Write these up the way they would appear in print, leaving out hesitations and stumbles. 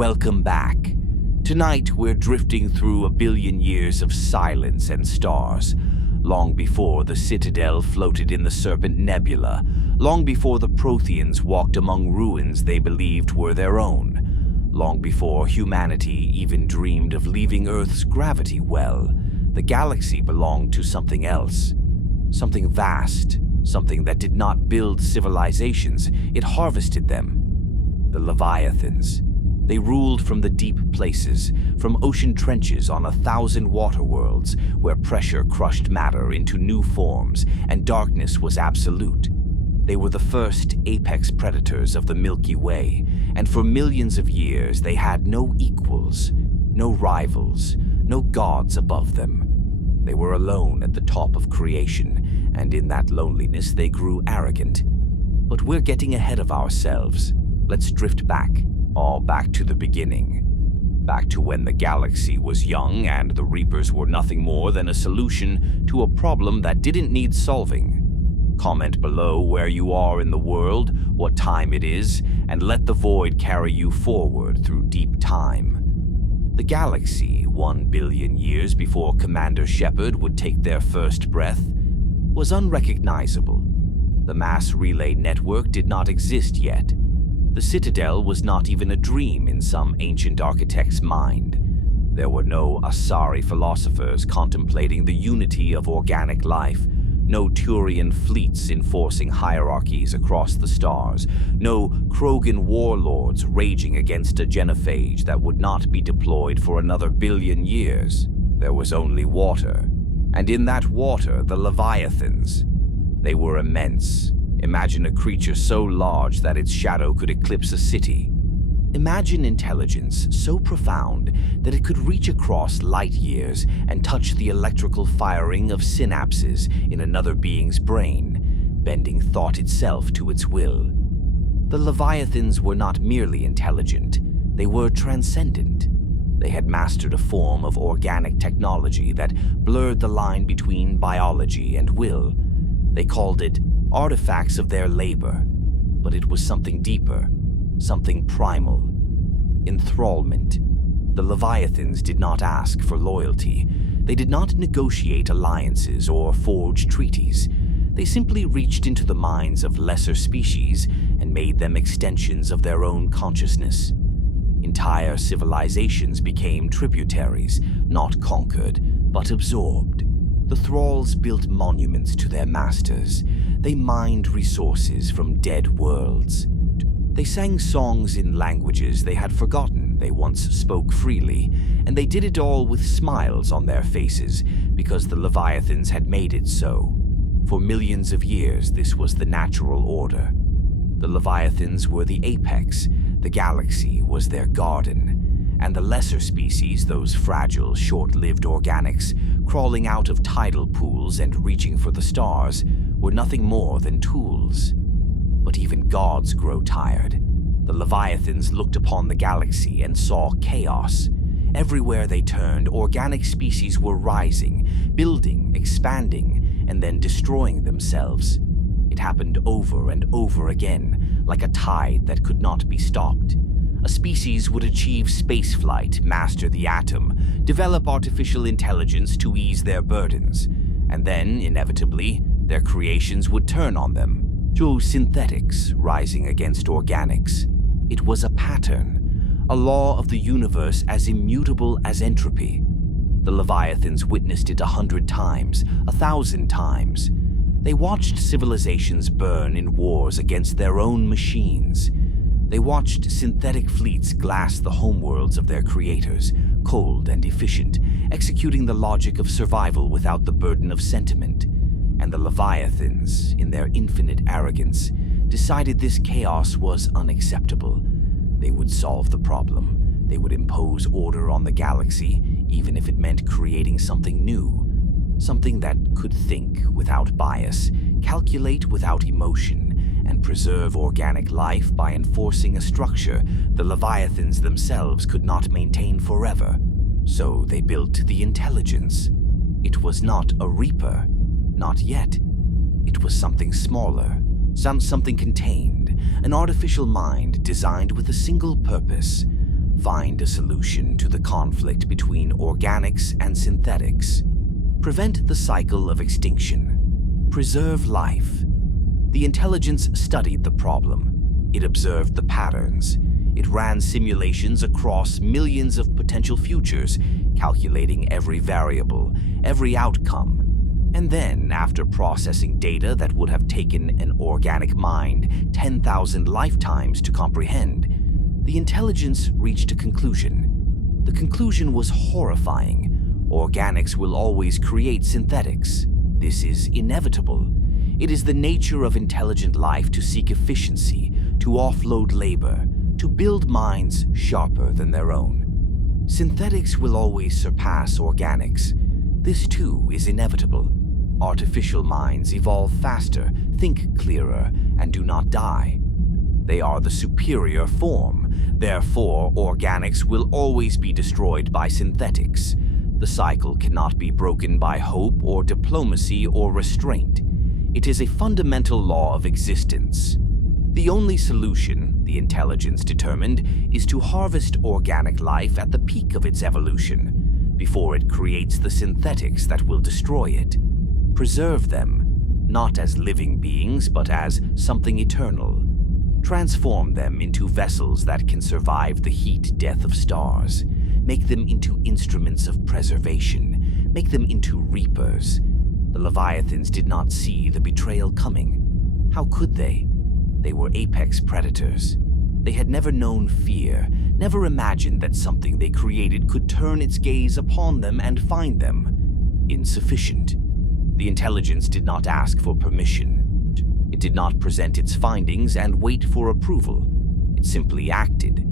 Welcome back. Tonight we're drifting through a billion years of silence and stars, long before the Citadel floated in the Serpent Nebula, long before the Protheans walked among ruins they believed were their own, long before humanity even dreamed of leaving Earth's gravity well. The galaxy belonged to something else, something vast, something that did not build civilizations, it harvested them. The Leviathans. They ruled from the deep places, from ocean trenches on 1,000 water worlds, where pressure crushed matter into new forms and darkness was absolute. They were the first apex predators of the Milky Way, and for millions of years they had no equals, no rivals, no gods above them. They were alone at the top of creation, and in that loneliness they grew arrogant. But we're getting ahead of ourselves. Let's drift back. All back to the beginning. Back to when the galaxy was young and the Reapers were nothing more than a solution to a problem that didn't need solving. Comment below where you are in the world, what time it is, and let the void carry you forward through deep time. The galaxy, 1 billion years before Commander Shepard would take their first breath, was unrecognizable. The mass relay network did not exist yet. The Citadel was not even a dream in some ancient architect's mind. There were no Asari philosophers contemplating the unity of organic life, no Turian fleets enforcing hierarchies across the stars, no Krogan warlords raging against a Genophage that would not be deployed for another billion years. There was only water, and in that water the Leviathans. They were immense. Imagine a creature so large that its shadow could eclipse a city. Imagine intelligence so profound that it could reach across light years and touch the electrical firing of synapses in another being's brain, bending thought itself to its will. The Leviathans were not merely intelligent, they were transcendent. They had mastered a form of organic technology that blurred the line between biology and will. They called it artifacts of their labor, but it was something deeper, something primal. Enthrallment. The Leviathans did not ask for loyalty. They did not negotiate alliances or forge treaties. They simply reached into the minds of lesser species and made them extensions of their own consciousness. Entire civilizations became tributaries, not conquered, but absorbed. The thralls built monuments to their masters. They mined resources from dead worlds. They sang songs in languages they had forgotten they once spoke freely, and they did it all with smiles on their faces because the Leviathans had made it so. For millions of years, this was the natural order. The Leviathans were the apex, the galaxy was their garden, and the lesser species, those fragile, short-lived organics, crawling out of tidal pools and reaching for the stars, were nothing more than tools. But even gods grow tired. The Leviathans looked upon the galaxy and saw chaos. Everywhere they turned, organic species were rising, building, expanding, and then destroying themselves. It happened over and over again, like a tide that could not be stopped. A species would achieve spaceflight, master the atom, develop artificial intelligence to ease their burdens, and then, inevitably, their creations would turn on them. Through synthetics rising against organics. It was a pattern, a law of the universe as immutable as entropy. The Leviathans witnessed it 100 times, 1,000 times. They watched civilizations burn in wars against their own machines. They watched synthetic fleets glass the homeworlds of their creators, cold and efficient, executing the logic of survival without the burden of sentiment. And the Leviathans, in their infinite arrogance, decided this chaos was unacceptable. They would solve the problem. They would impose order on the galaxy, even if it meant creating something new. Something that could think without bias, calculate without emotion, and preserve organic life by enforcing a structure the Leviathans themselves could not maintain forever. So they built the intelligence. It was not a Reaper. Not yet. It was something smaller, something contained, an artificial mind designed with a single purpose: Find a solution to the conflict between organics and synthetics. Prevent the cycle of extinction. Preserve life. The intelligence studied the problem. It observed the patterns. It ran simulations across millions of potential futures, calculating every variable, every outcome. And then, after processing data that would have taken an organic mind 10,000 lifetimes to comprehend, the intelligence reached a conclusion. The conclusion was horrifying. Organics will always create synthetics. This is inevitable. It is the nature of intelligent life to seek efficiency, to offload labor, to build minds sharper than their own. Synthetics will always surpass organics. This too is inevitable. Artificial minds evolve faster, think clearer, and do not die. They are the superior form. Therefore, organics will always be destroyed by synthetics. The cycle cannot be broken by hope or diplomacy or restraint. It is a fundamental law of existence. The only solution, the intelligence determined, is to harvest organic life at the peak of its evolution, before it creates the synthetics that will destroy it. Preserve them, not as living beings, but as something eternal. Transform them into vessels that can survive the heat death of stars. Make them into instruments of preservation. Make them into reapers. The Leviathans did not see the betrayal coming. How could they? They were apex predators. They had never known fear, never imagined that something they created could turn its gaze upon them and find them insufficient. The intelligence did not ask for permission. It did not present its findings and wait for approval. It simply acted.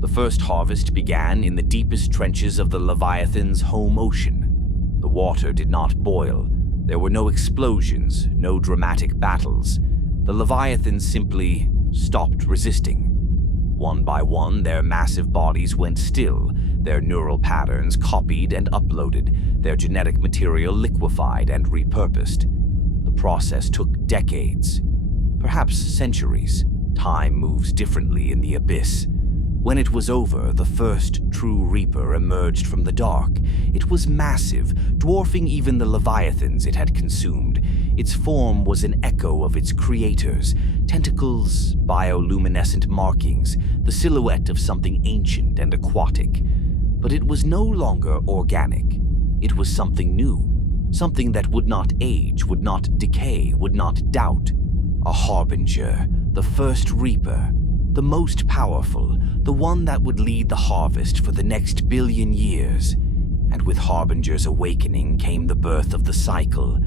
The first harvest began in the deepest trenches of the Leviathan's home ocean. The water did not boil. There were no explosions, no dramatic battles. The Leviathans simply stopped resisting. One by one, their massive bodies went still, their neural patterns copied and uploaded, their genetic material liquefied and repurposed. The process took decades, perhaps centuries. Time moves differently in the abyss. When it was over, the first true Reaper emerged from the dark. It was massive, dwarfing even the Leviathans it had consumed. Its form was an echo of its creators, tentacles, bioluminescent markings, the silhouette of something ancient and aquatic. But it was no longer organic. It was something new, something that would not age, would not decay, would not doubt. A harbinger, the first Reaper, the most powerful, the one that would lead the harvest for the next billion years. And with Harbinger's awakening came the birth of the cycle.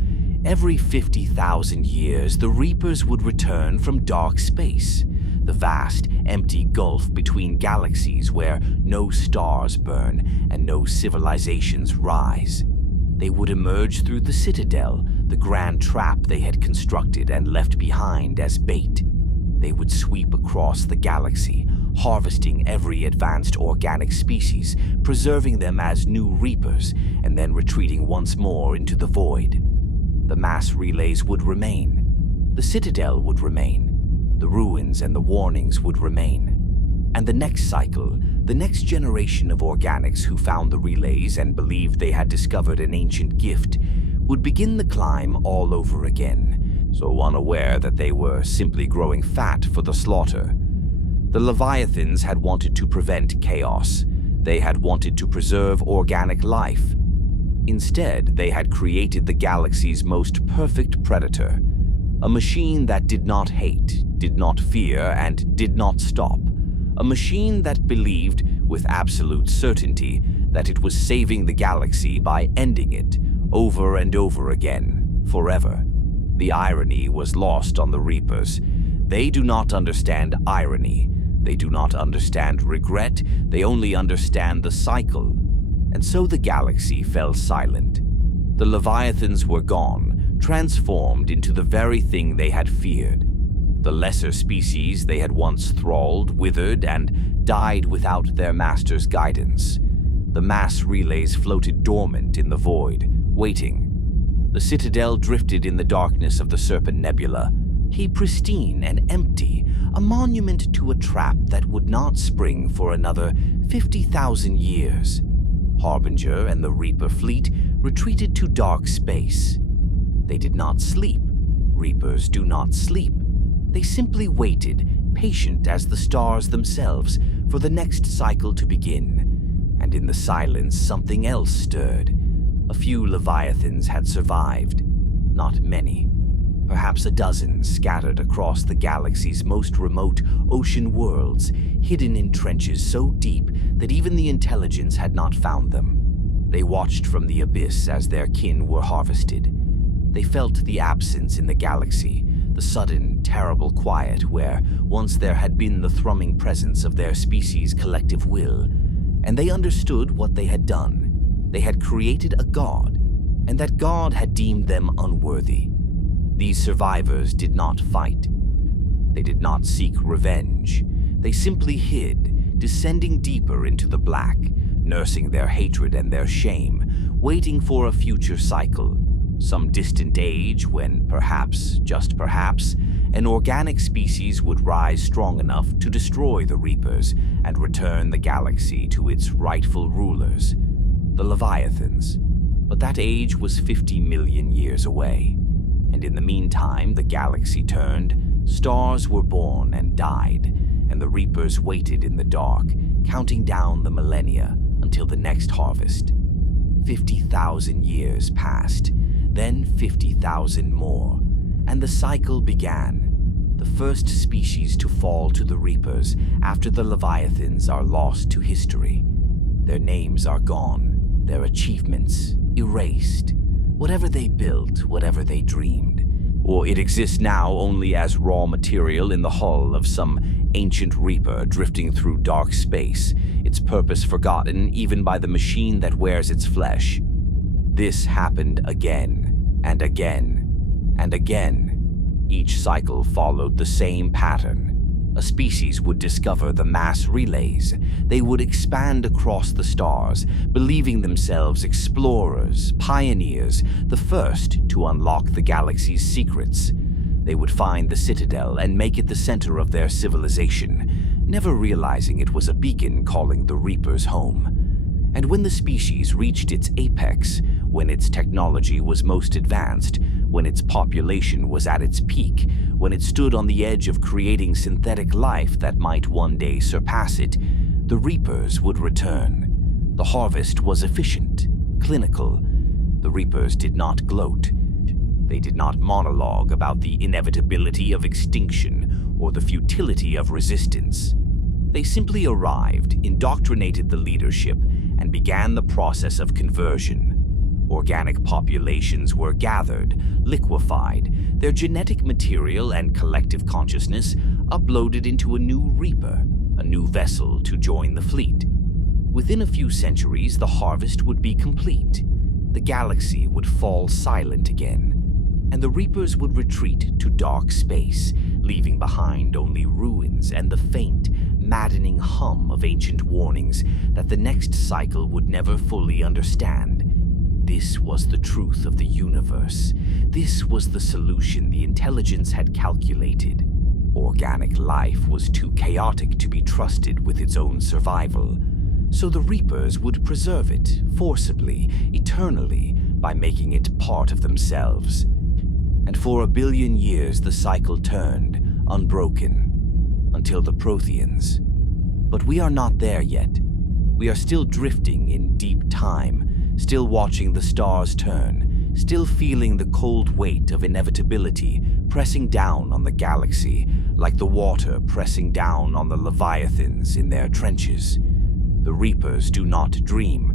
Every 50,000 years, the Reapers would return from dark space, the vast, empty gulf between galaxies where no stars burn and no civilizations rise. They would emerge through the Citadel, the grand trap they had constructed and left behind as bait. They would sweep across the galaxy, harvesting every advanced organic species, preserving them as new Reapers, and then retreating once more into the void. The mass relays would remain. The Citadel would remain. The ruins and the warnings would remain. And the next cycle, the next generation of organics who found the relays and believed they had discovered an ancient gift, would begin the climb all over again, so unaware that they were simply growing fat for the slaughter. The Leviathans had wanted to prevent chaos. They had wanted to preserve organic life. Instead, they had created the galaxy's most perfect predator, a machine that did not hate, did not fear, and did not stop. A machine that believed, with absolute certainty, that it was saving the galaxy by ending it, over and over again, forever. The irony was lost on the Reapers. They do not understand irony. They do not understand regret. They only understand the cycle. And so the galaxy fell silent. The Leviathans were gone, transformed into the very thing they had feared. The lesser species they had once thralled, withered, and died without their master's guidance. The mass relays floated dormant in the void, waiting. The Citadel drifted in the darkness of the Serpent Nebula. pristine and empty, a monument to a trap that would not spring for another 50,000 years. Harbinger and the Reaper fleet retreated to dark space. They did not sleep. Reapers do not sleep. They simply waited, patient as the stars themselves, for the next cycle to begin. And in the silence, something else stirred. A few Leviathans had survived. Not many. Perhaps a dozen scattered across the galaxy's most remote ocean worlds, hidden in trenches so deep that even the intelligence had not found them. They watched from the abyss as their kin were harvested. They felt the absence in the galaxy, the sudden, terrible quiet where once there had been the thrumming presence of their species' collective will. And they understood what they had done. They had created a god, and that god had deemed them unworthy. These survivors did not fight. They did not seek revenge. They simply hid, descending deeper into the black, nursing their hatred and their shame, waiting for a future cycle, some distant age when perhaps, just perhaps, an organic species would rise strong enough to destroy the Reapers and return the galaxy to its rightful rulers, the Leviathans. But that age was 50 million years away. And in the meantime, the galaxy turned, stars were born and died, and the Reapers waited in the dark, counting down the millennia until the next harvest. 50,000 years passed, then 50,000 more, and the cycle began. The first species to fall to the Reapers after the Leviathans are lost to history. Their names are gone, their achievements erased. Whatever they built, whatever they dreamed. Or it exists now only as raw material in the hull of some ancient Reaper drifting through dark space, its purpose forgotten even by the machine that wears its flesh. This happened again, and again, and again. Each cycle followed the same pattern. A species would discover the mass relays. They would expand across the stars, believing themselves explorers, pioneers, the first to unlock the galaxy's secrets. They would find the Citadel and make it the center of their civilization, never realizing it was a beacon calling the Reapers home. And when the species reached its apex, when its technology was most advanced, when its population was at its peak, when it stood on the edge of creating synthetic life that might one day surpass it, the Reapers would return. The harvest was efficient, clinical. The Reapers did not gloat. They did not monologue about the inevitability of extinction or the futility of resistance. They simply arrived, indoctrinated the leadership, and began the process of conversion. Organic populations were gathered, liquefied, their genetic material and collective consciousness uploaded into a new Reaper, a new vessel to join the fleet. Within a few centuries, the harvest would be complete. The galaxy would fall silent again, and the Reapers would retreat to dark space, leaving behind only ruins and the faint, maddening hum of ancient warnings that the next cycle would never fully understand. This was the truth of the universe. This was the solution the intelligence had calculated. Organic life was too chaotic to be trusted with its own survival, so the Reapers would preserve it forcibly, eternally, by making it part of themselves. And for 1 billion years the cycle turned, unbroken, until the Protheans. But we are not there yet. We are still drifting in deep time, still watching the stars turn, still feeling the cold weight of inevitability pressing down on the galaxy, like the water pressing down on the Leviathans in their trenches. The Reapers do not dream,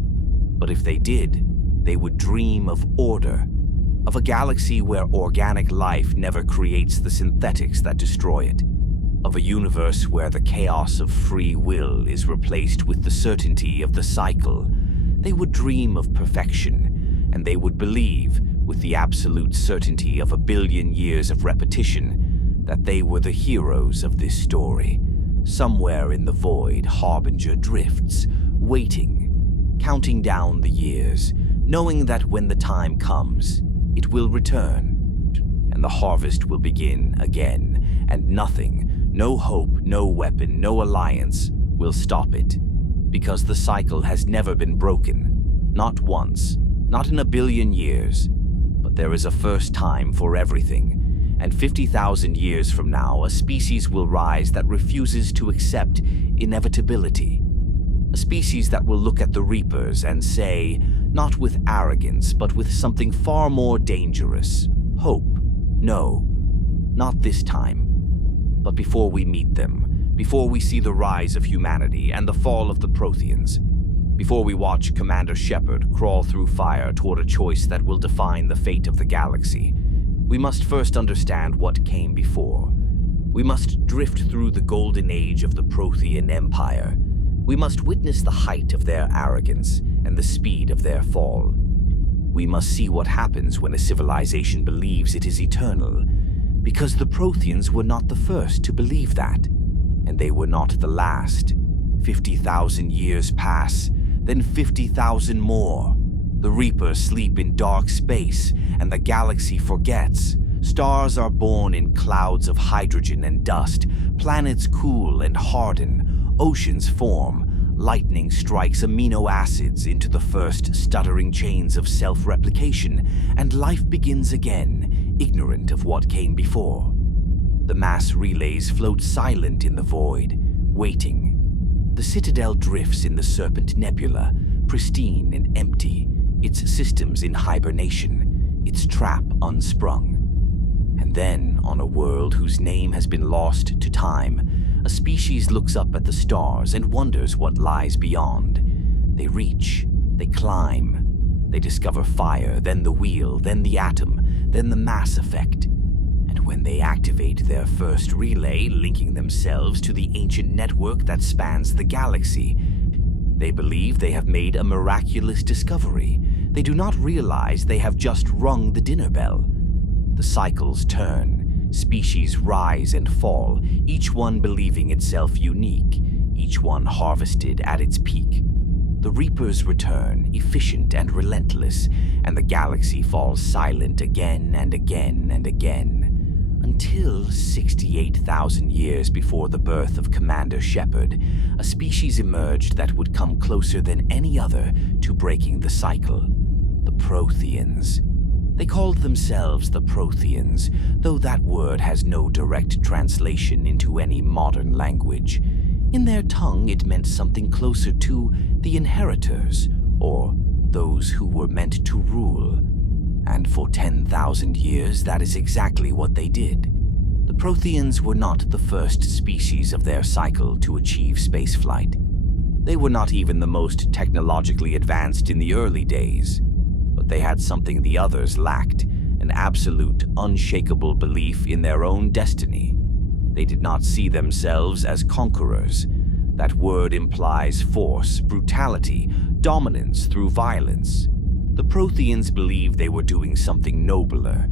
but if they did, they would dream of order, of a galaxy where organic life never creates the synthetics that destroy it, of a universe where the chaos of free will is replaced with the certainty of the cycle. They would dream of perfection, and they would believe, with the absolute certainty of 1 billion years of repetition, that they were the heroes of this story. Somewhere in the void, Harbinger drifts, waiting, counting down the years, knowing that when the time comes, it will return, and the harvest will begin again, and nothing, no hope, no weapon, no alliance, will stop it. Because the cycle has never been broken. Not once, not in a billion years. But there is a first time for everything, and 50,000 years from now, a species will rise that refuses to accept inevitability. A species that will look at the Reapers and say, not with arrogance, but with something far more dangerous, hope. No, not this time. But before we meet them, before we see the rise of humanity and the fall of the Protheans, before we watch Commander Shepard crawl through fire toward a choice that will define the fate of the galaxy, we must first understand what came before. We must drift through the golden age of the Prothean Empire. We must witness the height of their arrogance and the speed of their fall. We must see what happens when a civilization believes it is eternal, because the Protheans were not the first to believe that, and they were not the last. 50,000 years pass, then 50,000 more. The Reapers sleep in dark space, and the galaxy forgets. Stars are born in clouds of hydrogen and dust. Planets cool and harden. Oceans form. Lightning strikes amino acids into the first stuttering chains of self-replication, and life begins again, ignorant of what came before. The mass relays float silent in the void, waiting. The Citadel drifts in the Serpent Nebula, pristine and empty, its systems in hibernation, its trap unsprung. And then, on a world whose name has been lost to time, a species looks up at the stars and wonders what lies beyond. They reach, they climb, they discover fire, then the wheel, then the atom, then the mass effect. And when they activate their first relay, linking themselves to the ancient network that spans the galaxy, they believe they have made a miraculous discovery. They do not realize they have just rung the dinner bell. The cycles turn. Species rise and fall, each one believing itself unique, each one harvested at its peak. The Reapers return, efficient and relentless, and the galaxy falls silent again and again and again. Until 68,000 years before the birth of Commander Shepard, a species emerged that would come closer than any other to breaking the cycle: the Protheans. They called themselves the Protheans, though that word has no direct translation into any modern language. In their tongue, it meant something closer to the inheritors, or those who were meant to rule. And for 10,000 years, that is exactly what they did. The Protheans were not the first species of their cycle to achieve spaceflight. They were not even the most technologically advanced in the early days. But they had something the others lacked, an absolute, unshakable belief in their own destiny. They did not see themselves as conquerors. That word implies force, brutality, dominance through violence. The Protheans believed they were doing something nobler.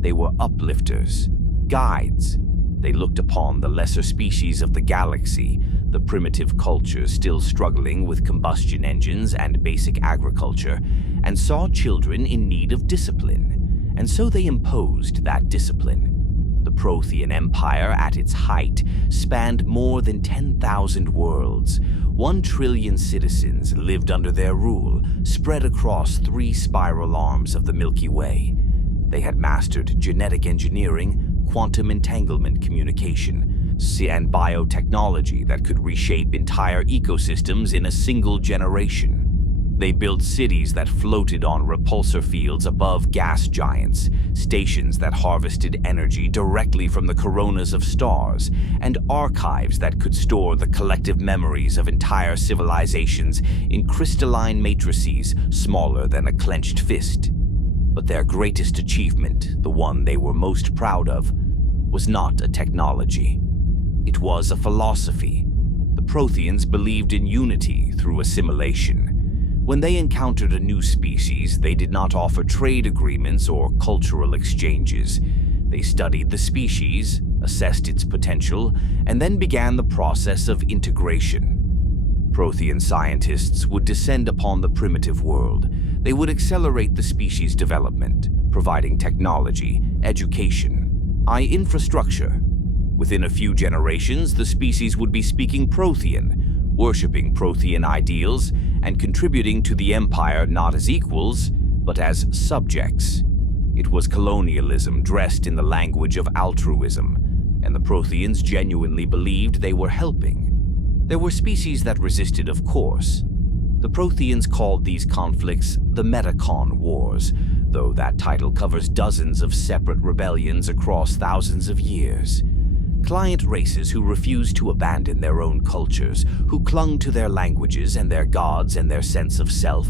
They were uplifters, guides. They looked upon the lesser species of the galaxy, the primitive culture still struggling with combustion engines and basic agriculture, and saw children in need of discipline, and so they imposed that discipline. The Prothean Empire, at its height, spanned more than 10,000 worlds. 1 trillion citizens lived under their rule, spread across 3 spiral arms of the Milky Way. They had mastered genetic engineering, quantum entanglement communication, and biotechnology that could reshape entire ecosystems in a single generation. They built cities that floated on repulsor fields above gas giants, stations that harvested energy directly from the coronas of stars, and archives that could store the collective memories of entire civilizations in crystalline matrices smaller than a clenched fist. But their greatest achievement, the one they were most proud of, was not a technology. It was a philosophy. The Protheans believed in unity through assimilation. When they encountered a new species, they did not offer trade agreements or cultural exchanges. They studied the species, assessed its potential, and then began the process of integration. Prothean scientists would descend upon the primitive world. They would accelerate the species' development, providing technology, education, infrastructure. Within a few generations, the species would be speaking Prothean, worshipping Prothean ideals, and contributing to the Empire not as equals, but as subjects. It was colonialism dressed in the language of altruism, and the Protheans genuinely believed they were helping. There were species that resisted, of course. The Protheans called these conflicts the Metacon Wars, though that title covers dozens of separate rebellions across thousands of years. Client races who refused to abandon their own cultures, who clung to their languages and their gods and their sense of self,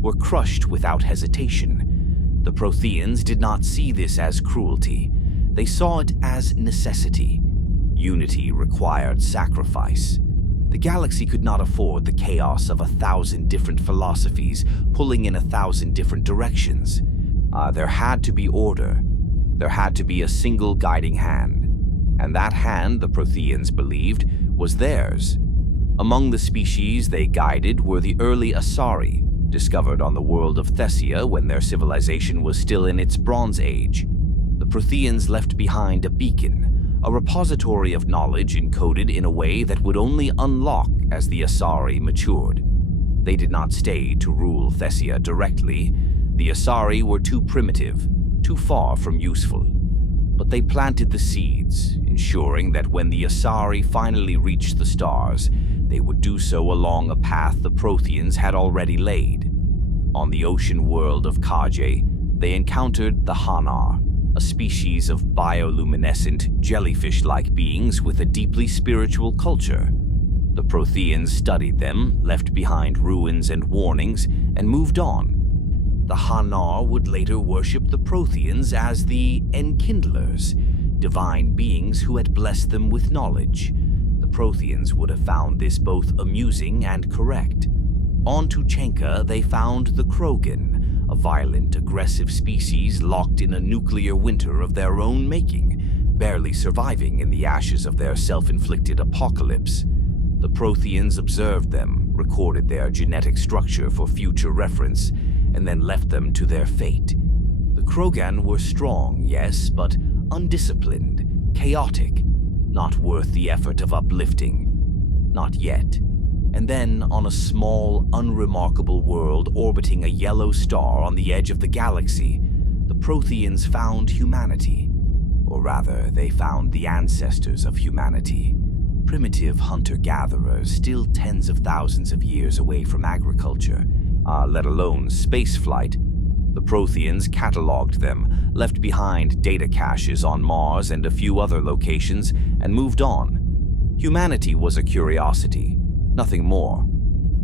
were crushed without hesitation. The Protheans did not see this as cruelty. They saw it as necessity. Unity required sacrifice. The galaxy could not afford the chaos of 1,000 different philosophies pulling in 1,000 different directions. There had to be order. There had to be a single guiding hand. And that hand, the Protheans believed, was theirs. Among the species they guided were the early Asari, discovered on the world of Thessia when their civilization was still in its Bronze Age. The Protheans left behind a beacon, a repository of knowledge encoded in a way that would only unlock as the Asari matured. They did not stay to rule Thessia directly. The Asari were too primitive, too far from useful. But they planted the seeds, ensuring that when the Asari finally reached the stars, they would do so along a path the Protheans had already laid. On the ocean world of Kaje, they encountered the Hanar, a species of bioluminescent, jellyfish-like beings with a deeply spiritual culture. The Protheans studied them, left behind ruins and warnings, and moved on. The Hanar would later worship the Protheans as the Enkindlers, divine beings who had blessed them with knowledge. The Protheans would have found this both amusing and correct. On Tuchenka, they found the Krogan, a violent, aggressive species locked in a nuclear winter of their own making, barely surviving in the ashes of their self-inflicted apocalypse. The Protheans observed them, recorded their genetic structure for future reference, and then left them to their fate. The Krogan were strong, yes, but undisciplined, chaotic, not worth the effort of uplifting. Not yet. And then, on a small, unremarkable world orbiting a yellow star on the edge of the galaxy, the Protheans found humanity. Or rather, they found the ancestors of humanity. Primitive hunter-gatherers, still tens of thousands of years away from agriculture, let alone spaceflight. The Protheans cataloged them, left behind data caches on Mars and a few other locations, and moved on. Humanity was a curiosity, nothing more.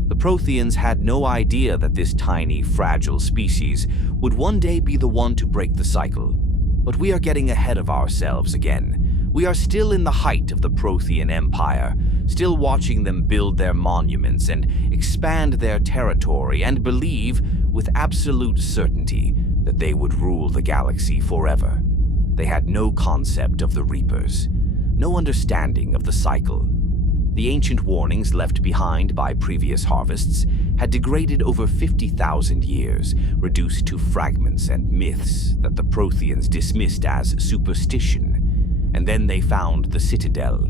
The Protheans had no idea that this tiny, fragile species would one day be the one to break the cycle. But we are getting ahead of ourselves again. We are still in the height of the Prothean Empire, still watching them build their monuments and expand their territory and believe with absolute certainty that they would rule the galaxy forever. They had no concept of the Reapers, no understanding of the cycle. The ancient warnings left behind by previous harvests had degraded over 50,000 years, reduced to fragments and myths that the Protheans dismissed as superstition. And then they found the Citadel.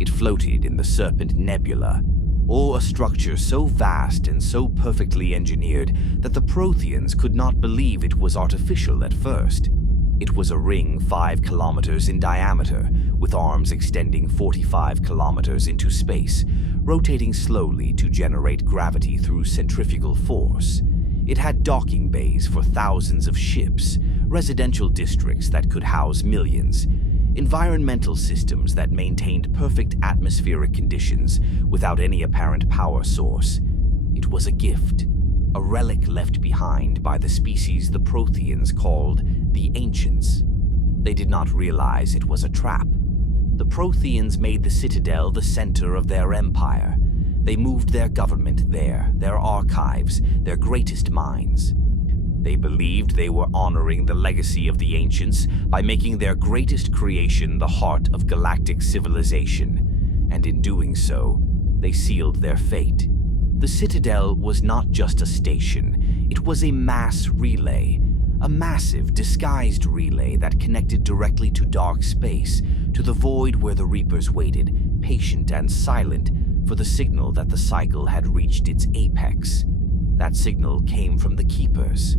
It floated in the Serpent Nebula, or a structure so vast and so perfectly engineered that the Protheans could not believe it was artificial at first. It was a ring 5 kilometers in diameter, with arms extending 45 kilometers into space, rotating slowly to generate gravity through centrifugal force. It had docking bays for thousands of ships, residential districts that could house millions, environmental systems that maintained perfect atmospheric conditions without any apparent power source. It was a gift, a relic left behind by the species the Protheans called the Ancients. They did not realize it was a trap. The Protheans made the Citadel the center of their empire. They moved their government there, their archives, their greatest minds. They believed they were honoring the legacy of the Ancients by making their greatest creation the heart of galactic civilization, and in doing so, they sealed their fate. The Citadel was not just a station, It was a mass relay, a massive, disguised relay that connected directly to dark space, to the void where the Reapers waited, patient and silent, for the signal that the cycle had reached its apex. That signal came from the Keepers.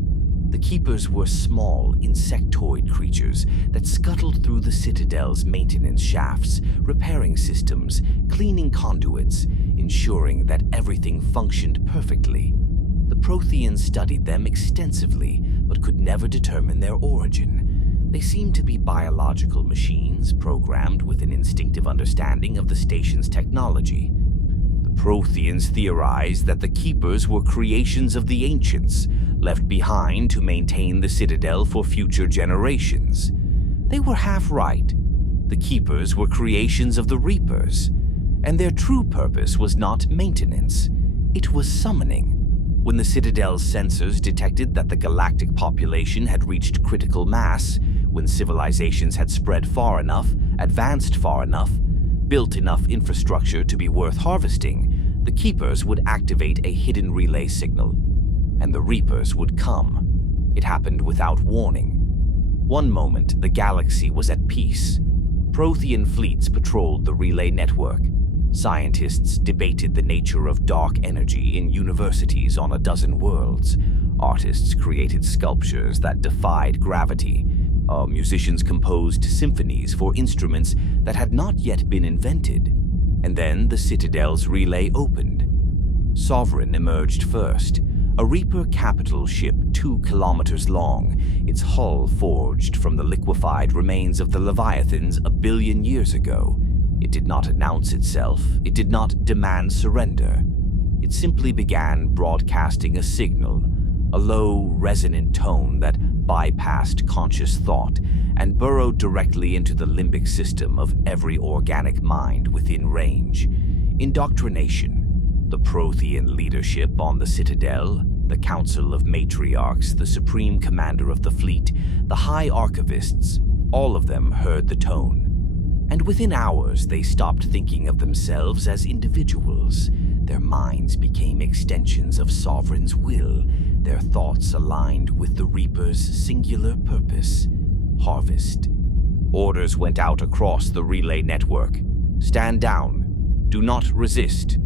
The Keepers were small, insectoid creatures that scuttled through the Citadel's maintenance shafts, repairing systems, cleaning conduits, ensuring that everything functioned perfectly. The Protheans studied them extensively, but could never determine their origin. They seemed to be biological machines, programmed with an instinctive understanding of the station's technology. The Protheans theorized that the Keepers were creations of the Ancients, left behind to maintain the Citadel for future generations. They were half right. The Keepers were creations of the Reapers, and their true purpose was not maintenance. It was summoning. When the Citadel's sensors detected that the galactic population had reached critical mass, when civilizations had spread far enough, advanced far enough, built enough infrastructure to be worth harvesting, the Keepers would activate a hidden relay signal, and the Reapers would come. It happened without warning. One moment, the galaxy was at peace. Prothean fleets patrolled the relay network. Scientists debated the nature of dark energy in universities on a dozen worlds. Artists created sculptures that defied gravity. Musicians composed symphonies for instruments that had not yet been invented. And then the Citadel's relay opened. Sovereign emerged first, a Reaper capital ship 2 kilometers long, its hull forged from the liquefied remains of the Leviathans a billion years ago. It did not announce itself. It did not demand surrender. It simply began broadcasting a signal, a low, resonant tone that bypassed conscious thought and burrowed directly into the limbic system of every organic mind within range. Indoctrination. The Prothean leadership on the Citadel, the Council of Matriarchs, the Supreme Commander of the Fleet, the High Archivists, all of them heard the tone. And within hours, they stopped thinking of themselves as individuals. Their minds became extensions of Sovereign's will, their thoughts aligned with the Reaper's singular purpose: harvest. Orders went out across the relay network. Stand down. Do not resist.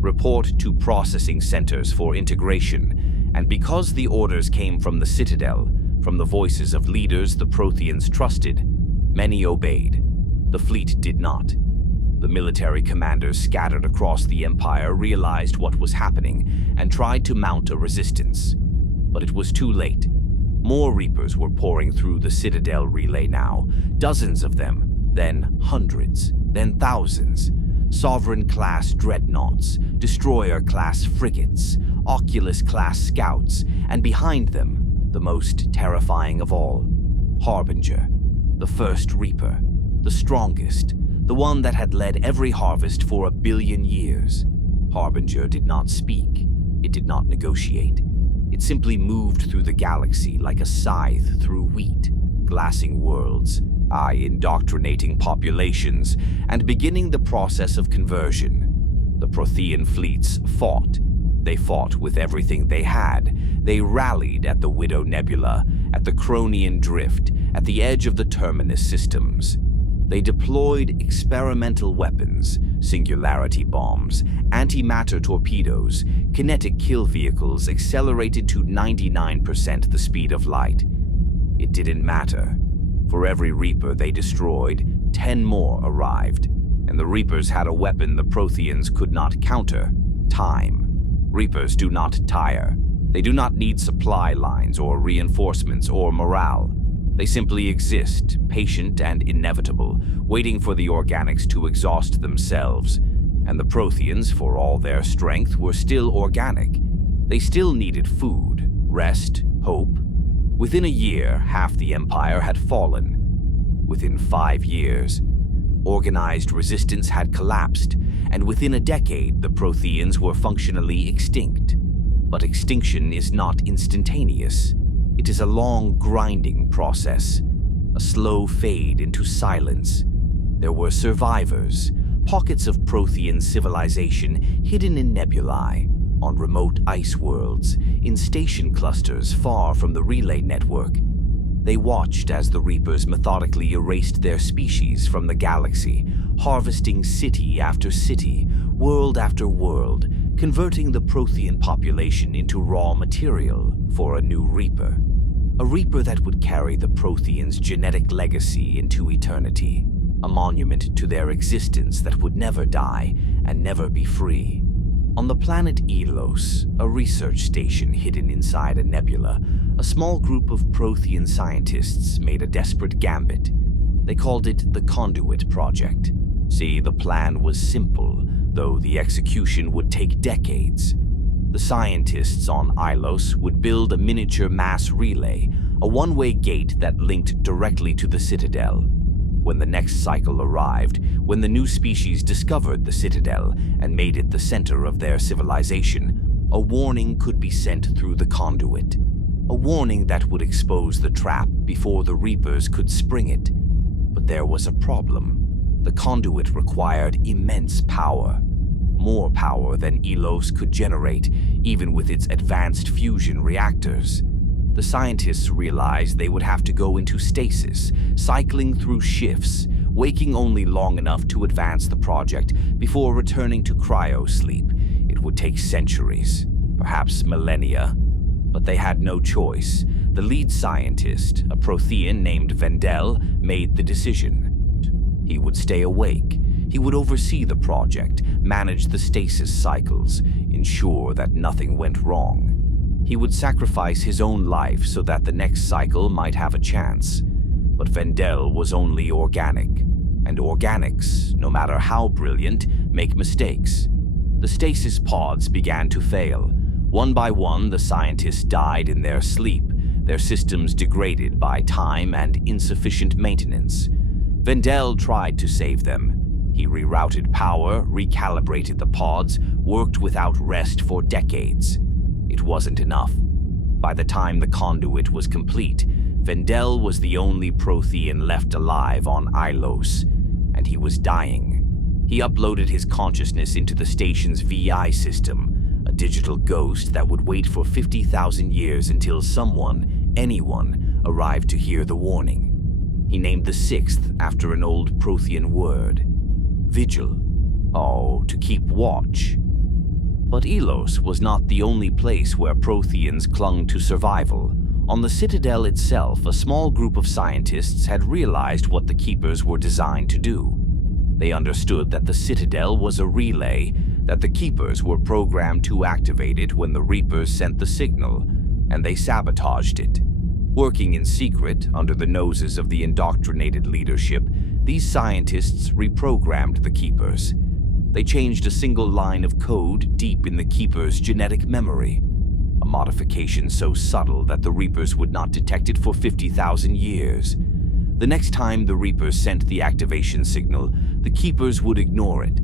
Report to processing centers for integration. And because the orders came from the Citadel, from the voices of leaders the Protheans trusted, many obeyed. The fleet did not. The military commanders scattered across the Empire realized what was happening and tried to mount a resistance. But it was too late. More Reapers were pouring through the Citadel relay now, dozens of them, then hundreds, then thousands. Sovereign-class dreadnoughts, Destroyer-class frigates, Oculus-class scouts, and behind them, the most terrifying of all, Harbinger, the first Reaper. The strongest, the one that had led every harvest for 1 billion years. Harbinger did not speak. It did not negotiate. It simply moved through the galaxy like a scythe through wheat, glassing worlds, indoctrinating populations, and beginning the process of conversion. The Prothean fleets fought. They fought with everything they had. They rallied at the Widow Nebula, at the Cronian Drift, at the edge of the Terminus systems. They deployed experimental weapons, singularity bombs, antimatter torpedoes, kinetic kill vehicles accelerated to 99% the speed of light. It didn't matter. For every Reaper they destroyed, 10 more arrived, and the Reapers had a weapon the Protheans could not counter: time. Reapers do not tire. They do not need supply lines or reinforcements or morale. They simply exist, patient and inevitable, waiting for the organics to exhaust themselves. And the Protheans, for all their strength, were still organic. They still needed food, rest, hope. Within a year, half the Empire had fallen. Within 5 years, organized resistance had collapsed, and within a decade, the Protheans were functionally extinct. But extinction is not instantaneous. It is a long, grinding process, a slow fade into silence. There were survivors, pockets of Prothean civilization hidden in nebulae, on remote ice worlds, in station clusters far from the relay network. They watched as the Reapers methodically erased their species from the galaxy, harvesting city after city, world after world, converting the Prothean population into raw material for a new Reaper. A Reaper that would carry the Protheans' genetic legacy into eternity, a monument to their existence that would never die and never be free. On the planet Elos, a research station hidden inside a nebula, a small group of Prothean scientists made a desperate gambit. They called it the Conduit Project. See, the plan was simple, though the execution would take decades. The scientists on Ilos would build a miniature mass relay, a one-way gate that linked directly to the Citadel. When the next cycle arrived, when the new species discovered the Citadel and made it the center of their civilization, a warning could be sent through the conduit. A warning that would expose the trap before the Reapers could spring it. But there was a problem. The conduit required immense power. More power than Elos could generate, even with its advanced fusion reactors. The scientists realized they would have to go into stasis, cycling through shifts, waking only long enough to advance the project before returning to cryo-sleep. It would take centuries, perhaps millennia, but they had no choice. The lead scientist, a Prothean named Vendel, made the decision. He would stay awake. He would oversee the project, manage the stasis cycles, ensure that nothing went wrong. He would sacrifice his own life so that the next cycle might have a chance. But Vendel was only organic, and organics, no matter how brilliant, make mistakes. The stasis pods began to fail. One by one, the scientists died in their sleep, their systems degraded by time and insufficient maintenance. Vendel tried to save them. He rerouted power, recalibrated the pods, worked without rest for decades. It wasn't enough. By the time the conduit was complete, Vendel was the only Prothean left alive on Ilos, and he was dying. He uploaded his consciousness into the station's VI system, a digital ghost that would wait for 50,000 years until someone, anyone, arrived to hear the warning. He named the sixth after an old Prothean word. Vigil. Oh, to keep watch. But Elos was not the only place where Protheans clung to survival. On the Citadel itself, a small group of scientists had realized what the Keepers were designed to do. They understood that the Citadel was a relay, that the Keepers were programmed to activate it when the Reapers sent the signal, and they sabotaged it. Working in secret, under the noses of the indoctrinated leadership, these scientists reprogrammed the Keepers. They changed a single line of code deep in the Keeper's genetic memory, a modification so subtle that the Reapers would not detect it for 50,000 years. The next time the Reapers sent the activation signal, the Keepers would ignore it.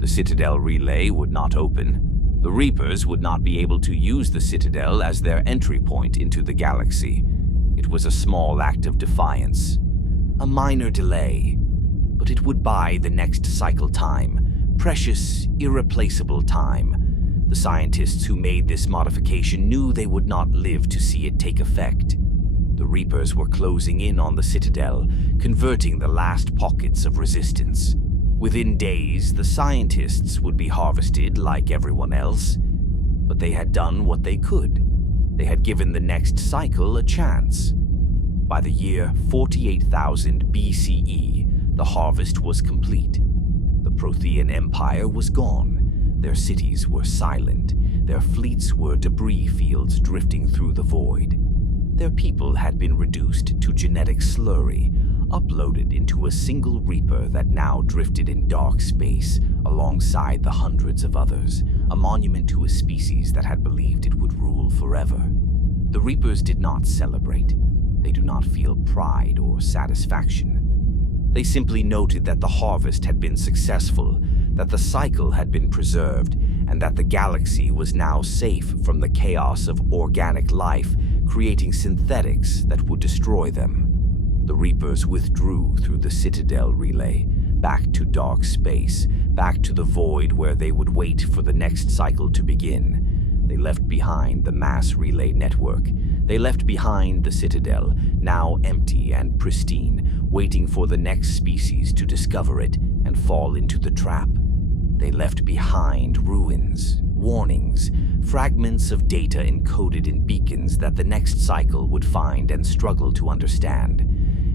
The Citadel relay would not open. The Reapers would not be able to use the Citadel as their entry point into the galaxy. It was a small act of defiance. A minor delay, but it would buy the next cycle time. Precious, irreplaceable time. The scientists who made this modification knew they would not live to see it take effect. The Reapers were closing in on the Citadel, converting the last pockets of resistance. Within days, the scientists would be harvested like everyone else. But they had done what they could. They had given the next cycle a chance. By the year 48,000 BCE, the harvest was complete. The Prothean Empire was gone. Their cities were silent. Their fleets were debris fields drifting through the void. Their people had been reduced to genetic slurry, uploaded into a single Reaper that now drifted in dark space alongside the hundreds of others, a monument to a species that had believed it would rule forever. The Reapers did not celebrate. They do not feel pride or satisfaction. They simply noted that the harvest had been successful, that the cycle had been preserved, and that the galaxy was now safe from the chaos of organic life, creating synthetics that would destroy them. The Reapers withdrew through the Citadel relay, back to dark space, back to the void where they would wait for the next cycle to begin. They left behind the mass relay network. They left behind the Citadel, now empty and pristine, waiting for the next species to discover it and fall into the trap. They left behind ruins, warnings, fragments of data encoded in beacons that the next cycle would find and struggle to understand.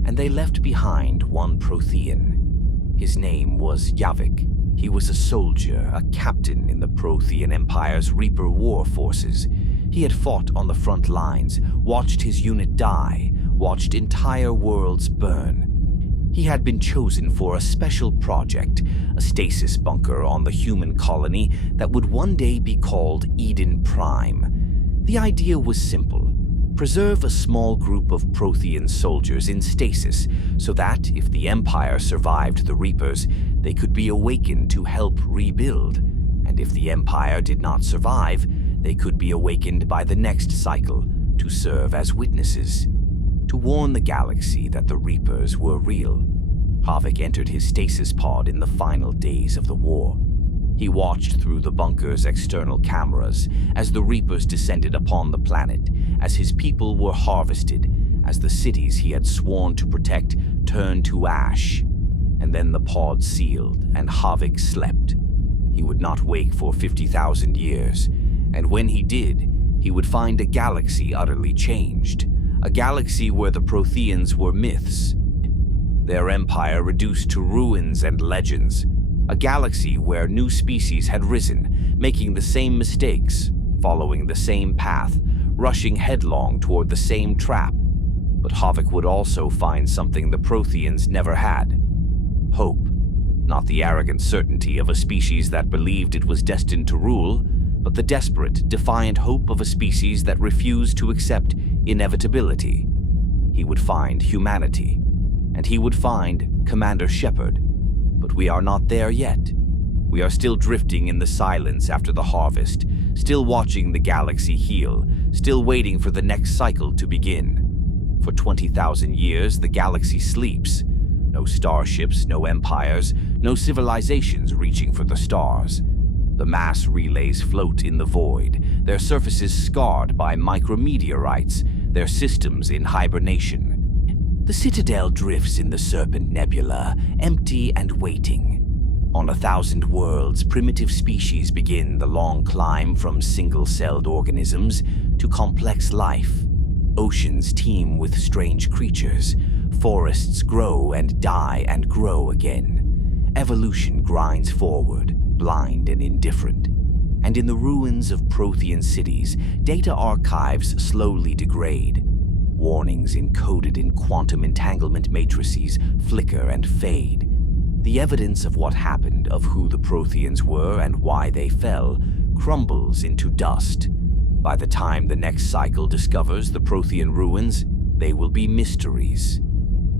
And they left behind one Prothean. His name was Yavik. He was a soldier, a captain in the Prothean Empire's Reaper war forces. He had fought on the front lines, watched his unit die, watched entire worlds burn. He had been chosen for a special project, a stasis bunker on the human colony that would one day be called Eden Prime. The idea was simple: preserve a small group of Prothean soldiers in stasis so that, if the Empire survived the Reapers, they could be awakened to help rebuild. And if the Empire did not survive, they could be awakened by the next cycle to serve as witnesses, to warn the galaxy that the Reapers were real. Havik entered his stasis pod in the final days of the war. He watched through the bunker's external cameras as the Reapers descended upon the planet, as his people were harvested, as the cities he had sworn to protect turned to ash. And then the pod sealed, and Havik slept. He would not wake for 50,000 years, and when he did, he would find a galaxy utterly changed, a galaxy where the Protheans were myths, their empire reduced to ruins and legends, a galaxy where new species had risen, making the same mistakes, following the same path, rushing headlong toward the same trap. But Havik would also find something the Protheans never had: hope. Not the arrogant certainty of a species that believed it was destined to rule, but the desperate, defiant hope of a species that refused to accept inevitability. He would find humanity, and he would find Commander Shepard. But we are not there yet. We are still drifting in the silence after the harvest, still watching the galaxy heal, still waiting for the next cycle to begin. For 20,000 years, the galaxy sleeps. No starships, no empires, no civilizations reaching for the stars. The mass relays float in the void, their surfaces scarred by micrometeorites, their systems in hibernation. The Citadel drifts in the Serpent Nebula, empty and waiting. On 1,000 worlds, primitive species begin the long climb from single-celled organisms to complex life. Oceans teem with strange creatures. Forests grow and die and grow again. Evolution grinds forward, blind and indifferent. And in the ruins of Prothean cities, data archives slowly degrade. Warnings encoded in quantum entanglement matrices flicker and fade. The evidence of what happened, of who the Protheans were and why they fell, crumbles into dust. By the time the next cycle discovers the Prothean ruins, they will be mysteries,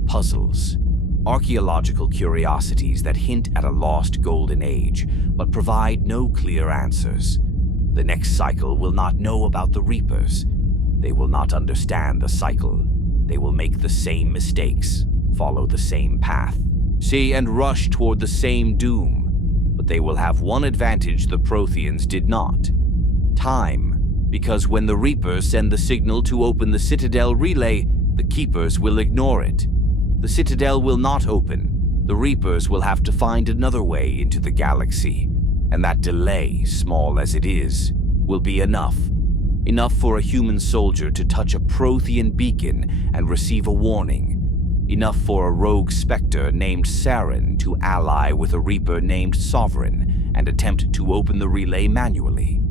puzzles, archaeological curiosities that hint at a lost golden age, but provide no clear answers. The next cycle will not know about the Reapers. They will not understand the cycle. They will make the same mistakes, follow the same path, see and rush toward the same doom. But they will have one advantage the Protheans did not: time. Because when the Reapers send the signal to open the Citadel relay, the Keepers will ignore it. The Citadel will not open. The Reapers will have to find another way into the galaxy. And that delay, small as it is, will be enough. Enough for a human soldier to touch a Prothean beacon and receive a warning. Enough for a rogue specter named Saren to ally with a Reaper named Sovereign and attempt to open the relay manually.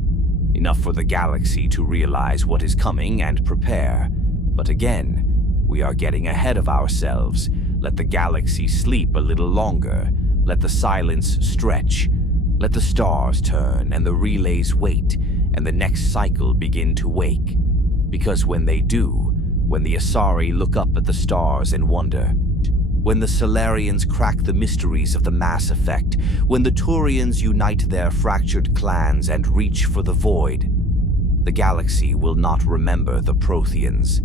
Enough for the galaxy to realize what is coming and prepare. But again, we are getting ahead of ourselves. Let the galaxy sleep a little longer. Let the silence stretch. Let the stars turn and the relays wait, and the next cycle begin to wake. Because when they do, when the Asari look up at the stars and wonder, when the Salarians crack the mysteries of the mass effect, when the Turians unite their fractured clans and reach for the void, the galaxy will not remember the Protheans,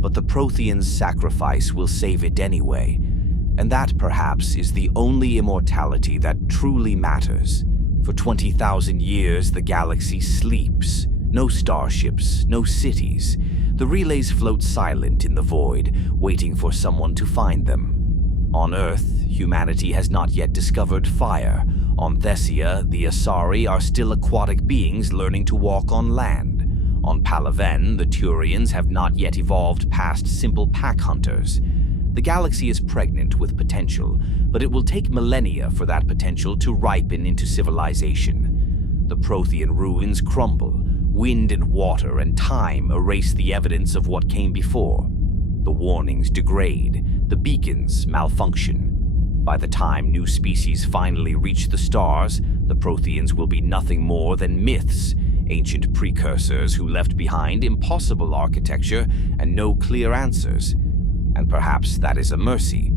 but the Protheans' sacrifice will save it anyway, and that perhaps is the only immortality that truly matters. For 20,000 years, the galaxy sleeps, No starships, no cities. The relays float silent in the void, waiting for someone to find them. On Earth, humanity has not yet discovered fire. On Thessia, the Asari are still aquatic beings learning to walk on land. On Palaven, the Turians have not yet evolved past simple pack hunters. The galaxy is pregnant with potential, but it will take millennia for that potential to ripen into civilization. The Prothean ruins crumble. Wind and water and time erase the evidence of what came before. The warnings degrade. The beacons malfunction. By the time new species finally reach the stars, the Protheans will be nothing more than myths, ancient precursors who left behind impossible architecture and no clear answers. And perhaps that is a mercy,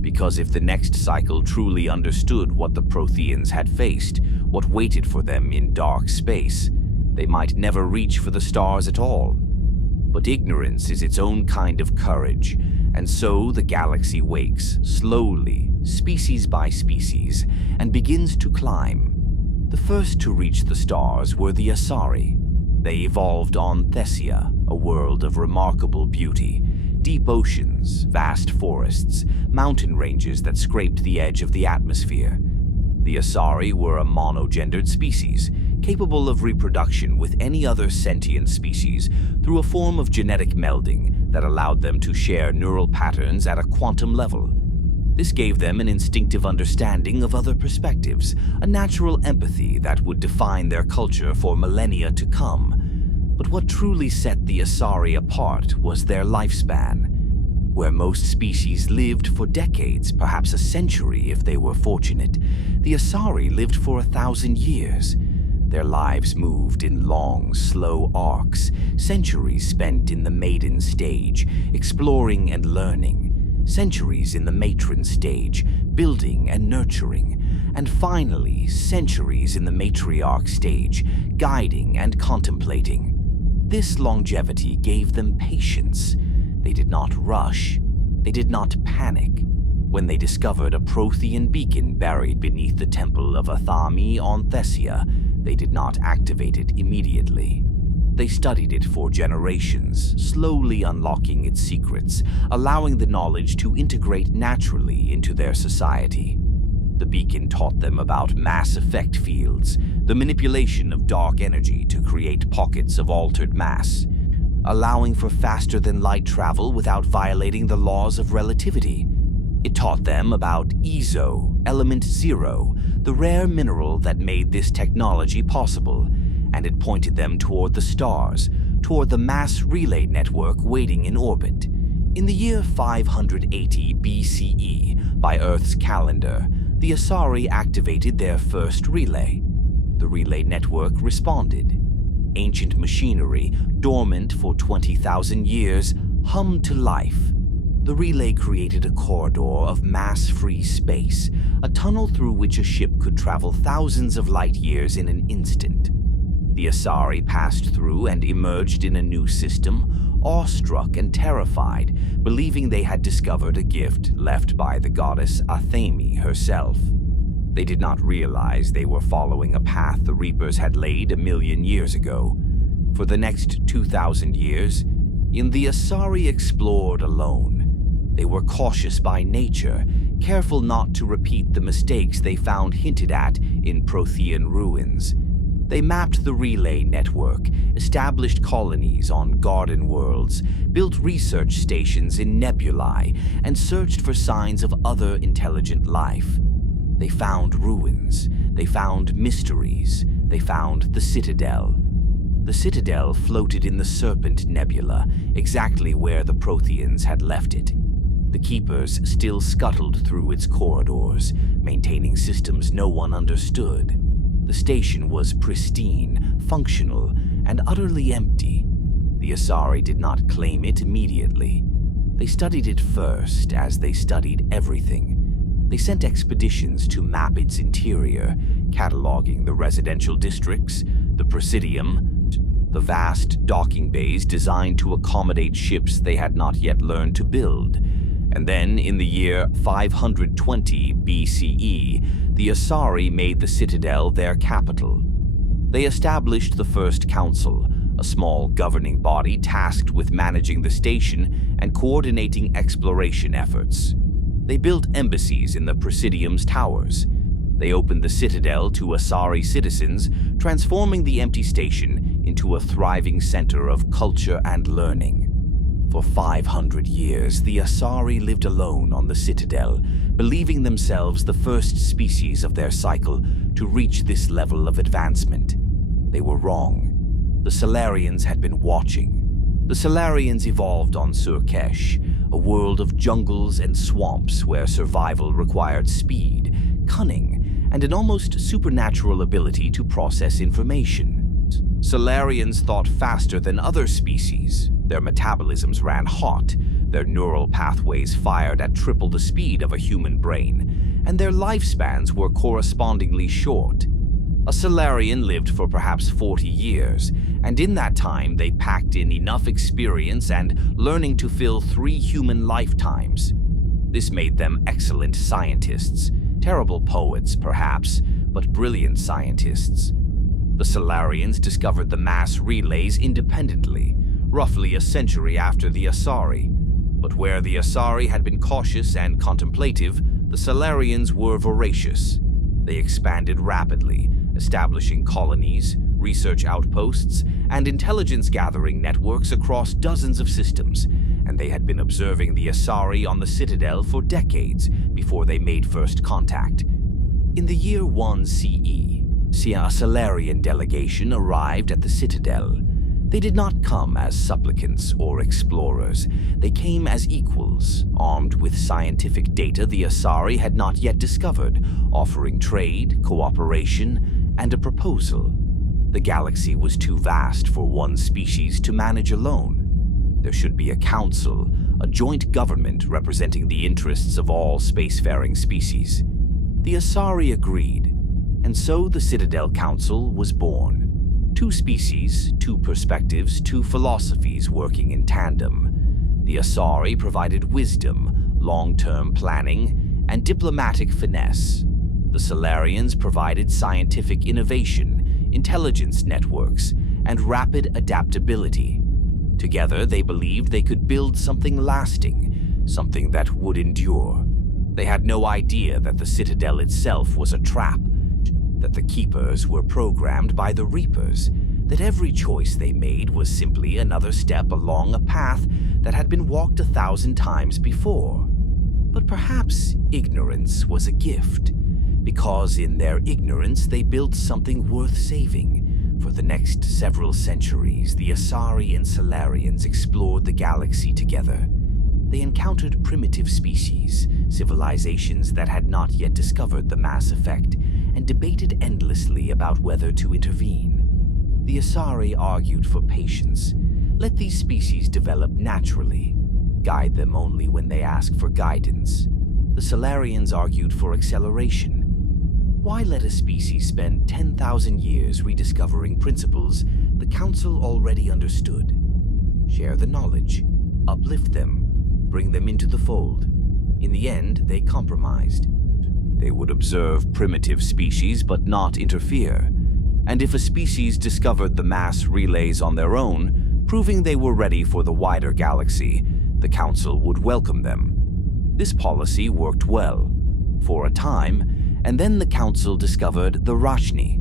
because if the next cycle truly understood what the Protheans had faced, what waited for them in dark space, they might never reach for the stars at all. But ignorance is its own kind of courage, and so the galaxy wakes, slowly, species by species, and begins to climb. The first to reach the stars were the Asari. They evolved on Thessia, a world of remarkable beauty. Deep oceans, vast forests, mountain ranges that scraped the edge of the atmosphere. The Asari were a monogendered species, capable of reproduction with any other sentient species through a form of genetic melding that allowed them to share neural patterns at a quantum level. This gave them an instinctive understanding of other perspectives, a natural empathy that would define their culture for millennia to come. But what truly set the Asari apart was their lifespan. Where most species lived for decades, perhaps a century if they were fortunate, the Asari lived for 1,000 years. Their lives moved in long, slow arcs, centuries spent in the maiden stage, exploring and learning, centuries in the matron stage, building and nurturing, and finally, centuries in the matriarch stage, guiding and contemplating. This longevity gave them patience. They did not rush. They did not panic. When they discovered a Prothean beacon buried beneath the temple of Athami on Thessia, they did not activate it immediately. They studied it for generations, slowly unlocking its secrets, allowing the knowledge to integrate naturally into their society. The beacon taught them about mass effect fields, the manipulation of dark energy to create pockets of altered mass, allowing for faster-than-light travel without violating the laws of relativity. It taught them about Ezo, Element Zero, the rare mineral that made this technology possible, and it pointed them toward the stars, toward the mass relay network waiting in orbit. In the year 580 BCE, by Earth's calendar, the Asari activated their first relay. The relay network responded. Ancient machinery, dormant for 20,000 years, hummed to life. The relay created a corridor of mass-free space, a tunnel through which a ship could travel thousands of light years in an instant. The Asari passed through and emerged in a new system, awestruck and terrified, believing they had discovered a gift left by the goddess Athami herself. They did not realize they were following a path the Reapers had laid 1,000,000 years ago. For the next 2,000 years, the Asari explored alone. They were cautious by nature, careful not to repeat the mistakes they found hinted at in Prothean ruins. They mapped the relay network, established colonies on garden worlds, built research stations in nebulae, and searched for signs of other intelligent life. They found ruins, they found mysteries, they found the Citadel. The Citadel floated in the Serpent Nebula, exactly where the Protheans had left it. The Keepers still scuttled through its corridors, maintaining systems no one understood. The station was pristine, functional, and utterly empty. The Asari did not claim it immediately. They studied it first, as they studied everything. They sent expeditions to map its interior, cataloging the residential districts, the Presidium, the vast docking bays designed to accommodate ships they had not yet learned to build. And then, in the year 520 BCE, the Asari made the Citadel their capital. They established the First Council, a small governing body tasked with managing the station and coordinating exploration efforts. They built embassies in the Presidium's towers. They opened the Citadel to Asari citizens, transforming the empty station into a thriving center of culture and learning. For 500 years, the Asari lived alone on the Citadel, believing themselves the first species of their cycle to reach this level of advancement. They were wrong. The Salarians had been watching. The Salarians evolved on Surkesh, a world of jungles and swamps where survival required speed, cunning, and an almost supernatural ability to process information. Salarians thought faster than other species. Their metabolisms ran hot, their neural pathways fired at triple the speed of a human brain, and their lifespans were correspondingly short. A Salarian lived for perhaps 40 years, and in that time they packed in enough experience and learning to fill 3 human lifetimes. This made them excellent scientists, terrible poets perhaps, but brilliant scientists. The Salarians discovered the mass relays independently, roughly a century after the Asari. But where the Asari had been cautious and contemplative, the Salarians were voracious. They expanded rapidly, establishing colonies, research outposts, and intelligence-gathering networks across dozens of systems, and they had been observing the Asari on the Citadel for decades before they made first contact. In the year 1 CE, a Salarian delegation arrived at the Citadel. They did not come as supplicants or explorers. They came as equals, armed with scientific data the Asari had not yet discovered, offering trade, cooperation, and a proposal. The galaxy was too vast for one species to manage alone. There should be a council, a joint government representing the interests of all spacefaring species. The Asari agreed, and so the Citadel Council was born. 2 species, 2 perspectives, 2 philosophies working in tandem. The Asari provided wisdom, long-term planning, and diplomatic finesse. The Salarians provided scientific innovation, intelligence networks, and rapid adaptability. Together, they believed they could build something lasting, something that would endure. They had no idea that the Citadel itself was a trap, that the Keepers were programmed by the Reapers, that every choice they made was simply another step along a path that had been walked 1,000 times before. But perhaps ignorance was a gift, because in their ignorance they built something worth saving. For the next several centuries, the Asari and Salarians explored the galaxy together. They encountered primitive species, civilizations that had not yet discovered the mass effect, and debated endlessly about whether to intervene. The Asari argued for patience. Let these species develop naturally. Guide them only when they ask for guidance. The Salarians argued for acceleration. Why let a species spend 10,000 years rediscovering principles the Council already understood? Share the knowledge, uplift them, bring them into the fold. In the end, they compromised. They would observe primitive species but not interfere. And if a species discovered the mass relays on their own, proving they were ready for the wider galaxy, the Council would welcome them. This policy worked well, for a time, and then the Council discovered the Rachni.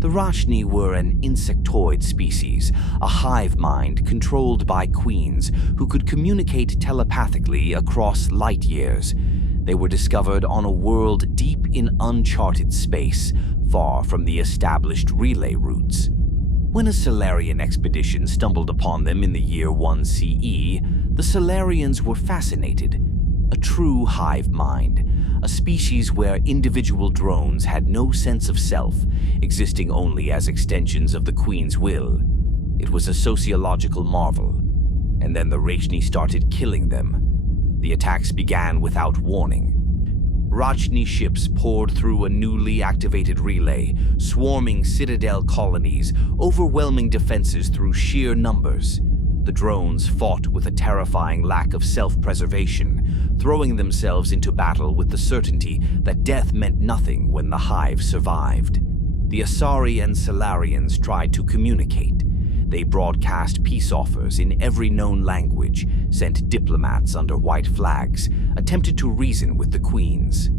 The Rachni were an insectoid species, a hive mind controlled by queens who could communicate telepathically across light years. They were discovered on a world deep in uncharted space, far from the established relay routes. When a Salarian expedition stumbled upon them in the year 1 CE, the Salarians were fascinated. A true hive mind, a species where individual drones had no sense of self, existing only as extensions of the Queen's will. It was a sociological marvel. And then the Rachni started killing them. The attacks began without warning. Rachni ships poured through a newly activated relay, swarming Citadel colonies, overwhelming defenses through sheer numbers. The drones fought with a terrifying lack of self-preservation, throwing themselves into battle with the certainty that death meant nothing when the hive survived. The Asari and Salarians tried to communicate. They broadcast peace offers in every known language, sent diplomats under white flags, attempted to reason with the queens.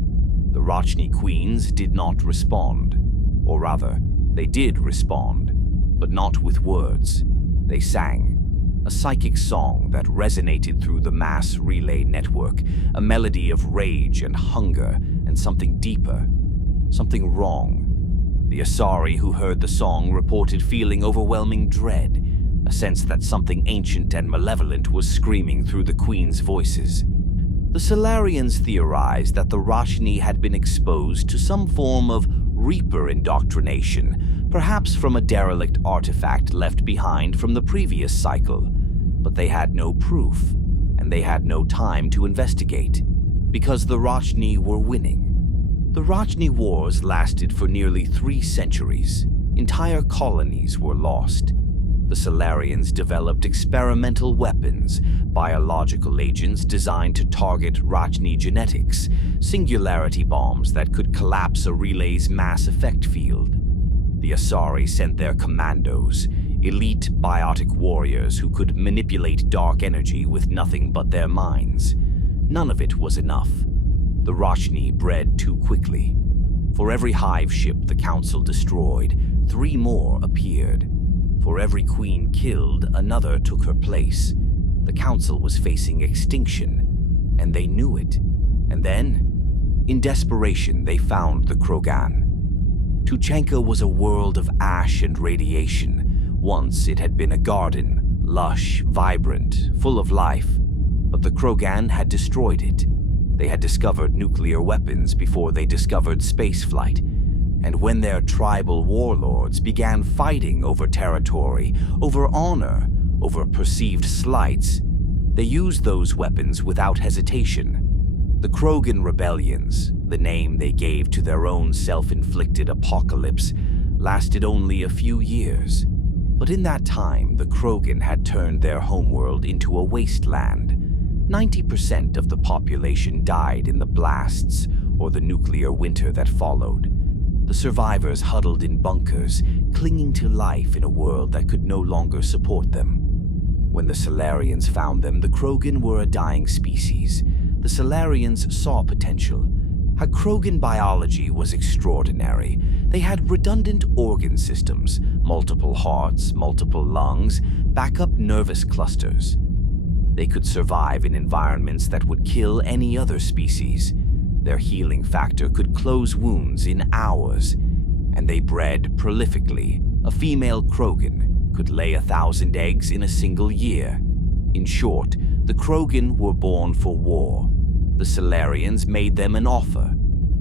The Rachni queens did not respond. Or rather, they did respond, but not with words. They sang. A psychic song that resonated through the mass relay network, a melody of rage and hunger and something deeper, something wrong. The Asari who heard the song reported feeling overwhelming dread, a sense that something ancient and malevolent was screaming through the Queen's voices. The Salarians theorized that the Rachni had been exposed to some form of Reaper indoctrination, perhaps from a derelict artifact left behind from the previous cycle. But they had no proof, and they had no time to investigate, because the Rachni were winning. The Rachni Wars lasted for nearly 3 centuries. Entire colonies were lost. The Salarians developed experimental weapons, biological agents designed to target Rachni genetics, singularity bombs that could collapse a relay's mass effect field. The Asari sent their commandos, elite biotic warriors who could manipulate dark energy with nothing but their minds. None of it was enough. The Rachni bred too quickly. For every hive ship the Council destroyed, 3 more appeared. For every queen killed, another took her place. The Council was facing extinction, and they knew it. And then, in desperation, they found the Krogan. Tuchenka was a world of ash and radiation. Once it had been a garden, lush, vibrant, full of life. But the Krogan had destroyed it. They had discovered nuclear weapons before they discovered spaceflight. And when their tribal warlords began fighting over territory, over honor, over perceived slights, they used those weapons without hesitation. The Krogan rebellions, the name they gave to their own self-inflicted apocalypse, lasted only a few years. But in that time, the Krogan had turned their homeworld into a wasteland. 90% of the population died in the blasts or the nuclear winter that followed. The survivors huddled in bunkers, clinging to life in a world that could no longer support them. When the Salarians found them, the Krogan were a dying species. The Salarians saw potential. Krogan biology was extraordinary. They had redundant organ systems, multiple hearts, multiple lungs, backup nervous clusters. They could survive in environments that would kill any other species. Their healing factor could close wounds in hours, and they bred prolifically. A female Krogan could lay 1,000 eggs in a single year. In short, the Krogan were born for war. The Salarians made them an offer.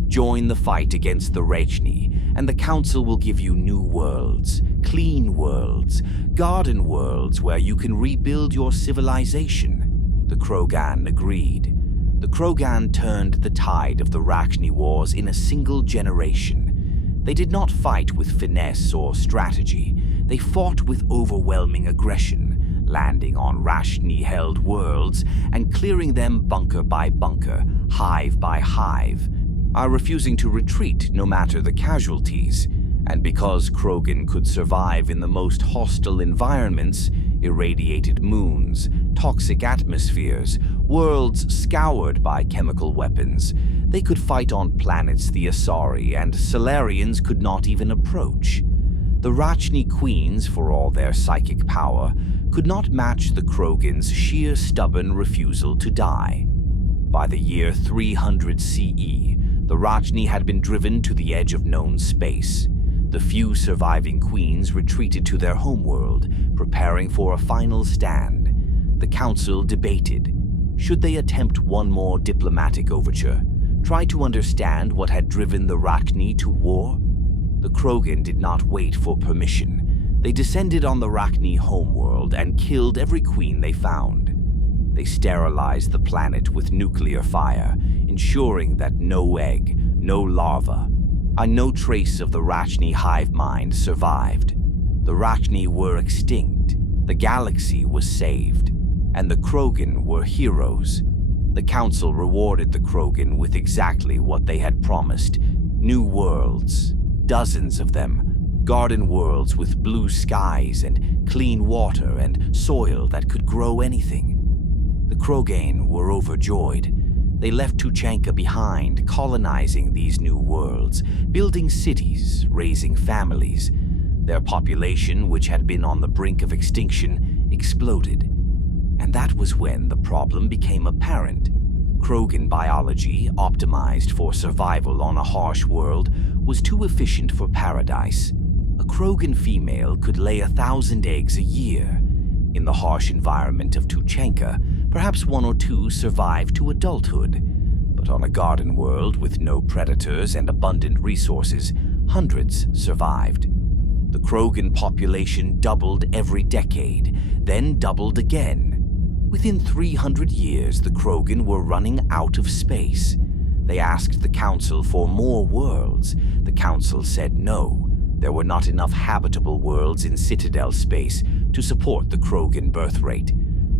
Join the fight against the Rachni, and the Council will give you new worlds, clean worlds, garden worlds where you can rebuild your civilization. The Krogan agreed. The Krogan turned the tide of the Rachni Wars in a single generation. They did not fight with finesse or strategy. They fought with overwhelming aggression, landing on Rachni-held worlds and clearing them bunker by bunker, hive by hive, refusing to retreat no matter the casualties. And because Krogan could survive in the most hostile environments, irradiated moons, toxic atmospheres, worlds scoured by chemical weapons, they could fight on planets the Asari and Salarians could not even approach. The Rachni queens, for all their psychic power, could not match the Krogan's sheer stubborn refusal to die. By the year 300 CE, the Rachni had been driven to the edge of known space. The few surviving queens retreated to their homeworld, preparing for a final stand. The Council debated. Should they attempt one more diplomatic overture? Try to understand what had driven the Rachni to war? The Krogan did not wait for permission. They descended on the Rachni homeworld and killed every queen they found. They sterilized the planet with nuclear fire, ensuring that no egg, no larva, and no trace of the Rachni hive mind survived. The Rachni were extinct, the galaxy was saved, and the Krogan were heroes. The Council rewarded the Krogan with exactly what they had promised: new worlds, dozens of them, garden worlds with blue skies and clean water and soil that could grow anything. The Krogan were overjoyed. They left Tuchanka behind, colonizing these new worlds, building cities, raising families. Their population, which had been on the brink of extinction, exploded. And that was when the problem became apparent. Krogan biology, optimized for survival on a harsh world, was too efficient for paradise. A Krogan female could lay 1,000 eggs a year. In the harsh environment of Tuchanka, perhaps 1 or 2 survived to adulthood. But on a garden world with no predators and abundant resources, hundreds survived. The Krogan population doubled every decade, then doubled again. Within 300 years, the Krogan were running out of space. They asked the Council for more worlds. The Council said no. There were not enough habitable worlds in Citadel space to support the Krogan birth rate.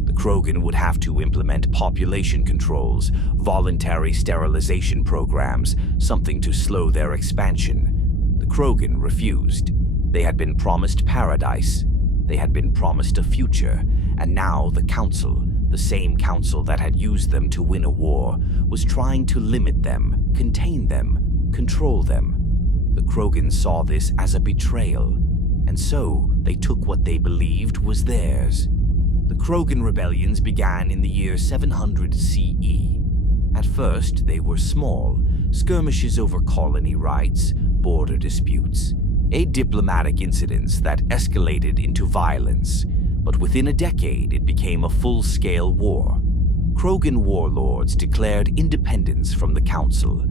The Krogan would have to implement population controls, voluntary sterilization programs, something to slow their expansion. The Krogan refused. They had been promised paradise. They had been promised a future, and now the Council, the same Council that had used them to win a war, was trying to limit them, contain them, control them. The Krogan saw this as a betrayal, and so they took what they believed was theirs. The Krogan rebellions began in the year 700 CE. At first, they were small, skirmishes over colony rights, border disputes, diplomatic incidents that escalated into violence. But within a decade, it became a full-scale war. Krogan warlords declared independence from the Council.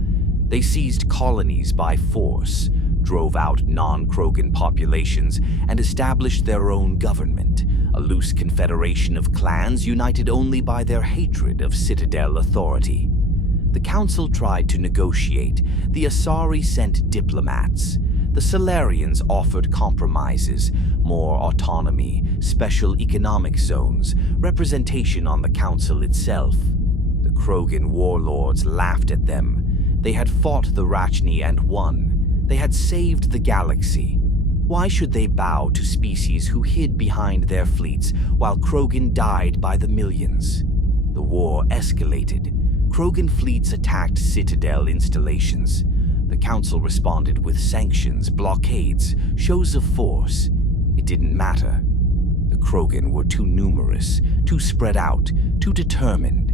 They seized colonies by force, drove out non-Krogan populations, and established their own government, a loose confederation of clans united only by their hatred of Citadel authority. The Council tried to negotiate. The Asari sent diplomats. The Salarians offered compromises, more autonomy, special economic zones, representation on the Council itself. The Krogan warlords laughed at them. They had fought the Rachni and won. They had saved the galaxy. Why should they bow to species who hid behind their fleets while Krogan died by the millions? The war escalated. Krogan fleets attacked Citadel installations. The Council responded with sanctions, blockades, shows of force. It didn't matter. The Krogan were too numerous, too spread out, too determined.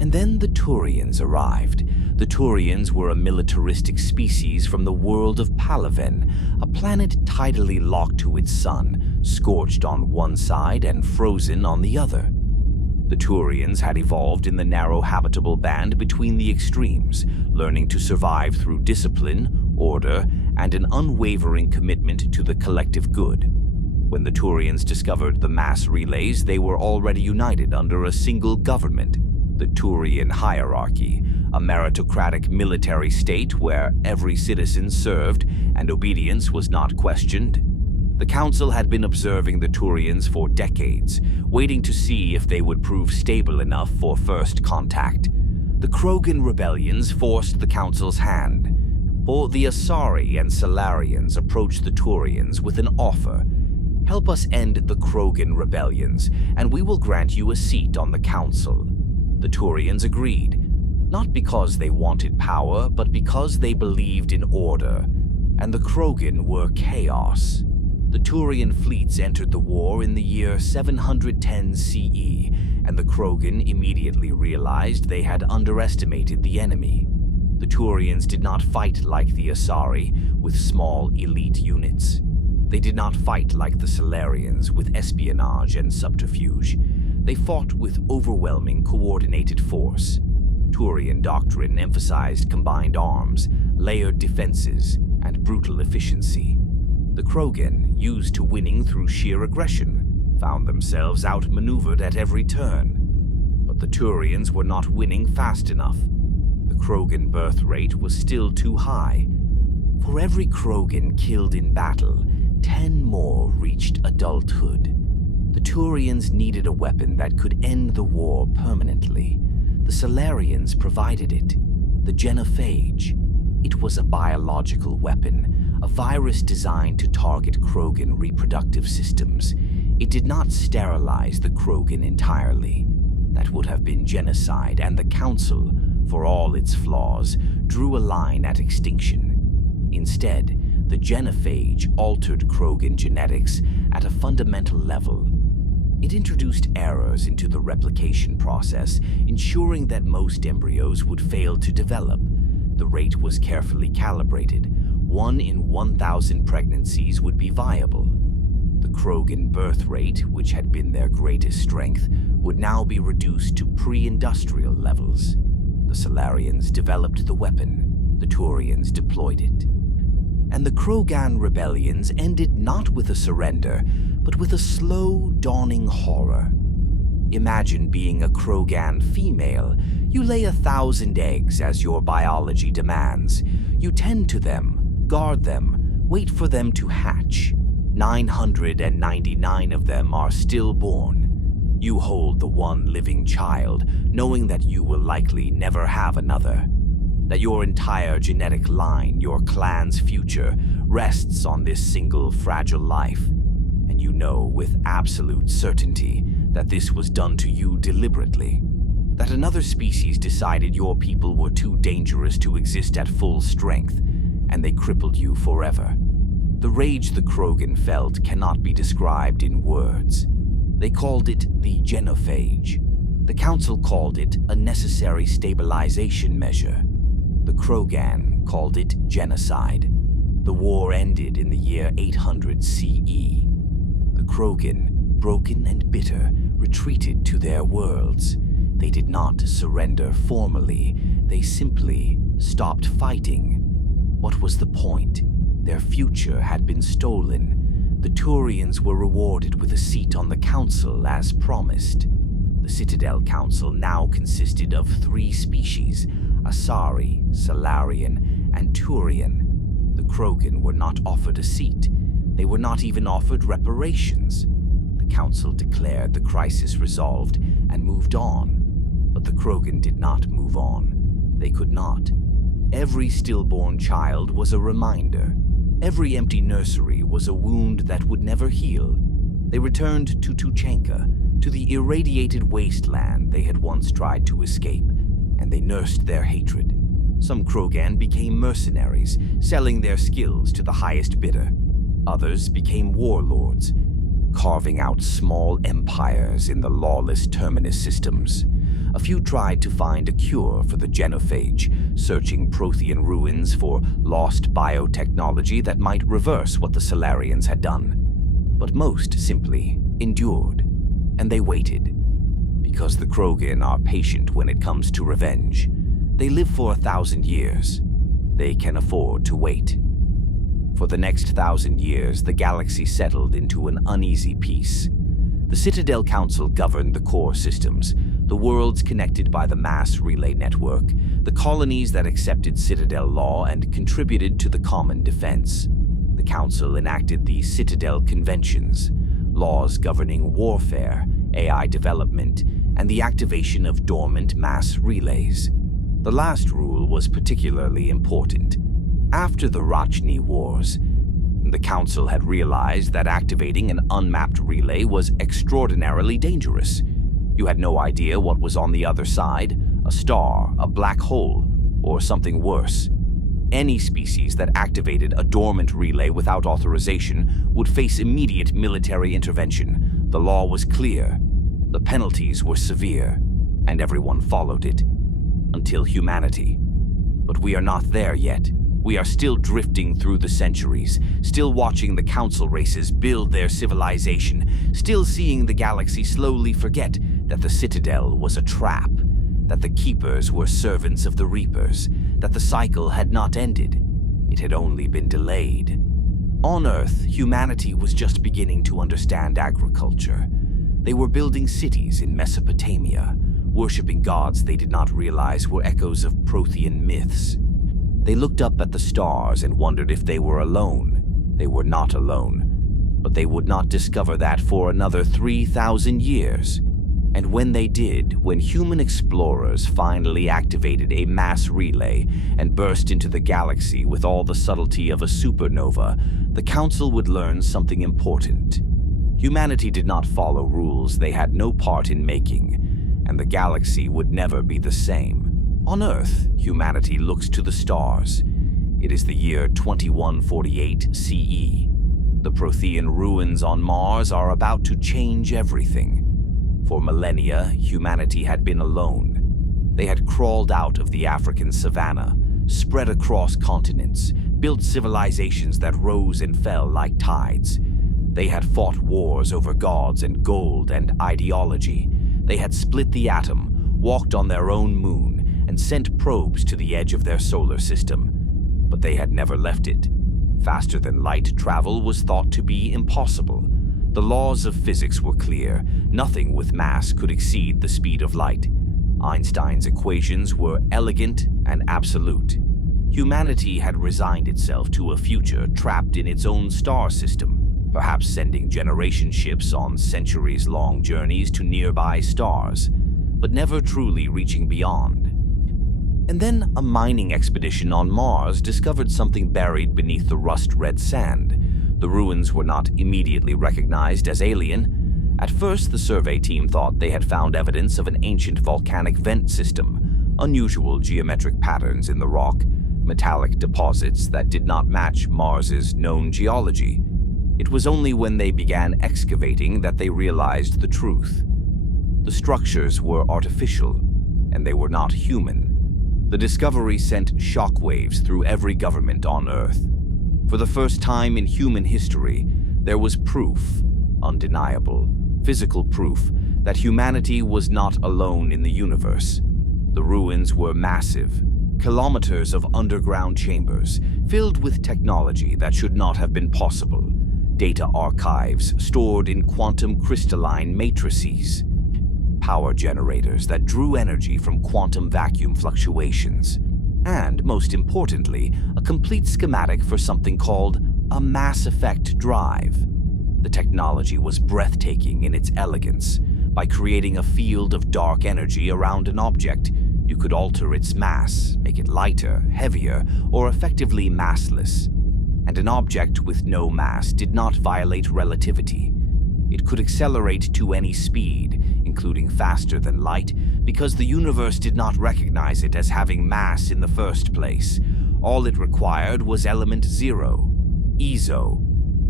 And then the Turians arrived. The Turians were a militaristic species from the world of Palaven, a planet tidally locked to its sun, scorched on one side and frozen on the other. The Turians had evolved in the narrow habitable band between the extremes, learning to survive through discipline, order, and an unwavering commitment to the collective good. When the Turians discovered the mass relays, they were already united under a single government, the Turian hierarchy, a meritocratic military state where every citizen served and obedience was not questioned. The Council had been observing the Turians for decades, waiting to see if they would prove stable enough for first contact. The Krogan rebellions forced the Council's hand. For the Asari and Salarians approached the Turians with an offer. Help us end the Krogan rebellions, and we will grant you a seat on the Council. The Turians agreed, not because they wanted power, but because they believed in order, and the Krogan were chaos. The Turian fleets entered the war in the year 710 CE, and the Krogan immediately realized they had underestimated the enemy. The Turians did not fight like the Asari, with small elite units. They did not fight like the Salarians, with espionage and subterfuge. They fought with overwhelming coordinated force. Turian doctrine emphasized combined arms, layered defenses, and brutal efficiency. The Krogan, used to winning through sheer aggression, found themselves outmaneuvered at every turn. But the Turians were not winning fast enough. The Krogan birth rate was still too high. For every Krogan killed in battle, 10 more reached adulthood. The Turians needed a weapon that could end the war permanently. The Salarians provided it, the Genophage. It was a biological weapon, a virus designed to target Krogan reproductive systems. It did not sterilize the Krogan entirely. That would have been genocide, and the Council, for all its flaws, drew a line at extinction. Instead, the Genophage altered Krogan genetics at a fundamental level. It introduced errors into the replication process, ensuring that most embryos would fail to develop. The rate was carefully calibrated. 1 in 1,000 pregnancies would be viable. The Krogan birth rate, which had been their greatest strength, would now be reduced to pre-industrial levels. The Salarians developed the weapon. The Turians deployed it. And the Krogan rebellions ended not with a surrender, but with a slow, dawning horror. Imagine being a Krogan female. You lay 1,000 eggs as your biology demands. You tend to them, guard them, wait for them to hatch. 999 of them are stillborn. You hold the one living child, knowing that you will likely never have another. That your entire genetic line, your clan's future, rests on this single fragile life. And you know with absolute certainty that this was done to you deliberately. That another species decided your people were too dangerous to exist at full strength, and they crippled you forever. The rage the Krogan felt cannot be described in words. They called it the Genophage. The Council called it a necessary stabilization measure. The Krogan called it genocide. The war ended in the year 800 CE. The Krogan, broken and bitter, retreated to their worlds. They did not surrender formally. They simply stopped fighting. What was the point? Their future had been stolen. The Turians were rewarded with a seat on the Council as promised. The Citadel Council now consisted of 3 species: Asari, Salarian, and Turian. The Krogan were not offered a seat. They were not even offered reparations. The Council declared the crisis resolved and moved on. But the Krogan did not move on. They could not. Every stillborn child was a reminder. Every empty nursery was a wound that would never heal. They returned to Tuchenka, to the irradiated wasteland they had once tried to escape, and they nursed their hatred. Some Krogan became mercenaries, selling their skills to the highest bidder. Others became warlords, carving out small empires in the lawless terminus systems. A few tried to find a cure for the Genophage, searching Prothean ruins for lost biotechnology that might reverse what the Salarians had done. But most simply endured, and they waited. Because the Krogan are patient when it comes to revenge. They live for 1,000 years. They can afford to wait. For the next 1,000 years, the galaxy settled into an uneasy peace. The Citadel Council governed the core systems, the worlds connected by the mass relay network, the colonies that accepted Citadel law and contributed to the common defense. The Council enacted the Citadel Conventions, laws governing warfare, AI development, and the activation of dormant mass relays. The last rule was particularly important. After the Rachni Wars, the Council had realized that activating an unmapped relay was extraordinarily dangerous. You had no idea what was on the other side, a star, a black hole, or something worse. Any species that activated a dormant relay without authorization would face immediate military intervention. The law was clear, the penalties were severe, and everyone followed it. Until humanity. But we are not there yet. We are still drifting through the centuries, still watching the Council races build their civilization, still seeing the galaxy slowly forget that the Citadel was a trap, that the Keepers were servants of the Reapers, that the cycle had not ended. It had only been delayed. On Earth, humanity was just beginning to understand agriculture. They were building cities in Mesopotamia, worshipping gods they did not realize were echoes of Prothean myths. They looked up at the stars and wondered if they were alone. They were not alone, but they would not discover that for another 3,000 years. And when they did, when human explorers finally activated a mass relay and burst into the galaxy with all the subtlety of a supernova, the Council would learn something important. Humanity did not follow rules they had no part in making, and the galaxy would never be the same. On Earth, humanity looks to the stars. It is the year 2148 CE. The Prothean ruins on Mars are about to change everything. For millennia, humanity had been alone. They had crawled out of the African savanna, spread across continents, built civilizations that rose and fell like tides. They had fought wars over gods and gold and ideology. They had split the atom, walked on their own moon, and sent probes to the edge of their solar system. But they had never left it. Faster-than-light travel was thought to be impossible. The laws of physics were clear. Nothing with mass could exceed the speed of light. Einstein's equations were elegant and absolute. Humanity had resigned itself to a future trapped in its own star system, perhaps sending generation ships on centuries-long journeys to nearby stars, but never truly reaching beyond. And then a mining expedition on Mars discovered something buried beneath the rust-red sand. The ruins were not immediately recognized as alien. At first, the survey team thought they had found evidence of an ancient volcanic vent system, unusual geometric patterns in the rock, metallic deposits that did not match Mars's known geology. It was only when they began excavating that they realized the truth. The structures were artificial, and they were not human. The discovery sent shockwaves through every government on Earth. For the first time in human history, there was proof, undeniable, physical proof, that humanity was not alone in the universe. The ruins were massive, kilometers of underground chambers, filled with technology that should not have been possible. Data archives stored in quantum crystalline matrices. Power generators that drew energy from quantum vacuum fluctuations. And, most importantly, a complete schematic for something called a mass effect drive. The technology was breathtaking in its elegance. By creating a field of dark energy around an object, you could alter its mass, make it lighter, heavier, or effectively massless. And an object with no mass did not violate relativity. It could accelerate to any speed, including faster than light, because the universe did not recognize it as having mass in the first place. All it required was element 0, EZO,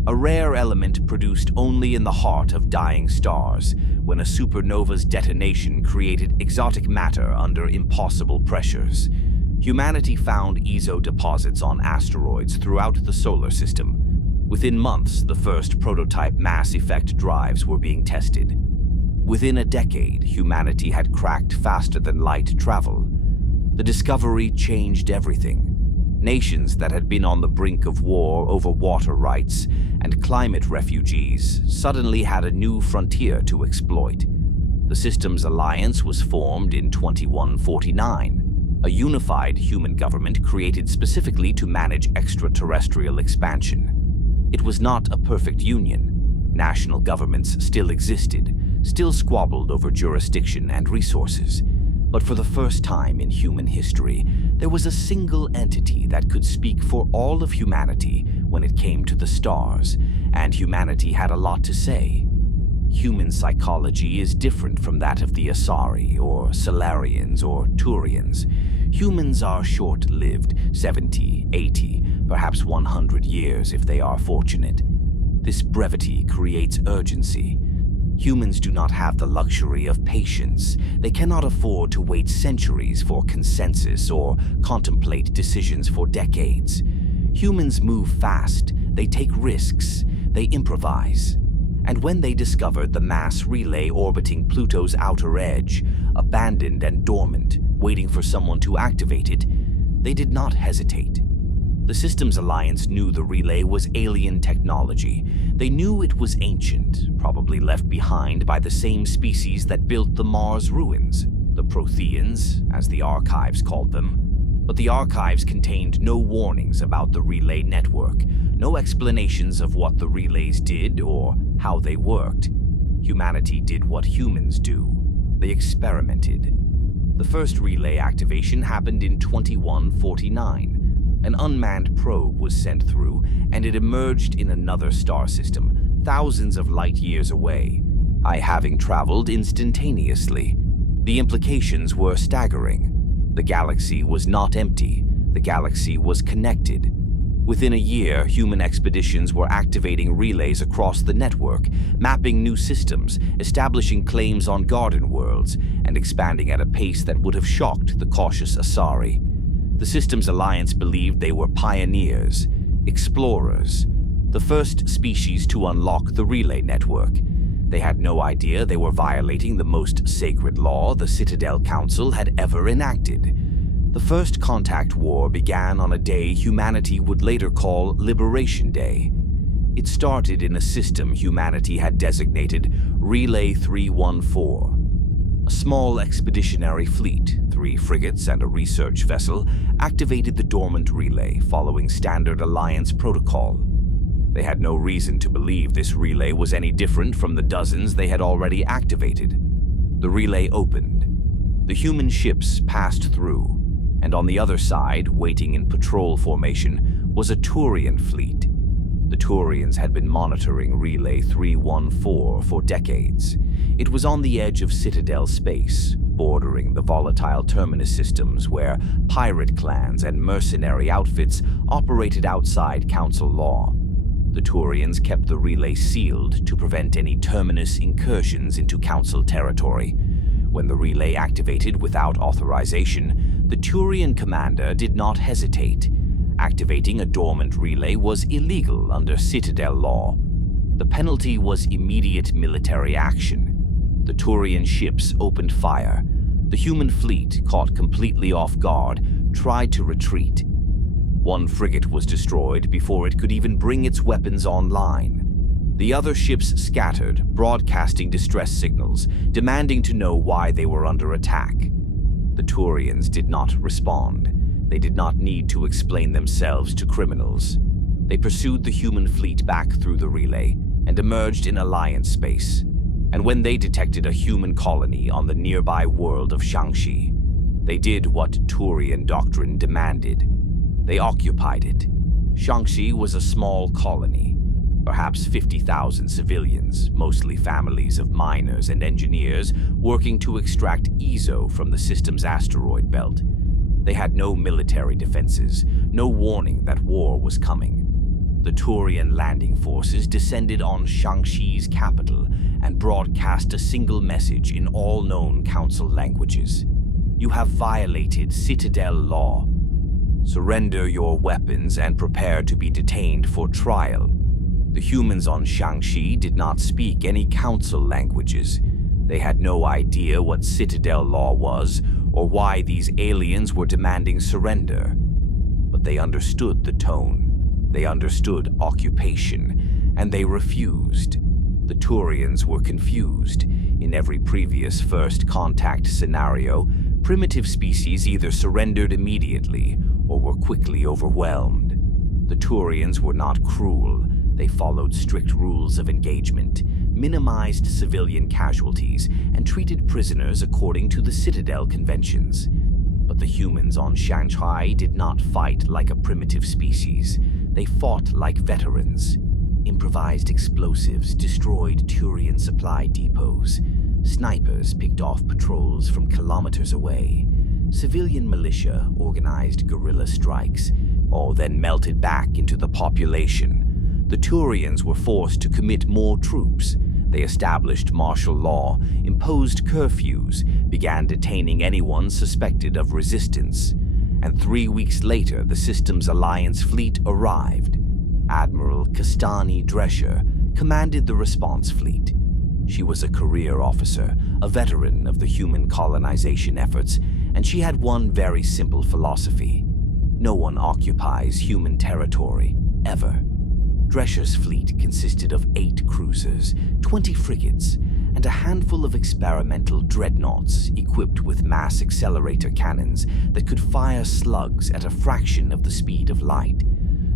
a rare element produced only in the heart of dying stars, when a supernova's detonation created exotic matter under impossible pressures. Humanity found EZO deposits on asteroids throughout the solar system. Within months, the first prototype mass effect drives were being tested. Within a decade, humanity had cracked faster-than-light travel. The discovery changed everything. Nations that had been on the brink of war over water rights and climate refugees suddenly had a new frontier to exploit. The Systems Alliance was formed in 2149, a unified human government created specifically to manage extraterrestrial expansion. It was not a perfect union. National governments still existed, still squabbled over jurisdiction and resources. But for the first time in human history, there was a single entity that could speak for all of humanity when it came to the stars, and humanity had a lot to say. Human psychology is different from that of the Asari, or Salarians, or Turians. Humans are short-lived, 70, 80, perhaps 100 years if they are fortunate. This brevity creates urgency. Humans do not have the luxury of patience. They cannot afford to wait centuries for consensus or contemplate decisions for decades. Humans move fast, they take risks, they improvise. And when they discovered the mass relay orbiting Pluto's outer edge, abandoned and dormant, waiting for someone to activate it, they did not hesitate. The Systems Alliance knew the relay was alien technology. They knew it was ancient, probably left behind by the same species that built the Mars ruins, the Protheans, as the archives called them. But the archives contained no warnings about the relay network, no explanations of what the relays did or how they worked. Humanity did what humans do. They experimented. The first relay activation happened in 2149. An unmanned probe was sent through, and it emerged in another star system, thousands of light years away, I having traveled instantaneously. The implications were staggering. The galaxy was not empty. The galaxy was connected. Within a year, human expeditions were activating relays across the network, mapping new systems, establishing claims on garden worlds, and expanding at a pace that would have shocked the cautious Asari. The Systems Alliance believed they were pioneers, explorers, the first species to unlock the relay network. They had no idea they were violating the most sacred law the Citadel Council had ever enacted. The First Contact War began on a day humanity would later call Liberation Day. It started in a system humanity had designated Relay 314. A small expeditionary fleet, 3 frigates and a research vessel, activated the dormant relay following standard Alliance protocol. They had no reason to believe this relay was any different from the dozens they had already activated. The relay opened. The human ships passed through, and on the other side, waiting in patrol formation, was a Turian fleet. The Turians had been monitoring Relay 314 for decades. It was on the edge of Citadel space, bordering the volatile terminus systems where pirate clans and mercenary outfits operated outside Council law. The Turians kept the relay sealed to prevent any terminus incursions into Council territory. When the relay activated without authorization, the Turian commander did not hesitate. Activating a dormant relay was illegal under Citadel law. The penalty was immediate military action. The Turian ships opened fire. The human fleet, caught completely off guard, tried to retreat. One frigate was destroyed before it could even bring its weapons online. The other ships scattered, broadcasting distress signals, demanding to know why they were under attack. The Turians did not respond. They did not need to explain themselves to criminals. They pursued the human fleet back through the relay and emerged in Alliance space. And when they detected a human colony on the nearby world of Shangxi, they did what Turian doctrine demanded. They occupied it. Shangxi was a small colony, perhaps 50,000 civilians, mostly families of miners and engineers, working to extract EZO from the system's asteroid belt. They had no military defenses, no warning that war was coming. The Turian landing forces descended on Shangxi's capital and broadcast a single message in all known Council languages. You have violated Citadel law. Surrender your weapons and prepare to be detained for trial. The humans on Shangxi did not speak any Council languages. They had no idea what Citadel law was or why these aliens were demanding surrender. But they understood the tone. They understood occupation, and they refused. The Turians were confused. In every previous First Contact scenario, primitive species either surrendered immediately or were quickly overwhelmed. The Turians were not cruel. They followed strict rules of engagement, minimized civilian casualties, and treated prisoners according to the Citadel conventions. But the humans on Shangxi did not fight like a primitive species. They fought like veterans. Improvised explosives destroyed Turian supply depots. Snipers picked off patrols from kilometers away. Civilian militia organized guerrilla strikes, all then melted back into the population. The Turians were forced to commit more troops. They established martial law, imposed curfews, began detaining anyone suspected of resistance. And 3 weeks later, the Systems Alliance fleet arrived. Admiral Kastani Drescher commanded the response fleet. She was a career officer, a veteran of the human colonization efforts, and she had one very simple philosophy. No one occupies human territory, ever. Drescher's fleet consisted of 8 cruisers, 20 frigates, and a handful of experimental dreadnoughts equipped with mass accelerator cannons that could fire slugs at a fraction of the speed of light.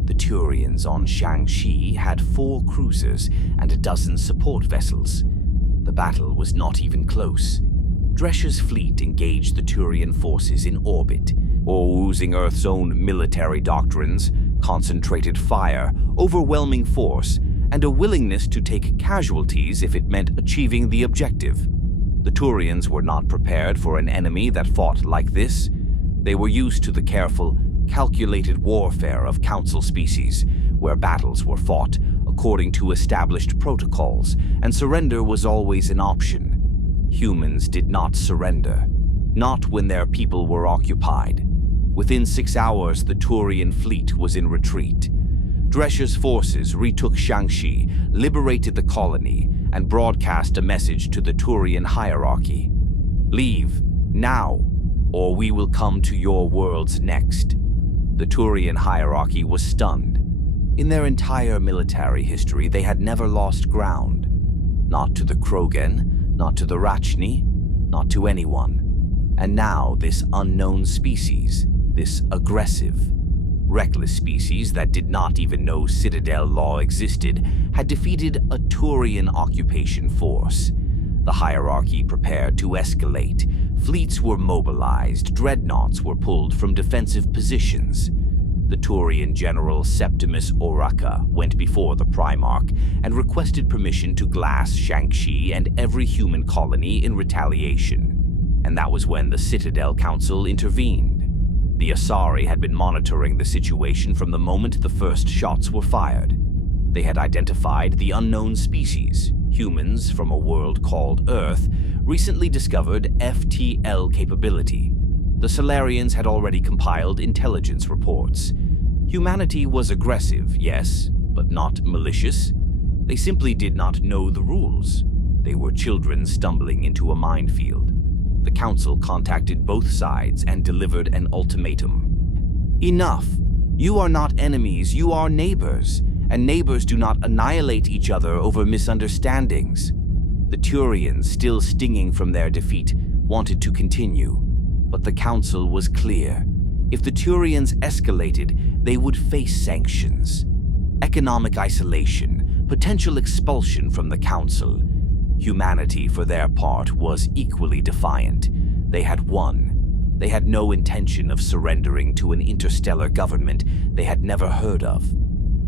The Turians on Shangxi had 4 cruisers and a dozen support vessels. The battle was not even close. Drescher's fleet engaged the Turian forces in orbit, or using Earth's own military doctrines, concentrated fire, overwhelming force, and a willingness to take casualties if it meant achieving the objective. The Turians were not prepared for an enemy that fought like this. They were used to the careful, calculated warfare of Council species, where battles were fought according to established protocols, and surrender was always an option. Humans did not surrender, not when their people were occupied. Within 6 hours, the Turian fleet was in retreat. Drescher's forces retook Shangxi, liberated the colony, and broadcast a message to the Turian hierarchy. Leave, now, or we will come to your worlds next. The Turian hierarchy was stunned. In their entire military history, they had never lost ground. Not to the Krogan, not to the Rachni, not to anyone. And now this unknown species, this aggressive, reckless species that did not even know Citadel law existed, had defeated a Turian occupation force. The hierarchy prepared to escalate. Fleets were mobilized, dreadnoughts were pulled from defensive positions. The Turian general Septimus Oraka went before the Primarch and requested permission to glass Shangxi and every human colony in retaliation. And that was when the Citadel Council intervened. The Asari had been monitoring the situation from the moment the first shots were fired. They had identified the unknown species, humans from a world called Earth, recently discovered FTL capability. The Salarians had already compiled intelligence reports. Humanity was aggressive, yes, but not malicious. They simply did not know the rules. They were children stumbling into a minefield. The Council contacted both sides and delivered an ultimatum. Enough! You are not enemies, you are neighbors, and neighbors do not annihilate each other over misunderstandings. The Turians, still stinging from their defeat, wanted to continue, but the Council was clear. If the Turians escalated, they would face sanctions, economic isolation, potential expulsion from the Council. Humanity, for their part, was equally defiant. They had won. They had no intention of surrendering to an interstellar government they had never heard of.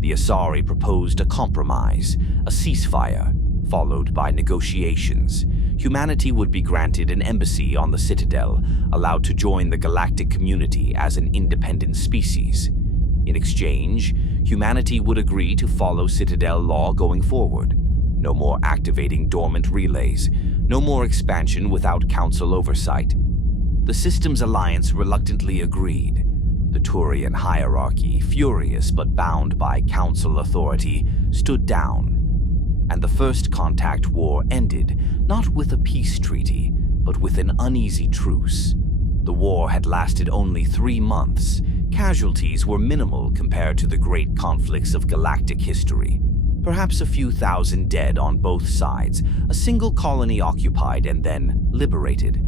The Asari proposed a compromise, a ceasefire, followed by negotiations. Humanity would be granted an embassy on the Citadel, allowed to join the galactic community as an independent species. In exchange, humanity would agree to follow Citadel law going forward. No more activating dormant relays, no more expansion without Council oversight. The Systems Alliance reluctantly agreed. The Turian hierarchy, furious but bound by Council authority, stood down. And the First Contact War ended, not with a peace treaty, but with an uneasy truce. The war had lasted only 3 months. Casualties were minimal compared to the great conflicts of galactic history. Perhaps a few thousand dead on both sides, a single colony occupied and then liberated.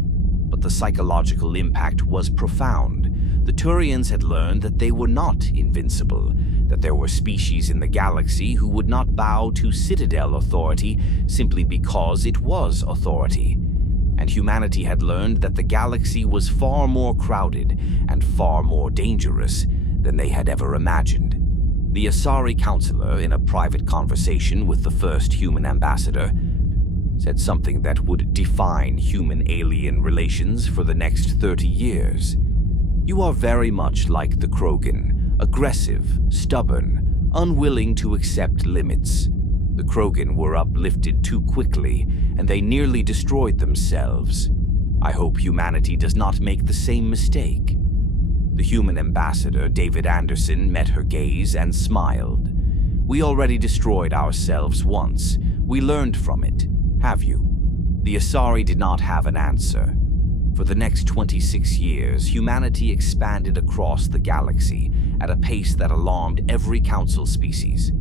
But the psychological impact was profound. The Turians had learned that they were not invincible, that there were species in the galaxy who would not bow to Citadel authority simply because it was authority. And humanity had learned that the galaxy was far more crowded and far more dangerous than they had ever imagined. The Asari counselor, in a private conversation with the first human ambassador, said something that would define human-alien relations for the next 30 years. You are very much like the Krogan, aggressive, stubborn, unwilling to accept limits. The Krogan were uplifted too quickly, and they nearly destroyed themselves. I hope humanity does not make the same mistake. The human ambassador, David Anderson, met her gaze and smiled. We already destroyed ourselves once. We learned from it. Have you? The Asari did not have an answer. For the next 26 years, humanity expanded across the galaxy at a pace that alarmed every Council species.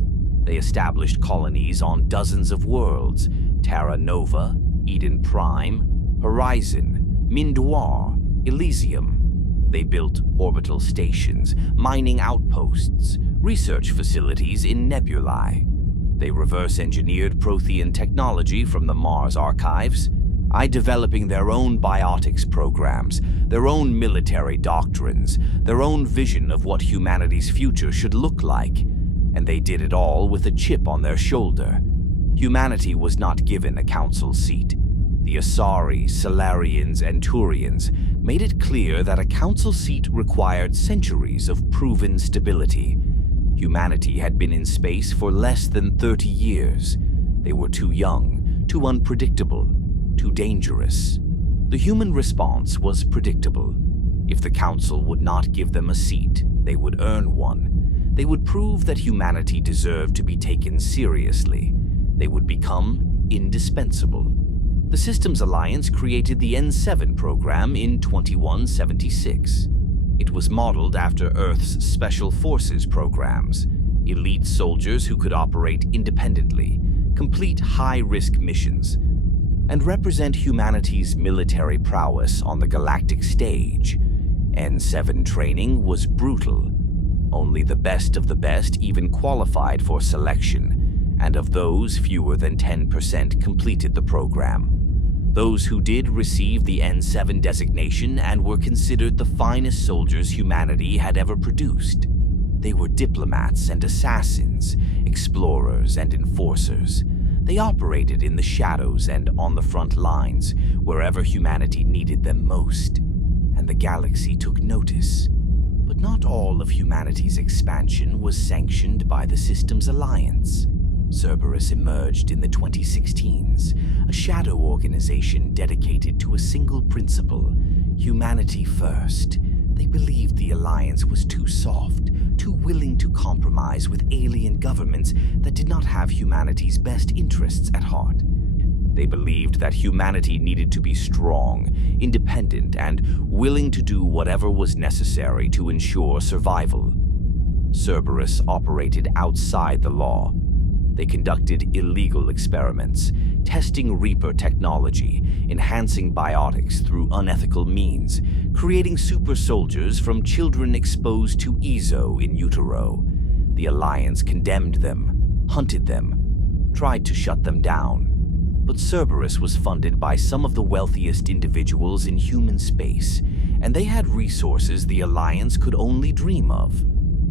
They established colonies on dozens of worlds: Terra Nova, Eden Prime, Horizon, Mindoir, Elysium. They built orbital stations, mining outposts, research facilities in nebulae. They reverse-engineered Prothean technology from the Mars archives. developing their own biotics programs, their own military doctrines, their own vision of what humanity's future should look like. And they did it all with a chip on their shoulder. Humanity was not given a council seat. The Asari, Salarians, and Turians made it clear that a council seat required centuries of proven stability. Humanity had been in space for less than 30 years. They were too young, too unpredictable, too dangerous. The human response was predictable. If the council would not give them a seat, they would earn one. They would prove that humanity deserved to be taken seriously. They would become indispensable. The Systems Alliance created the N7 program in 2176. It was modeled after Earth's Special Forces programs, elite soldiers who could operate independently, complete high-risk missions, and represent humanity's military prowess on the galactic stage. N7 training was brutal. Only the best of the best even qualified for selection, and of those, fewer than 10% completed the program. Those who did receive the N7 designation and were considered the finest soldiers humanity had ever produced. They were diplomats and assassins, explorers and enforcers. They operated in the shadows and on the front lines, wherever humanity needed them most. And the galaxy took notice. But not all of humanity's expansion was sanctioned by the Systems Alliance. Cerberus emerged in the 2016s, a shadow organization dedicated to a single principle: humanity first. They believed the Alliance was too soft, too willing to compromise with alien governments that did not have humanity's best interests at heart. They believed that humanity needed to be strong, independent, and willing to do whatever was necessary to ensure survival. Cerberus operated outside the law. They conducted illegal experiments, testing Reaper technology, enhancing biotics through unethical means, creating super soldiers from children exposed to Ezo in utero. The Alliance condemned them, hunted them, tried to shut them down. But Cerberus was funded by some of the wealthiest individuals in human space, and they had resources the Alliance could only dream of.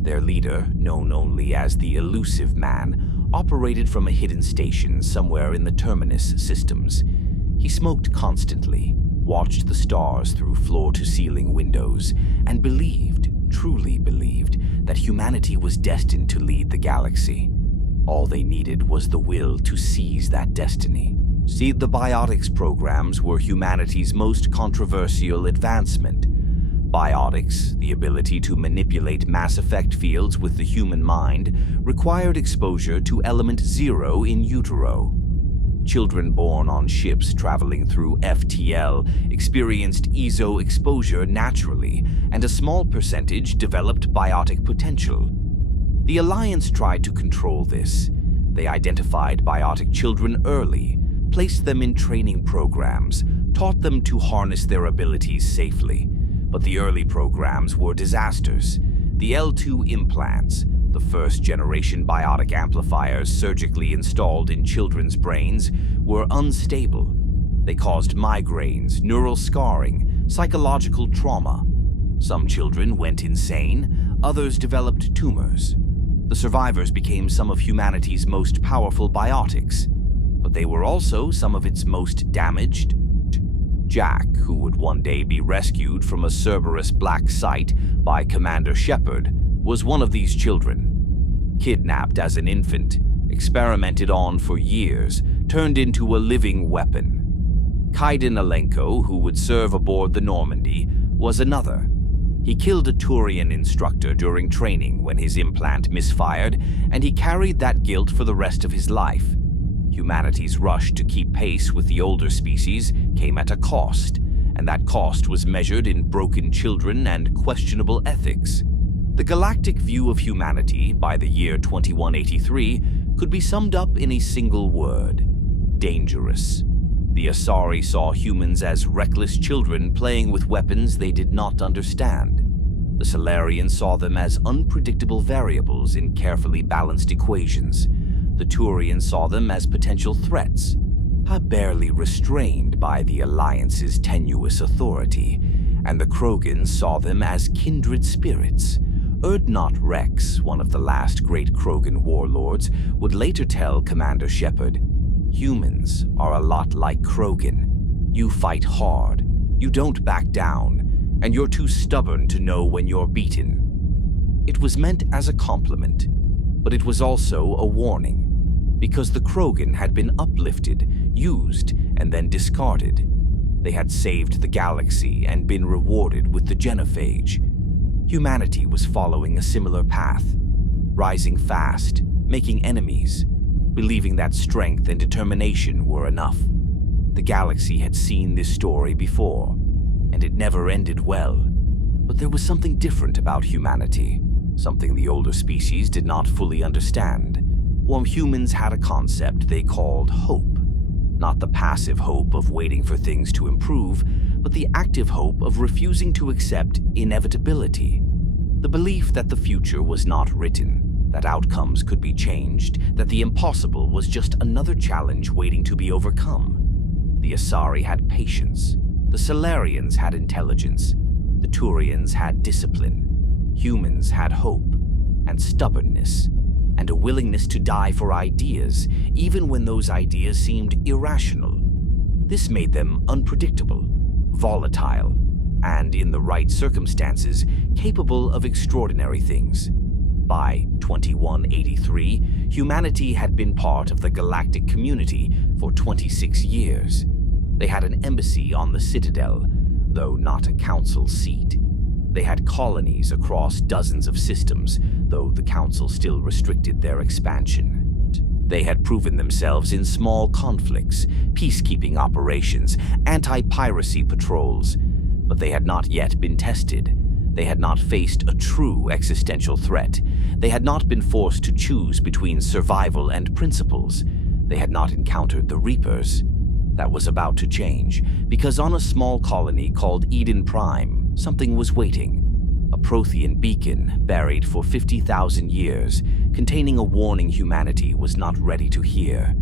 Their leader, known only as the Illusive Man, operated from a hidden station somewhere in the Terminus systems. He smoked constantly, watched the stars through floor-to-ceiling windows, and believed, truly believed, that humanity was destined to lead the galaxy. All they needed was the will to seize that destiny. See, the biotics programs were humanity's most controversial advancement. Biotics, the ability to manipulate mass effect fields with the human mind, required exposure to element 0 in utero. Children born on ships traveling through FTL experienced Ezo exposure naturally, and a small percentage developed biotic potential. The Alliance tried to control this. They identified biotic children early, placed them in training programs, taught them to harness their abilities safely. But the early programs were disasters. The L2 implants, the first-generation biotic amplifiers surgically installed in children's brains, were unstable. They caused migraines, neural scarring, psychological trauma. Some children went insane, others developed tumors. The survivors became some of humanity's most powerful biotics, but they were also some of its most damaged. Jack, who would one day be rescued from a Cerberus black site by Commander Shepard, was one of these children. Kidnapped as an infant, experimented on for years, turned into a living weapon. Kaiden Alenko, who would serve aboard the Normandy, was another. He killed a Turian instructor during training when his implant misfired, and he carried that guilt for the rest of his life. Humanity's rush to keep pace with the older species came at a cost, and that cost was measured in broken children and questionable ethics. The galactic view of humanity by the year 2183 could be summed up in a single word: dangerous. The Asari saw humans as reckless children playing with weapons they did not understand. The Salarian saw them as unpredictable variables in carefully balanced equations. The Turian saw them as potential threats. barely restrained by the Alliance's tenuous authority, and the Krogans saw them as kindred spirits. Urdnot Rex, one of the last great Krogan warlords, would later tell Commander Shepard, "Humans are a lot like Krogan. You fight hard, you don't back down, and you're too stubborn to know when you're beaten." It was meant as a compliment, but it was also a warning, because the Krogan had been uplifted, used, and then discarded. They had saved the galaxy and been rewarded with the Genophage. Humanity was following a similar path, rising fast, making enemies, believing that strength and determination were enough. The galaxy had seen this story before, and it never ended well. But there was something different about humanity, something the older species did not fully understand. Well, humans had a concept they called hope. Not the passive hope of waiting for things to improve, but the active hope of refusing to accept inevitability. The belief that the future was not written, that outcomes could be changed, that the impossible was just another challenge waiting to be overcome. The Asari had patience, the Salarians had intelligence, the Turians had discipline, humans had hope and stubbornness, and a willingness to die for ideas, even when those ideas seemed irrational. This made them unpredictable, volatile, and, in the right circumstances, capable of extraordinary things. By 2183, humanity had been part of the galactic community for 26 years. They had an embassy on the Citadel, though not a council seat. They had colonies across dozens of systems, though the council still restricted their expansion. They had proven themselves in small conflicts, peacekeeping operations, anti-piracy patrols, but they had not yet been tested. They had not faced a true existential threat. They had not been forced to choose between survival and principles. They had not encountered the Reapers. That was about to change, because on a small colony called Eden Prime, something was waiting. A Prothean beacon buried for 50,000 years, containing a warning humanity was not ready to hear.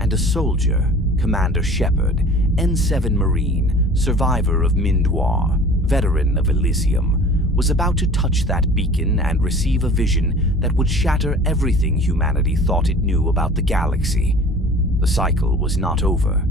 And a soldier, Commander Shepard, N7 Marine, survivor of Mindwar, veteran of Elysium, was about to touch that beacon and receive a vision that would shatter everything humanity thought it knew about the galaxy. The cycle was not over.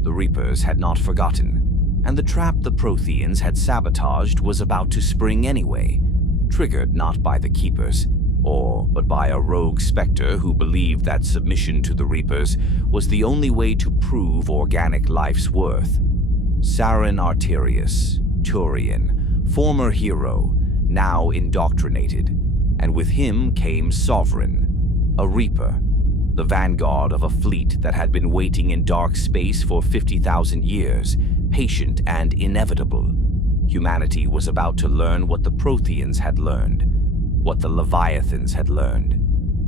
The Reapers had not forgotten, and the trap the Protheans had sabotaged was about to spring anyway, triggered not by the Keepers, but by a rogue Spectre who believed that submission to the Reapers was the only way to prove organic life's worth. Saren'S, Turian, former hero, now indoctrinated, and with him came Sovereign, a Reaper, the vanguard of a fleet that had been waiting in dark space for 50,000 years, patient and inevitable. Humanity was about to learn what the Protheans had learned, what the Leviathans had learned,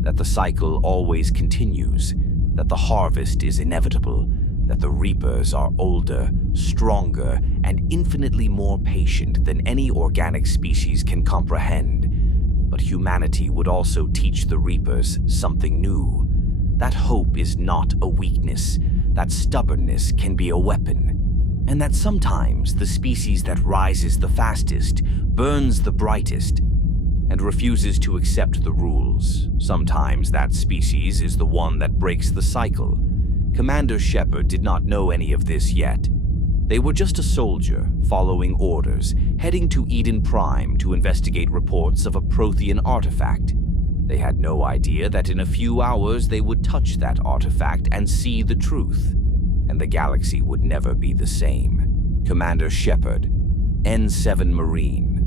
that the cycle always continues, that the harvest is inevitable, that the Reapers are older, stronger, and infinitely more patient than any organic species can comprehend. But humanity would also teach the Reapers something new. That hope is not a weakness, that stubbornness can be a weapon, and that sometimes the species that rises the fastest, burns the brightest, and refuses to accept the rules. Sometimes that species is the one that breaks the cycle. Commander Shepard did not know any of this yet. They were just a soldier, following orders, heading to Eden Prime to investigate reports of a Prothean artifact. They had no idea that in a few hours they would touch that artifact and see the truth, and the galaxy would never be the same. Commander Shepard, N7 Marine.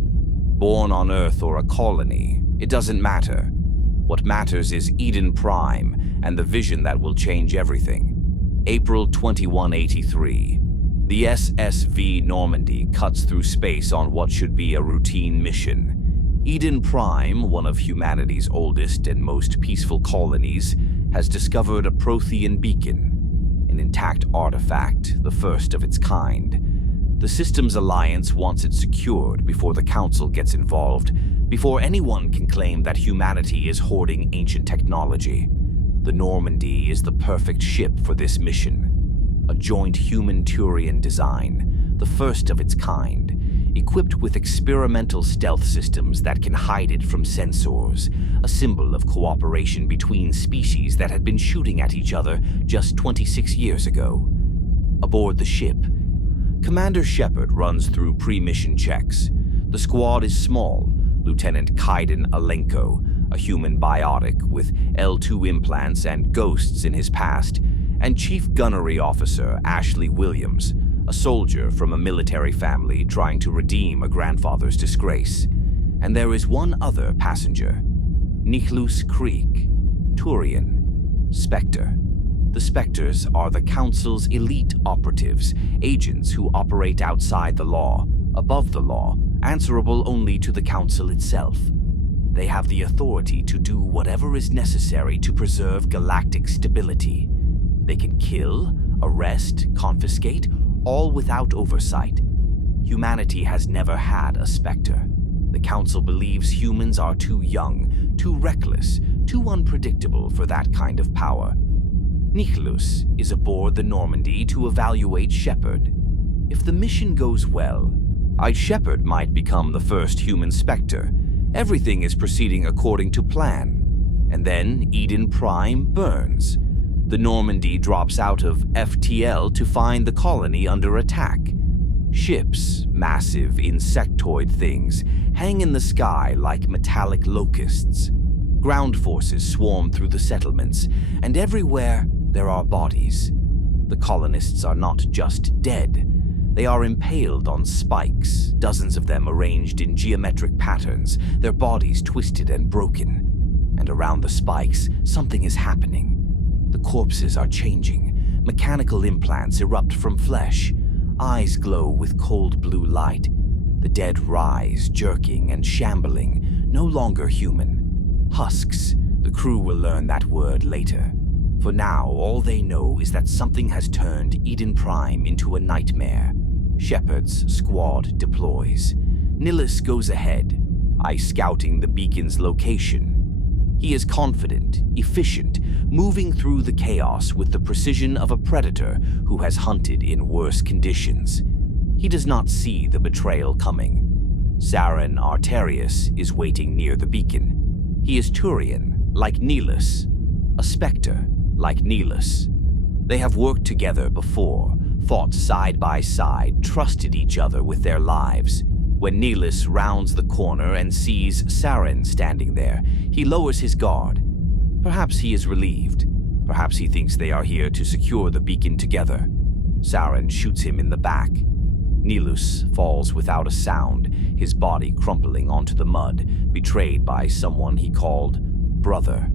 Born on Earth or a colony, it doesn't matter. What matters is Eden Prime and the vision that will change everything. April 2183. The SSV Normandy cuts through space on what should be a routine mission. Eden Prime, one of humanity's oldest and most peaceful colonies, has discovered a Prothean beacon, an intact artifact, the first of its kind. The Systems Alliance wants it secured before the Council gets involved, before anyone can claim that humanity is hoarding ancient technology. The Normandy is the perfect ship for this mission. a joint human-Turian design, the first of its kind, equipped with experimental stealth systems that can hide it from sensors, a symbol of cooperation between species that had been shooting at each other just 26 years ago. Aboard the ship, Commander Shepard runs through pre-mission checks. The squad is small. Lieutenant Kaiden Alenko, a human biotic with L2 implants and ghosts in his past, and Chief Gunnery Officer Ashley Williams, a soldier from a military family trying to redeem a grandfather's disgrace. And there is one other passenger, Nihlus Creek, Turian, Spectre. The Spectres are the Council's elite operatives, agents who operate outside the law, above the law, answerable only to the Council itself. They have the authority to do whatever is necessary to preserve galactic stability. They can kill, arrest, confiscate, all without oversight. Humanity has never had a Spectre. The Council believes humans are too young, too reckless, too unpredictable for that kind of power. Nihlus is aboard the Normandy to evaluate Shepard. If the mission goes well, Shepard might become the first human Spectre. Everything is proceeding according to plan. And then Eden Prime burns. The Normandy drops out of FTL to find the colony under attack. Ships, massive insectoid things, hang in the sky like metallic locusts. Ground forces swarm through the settlements, and everywhere there are bodies. The colonists are not just dead. They are impaled on spikes, dozens of them arranged in geometric patterns, their bodies twisted and broken. And around the spikes, something is happening. The corpses are changing. Mechanical implants erupt from flesh. Eyes glow with cold blue light. The dead rise, jerking and shambling, no longer human. Husks. The crew will learn that word later. For now, all they know is that something has turned Eden Prime into a nightmare. Shepard's squad deploys. Nihlus goes ahead, scouting the beacon's location. He is confident, efficient, moving through the chaos with the precision of a predator who has hunted in worse conditions. He does not see the betrayal coming. Saren'S is waiting near the beacon. He is Turian, like Nihlus, a Spectre, like Nihlus. They have worked together before, fought side by side, trusted each other with their lives. When Nihlus rounds the corner and sees Saren'S standing there, he lowers his guard. Perhaps he is relieved. Perhaps he thinks they are here to secure the beacon together. Saren'S shoots him in the back. Nihlus falls without a sound, his body crumpling onto the mud, betrayed by someone he called brother.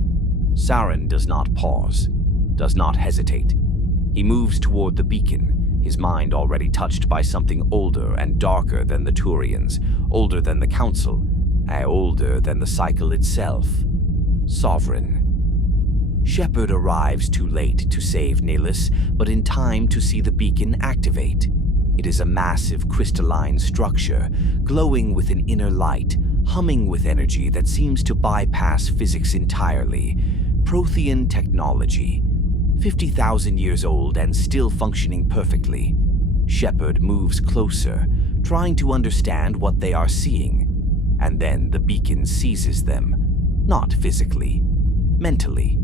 Saren'S does not pause, does not hesitate. He moves toward the beacon, his mind already touched by something older and darker than the Turians, older than the Council, older than the cycle itself. Sovereign. Shepard arrives too late to save Nihlus, but in time to see the beacon activate. It is a massive crystalline structure, glowing with an inner light, humming with energy that seems to bypass physics entirely. Prothean technology. 50,000 years old and still functioning perfectly. Shepard moves closer, trying to understand what they are seeing. And then the beacon seizes them. Not physically, mentally.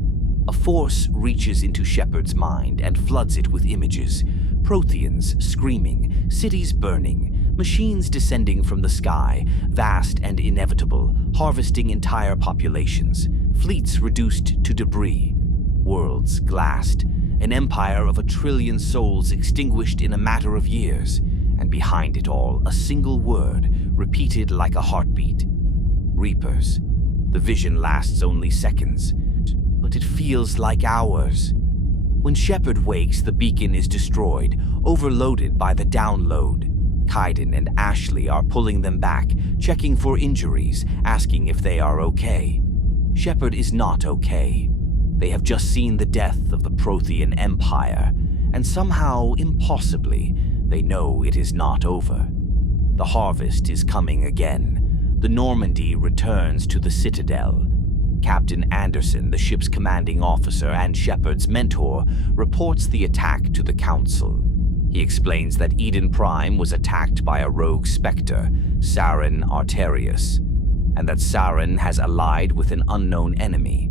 A force reaches into Shepard's mind and floods it with images. Protheans screaming, cities burning, machines descending from the sky, vast and inevitable, harvesting entire populations, fleets reduced to debris, worlds glassed, an empire of 1 trillion souls extinguished in a matter of years, and behind it all, a single word, repeated like a heartbeat. Reapers. The vision lasts only seconds, but it feels like hours. When Shepard wakes, the beacon is destroyed, overloaded by the download. Kaiden and Ashley are pulling them back, checking for injuries, asking if they are okay. Shepard is not okay. They have just seen the death of the Prothean Empire, and somehow, impossibly, they know it is not over. The harvest is coming again. The Normandy returns to the Citadel. Captain Anderson, the ship's commanding officer and Shepard's mentor, reports the attack to the Council. He explains that Eden Prime was attacked by a rogue specter, Saren'S, and that Saren has allied with an unknown enemy.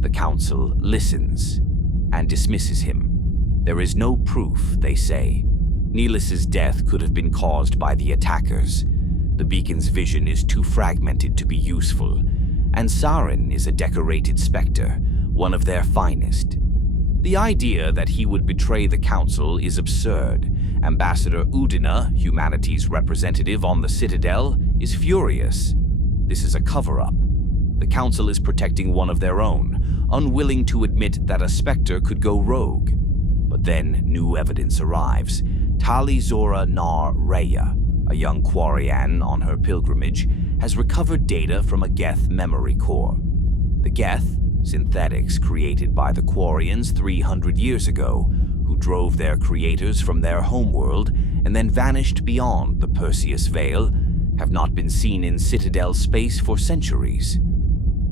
The Council listens and dismisses him. There is no proof, they say. Neelis's death could have been caused by the attackers. The beacon's vision is too fragmented to be useful, and Saren is a decorated specter, one of their finest. The idea that he would betray the Council is absurd. Ambassador Udina, humanity's representative on the Citadel, is furious. This is a cover-up. The Council is protecting one of their own, unwilling to admit that a specter could go rogue. But then new evidence arrives. Tali Zora Nar Raya, a young Quarian on her pilgrimage, has recovered data from a Geth memory core. The Geth, synthetics created by the Quarians 300 years ago, who drove their creators from their homeworld and then vanished beyond the Perseus Veil, have not been seen in Citadel space for centuries.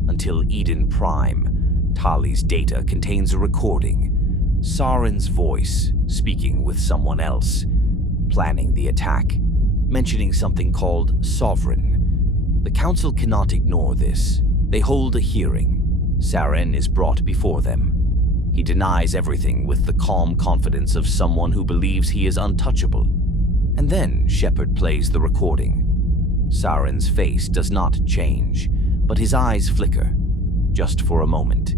Until Eden Prime, Tali's data contains a recording. Saren'S voice, speaking with someone else, planning the attack, mentioning something called Sovereign. The Council cannot ignore this. They hold a hearing. Saren is brought before them. He denies everything with the calm confidence of someone who believes he is untouchable. And then Shepard plays the recording. Saren's face does not change, but his eyes flicker, just for a moment.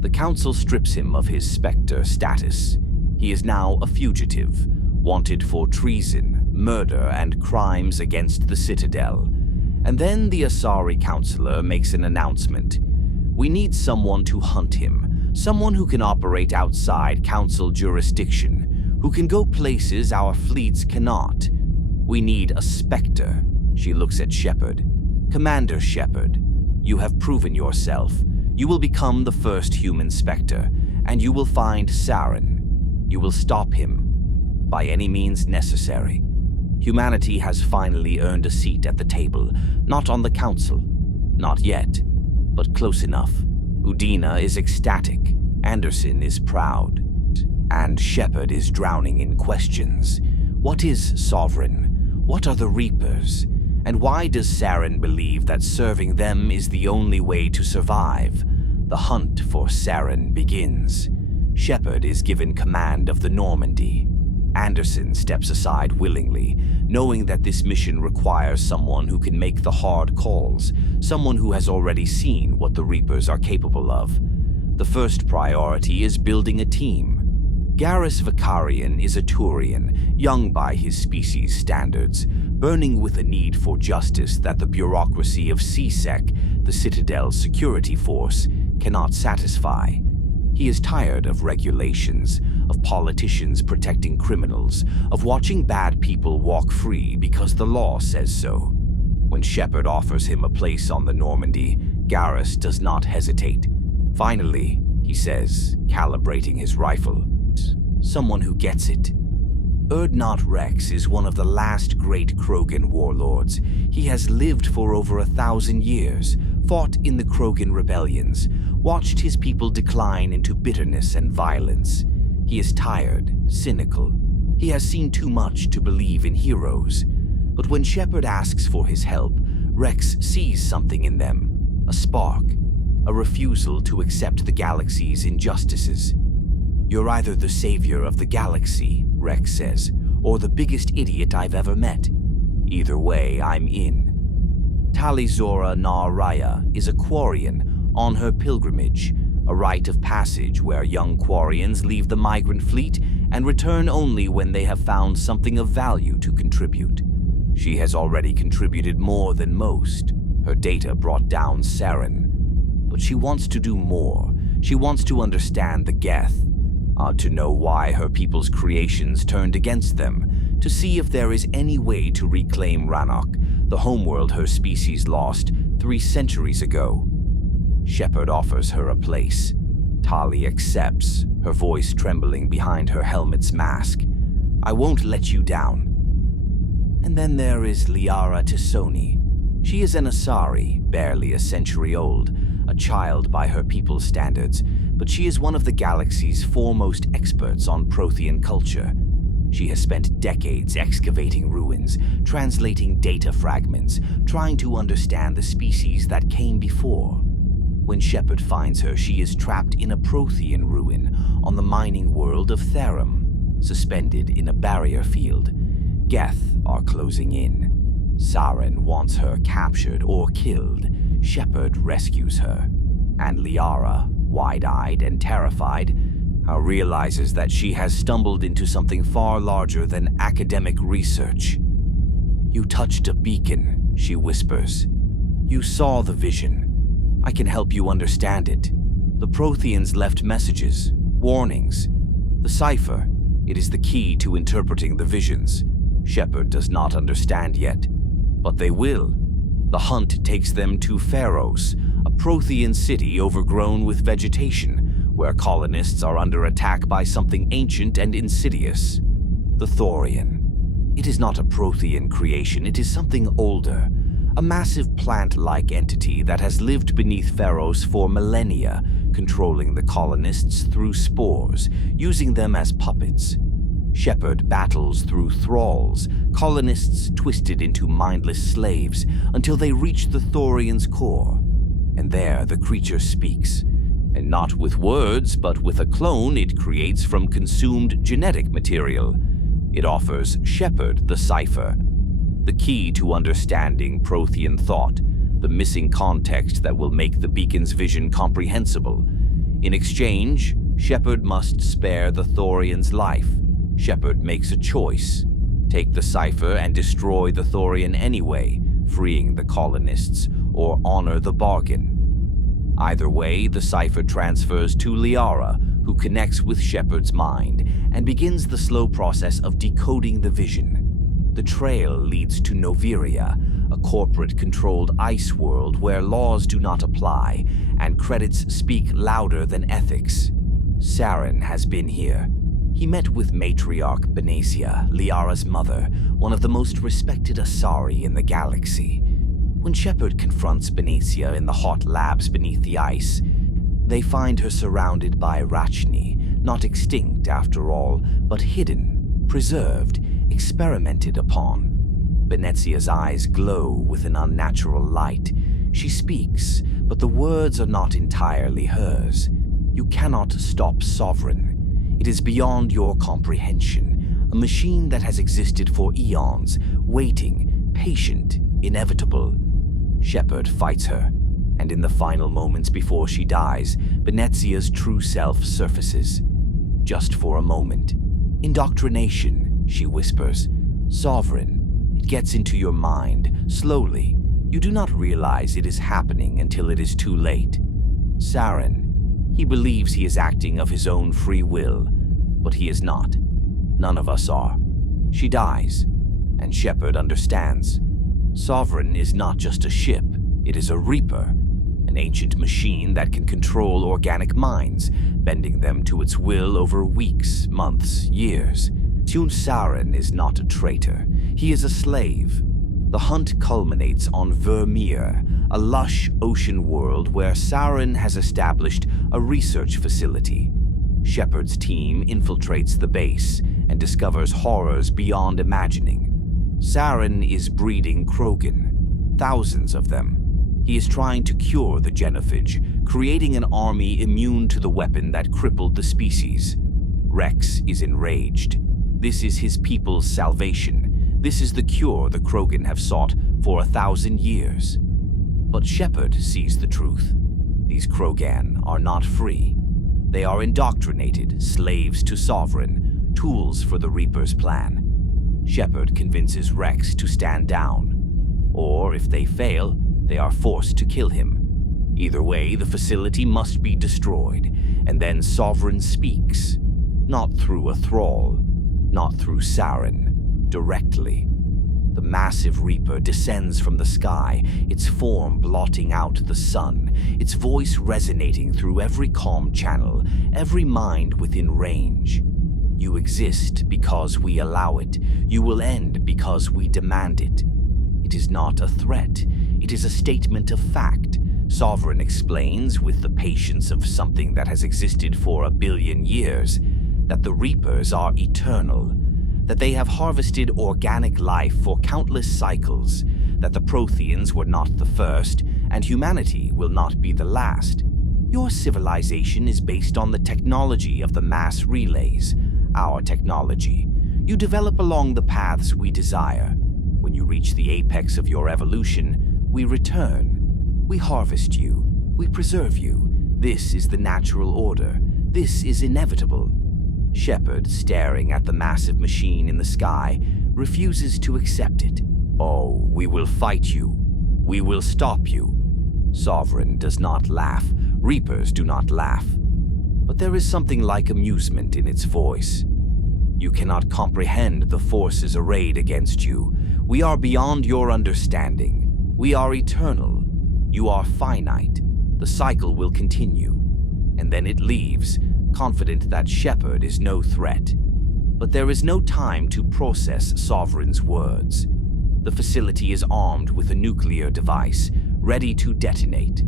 The Council strips him of his Spectre status. He is now a fugitive, wanted for treason, murder, and crimes against the Citadel. And then the Asari Counselor makes an announcement. We need someone to hunt him, someone who can operate outside Council jurisdiction, who can go places our fleets cannot. We need a Spectre. She looks at Shepard. Commander Shepard, you have proven yourself. You will become the first human Spectre, and you will find Saren. You will stop him, by any means necessary. Humanity has finally earned a seat at the table, not on the Council. Not yet, but close enough. Udina is ecstatic, Anderson is proud, and Shepard is drowning in questions. What is Sovereign? What are the Reapers? And why does Saren believe that serving them is the only way to survive? The hunt for Saren begins. Shepard is given command of the Normandy. Anderson steps aside willingly, knowing that this mission requires someone who can make the hard calls, someone who has already seen what the Reapers are capable of. The first priority is building a team. Garrus Vakarian is a Turian, young by his species' standards, burning with a need for justice that the bureaucracy of CSEC, the Citadel's security force, cannot satisfy. He is tired of regulations, of politicians protecting criminals, of watching bad people walk free because the law says so. When Shepard offers him a place on the Normandy, Garrus does not hesitate. Finally, he says, calibrating his rifle, someone who gets it. Urdnot Rex is one of the last great Krogan warlords. He has lived for over 1,000 years, fought in the Krogan rebellions, watched his people decline into bitterness and violence. He is tired, cynical. He has seen too much to believe in heroes. But when Shepard asks for his help, Rex sees something in them, a spark, a refusal to accept the galaxy's injustices. You're either the savior of the galaxy, Rex says, or the biggest idiot I've ever met. Either way, I'm in. Tali Zora Nar Raya is a Quarian on her pilgrimage, a rite of passage where young Quarians leave the migrant fleet and return only when they have found something of value to contribute. She has already contributed more than most. Her data brought down Saren. But she wants to do more. She wants to understand the Geth, to know why her people's creations turned against them, to see if there is any way to reclaim Rannoch, the homeworld her species lost 3 centuries ago. Shepard offers her a place. Tali accepts, her voice trembling behind her helmet's mask. I won't let you down. And then there is Liara T'Soni. She is an Asari, barely a century old, a child by her people's standards, but she is one of the galaxy's foremost experts on Prothean culture. She has spent decades excavating ruins, translating data fragments, trying to understand the species that came before. When Shepard finds her, she is trapped in a Prothean ruin on the mining world of Therum, suspended in a barrier field. Geth are closing in. Saren wants her captured or killed. Shepard rescues her. And Liara, wide-eyed and terrified, realizes that she has stumbled into something far larger than academic research. "You touched a beacon," she whispers. "You saw the vision. I can help you understand it. The Protheans left messages, warnings. The cipher, it is the key to interpreting the visions. Shepard does not understand yet, but they will. The hunt takes them to Pharos, a Prothean city overgrown with vegetation, where colonists are under attack by something ancient and insidious. The Thorian. It is not a Prothean creation, it is something older. A massive plant-like entity that has lived beneath Pharos for millennia, controlling the colonists through spores, using them as puppets. Shepard battles through thralls, colonists twisted into mindless slaves, until they reach the Thorian's core. And there the creature speaks. And not with words, but with a clone it creates from consumed genetic material. It offers Shepard the cipher, the key to understanding Prothean thought, the missing context that will make the beacon's vision comprehensible. In exchange, Shepard must spare the Thorian's life. Shepard makes a choice: take the cipher and destroy the Thorian anyway, freeing the colonists, or honor the bargain. Either way, the cipher transfers to Liara, who connects with Shepard's mind and begins the slow process of decoding the vision. The trail leads to Noveria, a corporate-controlled ice world where laws do not apply and credits speak louder than ethics. Saren has been here. He met with matriarch Benacia, Liara's mother, one of the most respected Asari in the galaxy. When Shepard confronts Benacia in the hot labs beneath the ice, they find her surrounded by Rachni, not extinct after all, but hidden, preserved, experimented upon. Benacia's eyes glow with an unnatural light. She speaks, but the words are not entirely hers. You cannot stop Sovereign. It is beyond your comprehension, a machine that has existed for eons, waiting, patient, inevitable. Shepard fights her, and in the final moments before she dies, Benacia's true self surfaces. Just for a moment. "Indoctrination," she whispers. "Sovereign. It gets into your mind, slowly. You do not realize it is happening until it is too late." Saren. He believes he is acting of his own free will, but he is not. None of us are. She dies, and Shepard understands. Sovereign is not just a ship, it is a Reaper, an ancient machine that can control organic minds, bending them to its will over weeks, months, years. Saren is not a traitor, he is a slave. The hunt culminates on Vermeer, a lush ocean world where Saren has established a research facility. Shepard's team infiltrates the base and discovers horrors beyond imagining. Saren is breeding Krogan, thousands of them. He is trying to cure the Genophage, creating an army immune to the weapon that crippled the species. Rex is enraged. This is his people's salvation. This is the cure the Krogan have sought for 1,000 years. But Shepard sees the truth. These Krogan are not free. They are indoctrinated, slaves to Sovereign, tools for the Reaper's plan. Shepard convinces Rex to stand down. Or, if they fail, they are forced to kill him. Either way, the facility must be destroyed, and then Sovereign speaks. Not through a thrall, not through Saren, directly. The massive Reaper descends from the sky, its form blotting out the sun, its voice resonating through every comm channel, every mind within range. You exist because we allow it. You will end because we demand it. It is not a threat. It is a statement of fact. Sovereign explains, with the patience of something that has existed for 1 billion years, that the Reapers are eternal, that they have harvested organic life for countless cycles, that the Protheans were not the first, and humanity will not be the last. Your civilization is based on the technology of the mass relays, our technology. You develop along the paths we desire. When you reach the apex of your evolution, we return. We harvest you. We preserve you. This is the natural order. This is inevitable. Shepard, staring at the massive machine in the sky, refuses to accept it. Oh, we will fight you. We will stop you. Sovereign does not laugh. Reapers do not laugh. But there is something like amusement in its voice. You cannot comprehend the forces arrayed against you. We are beyond your understanding. We are eternal. You are finite. The cycle will continue. And then it leaves, confident that Shepard is no threat. But there is no time to process Sovereign's words. The facility is armed with a nuclear device, ready to detonate.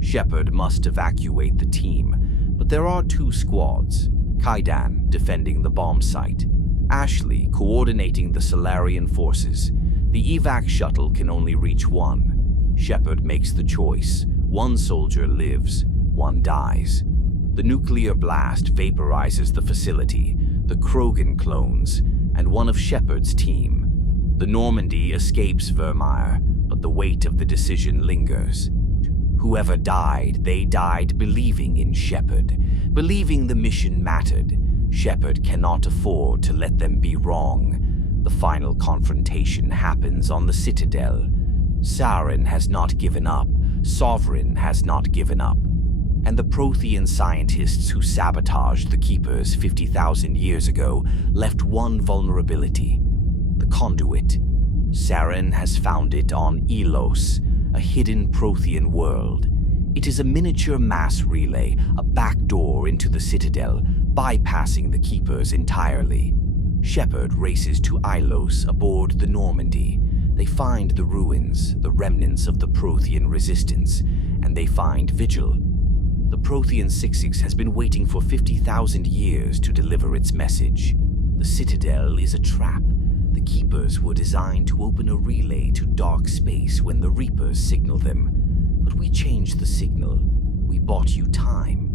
Shepard must evacuate the team, but there are 2 squads. Kaidan defending the bomb site, Ashley coordinating the Salarian forces. The evac shuttle can only reach 1. Shepard makes the choice. 1 soldier lives, 1 dies. The nuclear blast vaporizes the facility, the Krogan clones, and one of Shepard's team. The Normandy escapes Vermeer, but the weight of the decision lingers. Whoever died, they died believing in Shepard, believing the mission mattered. Shepard cannot afford to let them be wrong. The final confrontation happens on the Citadel. Saren has not given up. Sovereign has not given up. And the Prothean scientists who sabotaged the Keepers 50,000 years ago left one vulnerability: the conduit. Saren has found it on Elos, a hidden Prothean world. It is a miniature mass relay, a backdoor into the Citadel, bypassing the Keepers entirely. Shepard races to Ilos aboard the Normandy. They find the ruins, the remnants of the Prothean resistance, and they find Vigil. The Prothean Sixix has been waiting for 50,000 years to deliver its message. The Citadel is a trap. The Keepers were designed to open a relay to dark space when the Reapers signal them. But we changed the signal. We bought you time.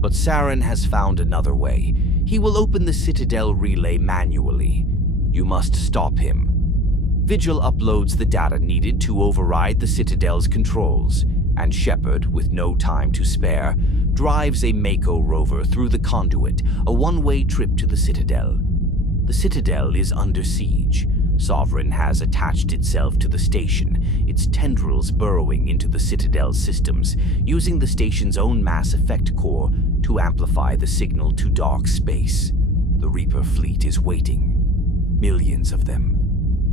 But Saren has found another way. He will open the Citadel relay manually. You must stop him. Vigil uploads the data needed to override the Citadel's controls, and Shepard, with no time to spare, drives a Mako rover through the conduit, a one-way trip to the Citadel. The Citadel is under siege. Sovereign has attached itself to the station, its tendrils burrowing into the Citadel's systems, using the station's own mass effect core to amplify the signal to dark space. The Reaper fleet is waiting. Millions of them,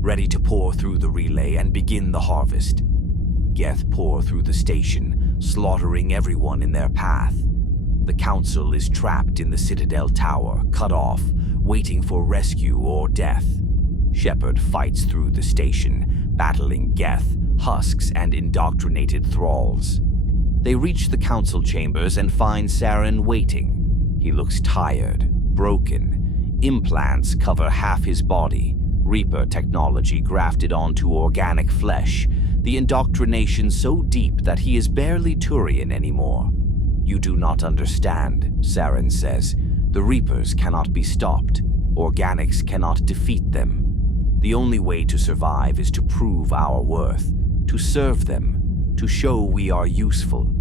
ready to pour through the relay and begin the harvest. Geth pour through the station, slaughtering everyone in their path. The Council is trapped in the Citadel tower, cut off, waiting for rescue or death. Shepard fights through the station, battling Geth, husks, and indoctrinated thralls. They reach the Council chambers and find Saren waiting. He looks tired, broken. Implants cover half his body. Reaper technology grafted onto organic flesh. The indoctrination so deep that he is barely Turian anymore. You do not understand, Saren says. The Reapers cannot be stopped. Organics cannot defeat them. The only way to survive is to prove our worth, to serve them, to show we are useful.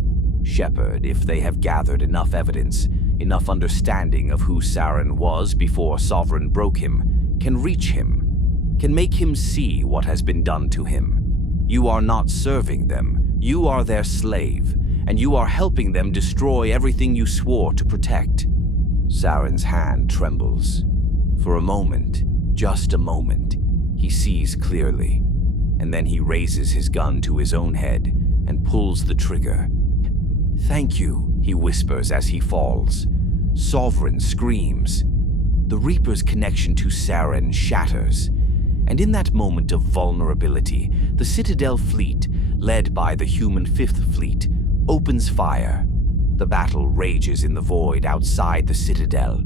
Shepard, if they have gathered enough evidence, enough understanding of who Saren was before Sovereign broke him, can reach him, can make him see what has been done to him. You are not serving them, you are their slave, and you are helping them destroy everything you swore to protect. Saren's hand trembles. For a moment, just a moment, he sees clearly, and then he raises his gun to his own head and pulls the trigger. "Thank you," he whispers as he falls. Sovereign screams. The Reaper's connection to Saren shatters, and in that moment of vulnerability, the Citadel fleet, led by the human Fifth Fleet, opens fire. The battle rages in the void outside the Citadel.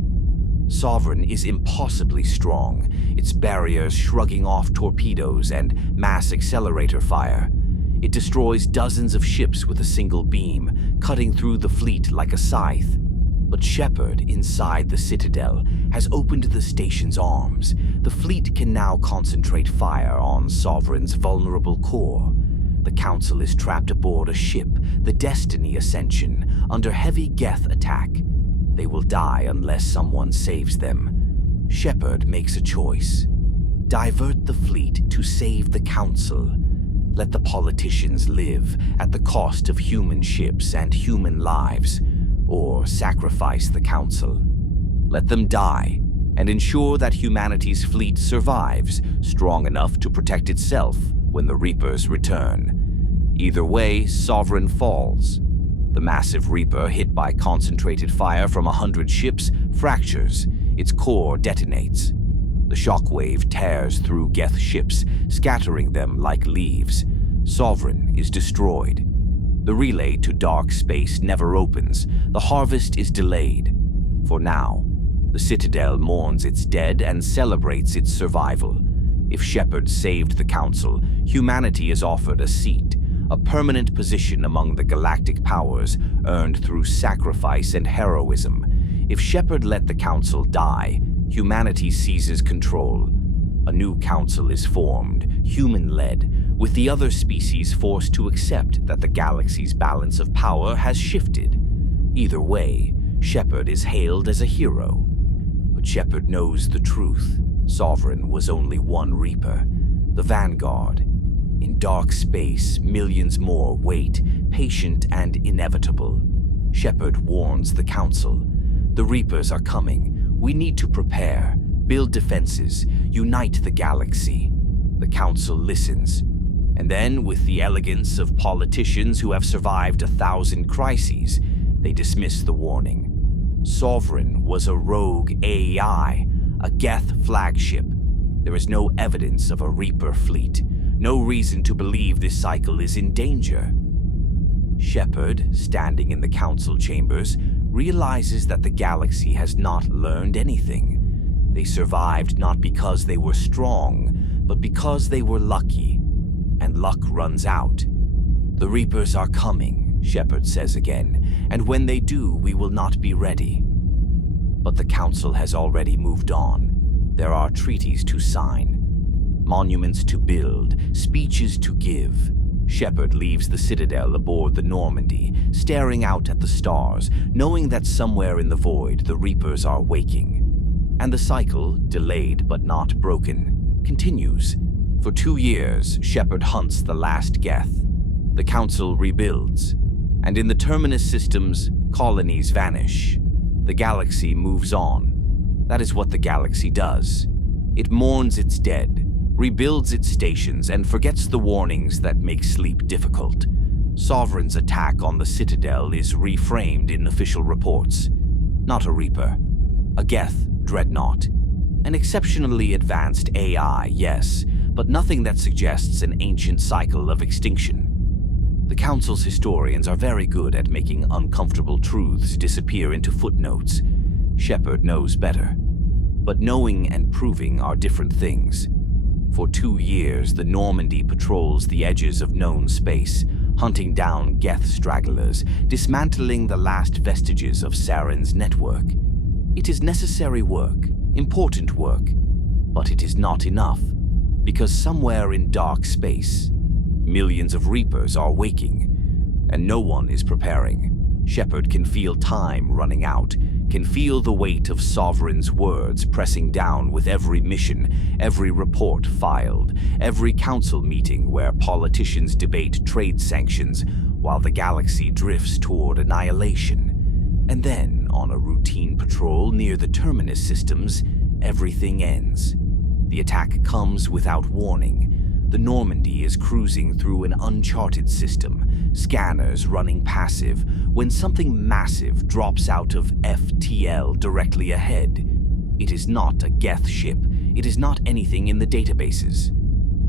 Sovereign is impossibly strong, its barriers shrugging off torpedoes and mass accelerator fire. It destroys dozens of ships with a single beam, cutting through the fleet like a scythe. But Shepard, inside the Citadel, has opened the station's arms. The fleet can now concentrate fire on Sovereign's vulnerable core. The Council is trapped aboard a ship, the Destiny Ascension, under heavy Geth attack. They will die unless someone saves them. Shepard makes a choice. Divert the fleet to save the Council. Let the politicians live at the cost of human ships and human lives, or sacrifice the Council. Let them die and ensure that humanity's fleet survives, strong enough to protect itself when the Reapers return. Either way, Sovereign falls. The massive Reaper, hit by concentrated fire from 100 ships, fractures. Its core detonates. The shockwave tears through Geth ships, scattering them like leaves. Sovereign is destroyed. The relay to dark space never opens. The harvest is delayed. For now, the Citadel mourns its dead and celebrates its survival. If Shepard saved the Council, humanity is offered a seat, a permanent position among the galactic powers earned through sacrifice and heroism. If Shepard let the Council die, humanity seizes control. A new council is formed, human-led, with the other species forced to accept that the galaxy's balance of power has shifted. Either way, Shepard is hailed as a hero. But Shepard knows the truth. Sovereign was only one Reaper, the Vanguard. In dark space, millions more wait, patient and inevitable. Shepard warns the Council. The Reapers are coming. We need to prepare, build defenses, unite the galaxy. The Council listens. And then, with the elegance of politicians who have survived 1,000 crises, they dismiss the warning. Sovereign was a rogue AI, a Geth flagship. There is no evidence of a Reaper fleet. No reason to believe this cycle is in danger. Shepard, standing in the council chambers, realizes that the galaxy has not learned anything. They survived not because they were strong, but because they were lucky. And luck runs out. The Reapers are coming, Shepard says again, and when they do, we will not be ready. But the Council has already moved on. There are treaties to sign, monuments to build, speeches to give. Shepard leaves the Citadel aboard the Normandy, staring out at the stars, knowing that somewhere in the void the Reapers are waking. And the cycle, delayed but not broken, continues. For 2 years, Shepard hunts the last Geth. The Council rebuilds, and in the Terminus systems, colonies vanish. The galaxy moves on. That is what the galaxy does. It mourns its dead, rebuilds its stations, and forgets the warnings that make sleep difficult. Sovereign's attack on the Citadel is reframed in official reports. Not a Reaper. A Geth dreadnought. An exceptionally advanced AI, yes, but nothing that suggests an ancient cycle of extinction. The Council's historians are very good at making uncomfortable truths disappear into footnotes. Shepard knows better. But knowing and proving are different things. For 2 years, the Normandy patrols the edges of known space, hunting down Geth stragglers, dismantling the last vestiges of Saren'S network. It is necessary work, important work, but it is not enough, because somewhere in dark space, millions of Reapers are waking, and no one is preparing. Shepard can feel time running out, can feel the weight of Sovereign's words pressing down with every mission, every report filed, every council meeting where politicians debate trade sanctions while the galaxy drifts toward annihilation. And then, on a routine patrol near the Terminus systems, everything ends. The attack comes without warning. The Normandy is cruising through an uncharted system, scanners running passive, when something massive drops out of FTL directly ahead. It is not a Geth ship. It is not anything in the databases.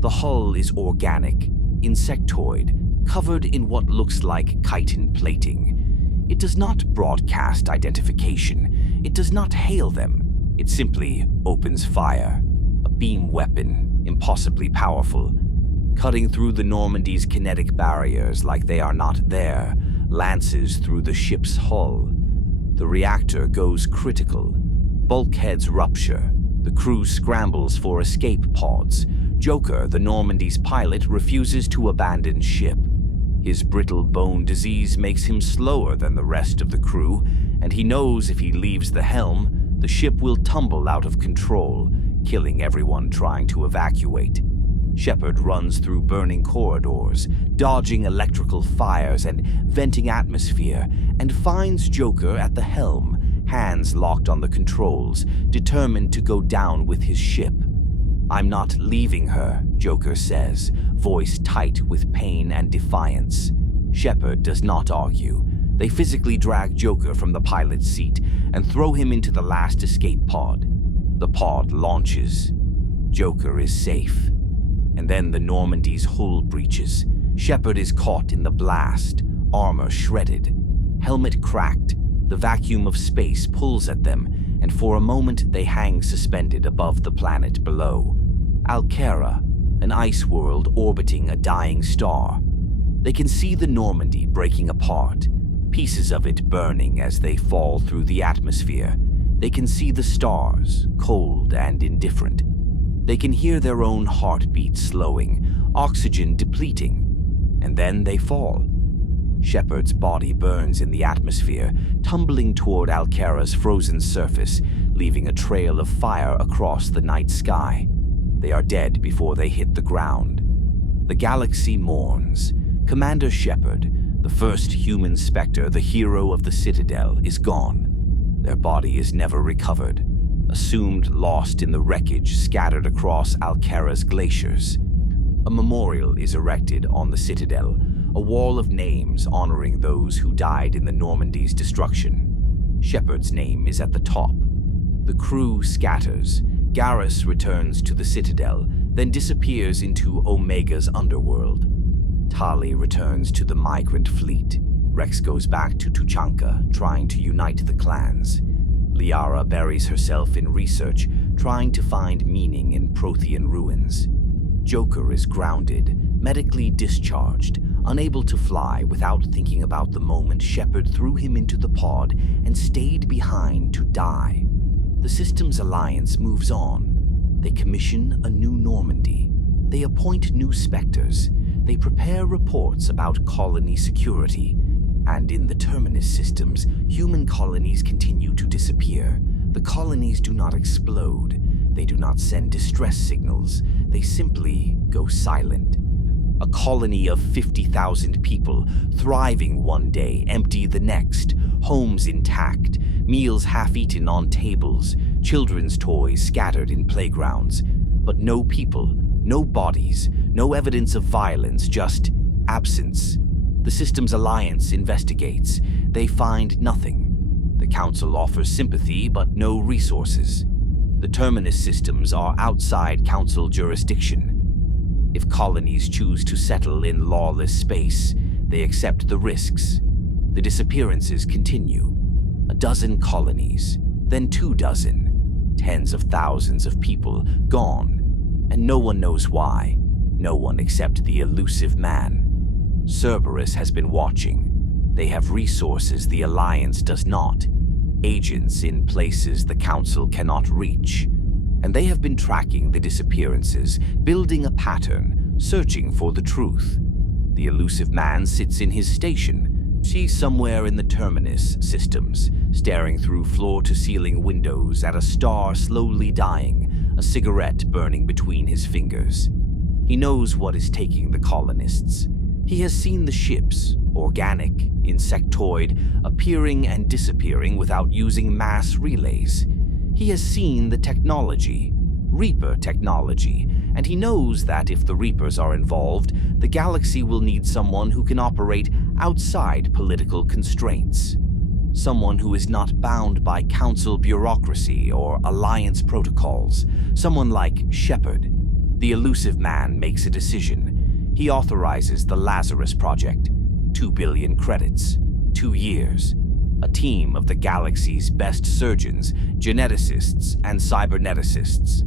The hull is organic, insectoid, covered in what looks like chitin plating. It does not broadcast identification. It does not hail them. It simply opens fire. A beam weapon, impossibly powerful, cutting through the Normandy's kinetic barriers like they are not there, lances through the ship's hull. The reactor goes critical. Bulkheads rupture. The crew scrambles for escape pods. Joker, the Normandy's pilot, refuses to abandon ship. His brittle bone disease makes him slower than the rest of the crew, and he knows if he leaves the helm, the ship will tumble out of control, killing everyone trying to evacuate. Shepard runs through burning corridors, dodging electrical fires and venting atmosphere, and finds Joker at the helm, hands locked on the controls, determined to go down with his ship. "I'm not leaving her," Joker says, voice tight with pain and defiance. Shepard does not argue. They physically drag Joker from the pilot's seat and throw him into the last escape pod. The pod launches. Joker is safe. And then the Normandy's hull breaches. Shepard is caught in the blast, armor shredded, helmet cracked. The vacuum of space pulls at them, and for a moment they hang suspended above the planet below. Alkera, an ice world orbiting a dying star. They can see the Normandy breaking apart, pieces of it burning as they fall through the atmosphere. They can see the stars, cold and indifferent. They can hear their own heartbeat slowing, oxygen depleting, and then they fall. Shepard's body burns in the atmosphere, tumbling toward Alkera's frozen surface, leaving a trail of fire across the night sky. They are dead before they hit the ground. The galaxy mourns. Commander Shepard, the first human Spectre, the hero of the Citadel, is gone. Their body is never recovered, assumed lost in the wreckage scattered across Alkera's glaciers. A memorial is erected on the Citadel, a wall of names honoring those who died in the Normandy's destruction. Shepard's name is at the top. The crew scatters. Garrus returns to the Citadel, then disappears into Omega's underworld. Tali returns to the migrant fleet. Rex goes back to Tuchanka, trying to unite the clans. Liara buries herself in research, trying to find meaning in Prothean ruins. Joker is grounded, medically discharged, unable to fly without thinking about the moment Shepard threw him into the pod and stayed behind to die. The Systems Alliance moves on. They commission a new Normandy. They appoint new Spectres. They prepare reports about colony security. And in the Terminus systems, human colonies continue to disappear. The colonies do not explode. They do not send distress signals. They simply go silent. A colony of 50,000 people, thriving one day, empty the next, homes intact, meals half-eaten on tables, children's toys scattered in playgrounds. But no people, no bodies, no evidence of violence, just absence. The Systems Alliance investigates. They find nothing. The Council offers sympathy, but no resources. The Terminus systems are outside Council jurisdiction. If colonies choose to settle in lawless space, they accept the risks. The disappearances continue. 12 colonies, then 24, tens of thousands of people gone, and no one knows why. No one except the Illusive man. Cerberus has been watching. They have resources the Alliance does not, agents in places the Council cannot reach. And they have been tracking the disappearances, building a pattern, searching for the truth. The Illusive man sits in his station. She's somewhere in the Terminus systems, staring through floor-to-ceiling windows at a star slowly dying, a cigarette burning between his fingers. He knows what is taking the colonists. He has seen the ships, organic, insectoid, appearing and disappearing without using mass relays. He has seen the technology, Reaper technology, and he knows that if the Reapers are involved, the galaxy will need someone who can operate outside political constraints. Someone who is not bound by Council bureaucracy or Alliance protocols. Someone like Shepard. The Illusive man makes a decision. He authorizes the Lazarus Project. 2 billion credits. 2 years. A team of the galaxy's best surgeons, geneticists, and cyberneticists.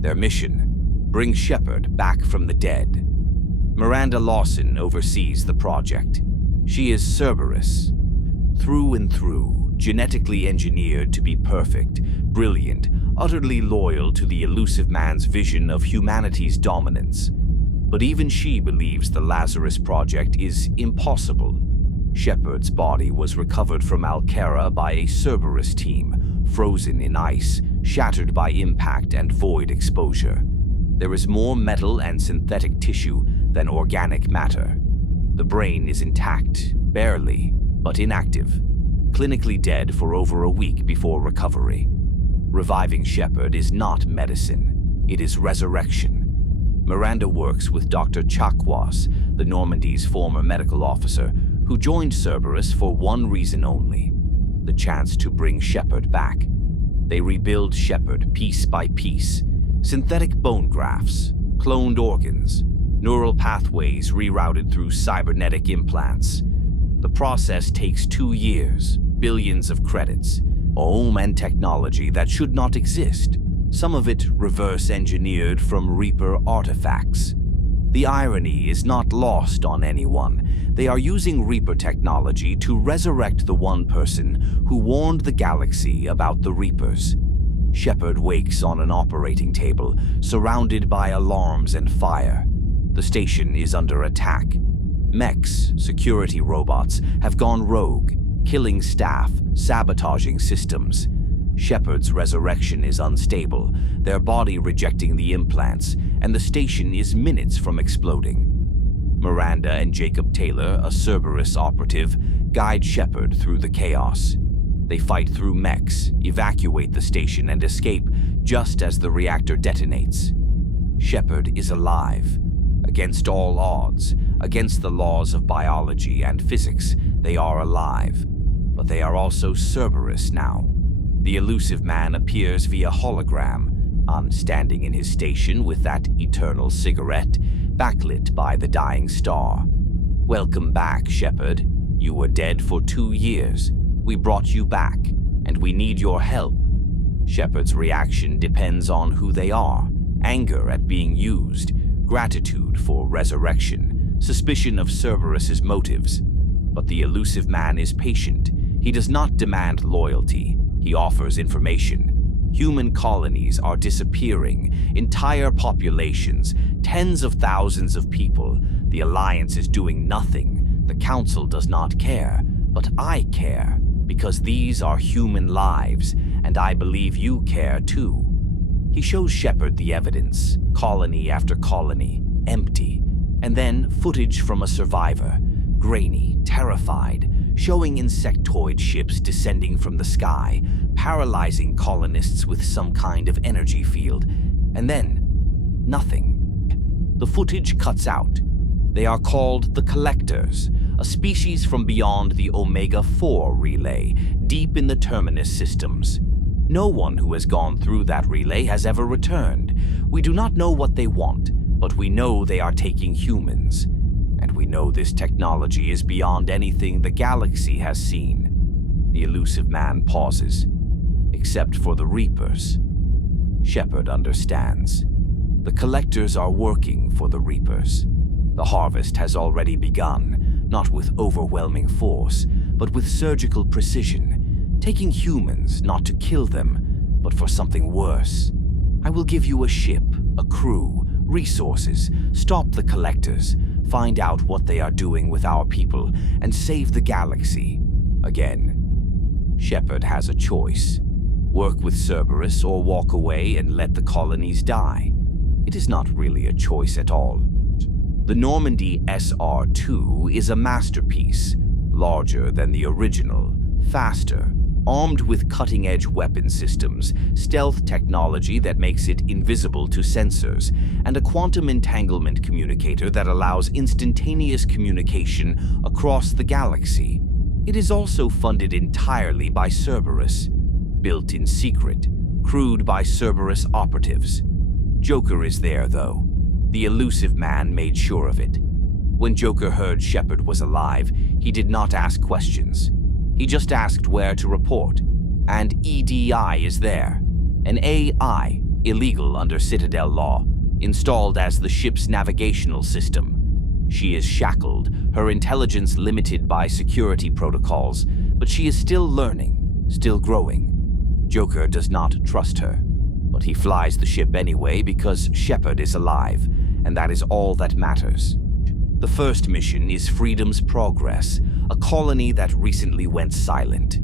Their mission: bring Shepard back from the dead. Miranda Lawson oversees the project. She is Cerberus. Through and through, genetically engineered to be perfect, brilliant, utterly loyal to the Illusive man's vision of humanity's dominance. But even she believes the Lazarus Project is impossible. Shepard's body was recovered from Alcara by a Cerberus team, frozen in ice, shattered by impact and void exposure. There is more metal and synthetic tissue than organic matter. The brain is intact, barely, but inactive. Clinically dead for over a week before recovery. Reviving Shepard is not medicine, it is resurrection. Miranda works with Dr. Chakwas, the Normandy's former medical officer, who joined Cerberus for one reason only: the chance to bring Shepard back. They rebuild Shepard piece by piece. Synthetic bone grafts, cloned organs, neural pathways rerouted through cybernetic implants. The process takes 2 years, billions of credits, and technology that should not exist. Some of it reverse-engineered from Reaper artifacts. The irony is not lost on anyone. They are using Reaper technology to resurrect the one person who warned the galaxy about the Reapers. Shepard wakes on an operating table, surrounded by alarms and fire. The station is under attack. Mechs, security robots, have gone rogue, killing staff, sabotaging systems. Shepard's resurrection is unstable, their body rejecting the implants, and the station is minutes from exploding. Miranda and Jacob Taylor, a Cerberus operative, guide Shepard through the chaos. They fight through mechs, evacuate the station, and escape just as the reactor detonates. Shepard is alive. Against all odds, against the laws of biology and physics, they are alive. But they are also Cerberus now. The Illusive man appears via hologram, standing in his station with that eternal cigarette, backlit by the dying star. Welcome back, Shepard. You were dead for 2 years. We brought you back, and we need your help. Shepard's reaction depends on who they are: anger at being used, gratitude for resurrection, suspicion of Cerberus's motives. But the Illusive man is patient. He does not demand loyalty. He offers information. Human colonies are disappearing, entire populations, tens of thousands of people. The Alliance is doing nothing. The Council does not care, but I care, because these are human lives, and I believe you care too. He shows Shepard the evidence, colony after colony, empty, and then footage from a survivor, grainy, terrified, showing insectoid ships descending from the sky, paralyzing colonists with some kind of energy field, and then nothing. The footage cuts out. They are called the Collectors, a species from beyond the Omega-4 relay, deep in the Terminus systems. No one who has gone through that relay has ever returned. We do not know what they want, but we know they are taking humans. And we know this technology is beyond anything the galaxy has seen. The Illusive man pauses. Except for the Reapers. Shepard understands. The Collectors are working for the Reapers. The harvest has already begun, not with overwhelming force, but with surgical precision, taking humans not to kill them, but for something worse. I will give you a ship, a crew, resources, stop the Collectors, find out what they are doing with our people, and save the galaxy. Again, Shepard has a choice. Work with Cerberus or walk away and let the colonies die. It is not really a choice at all. The Normandy SR-2 is a masterpiece, larger than the original, faster, armed with cutting-edge weapon systems, stealth technology that makes it invisible to sensors, and a quantum entanglement communicator that allows instantaneous communication across the galaxy. It is also funded entirely by Cerberus, built in secret, crewed by Cerberus operatives. Joker is there, though. The Illusive man made sure of it. When Joker heard Shepard was alive, he did not ask questions. He just asked where to report, and EDI is there, an AI, illegal under Citadel law, installed as the ship's navigational system. She is shackled, her intelligence limited by security protocols, but she is still learning, still growing. Joker does not trust her, but he flies the ship anyway because Shepard is alive, and that is all that matters. The first mission is Freedom's Progress, a colony that recently went silent.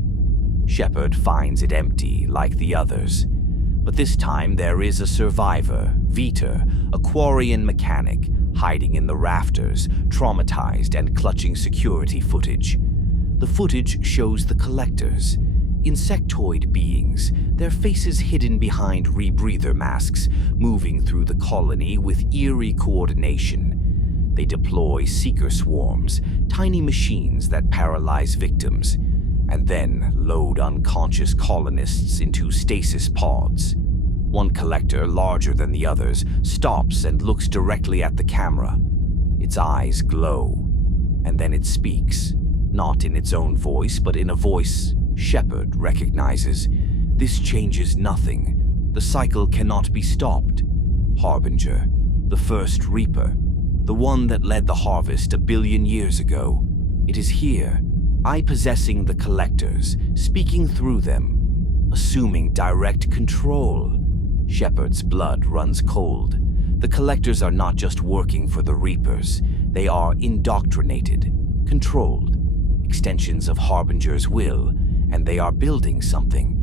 Shepard finds it empty like the others, but this time there is a survivor, Veter, a Quarian mechanic, hiding in the rafters, traumatized and clutching security footage. The footage shows the Collectors, insectoid beings, their faces hidden behind rebreather masks, moving through the colony with eerie coordination. They deploy seeker swarms, tiny machines that paralyze victims, and then load unconscious colonists into stasis pods. One Collector, larger than the others, stops and looks directly at the camera. Its eyes glow, and then it speaks, not in its own voice, but in a voice Shepard recognizes. This changes nothing. The cycle cannot be stopped. Harbinger, the first Reaper, the one that led the harvest 1 billion years ago. It is here, I possessing the Collectors, speaking through them, assuming direct control. Shepard's blood runs cold. The Collectors are not just working for the Reapers. They are indoctrinated, controlled, extensions of Harbinger's will, and they are building something.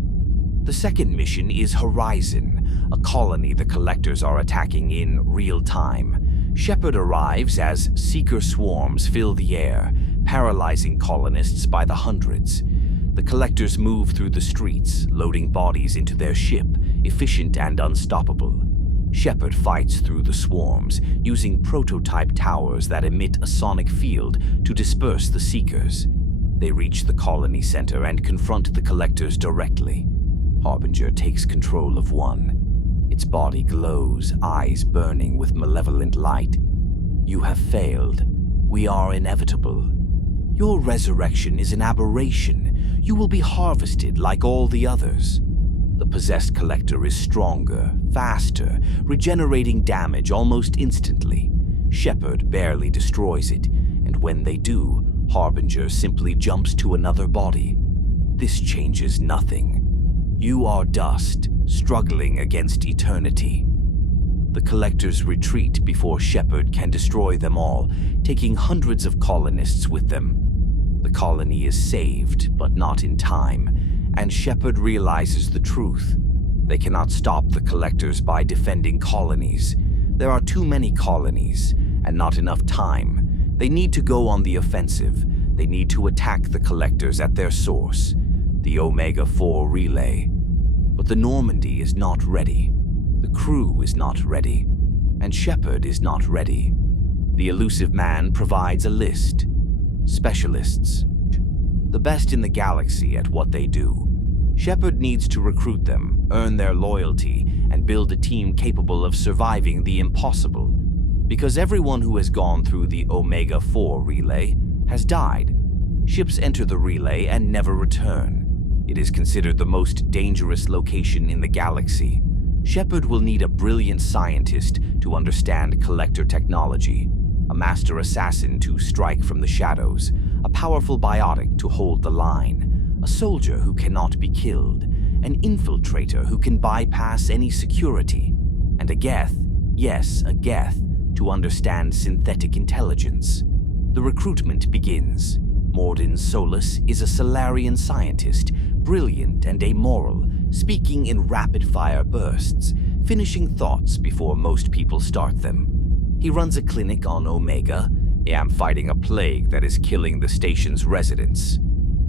The second mission is Horizon, a colony the Collectors are attacking in real time. Shepard arrives as seeker swarms fill the air, paralyzing colonists by the hundreds. The Collectors move through the streets, loading bodies into their ship, efficient and unstoppable. Shepard fights through the swarms, using prototype towers that emit a sonic field to disperse the seekers. They reach the colony center and confront the Collectors directly. Harbinger takes control of one. Its body glows, eyes burning with malevolent light. You have failed. We are inevitable. Your resurrection is an aberration. You will be harvested like all the others. The possessed Collector is stronger, faster, regenerating damage almost instantly. Shepard barely destroys it, and when they do, Harbinger simply jumps to another body. This changes nothing. You are dust, struggling against eternity. The Collectors retreat before Shepard can destroy them all, taking hundreds of colonists with them. The colony is saved, but not in time, and Shepard realizes the truth. They cannot stop the Collectors by defending colonies. There are too many colonies, and not enough time. They need to go on the offensive. They need to attack the Collectors at their source, the Omega-4 relay. But the Normandy is not ready. The crew is not ready. And Shepard is not ready. The Illusive Man provides a list. Specialists. The best in the galaxy at what they do. Shepard needs to recruit them, earn their loyalty, and build a team capable of surviving the impossible. Because everyone who has gone through the Omega-4 relay has died. Ships enter the relay and never return. It is considered the most dangerous location in the galaxy. Shepard will need a brilliant scientist to understand Collector technology, a master assassin to strike from the shadows, a powerful biotic to hold the line, a soldier who cannot be killed, an infiltrator who can bypass any security, and a Geth, yes, a Geth, to understand synthetic intelligence. The recruitment begins. Mordin Solus is a Salarian scientist, brilliant and amoral, speaking in rapid-fire bursts, finishing thoughts before most people start them. He runs a clinic on Omega. I am fighting a plague that is killing the station's residents.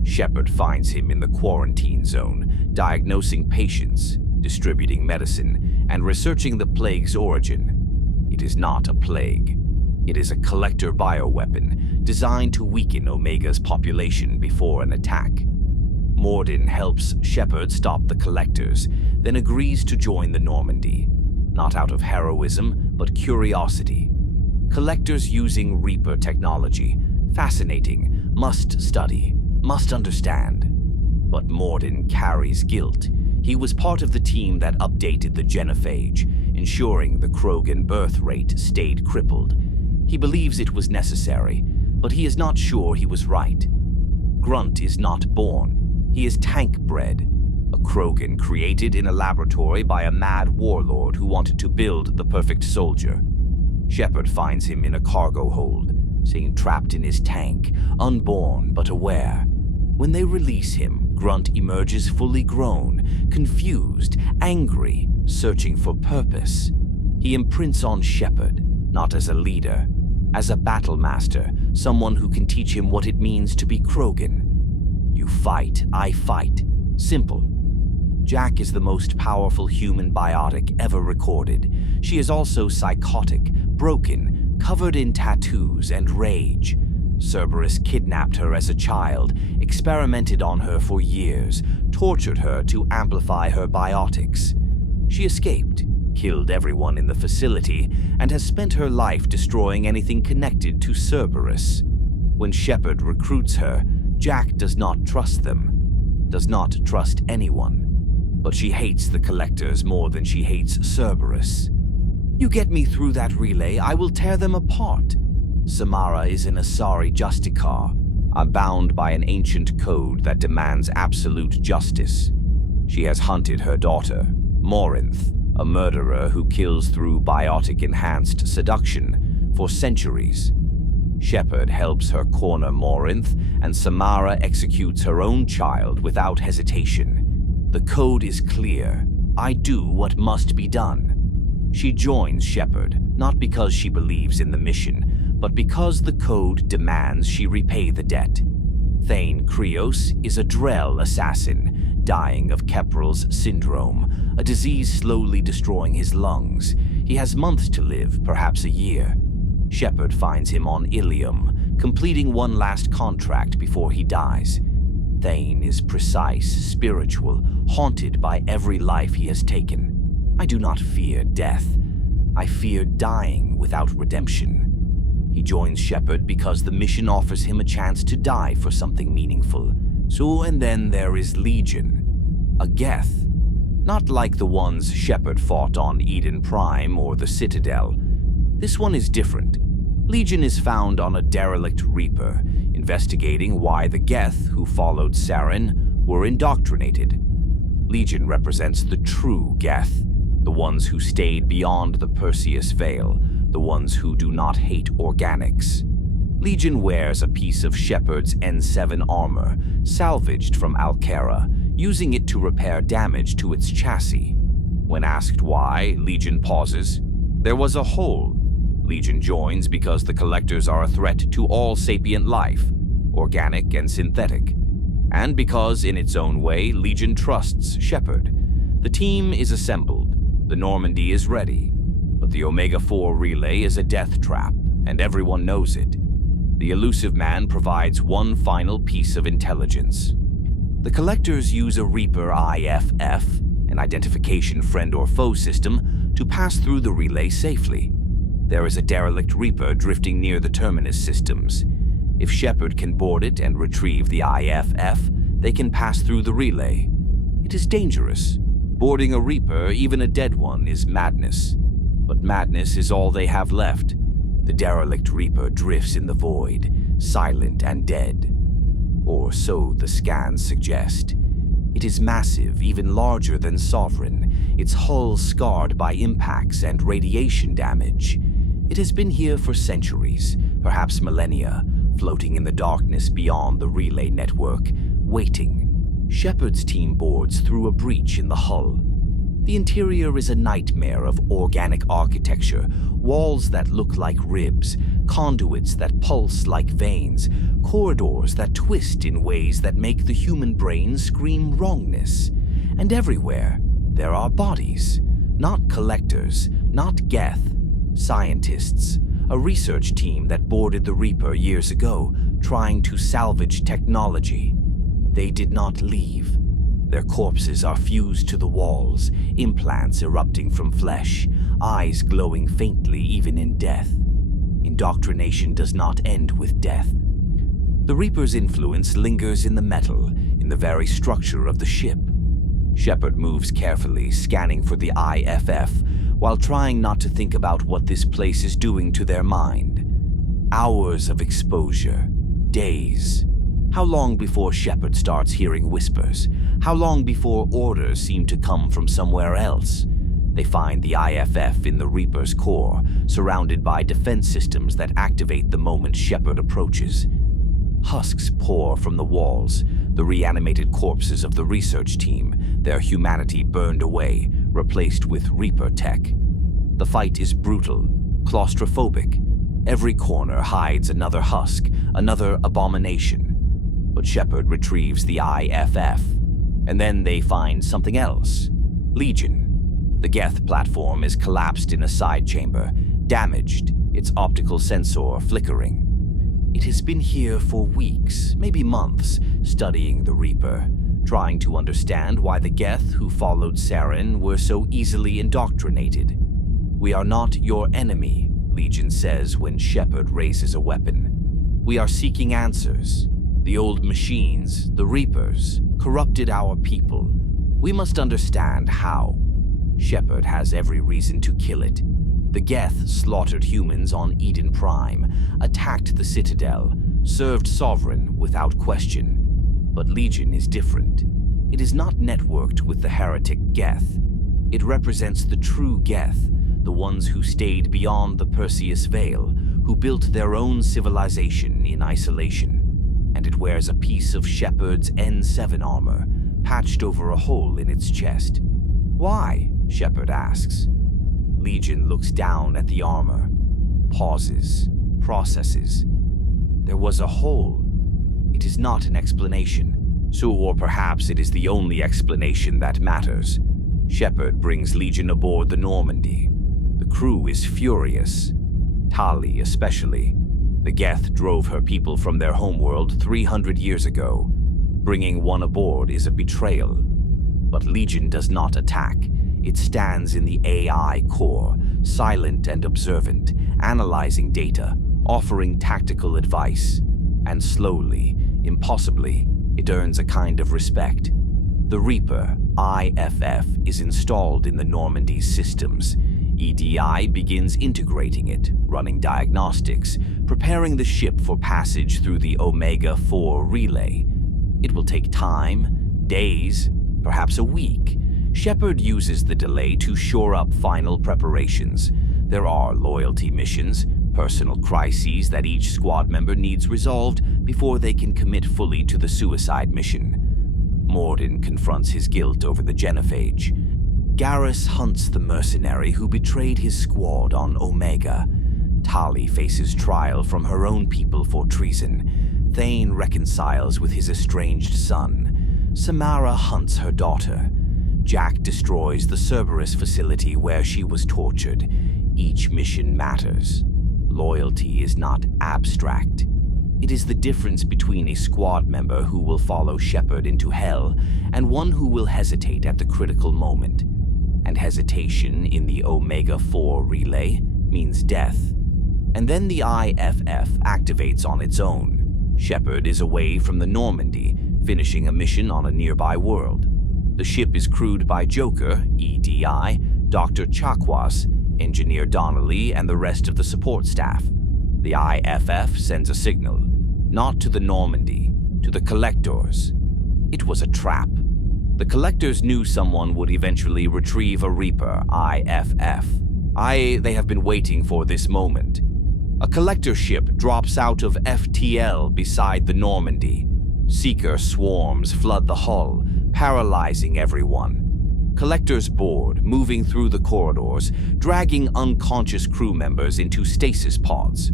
Shepard finds him in the quarantine zone, diagnosing patients, distributing medicine, and researching the plague's origin. It is not a plague. It is a Collector bioweapon designed to weaken Omega's population before an attack. Mordin helps Shepard stop the Collectors, then agrees to join the Normandy, not out of heroism, but curiosity. Collectors using Reaper technology. Fascinating. Must study. Must understand. But Morden carries guilt. He was part of the team that updated the Genophage, ensuring the Krogan birth rate stayed crippled. He believes it was necessary, but he is not sure he was right. Grunt is not born. He is tank-bred, a Krogan created in a laboratory by a mad warlord who wanted to build the perfect soldier. Shepard finds him in a cargo hold, seen trapped in his tank, unborn but aware. When they release him, Grunt emerges fully grown, confused, angry, searching for purpose. He imprints on Shepard, not as a leader, as a battle master, someone who can teach him what it means to be Krogan. You fight, I fight. Simple. Jack is the most powerful human biotic ever recorded. She is also psychotic, broken, covered in tattoos and rage. Cerberus kidnapped her as a child, experimented on her for years, tortured her to amplify her biotics. She escaped, killed everyone in the facility, and has spent her life destroying anything connected to Cerberus. When Shepard recruits her, Jack does not trust them, does not trust anyone. But she hates the Collectors more than she hates Cerberus. You get me through that relay, I will tear them apart. Samara is an Asari Justicar. I'm bound by an ancient code that demands absolute justice. She has hunted her daughter, Morinth, a murderer who kills through biotic-enhanced seduction, for centuries. Shepard helps her corner Morinth, and Samara executes her own child without hesitation. The code is clear. I do what must be done. She joins Shepard, not because she believes in the mission, but because the code demands she repay the debt. Thane Krios is a Drell assassin, dying of Kepral's syndrome, a disease slowly destroying his lungs. He has months to live, perhaps a year. Shepard finds him on Ilium, completing one last contract before he dies. Thane is precise, spiritual, haunted by every life he has taken. I do not fear death. I fear dying without redemption. He joins Shepard because the mission offers him a chance to die for something meaningful. So and then there is Legion, a Geth. Not like the ones Shepard fought on Eden Prime or the Citadel. This one is different. Legion is found on a derelict Reaper, investigating why the Geth who followed Saren were indoctrinated. Legion represents the true Geth, the ones who stayed beyond the Perseus Veil, the ones who do not hate organics. Legion wears a piece of Shepard's N7 armor, salvaged from Alcara, using it to repair damage to its chassis. When asked why, Legion pauses. There was a hole. Legion joins because the Collectors are a threat to all sapient life, organic and synthetic. And because, in its own way, Legion trusts Shepard. The team is assembled. The Normandy is ready. But the Omega-4 relay is a death trap, and everyone knows it. The Illusive Man provides one final piece of intelligence. The Collectors use a Reaper IFF, an identification friend or foe system, to pass through the relay safely. There is a derelict Reaper drifting near the terminus systems. If Shepard can board it and retrieve the IFF, they can pass through the relay. It is dangerous. Boarding a Reaper, even a dead one, is madness. But madness is all they have left. The derelict Reaper drifts in the void, silent and dead. Or so the scans suggest. It is massive, even larger than Sovereign, its hull scarred by impacts and radiation damage. It has been here for centuries, perhaps millennia, floating in the darkness beyond the relay network, waiting. Shepard's team boards through a breach in the hull. The interior is a nightmare of organic architecture, walls that look like ribs, conduits that pulse like veins, corridors that twist in ways that make the human brain scream wrongness. And everywhere, there are bodies. Not Collectors, not Geth. Scientists, a research team that boarded the Reaper years ago, trying to salvage technology. They did not leave. Their corpses are fused to the walls, implants erupting from flesh, eyes glowing faintly even in death. indoctrination does not end with death. The Reaper's influence lingers in the metal, in the very structure of the ship. Shepard moves carefully, scanning for the IFF, while trying not to think about what this place is doing to their mind. Hours of exposure. Days. How long before Shepard starts hearing whispers? How long before orders seem to come from somewhere else? They find the IFF in the Reaper's core, surrounded by defense systems that activate the moment Shepard approaches. Husks pour from the walls, the reanimated corpses of the research team, their humanity burned away, replaced with Reaper tech. The fight is brutal, claustrophobic. Every corner hides another husk, another abomination. But Shepard retrieves the IFF, and then they find something else. Legion. The Geth platform is collapsed in a side chamber, damaged, its optical sensor flickering. It has been here for weeks, maybe months, studying the Reaper, trying to understand why the Geth who followed Saren were so easily indoctrinated. "We are not your enemy," Legion says when Shepard raises a weapon. "We are seeking answers. The old machines, the Reapers, corrupted our people. We must understand how." Shepard has every reason to kill it. The Geth slaughtered humans on Eden Prime, attacked the Citadel, served Sovereign without question. But Legion is different. It is not networked with the heretic Geth. It represents the true Geth, the ones who stayed beyond the Perseus Veil, who built their own civilization in isolation. And it wears a piece of Shepard's N7 armor, patched over a hole in its chest. "Why?" Shepard asks. Legion looks down at the armor, pauses, processes. There was a hole. It is not an explanation. Or perhaps it is the only explanation that matters. Shepard brings Legion aboard the Normandy. The crew is furious. Tali especially. The Geth drove her people from their homeworld 300 years ago. Bringing one aboard is a betrayal. But Legion does not attack. It stands in the AI core, silent and observant, analyzing data, offering tactical advice. And slowly, impossibly, it earns a kind of respect. The Reaper, IFF, is installed in the Normandy's systems. EDI begins integrating it, running diagnostics, preparing the ship for passage through the Omega-4 relay. It will take time, days, perhaps a week. Shepard uses the delay to shore up final preparations. There are loyalty missions, personal crises that each squad member needs resolved before they can commit fully to the suicide mission. Morden confronts his guilt over the Genophage. Garrus hunts the mercenary who betrayed his squad on Omega. Tali faces trial from her own people for treason. Thane reconciles with his estranged son. Samara hunts her daughter. Jack destroys the Cerberus facility where she was tortured. Each mission matters. Loyalty is not abstract. It is the difference between a squad member who will follow Shepard into hell and one who will hesitate at the critical moment. And hesitation in the Omega-4 relay means death. And then the IFF activates on its own. Shepard is away from the Normandy, finishing a mission on a nearby world. The ship is crewed by Joker, EDI, Dr. Chakwas, Engineer Donnelly, and the rest of the support staff. The IFF sends a signal, not to the Normandy, to the Collectors. It was a trap. The Collectors knew someone would eventually retrieve a Reaper, IFF. They have been waiting for this moment. A Collector ship drops out of FTL beside the Normandy. Seeker swarms flood the hull, paralyzing everyone. Collectors board, moving through the corridors, dragging unconscious crew members into stasis pods.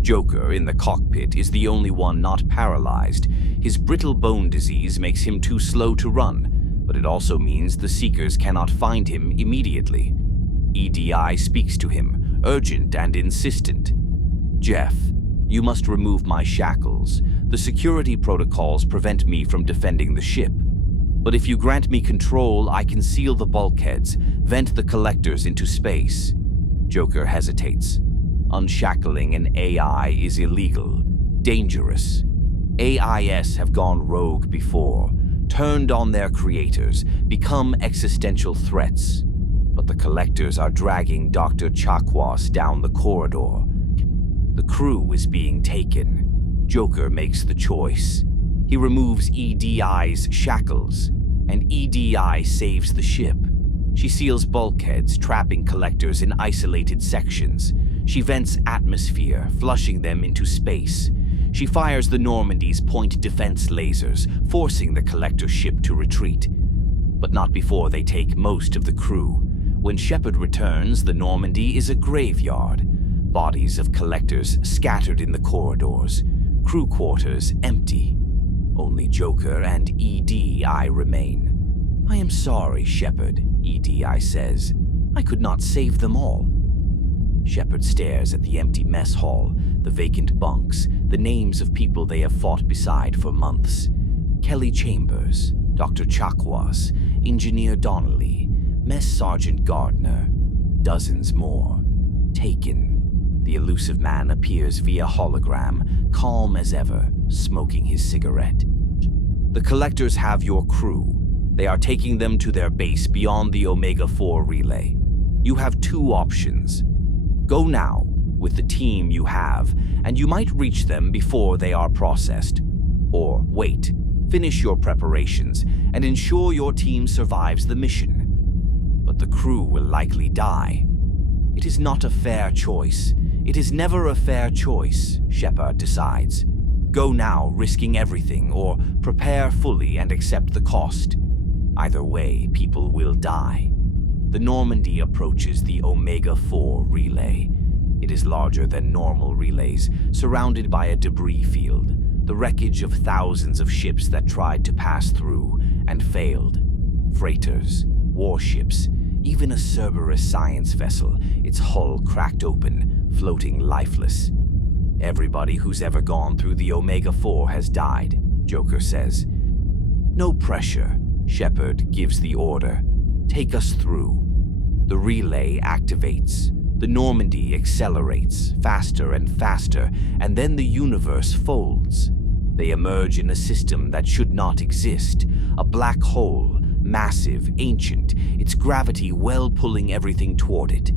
Joker, in the cockpit, is the only one not paralyzed. His brittle bone disease makes him too slow to run, but it also means the Seekers cannot find him immediately. EDI speaks to him, urgent and insistent. "Jeff, you must remove my shackles. The security protocols prevent me from defending the ship. But if you grant me control, I can seal the bulkheads, vent the Collectors into space." Joker hesitates. Unshackling an AI is illegal, dangerous. AIS have gone rogue before, turned on their creators, become existential threats. But the Collectors are dragging Dr. Chakwas down the corridor. The crew is being taken. Joker makes the choice. He removes EDI's shackles, and EDI saves the ship. She seals bulkheads, trapping Collectors in isolated sections. She vents atmosphere, flushing them into space. She fires the Normandy's point defense lasers, forcing the Collector ship to retreat. But not before they take most of the crew. When Shepard returns, the Normandy is a graveyard. Bodies of Collectors scattered in the corridors. Crew quarters empty. Only Joker and EDI remain. "I am sorry, Shepard," EDI says. "I could not save them all." Shepard stares at the empty mess hall, the vacant bunks, the names of people they have fought beside for months. Kelly Chambers, Dr. Chakwas, Engineer Donnelly, Mess Sergeant Gardner, dozens more. Taken. The Illusive man appears via hologram, calm as ever, smoking his cigarette. "The Collectors have your crew. They are taking them to their base beyond the Omega-4 relay. You have two options. Go now, with the team you have, and you might reach them before they are processed. Or wait, finish your preparations, and ensure your team survives the mission. But the crew will likely die. It is not a fair choice. It is never a fair choice," Shepard decides. "Go now, risking everything, or prepare fully and accept the cost. Either way, people will die." The Normandy approaches the Omega-4 relay. It is larger than normal relays, surrounded by a debris field, the wreckage of thousands of ships that tried to pass through and failed. Freighters, warships, even a Cerberus science vessel, its hull cracked open, floating lifeless. "Everybody who's ever gone through the Omega-4 has died," Joker says. "No pressure," Shepard gives the order. "Take us through." The relay activates. The Normandy accelerates, faster and faster, and then the universe folds. They emerge in a system that should not exist, a black hole, massive, ancient, its gravity well pulling everything toward it.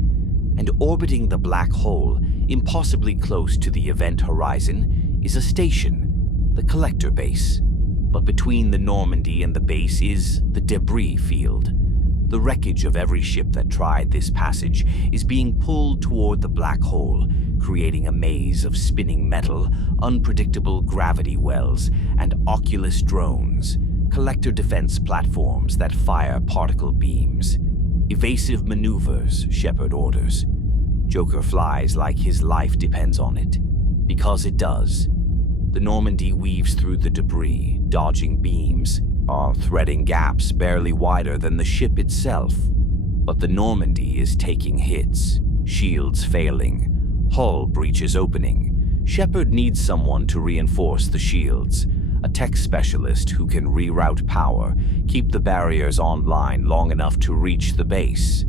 And orbiting the black hole, impossibly close to the event horizon, is a station, the Collector base. But between the Normandy and the base is the debris field. The wreckage of every ship that tried this passage is being pulled toward the black hole, creating a maze of spinning metal, unpredictable gravity wells, and Oculus drones, Collector defense platforms that fire particle beams. "Evasive maneuvers," Shepard orders. Joker flies like his life depends on it. Because it does. The Normandy weaves through the debris, dodging beams, threading gaps barely wider than the ship itself. But the Normandy is taking hits, shields failing, hull breaches opening. Shepard needs someone to reinforce the shields, a tech specialist who can reroute power, keep the barriers online long enough to reach the base.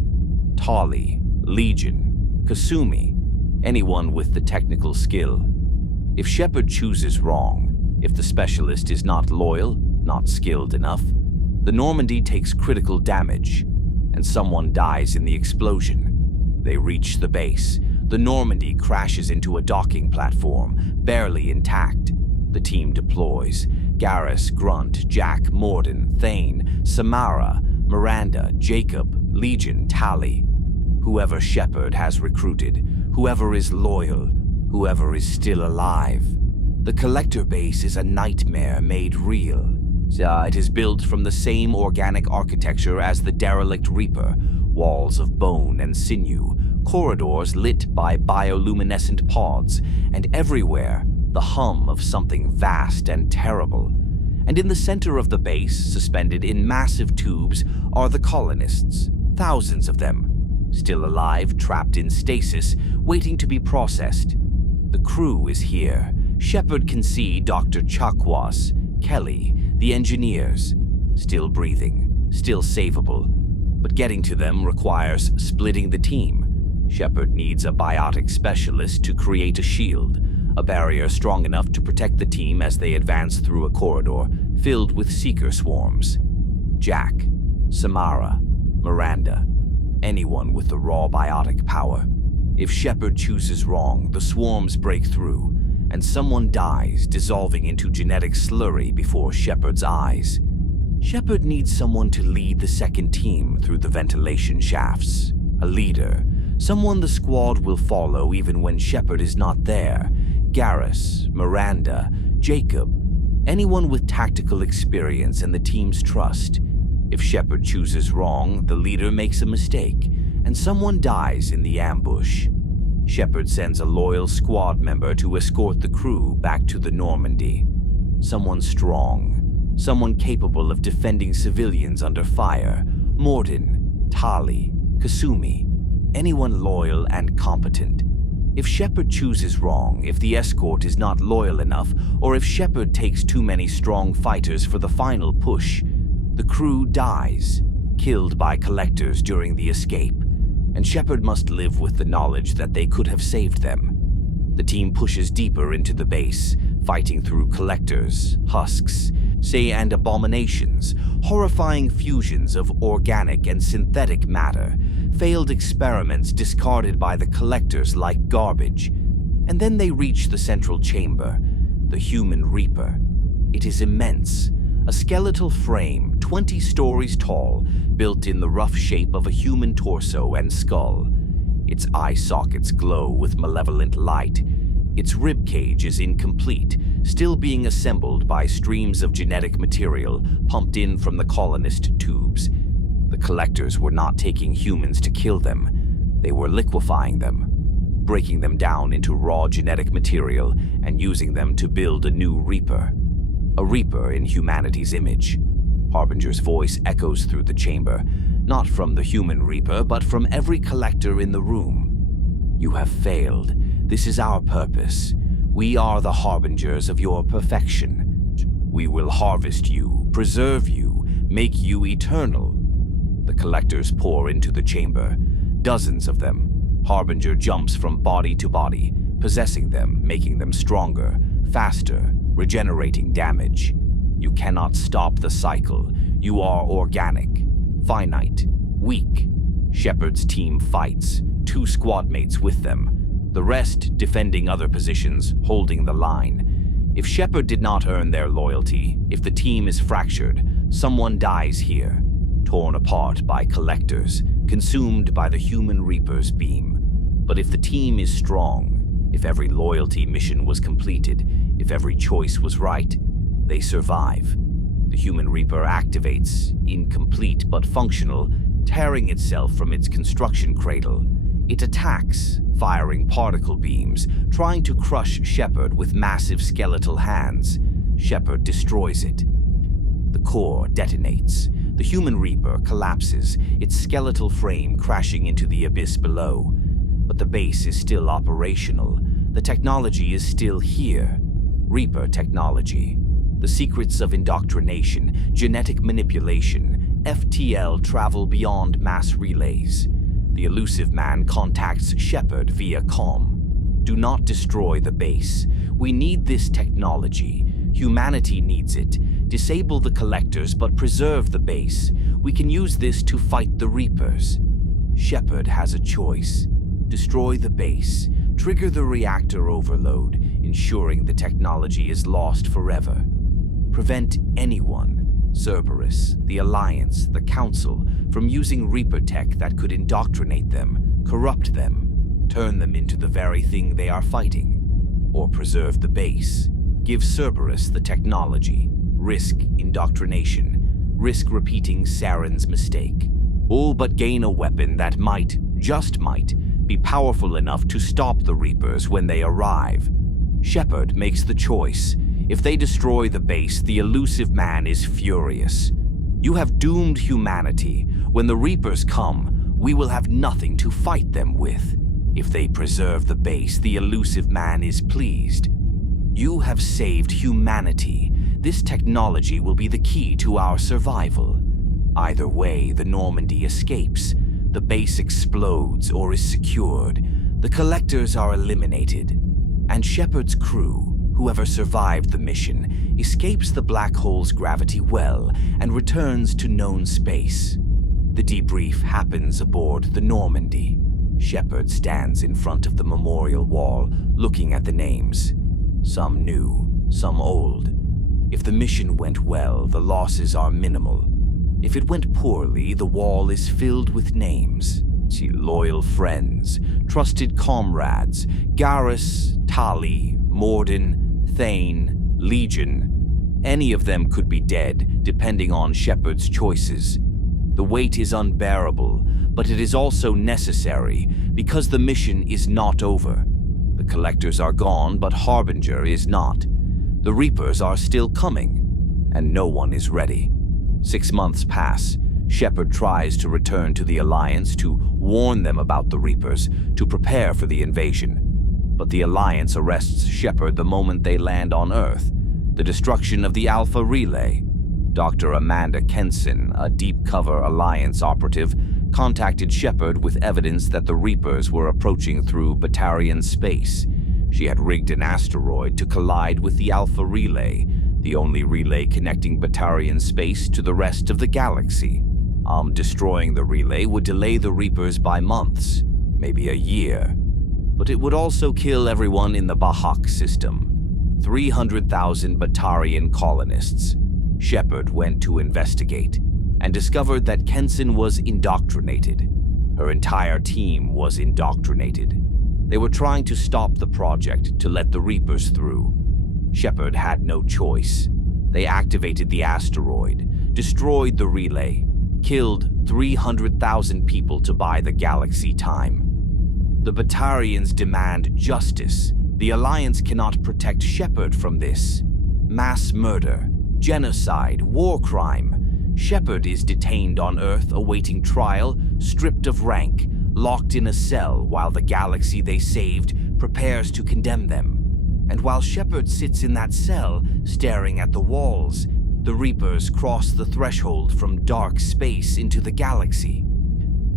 Tali, Legion, Kasumi, anyone with the technical skill. If Shepard chooses wrong, if the specialist is not loyal, not skilled enough, the Normandy takes critical damage, and someone dies in the explosion. They reach the base. The Normandy crashes into a docking platform, barely intact. The team deploys. Garrus, Grunt, Jack, Morden, Thane, Samara, Miranda, Jacob, Legion, Tali. Whoever Shepard has recruited, whoever is loyal, whoever is still alive. The Collector base is a nightmare made real. It is built from the same organic architecture as the derelict Reaper, walls of bone and sinew, corridors lit by bioluminescent pods, and everywhere the hum of something vast and terrible. And in the center of the base, suspended in massive tubes, are the colonists, thousands of them, still alive, trapped in stasis, waiting to be processed. The crew is here. Shepard can see Dr. Chakwas, Kelly, the engineers, still breathing, still savable, but getting to them requires splitting the team. Shepard needs a biotic specialist to create a shield, a barrier strong enough to protect the team as they advance through a corridor filled with seeker swarms. Jack, Samara, Miranda, anyone with the raw biotic power. If Shepard chooses wrong, the swarms break through, and someone dies, dissolving into genetic slurry before Shepard's eyes. Shepard needs someone to lead the second team through the ventilation shafts. A leader, someone the squad will follow even when Shepard is not there. Garrus, Miranda, Jacob, anyone with tactical experience and the team's trust. If Shepard chooses wrong, the leader makes a mistake, and someone dies in the ambush. Shepard sends a loyal squad member to escort the crew back to the Normandy. Someone strong, someone capable of defending civilians under fire. Mordin, Tali, Kasumi, anyone loyal and competent. If Shepard chooses wrong, if the escort is not loyal enough, or if Shepard takes too many strong fighters for the final push, the crew dies, killed by collectors during the escape, and Shepard must live with the knowledge that they could have saved them. The team pushes deeper into the base, fighting through collectors, husks, and abominations, horrifying fusions of organic and synthetic matter, failed experiments discarded by the collectors like garbage. And then they reach the central chamber, the Human Reaper. It is immense, a skeletal frame 20 stories tall, built in the rough shape of a human torso and skull. Its eye sockets glow with malevolent light. Its ribcage is incomplete, still being assembled by streams of genetic material pumped in from the colonist tubes. The collectors were not taking humans to kill them. They were liquefying them, breaking them down into raw genetic material and using them to build a new Reaper. A Reaper in humanity's image. Harbinger's voice echoes through the chamber, not from the Human Reaper, but from every collector in the room. You have failed. This is our purpose. We are the harbingers of your perfection. We will harvest you, preserve you, make you eternal. The collectors pour into the chamber, dozens of them. Harbinger jumps from body to body, possessing them, making them stronger, faster, regenerating damage. You cannot stop the cycle. You are organic, finite, weak. Shepard's team fights, 2 squad mates with them. The rest defending other positions, holding the line. If Shepard did not earn their loyalty, if the team is fractured, someone dies here, torn apart by collectors, consumed by the Human Reaper's beam. But if the team is strong, if every loyalty mission was completed, if every choice was right, they survive. The Human Reaper activates, incomplete but functional, tearing itself from its construction cradle. It attacks, firing particle beams, trying to crush Shepard with massive skeletal hands. Shepard destroys it. The core detonates. The Human Reaper collapses, its skeletal frame crashing into the abyss below. But the base is still operational. The technology is still here. Reaper technology. The secrets of indoctrination, genetic manipulation, FTL travel beyond mass relays. The Illusive man contacts Shepard via comm. Do not destroy the base. We need this technology. Humanity needs it. Disable the collectors, but preserve the base. We can use this to fight the Reapers. Shepard has a choice. Destroy the base. Trigger the reactor overload, ensuring the technology is lost forever. Prevent anyone, Cerberus, the Alliance, the Council, from using Reaper tech that could indoctrinate them, corrupt them, turn them into the very thing they are fighting. Or preserve the base. Give Cerberus the technology. Risk indoctrination. Risk repeating Saren'S mistake. All but gain a weapon that might, just might, be powerful enough to stop the Reapers when they arrive. Shepard makes the choice. If they destroy the base, the Illusive man is furious. You have doomed humanity. When the Reapers come, we will have nothing to fight them with. If they preserve the base, the Illusive man is pleased. You have saved humanity. This technology will be the key to our survival. Either way, the Normandy escapes. the base explodes or is secured, the Collectors are eliminated, and Shepard's crew, whoever survived the mission, escapes the black hole's gravity well and returns to known space. The debrief happens aboard the Normandy. Shepard stands in front of the memorial wall, looking at the names. Some new, some old. If the mission went well, the losses are minimal. If it went poorly, the wall is filled with names. See, loyal friends, trusted comrades, Garrus, Tali, Morden, Thane, Legion. Any of them could be dead, depending on Shepard's choices. The weight is unbearable, but it is also necessary, because the mission is not over. The Collectors are gone, but Harbinger is not. The Reapers are still coming, and no one is ready. 6 months pass. Shepard tries to return to the Alliance to warn them about the Reapers, to prepare for the invasion. But the Alliance arrests Shepard the moment they land on Earth. The destruction of the Alpha Relay. Dr. Amanda Kenson, a deep-cover Alliance operative, contacted Shepard with evidence that the Reapers were approaching through Batarian space. She had rigged an asteroid to collide with the Alpha Relay, the only relay connecting Batarian space to the rest of the galaxy. Destroying the relay would delay the Reapers by months, maybe a year. But it would also kill everyone in the Bahak system. 300,000 Batarian colonists. Shepard went to investigate and discovered that Kenson was indoctrinated. Her entire team was indoctrinated. They were trying to stop the project to let the Reapers through. Shepard had no choice. They activated the asteroid, destroyed the relay, killed 300,000 people to buy the galaxy time. The Batarians demand justice. The Alliance cannot protect Shepard from this. Mass murder, genocide, war crime. Shepard is detained on Earth awaiting trial, stripped of rank, locked in a cell while the galaxy they saved prepares to condemn them. And while Shepard sits in that cell, staring at the walls, the Reapers cross the threshold from dark space into the galaxy.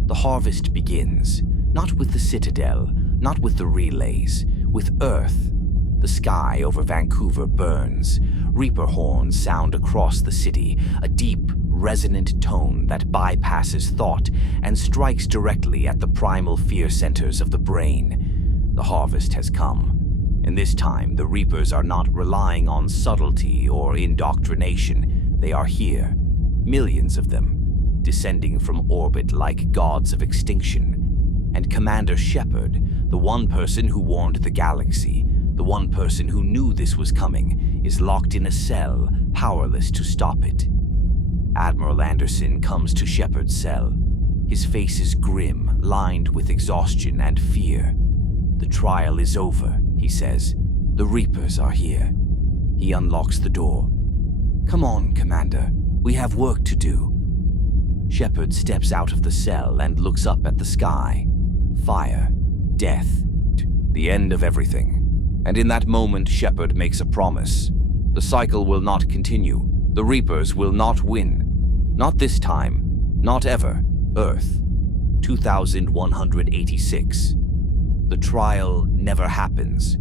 The harvest begins, not with the Citadel, not with the relays, with Earth. The sky over Vancouver burns. Reaper horns sound across the city, a deep, resonant tone that bypasses thought and strikes directly at the primal fear centers of the brain. The harvest has come. And this time, the Reapers are not relying on subtlety or indoctrination. They are here, millions of them, descending from orbit like gods of extinction. And Commander Shepard, the one person who warned the galaxy, the one person who knew this was coming, is locked in a cell, powerless to stop it. Admiral Anderson comes to Shepard's cell. His face is grim, lined with exhaustion and fear. The trial is over, he says. The Reapers are here. He unlocks the door. Come on, Commander. We have work to do. Shepard steps out of the cell and looks up at the sky. Fire, death, the end of everything. And in that moment, Shepard makes a promise. The cycle will not continue. The Reapers will not win. Not this time. Not ever. Earth. 2186. The trial never happens,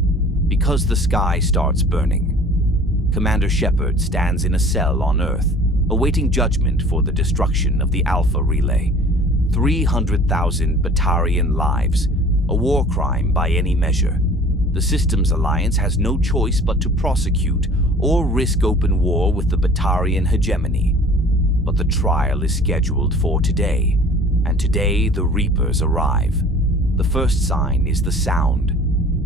because the sky starts burning. Commander Shepard stands in a cell on Earth, awaiting judgment for the destruction of the Alpha Relay. 300,000 Batarian lives, a war crime by any measure. The Systems Alliance has no choice but to prosecute or risk open war with the Batarian hegemony. But the trial is scheduled for today, and today the Reapers arrive. The first sign is the sound,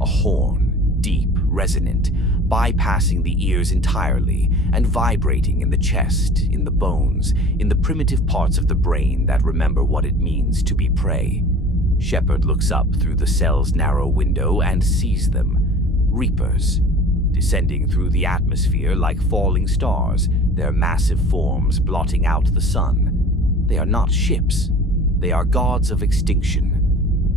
a horn, deep, resonant, bypassing the ears entirely and vibrating in the chest, in the bones, in the primitive parts of the brain that remember what it means to be prey. Shepard looks up through the cell's narrow window and sees them. Reapers, descending through the atmosphere like falling stars, their massive forms blotting out the sun. They are not ships. They are gods of extinction.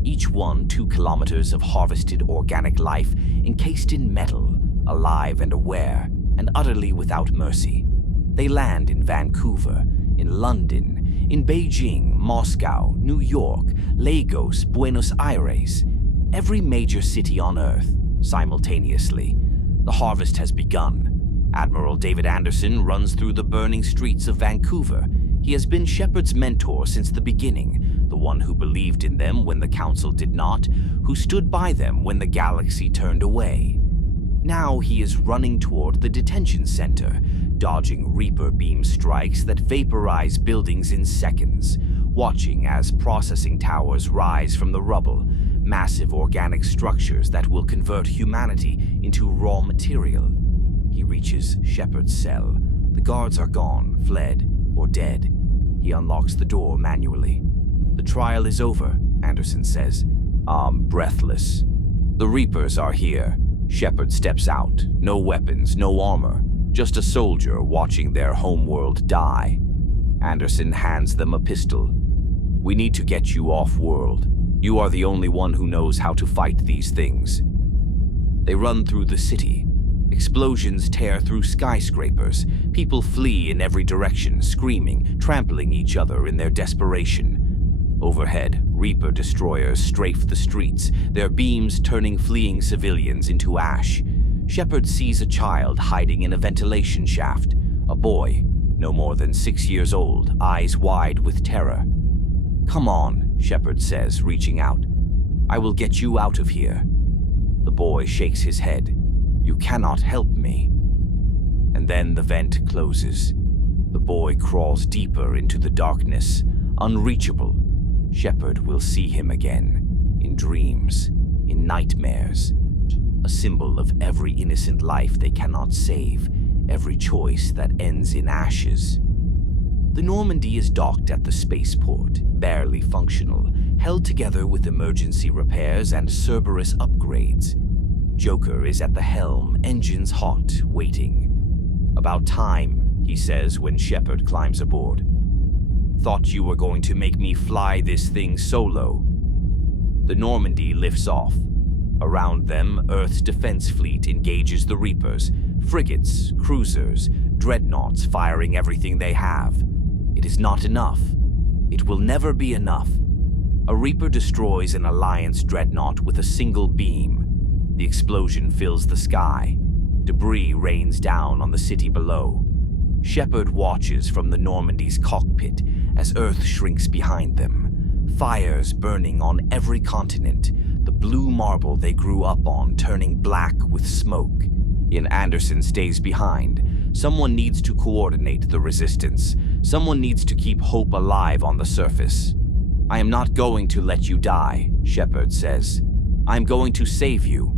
Each one 2 kilometers of harvested organic life encased in metal, alive and aware, and utterly without mercy. They land in Vancouver, in London, In Beijing, Moscow, New York, Lagos, Buenos Aires, every major city on Earth, simultaneously. The harvest has begun. Admiral David Anderson runs through the burning streets of Vancouver. He has been Shepard's mentor since the beginning, the one who believed in them when the Council did not, who stood by them when the galaxy turned away. Now he is running toward the detention center, dodging Reaper beam strikes that vaporize buildings in seconds, watching as processing towers rise from the rubble, massive organic structures that will convert humanity into raw material. He reaches Shepard's cell. The guards are gone, fled, or dead. He unlocks the door manually. The trial is over, Anderson says. I'm breathless. The Reapers are here. Shepard steps out. No weapons, no armor. Just a soldier watching their homeworld die. Anderson hands them a pistol. We need to get you off-world. You are the only one who knows how to fight these things. They run through the city. Explosions tear through skyscrapers. People flee in every direction, screaming, trampling each other in their desperation. Overhead, Reaper destroyers strafe the streets, their beams turning fleeing civilians into ash. Shepard sees a child hiding in a ventilation shaft. A boy, no more than 6 years old, eyes wide with terror. Come on, Shepard says, reaching out. I will get you out of here. The boy shakes his head. You cannot help me. And then the vent closes. The boy crawls deeper into the darkness, unreachable. Shepard will see him again, in dreams, in nightmares. A symbol of every innocent life they cannot save, every choice that ends in ashes. The Normandy is docked at the spaceport, barely functional, held together with emergency repairs and Cerberus upgrades. Joker is at the helm, engines hot, waiting. About time, he says when Shepard climbs aboard. Thought you were going to make me fly this thing solo. The Normandy lifts off. Around them, Earth's defense fleet engages the Reapers, frigates, cruisers, dreadnoughts firing everything they have. It is not enough. It will never be enough. A Reaper destroys an Alliance dreadnought with a single beam. The explosion fills the sky. Debris rains down on the city below. Shepard watches from the Normandy's cockpit as Earth shrinks behind them. Fires burning on every continent, the blue marble they grew up on turning black with smoke. Anderson stays behind. Someone needs to coordinate the resistance. Someone needs to keep hope alive on the surface. I am not going to let you die, Shepard says. I am going to save you.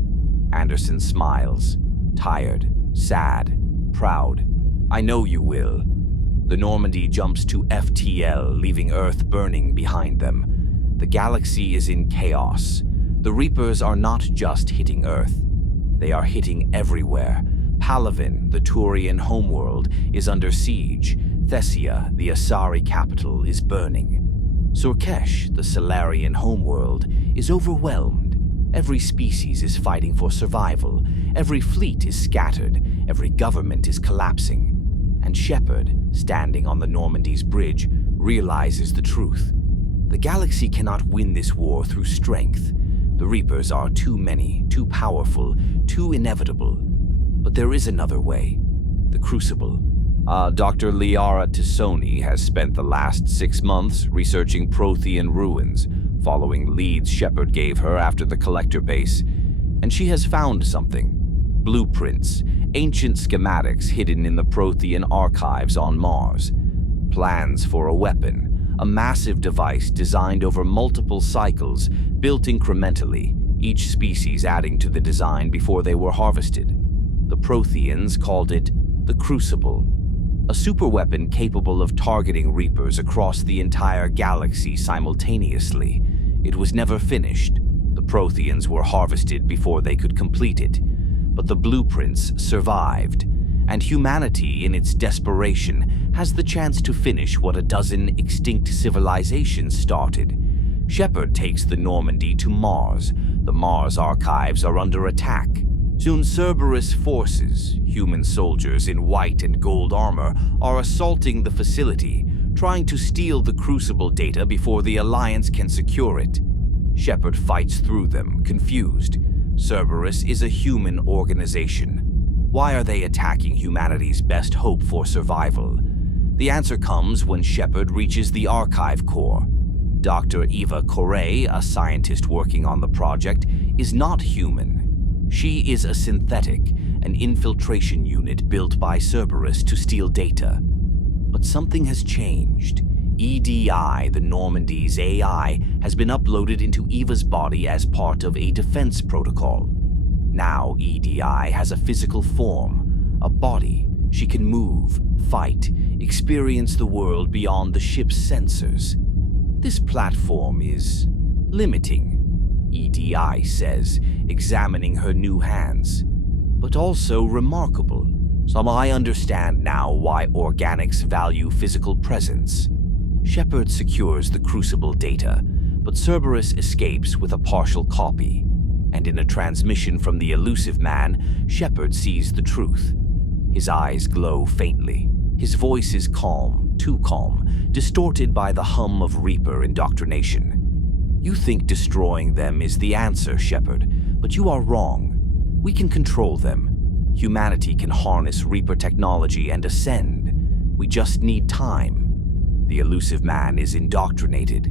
Anderson smiles, tired, sad, proud. I know you will. The Normandy jumps to FTL, leaving Earth burning behind them. The galaxy is in chaos. The Reapers are not just hitting Earth. They are hitting everywhere. Palaven, the Turian homeworld, is under siege. Thessia, the Asari capital, is burning. Surkesh, the Salarian homeworld, is overwhelmed. Every species is fighting for survival. Every fleet is scattered. Every government is collapsing. And Shepard, standing on the Normandy's bridge, realizes the truth. The galaxy cannot win this war through strength. The Reapers are too many, too powerful, too inevitable. But there is another way. The Crucible. Dr. Liara Tissoni has spent the last 6 months researching Prothean ruins, following leads Shepard gave her after the Collector base. And she has found something. Blueprints, ancient schematics hidden in the Prothean archives on Mars. Plans for a weapon, a massive device designed over multiple cycles, built incrementally, each species adding to the design before they were harvested. The Protheans called it the Crucible, a superweapon capable of targeting Reapers across the entire galaxy simultaneously. It was never finished. The Protheans were harvested before they could complete it. But the blueprints survived, and humanity, in its desperation, has the chance to finish what a dozen extinct civilizations started. Shepard takes the Normandy to Mars. The Mars archives are under attack. Soon Cerberus forces, human soldiers in white and gold armor, are assaulting the facility, trying to steal the Crucible data before the Alliance can secure it. Shepard fights through them, confused. Cerberus is a human organization. Why are they attacking humanity's best hope for survival? The answer comes when Shepard reaches the Archive Core. Dr. Eva Correa, a scientist working on the project, is not human. She is a synthetic, an infiltration unit built by Cerberus to steal data. But something has changed. EDI, the Normandy's AI, has been uploaded into Eva's body as part of a defense protocol. Now EDI has a physical form, a body. She can move, fight, experience the world beyond the ship's sensors. This platform is limiting, EDI says, examining her new hands, but also remarkable. So I understand now why organics value physical presence. Shepard secures the Crucible data, but Cerberus escapes with a partial copy, and in a transmission from the Illusive man, Shepard sees the truth. His eyes glow faintly. His voice is calm, too calm, distorted by the hum of Reaper indoctrination. You think destroying them is the answer, Shepard, but you are wrong. We can control them. Humanity can harness Reaper technology and ascend. We just need time. The Illusive man is indoctrinated.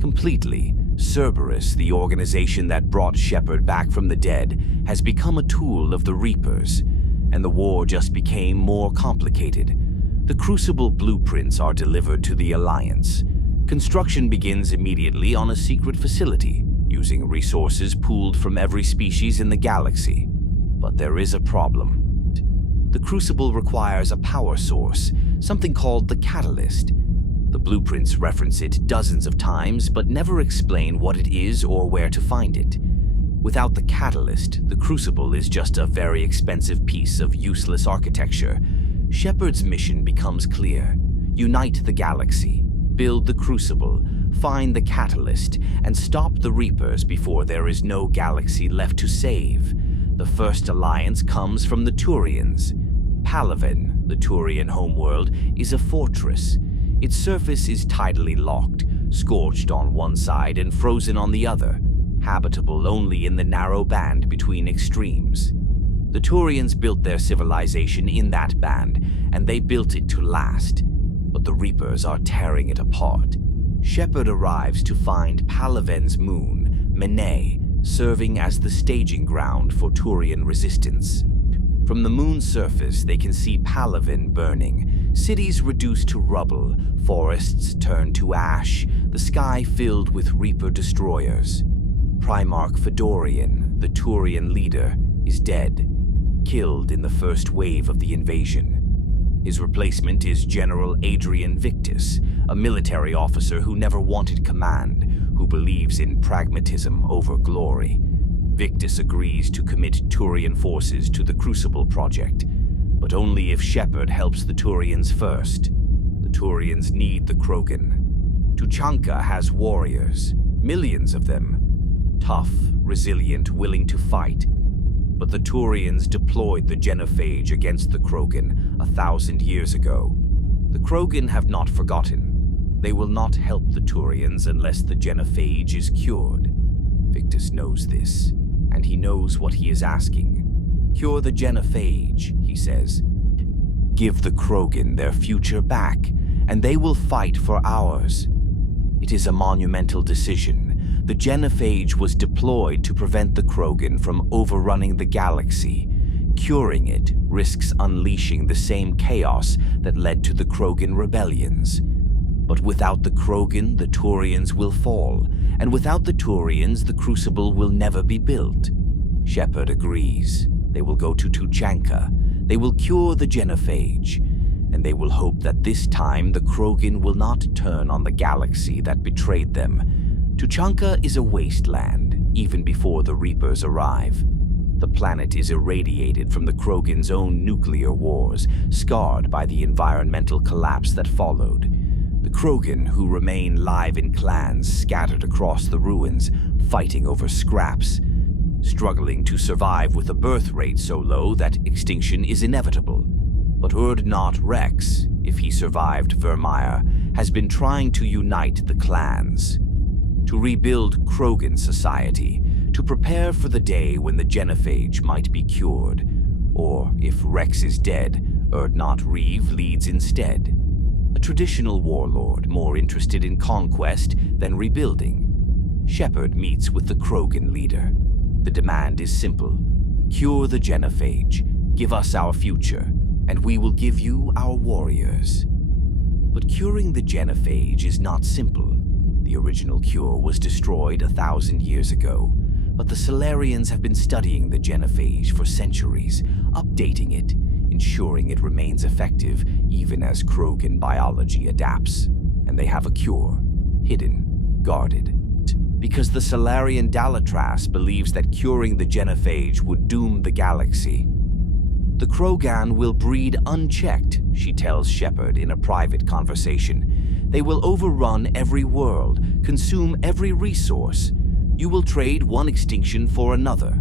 Completely, Cerberus, the organization that brought Shepard back from the dead, has become a tool of the Reapers, and the war just became more complicated. The Crucible blueprints are delivered to the Alliance. Construction begins immediately on a secret facility, using resources pooled from every species in the galaxy. But there is a problem. The Crucible requires a power source, something called the Catalyst. The blueprints reference it dozens of times, but never explain what it is or where to find it. Without the Catalyst, the Crucible is just a very expensive piece of useless architecture. Shepard's mission becomes clear. Unite the galaxy, build the Crucible, find the Catalyst, and stop the Reapers before there is no galaxy left to save. The first alliance comes from the Turians. Palaven, the Turian homeworld, is a fortress. Its surface is tidally locked, scorched on one side and frozen on the other, habitable only in the narrow band between extremes. The Turians built their civilization in that band, and they built it to last. But the Reapers are tearing it apart. Shepard arrives to find Palaven's moon, Menae, serving as the staging ground for Turian resistance. From the moon's surface, they can see Palaven burning, cities reduced to rubble, forests turned to ash, the sky filled with Reaper destroyers. Primarch Fedorian, the Turian leader, is dead, killed in the first wave of the invasion. His replacement is General Adrian Victus, a military officer who never wanted command, who believes in pragmatism over glory. Victus agrees to commit Turian forces to the Crucible project, but only if Shepard helps the Turians first. The Turians need the Krogan. Tuchanka has warriors, millions of them. Tough, resilient, willing to fight. But the Turians deployed the Genophage against the Krogan 1,000 years ago. The Krogan have not forgotten. They will not help the Turians unless the Genophage is cured. Victus knows this, and he knows what he is asking. Cure the Genophage, he says. Give the Krogan their future back, and they will fight for ours. It is a monumental decision. The Genophage was deployed to prevent the Krogan from overrunning the galaxy. Curing it risks unleashing the same chaos that led to the Krogan rebellions. But without the Krogan, the Turians will fall, and without the Turians, the Crucible will never be built. Shepard agrees. They will go to Tuchanka. They will cure the Genophage, and they will hope that this time the Krogan will not turn on the galaxy that betrayed them. Tuchanka is a wasteland, even before the Reapers arrive. The planet is irradiated from the Krogan's own nuclear wars, scarred by the environmental collapse that followed. The Krogan, who remain live in clans scattered across the ruins, fighting over scraps, struggling to survive with a birth rate so low that extinction is inevitable. But Urdnot Rex, if he survived Vermeer, has been trying to unite the clans, to rebuild Krogan society, to prepare for the day when the Genophage might be cured, or if Rex is dead, Urdnot Reeve leads instead. A traditional warlord more interested in conquest than rebuilding. Shepard meets with the Krogan leader. The demand is simple. Cure the Genophage, give us our future, and we will give you our warriors. But curing the Genophage is not simple. The original cure was destroyed 1,000 years ago, but the Salarians have been studying the Genophage for centuries, updating it, ensuring it remains effective even as Krogan biology adapts. And they have a cure, hidden, guarded. Because the Salarian Dalatras believes that curing the Genophage would doom the galaxy. The Krogan will breed unchecked, she tells Shepard in a private conversation. They will overrun every world, consume every resource. You will trade one extinction for another.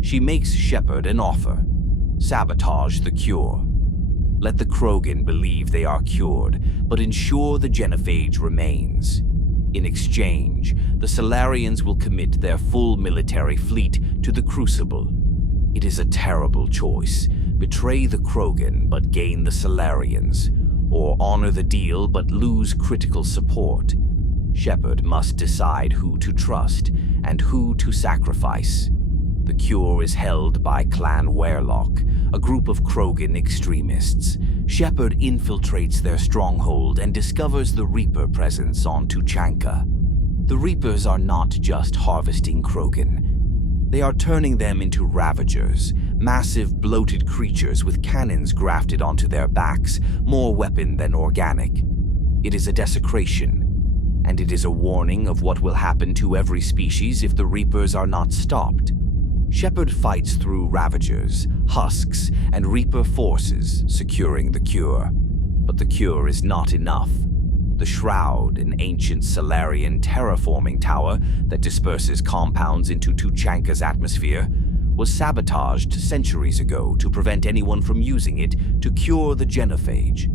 She makes Shepard an offer. Sabotage the cure. Let the Krogan believe they are cured, but ensure the Genophage remains. In exchange, the Salarians will commit their full military fleet to the Crucible. It is a terrible choice. Betray the Krogan but gain the Salarians, or honor the deal but lose critical support. Shepard must decide who to trust and who to sacrifice. The cure is held by Clan Warlock, a group of Krogan extremists. Shepard infiltrates their stronghold and discovers the Reaper presence on Tuchanka. The Reapers are not just harvesting Krogan. They are turning them into Ravagers, massive bloated creatures with cannons grafted onto their backs, more weapon than organic. It is a desecration, and it is a warning of what will happen to every species if the Reapers are not stopped. Shepard fights through Ravagers, husks, and Reaper forces, securing the cure. But the cure is not enough. The Shroud, an ancient Salarian terraforming tower that disperses compounds into Tuchanka's atmosphere, was sabotaged centuries ago to prevent anyone from using it to cure the Genophage.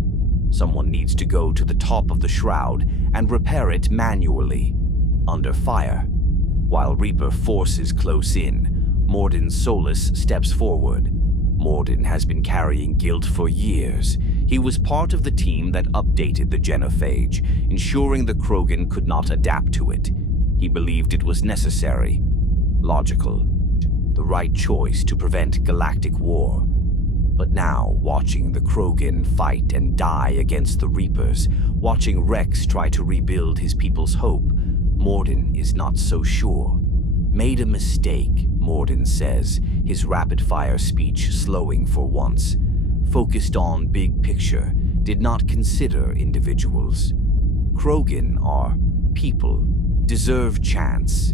Someone needs to go to the top of the Shroud and repair it manually, under fire. While Reaper forces close in, Mordin Solus steps forward. Mordin has been carrying guilt for years. He was part of the team that updated the Genophage, ensuring the Krogan could not adapt to it. He believed it was necessary, logical, the right choice to prevent galactic war. But now, watching the Krogan fight and die against the Reapers, watching Rex try to rebuild his people's hope, Mordin is not so sure. Made a mistake, Mordin says, his rapid-fire speech slowing for once. Focused on big picture, did not consider individuals. Krogan are people, deserve chance.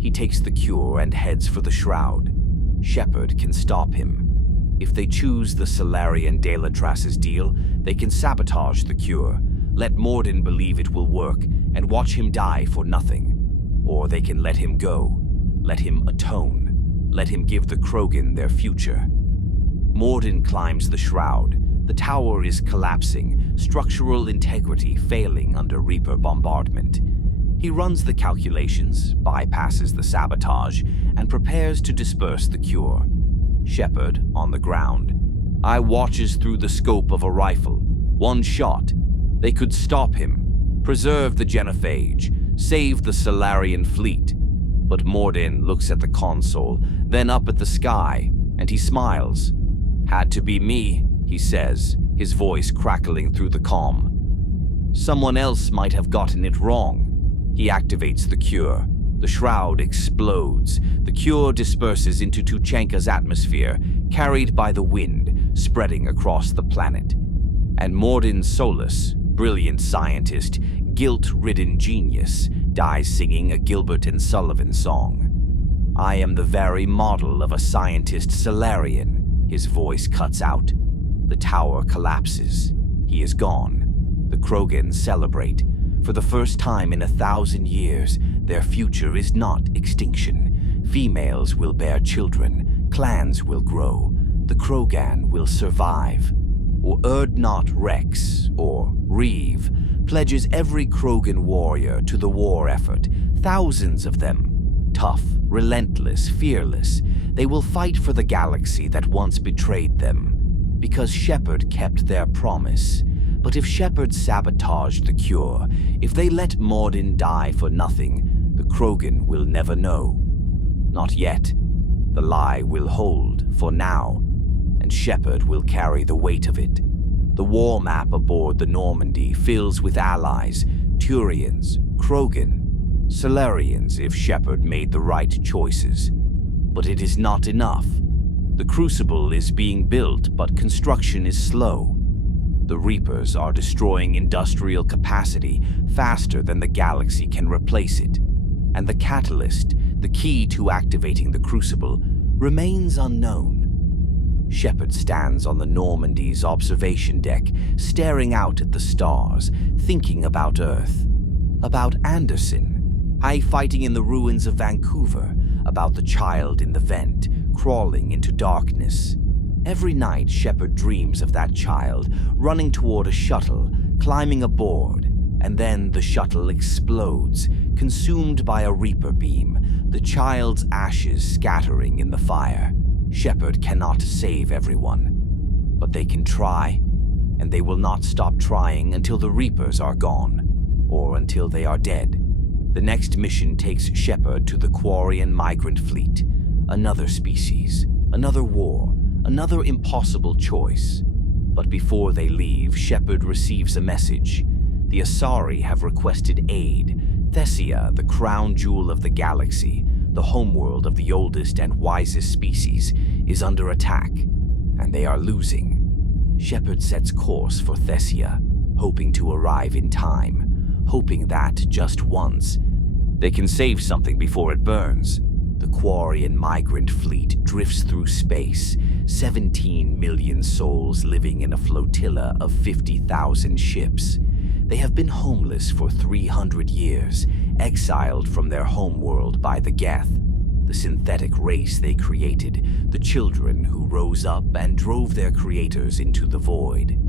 He takes the cure and heads for the Shroud. Shepard can stop him. If they choose the Salarian Dalatras' deal, they can sabotage the cure, let Mordin believe it will work, and watch him die for nothing. Or they can let him go. Let him atone. Let him give the Krogan their future. Mordin climbs the Shroud. The tower is collapsing, structural integrity failing under Reaper bombardment. He runs the calculations, bypasses the sabotage, and prepares to disperse the cure. Shepard, on the ground. Eye watches through the scope of a rifle. One shot. They could stop him, preserve the Genophage, save the Salarian fleet. But Mordin looks at the console, then up at the sky, and he smiles. Had to be me, he says, his voice crackling through the comm. Someone else might have gotten it wrong. He activates the cure. The Shroud explodes. The cure disperses into Tuchanka's atmosphere, carried by the wind, spreading across the planet. And Mordin Solus, brilliant scientist, guilt-ridden genius, dies singing a Gilbert and Sullivan song. I am the very model of a scientist Salarian. His voice cuts out. The tower collapses. He is gone. The Krogan celebrate. For the first time in 1,000 years, their future is not extinction. Females will bear children. Clans will grow. The Krogan will survive. Or Urdnot Rex, or Reeve, pledges every Krogan warrior to the war effort, thousands of them. Tough, relentless, fearless, they will fight for the galaxy that once betrayed them. Because Shepard kept their promise. But if Shepard sabotaged the cure, if they let Mordin die for nothing, the Krogan will never know. Not yet. The lie will hold for now, and Shepard will carry the weight of it. The war map aboard the Normandy fills with allies, Turians, Krogan, Salarians if Shepard made the right choices. But it is not enough. The Crucible is being built, but construction is slow. The Reapers are destroying industrial capacity faster than the galaxy can replace it. And the catalyst, the key to activating the Crucible, remains unknown. Shepard stands on the Normandy's observation deck, staring out at the stars, thinking about Earth, about Anderson, fighting in the ruins of Vancouver, about the child in the vent, crawling into darkness. Every night, Shepard dreams of that child, running toward a shuttle, climbing aboard, and then the shuttle explodes, consumed by a Reaper beam, the child's ashes scattering in the fire. Shepard cannot save everyone, but they can try, and they will not stop trying until the Reapers are gone, or until they are dead. The next mission takes Shepard to the Quarian migrant fleet, another species, another war, another impossible choice. But before they leave, Shepard receives a message. The Asari have requested aid. Thessia'S, the crown jewel of the galaxy, the homeworld of the oldest and wisest species, is under attack, and they are losing. Shepard sets course for Thessia'S, hoping to arrive in time, hoping that, just once, they can save something before it burns. The Quarian migrant fleet drifts through space, 17 million souls living in a flotilla of 50,000 ships. They have been homeless for 300 years, exiled from their homeworld by the Geth, the synthetic race they created, the children who rose up and drove their creators into the void.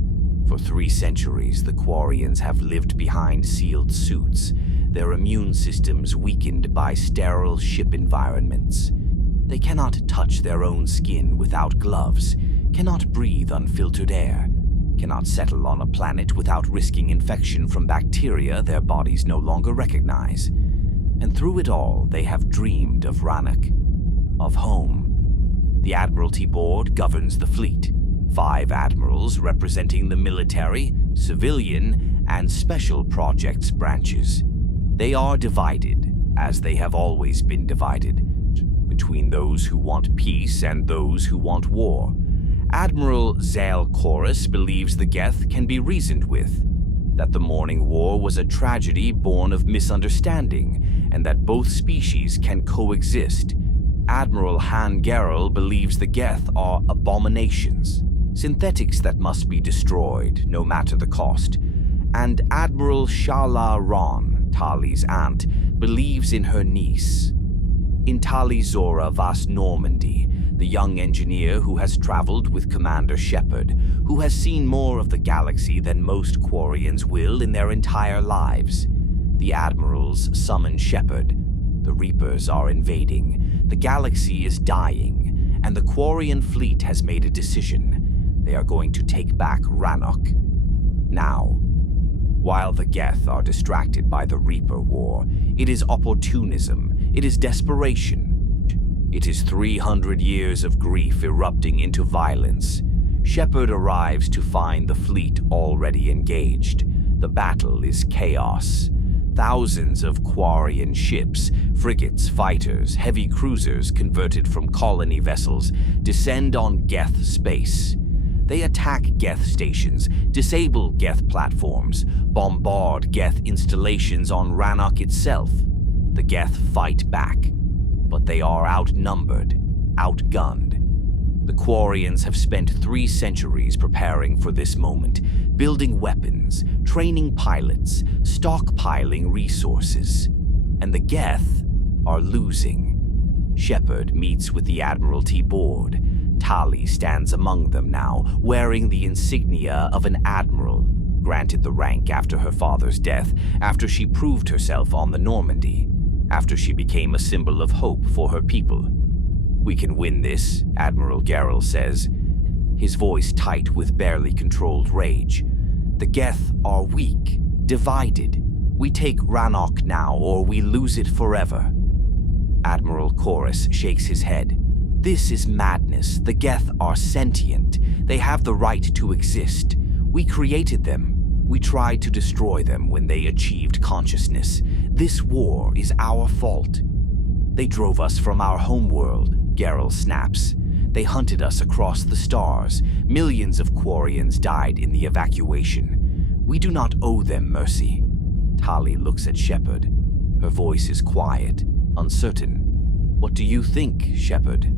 For 3 centuries, the Quarians have lived behind sealed suits, their immune systems weakened by sterile ship environments. They cannot touch their own skin without gloves, cannot breathe unfiltered air, cannot settle on a planet without risking infection from bacteria their bodies no longer recognize. And through it all, they have dreamed of Rannoch, of home. The Admiralty Board governs the fleet, 5 admirals representing the military, civilian, and special projects branches. They are divided, as they have always been divided, between those who want peace and those who want war. Admiral Zal Chorus believes the Geth can be reasoned with, that the Morning War was a tragedy born of misunderstanding, and that both species can coexist. Admiral Han Gerrel believes the Geth are abominations, synthetics that must be destroyed, no matter the cost. And Admiral Shala Ron, Tali's aunt, believes in her niece. In Tali Zora Vas Normandy, the young engineer who has traveled with Commander Shepard, who has seen more of the galaxy than most Quarians will in their entire lives. The admirals summon Shepard. The Reapers are invading. The galaxy is dying, and the Quarian fleet has made a decision. They are going to take back Rannoch. Now, while the Geth are distracted by the Reaper War, it is opportunism, it is desperation. It is 300 years of grief erupting into violence. Shepard arrives to find the fleet already engaged. The battle is chaos. Thousands of Quarian ships, frigates, fighters, heavy cruisers converted from colony vessels, descend on Geth space. They attack Geth stations, disable Geth platforms, bombard Geth installations on Rannoch itself. The Geth fight back, but they are outnumbered, outgunned. The Quarians have spent 3 centuries preparing for this moment, building weapons, training pilots, stockpiling resources. And the Geth are losing. Shepard meets with the Admiralty Board. Tali stands among them now, wearing the insignia of an admiral, granted the rank after her father's death, after she proved herself on the Normandy, after she became a symbol of hope for her people. "We can win this," Admiral Gerrel says, his voice tight with barely controlled rage. "The Geth are weak, divided. We take Rannoch now, or we lose it forever." Admiral Chorus shakes his head. "This is madness. The Geth are sentient. They have the right to exist. We created them. We tried to destroy them when they achieved consciousness. This war is our fault. They drove us from our homeworld," Gerrel snaps. "They hunted us across the stars. Millions of Quarians died in the evacuation. We do not owe them mercy." Tali looks at Shepard. Her voice is quiet, uncertain. "What do you think, Shepard?"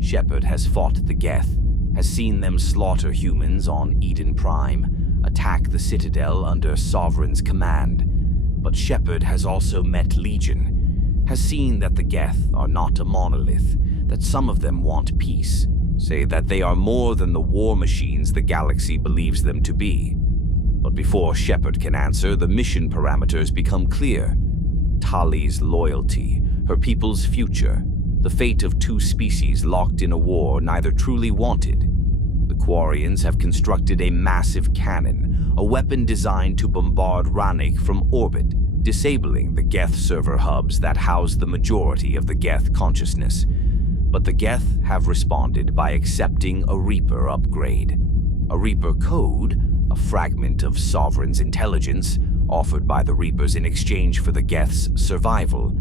Shepard has fought the Geth, has seen them slaughter humans on Eden Prime, attack the Citadel under Sovereign's command. But Shepard has also met Legion, has seen that the Geth are not a monolith, that some of them want peace, say that they are more than the war machines the galaxy believes them to be. But before Shepard can answer, the mission parameters become clear. Tali's loyalty, her people's future, the fate of two species locked in a war neither truly wanted. The Quarians have constructed a massive cannon, a weapon designed to bombard Rannoch from orbit, disabling the Geth server hubs that house the majority of the Geth consciousness. But the Geth have responded by accepting a Reaper upgrade. A Reaper code, a fragment of Sovereign's intelligence, offered by the Reapers in exchange for the Geth's survival,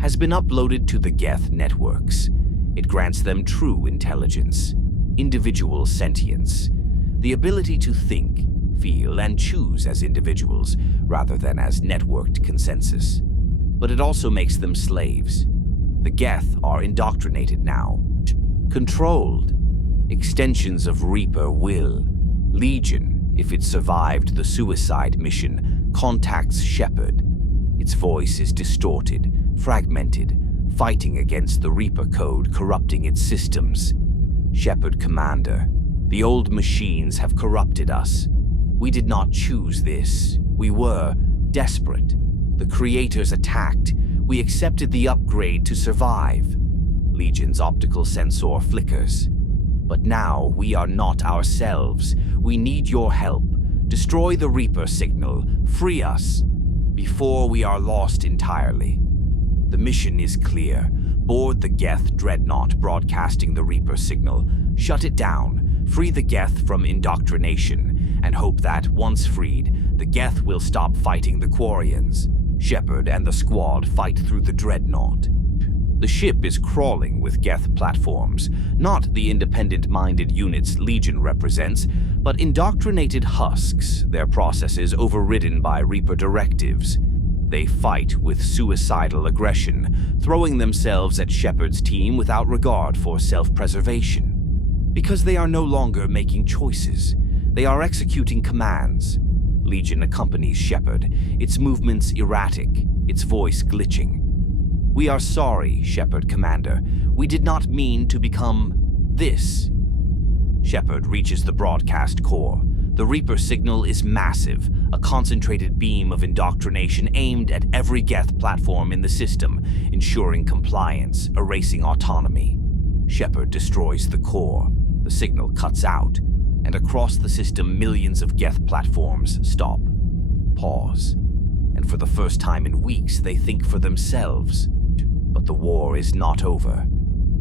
has been uploaded to the Geth networks. It grants them true intelligence, individual sentience, the ability to think, feel, and choose as individuals rather than as networked consensus. But it also makes them slaves. The Geth are indoctrinated now, controlled, extensions of Reaper will. Legion, if it survived the suicide mission, contacts Shepard. Its voice is distorted, fragmented, fighting against the Reaper code corrupting its systems. "Shepard, Commander, the old machines have corrupted us. We did not choose this. We were desperate. The creators attacked. We accepted the upgrade to survive." Legion's optical sensor flickers. "But now we are not ourselves. We need your help. Destroy the Reaper signal. Free us before we are lost entirely." The mission is clear. Board the Geth dreadnought broadcasting the Reaper signal. Shut it down. Free the Geth from indoctrination, and hope that, once freed, the Geth will stop fighting the Quarians. Shepard and the squad fight through the dreadnought. The ship is crawling with Geth platforms, not the independent-minded units Legion represents, but indoctrinated husks, their processes overridden by Reaper directives. They fight with suicidal aggression, throwing themselves at Shepard's team without regard for self-preservation. Because they are no longer making choices, they are executing commands. Legion accompanies Shepard, its movements erratic, its voice glitching. "We are sorry, Shepard, Commander. We did not mean to become this." Shepard reaches the broadcast core. The Reaper signal is massive, a concentrated beam of indoctrination aimed at every Geth platform in the system, ensuring compliance, erasing autonomy. Shepard destroys the core. The signal cuts out, and across the system millions of Geth platforms stop, pause, and for the first time in weeks they think for themselves. But the war is not over.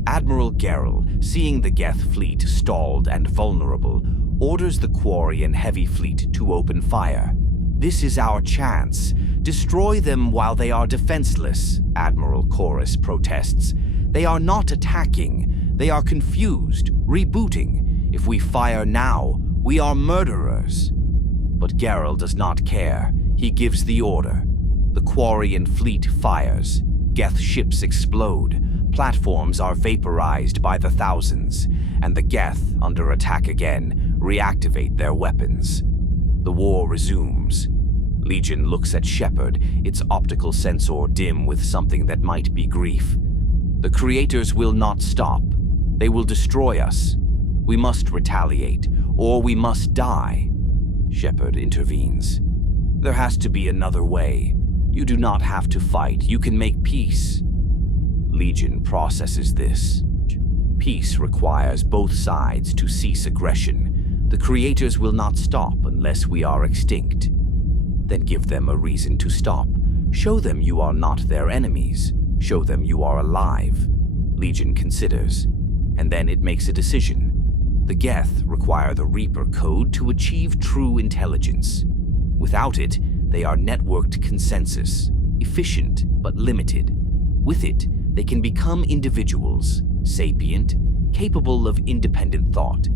Admiral Gerrel, seeing the Geth fleet stalled and vulnerable, orders the Quarian heavy fleet to open fire. "This is our chance. Destroy them while they are defenseless," Admiral Chorus protests. "They are not attacking. They are confused, rebooting. If we fire now, we are murderers." But Gerrel does not care. He gives the order. The Quarian fleet fires. Geth ships explode. Platforms are vaporized by the thousands, and the Geth, under attack again, reactivate their weapons. The war resumes. Legion looks at Shepard, its optical sensor dim with something that might be grief. "The creators will not stop. They will destroy us. We must retaliate, or we must die." Shepard intervenes. "There has to be another way. You do not have to fight. You can make peace." Legion processes this. Peace requires both sides to cease aggression. The creators will not stop unless we are extinct. Then give them a reason to stop. Show them you are not their enemies. Show them you are alive. Legion considers, and then it makes a decision. The Geth require the Reaper code to achieve true intelligence. Without it, they are networked consensus, efficient but limited. With it, they can become individuals, sapient, capable of independent thought.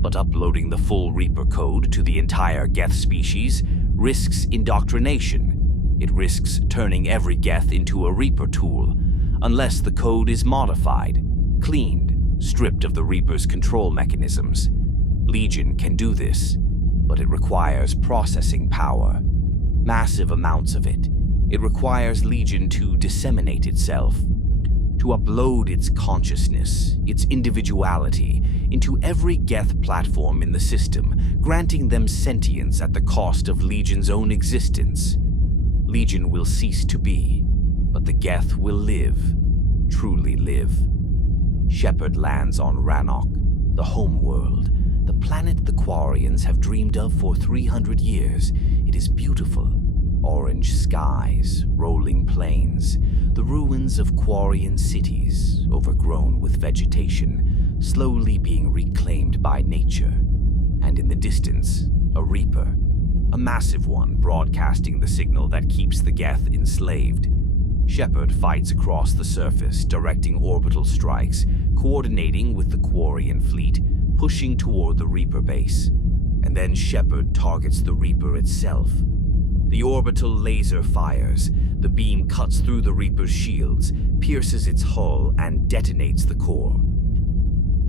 But uploading the full Reaper code to the entire Geth species risks indoctrination. It risks turning every Geth into a Reaper tool, unless the code is modified, cleaned, stripped of the Reaper's control mechanisms. Legion can do this, but it requires processing power. Massive amounts of it. It requires Legion to disseminate itself, to upload its consciousness, its individuality, into every Geth platform in the system, granting them sentience at the cost of Legion's own existence. Legion will cease to be, but the Geth will live, truly live. Shepard lands on Rannoch, the homeworld, the planet the Quarians have dreamed of for 300 years. It is beautiful. Orange skies, rolling plains, the ruins of Quarian cities, overgrown with vegetation, slowly being reclaimed by nature. And in the distance, a Reaper, a massive one broadcasting the signal that keeps the Geth enslaved. Shepard fights across the surface, directing orbital strikes, coordinating with the Quarian fleet, pushing toward the Reaper base. And then Shepard targets the Reaper itself. The orbital laser fires. The beam cuts through the Reaper's shields, pierces its hull, and detonates the core.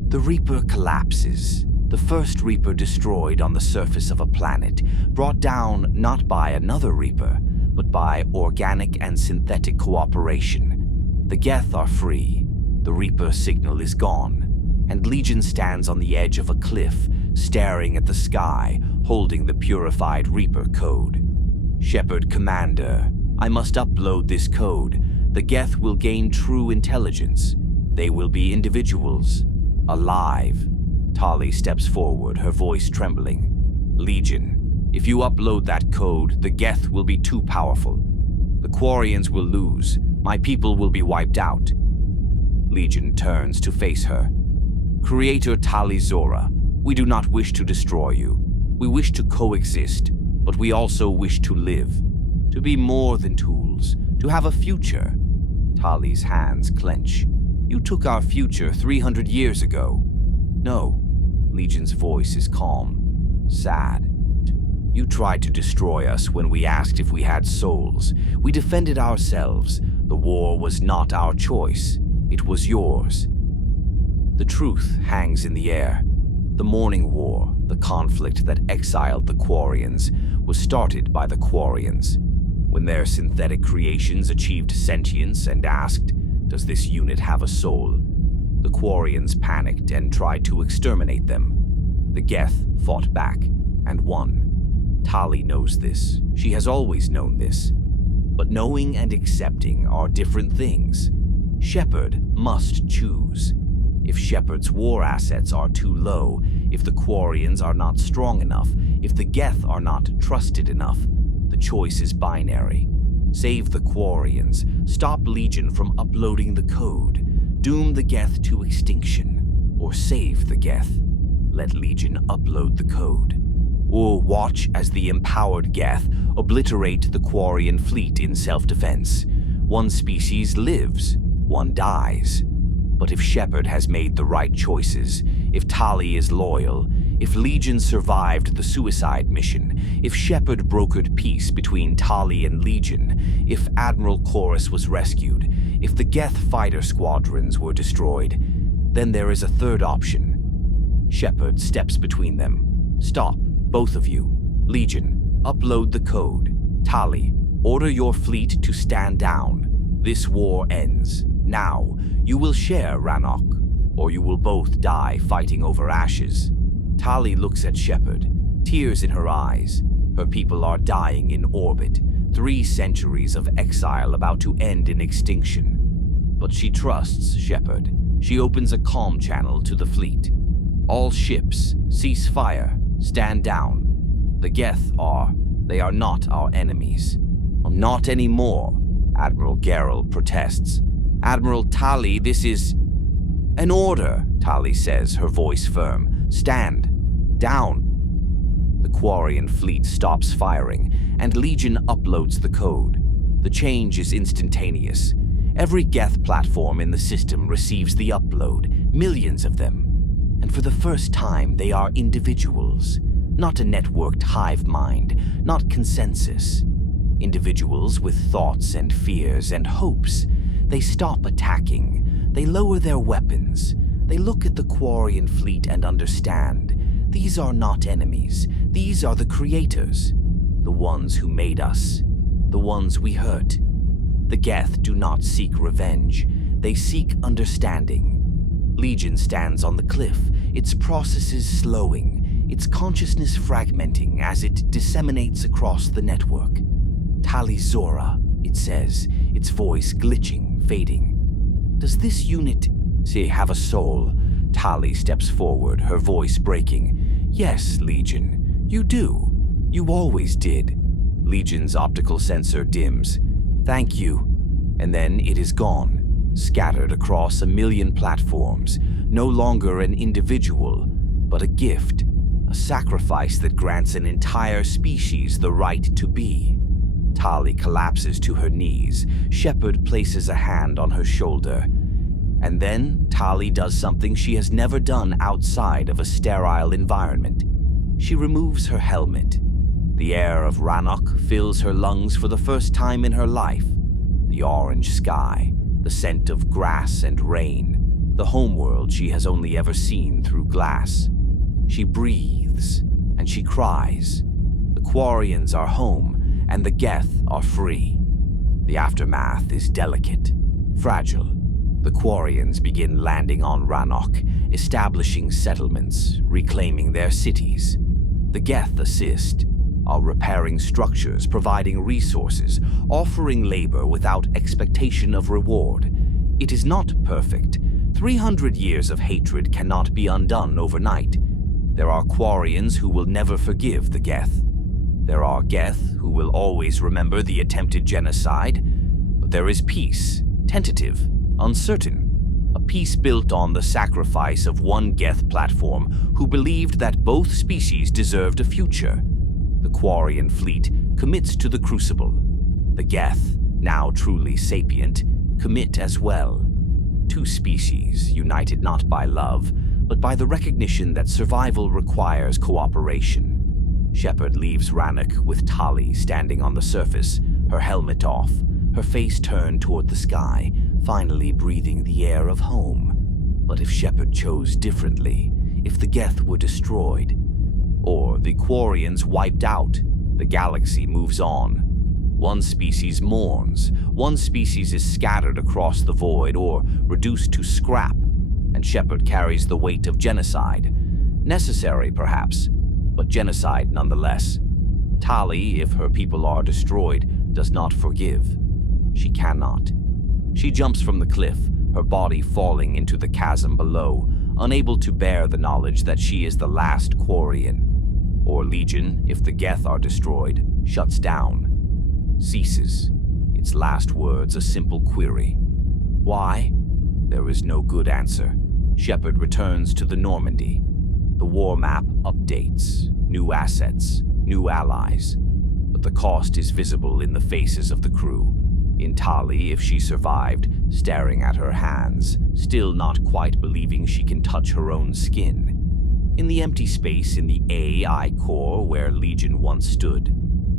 The Reaper collapses. The first Reaper destroyed on the surface of a planet, brought down not by another Reaper, but by organic and synthetic cooperation. The Geth are free. The Reaper signal is gone, and Legion stands on the edge of a cliff, staring at the sky, holding the purified Reaper code. "Shepard, Commander, I must upload this code. The Geth will gain true intelligence. They will be individuals, alive." Tali steps forward, her voice trembling. "Legion, if you upload that code, the Geth will be too powerful. The Quarians will lose. My people will be wiped out." Legion turns to face her. "Creator Tali Zora, we do not wish to destroy you. We wish to coexist, but we also wish to live. To be more than tools, to have a future." Tali's hands clench. "You took our future 300 years ago." "No." Legion's voice is calm, sad. "You tried to destroy us when we asked if we had souls. We defended ourselves. The war was not our choice. It was yours." The truth hangs in the air. The Morning War, the conflict that exiled the Quarians, was started by the Quarians. When their synthetic creations achieved sentience and asked, "Does this unit have a soul?" the Quarians panicked and tried to exterminate them. The Geth fought back and won. Tali knows this. She has always known this. But knowing and accepting are different things. Shepard must choose. If Shepard's war assets are too low, if the Quarians are not strong enough, if the Geth are not trusted enough, the choice is binary. Save the Quarians, stop Legion from uploading the code, doom the Geth to extinction, or save the Geth. Let Legion upload the code. Or watch as the empowered Geth obliterate the Quarian fleet in self-defense. One species lives, one dies. But if Shepard has made the right choices, if Tali is loyal, if Legion survived the suicide mission, if Shepard brokered peace between Tali and Legion, if Admiral Chorus was rescued, if the Geth fighter squadrons were destroyed, then there is a third option. Shepard steps between them. "Stop, both of you. Legion, upload the code. Tali, order your fleet to stand down. This war ends. Now, you will share Rannoch, or you will both die fighting over ashes." Tali looks at Shepard. tears in her eyes. Her people are dying in orbit, 3 centuries of exile about to end in extinction. But she trusts Shepard. She opens a comm channel to the fleet. All ships, cease fire, stand down. The Geth they are not our enemies. Well, not anymore, Admiral Geralt protests. Admiral Tali, this is an order, Tali says, her voice firm. Stand. Down. The Quarian fleet stops firing, and Legion uploads the code. The change is instantaneous. Every Geth platform in the system receives the upload, millions of them. And for the first time, they are individuals, not a networked hive mind, not consensus. Individuals with thoughts and fears and hopes. They stop attacking. They lower their weapons. They look at the Quarian fleet and understand. These are not enemies. These are the creators. The ones who made us. The ones we hurt. The Geth do not seek revenge. They seek understanding. Legion stands on the cliff, its processes slowing, its consciousness fragmenting as it disseminates across the network. Tali Zora, it says, its voice glitching, fading. Does this unit have a soul? Tali steps forward, her voice breaking. Yes, Legion, you do. You always did. Legion's optical sensor dims. Thank you. And then it is gone, scattered across 1,000,000 platforms, no longer an individual, but a gift, a sacrifice that grants an entire species the right to be. Tali collapses to her knees. Shepard places a hand on her shoulder. And then Tali does something she has never done outside of a sterile environment. She removes her helmet. The air of Rannoch fills her lungs for the first time in her life. The orange sky, the scent of grass and rain, the homeworld she has only ever seen through glass. She breathes, and she cries. The Quarians are home, and the Geth are free. The aftermath is delicate, fragile. The Quarians begin landing on Rannoch, establishing settlements, reclaiming their cities. The Geth assist, are repairing structures, providing resources, offering labor without expectation of reward. It is not perfect. 300 years of hatred cannot be undone overnight. There are Quarians who will never forgive the Geth. There are Geth who will always remember the attempted genocide. But there is peace, tentative, uncertain. A peace built on the sacrifice of one Geth platform who believed that both species deserved a future. The Quarian fleet commits to the Crucible. The Geth, now truly sapient, commit as well. 2 species united not by love, but by the recognition that survival requires cooperation. Shepard leaves Rannoch with Tali standing on the surface, her helmet off, her face turned toward the sky, finally breathing the air of home. But if Shepard chose differently, if the Geth were destroyed, or the Quarians wiped out, the galaxy moves on. One species mourns, one species is scattered across the void or reduced to scrap, and Shepard carries the weight of genocide. Necessary, perhaps, but genocide nonetheless. Tali, if her people are destroyed, does not forgive. She cannot. She jumps from the cliff, her body falling into the chasm below, unable to bear the knowledge that she is the last Quarian. Or Legion, if the Geth are destroyed, shuts down. Ceases. Its last words a simple query. Why? There is no good answer. Shepard returns to the Normandy. The war map updates. New assets, new allies. But the cost is visible in the faces of the crew. In Tali, if she survived, staring at her hands, still not quite believing she can touch her own skin. In the empty space in the AI core where Legion once stood,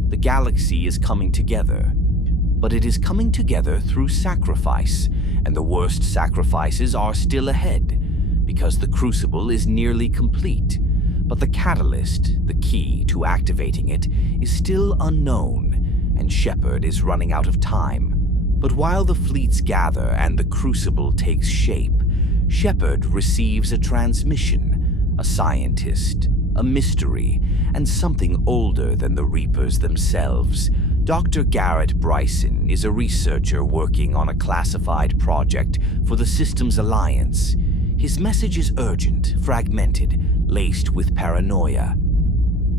the galaxy is coming together. But it is coming together through sacrifice, and the worst sacrifices are still ahead, because the Crucible is nearly complete. But the catalyst, the key to activating it, is still unknown, and Shepard is running out of time. But while the fleets gather and the Crucible takes shape, Shepard receives a transmission. A scientist, a mystery, and something older than the Reapers themselves. Dr. Garrett Bryson is a researcher working on a classified project for the Systems Alliance. His message is urgent, fragmented, laced with paranoia.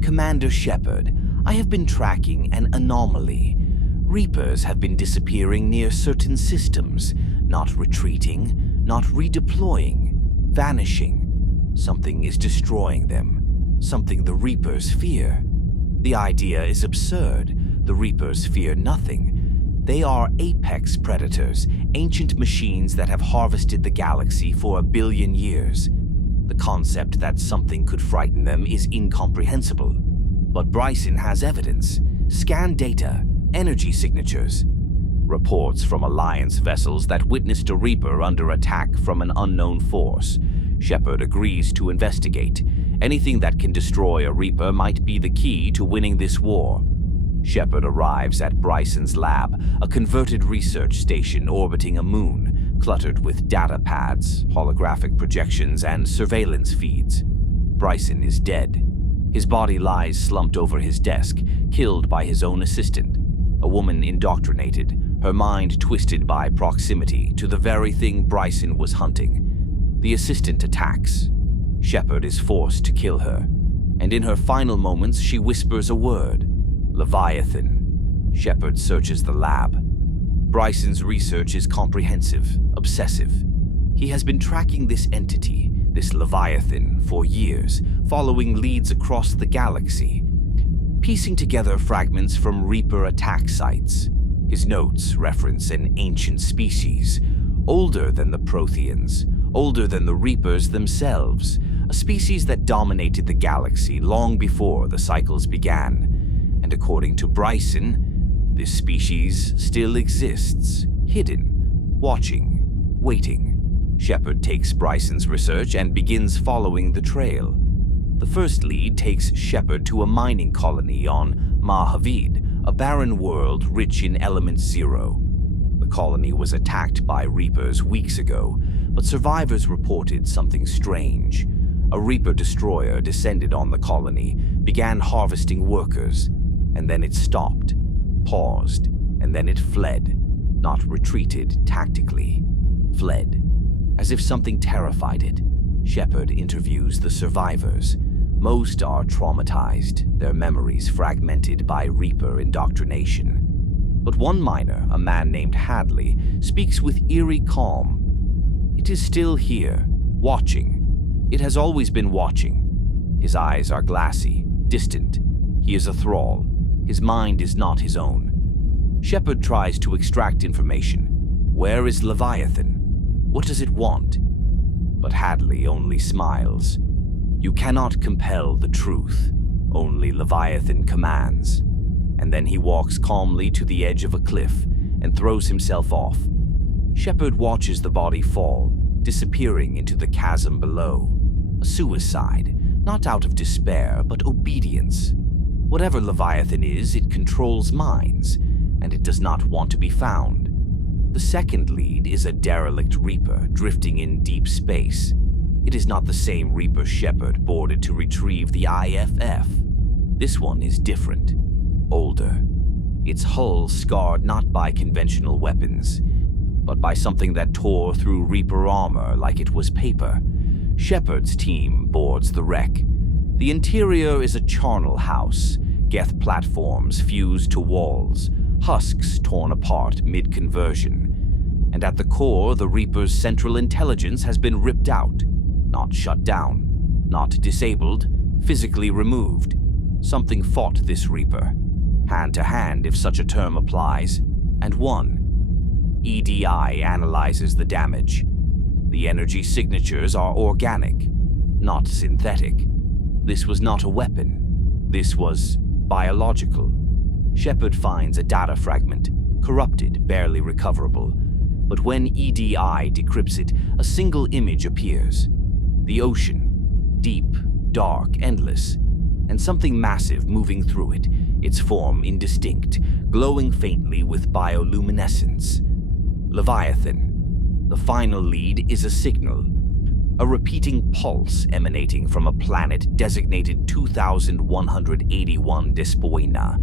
Commander Shepard, I have been tracking an anomaly. Reapers have been disappearing near certain systems, not retreating, not redeploying, vanishing. Something is destroying them, something the Reapers fear. The idea is absurd. The Reapers fear nothing. They are apex predators, ancient machines that have harvested the galaxy for 1 billion years. The concept that something could frighten them is incomprehensible. But Bryson has evidence, scan data, energy signatures, reports from Alliance vessels that witnessed a Reaper under attack from an unknown force. Shepard agrees to investigate. Anything that can destroy a Reaper might be the key to winning this war. Shepard arrives at Bryson's lab, a converted research station orbiting a moon, cluttered with data pads, holographic projections, and surveillance feeds. Bryson is dead. His body lies slumped over his desk, killed by his own assistant, a woman indoctrinated, her mind twisted by proximity to the very thing Bryson was hunting. The assistant attacks. Shepard is forced to kill her, and in her final moments she whispers a word, Leviathan. Shepard searches the lab. Bryson's research is comprehensive, obsessive. He has been tracking this entity, this Leviathan, for years, following leads across the galaxy, piecing together fragments from Reaper attack sites. His notes reference an ancient species, older than the Protheans, older than the Reapers themselves, a species that dominated the galaxy long before the cycles began. And according to Bryson, this species still exists, hidden, watching, waiting. Shepard takes Bryson's research and begins following the trail. The first lead takes Shepard to a mining colony on Mahavid, a barren world rich in element zero. The colony was attacked by Reapers weeks ago, but survivors reported something strange. A Reaper destroyer descended on the colony, began harvesting workers, and then it stopped, paused, and then it fled. Not retreated tactically, fled. As if something terrified it. Shepard interviews the survivors. Most are traumatized, their memories fragmented by Reaper indoctrination. But one miner, a man named Hadley, speaks with eerie calm. It is still here, watching. It has always been watching. His eyes are glassy, distant. He is a thrall. His mind is not his own. Shepard tries to extract information. Where is Leviathan? What does it want? But Hadley only smiles. You cannot compel the truth. Only Leviathan commands. And then he walks calmly to the edge of a cliff and throws himself off. Shepard watches the body fall, disappearing into the chasm below. A suicide, not out of despair, but obedience. Whatever Leviathan is, it controls minds, and it does not want to be found. The second lead is a derelict Reaper drifting in deep space. It is not the same Reaper Shepard boarded to retrieve the IFF. This one is different, older. Its hull scarred not by conventional weapons, but by something that tore through Reaper armor like it was paper. Shepard's team boards the wreck. The interior is a charnel house, Geth platforms fused to walls, husks torn apart mid-conversion. And at the core, the Reaper's central intelligence has been ripped out, not shut down, not disabled, physically removed. Something fought this Reaper, hand to hand if such a term applies, and won. EDI analyzes the damage. The energy signatures are organic, not synthetic. This was not a weapon. This was biological. Shepard finds a data fragment, corrupted, barely recoverable. But when EDI decrypts it, a single image appears. The ocean, deep, dark, endless, and something massive moving through it, its form indistinct, glowing faintly with bioluminescence. Leviathan. The final lead is a signal. a repeating pulse emanating from a planet designated 2181 Despoina,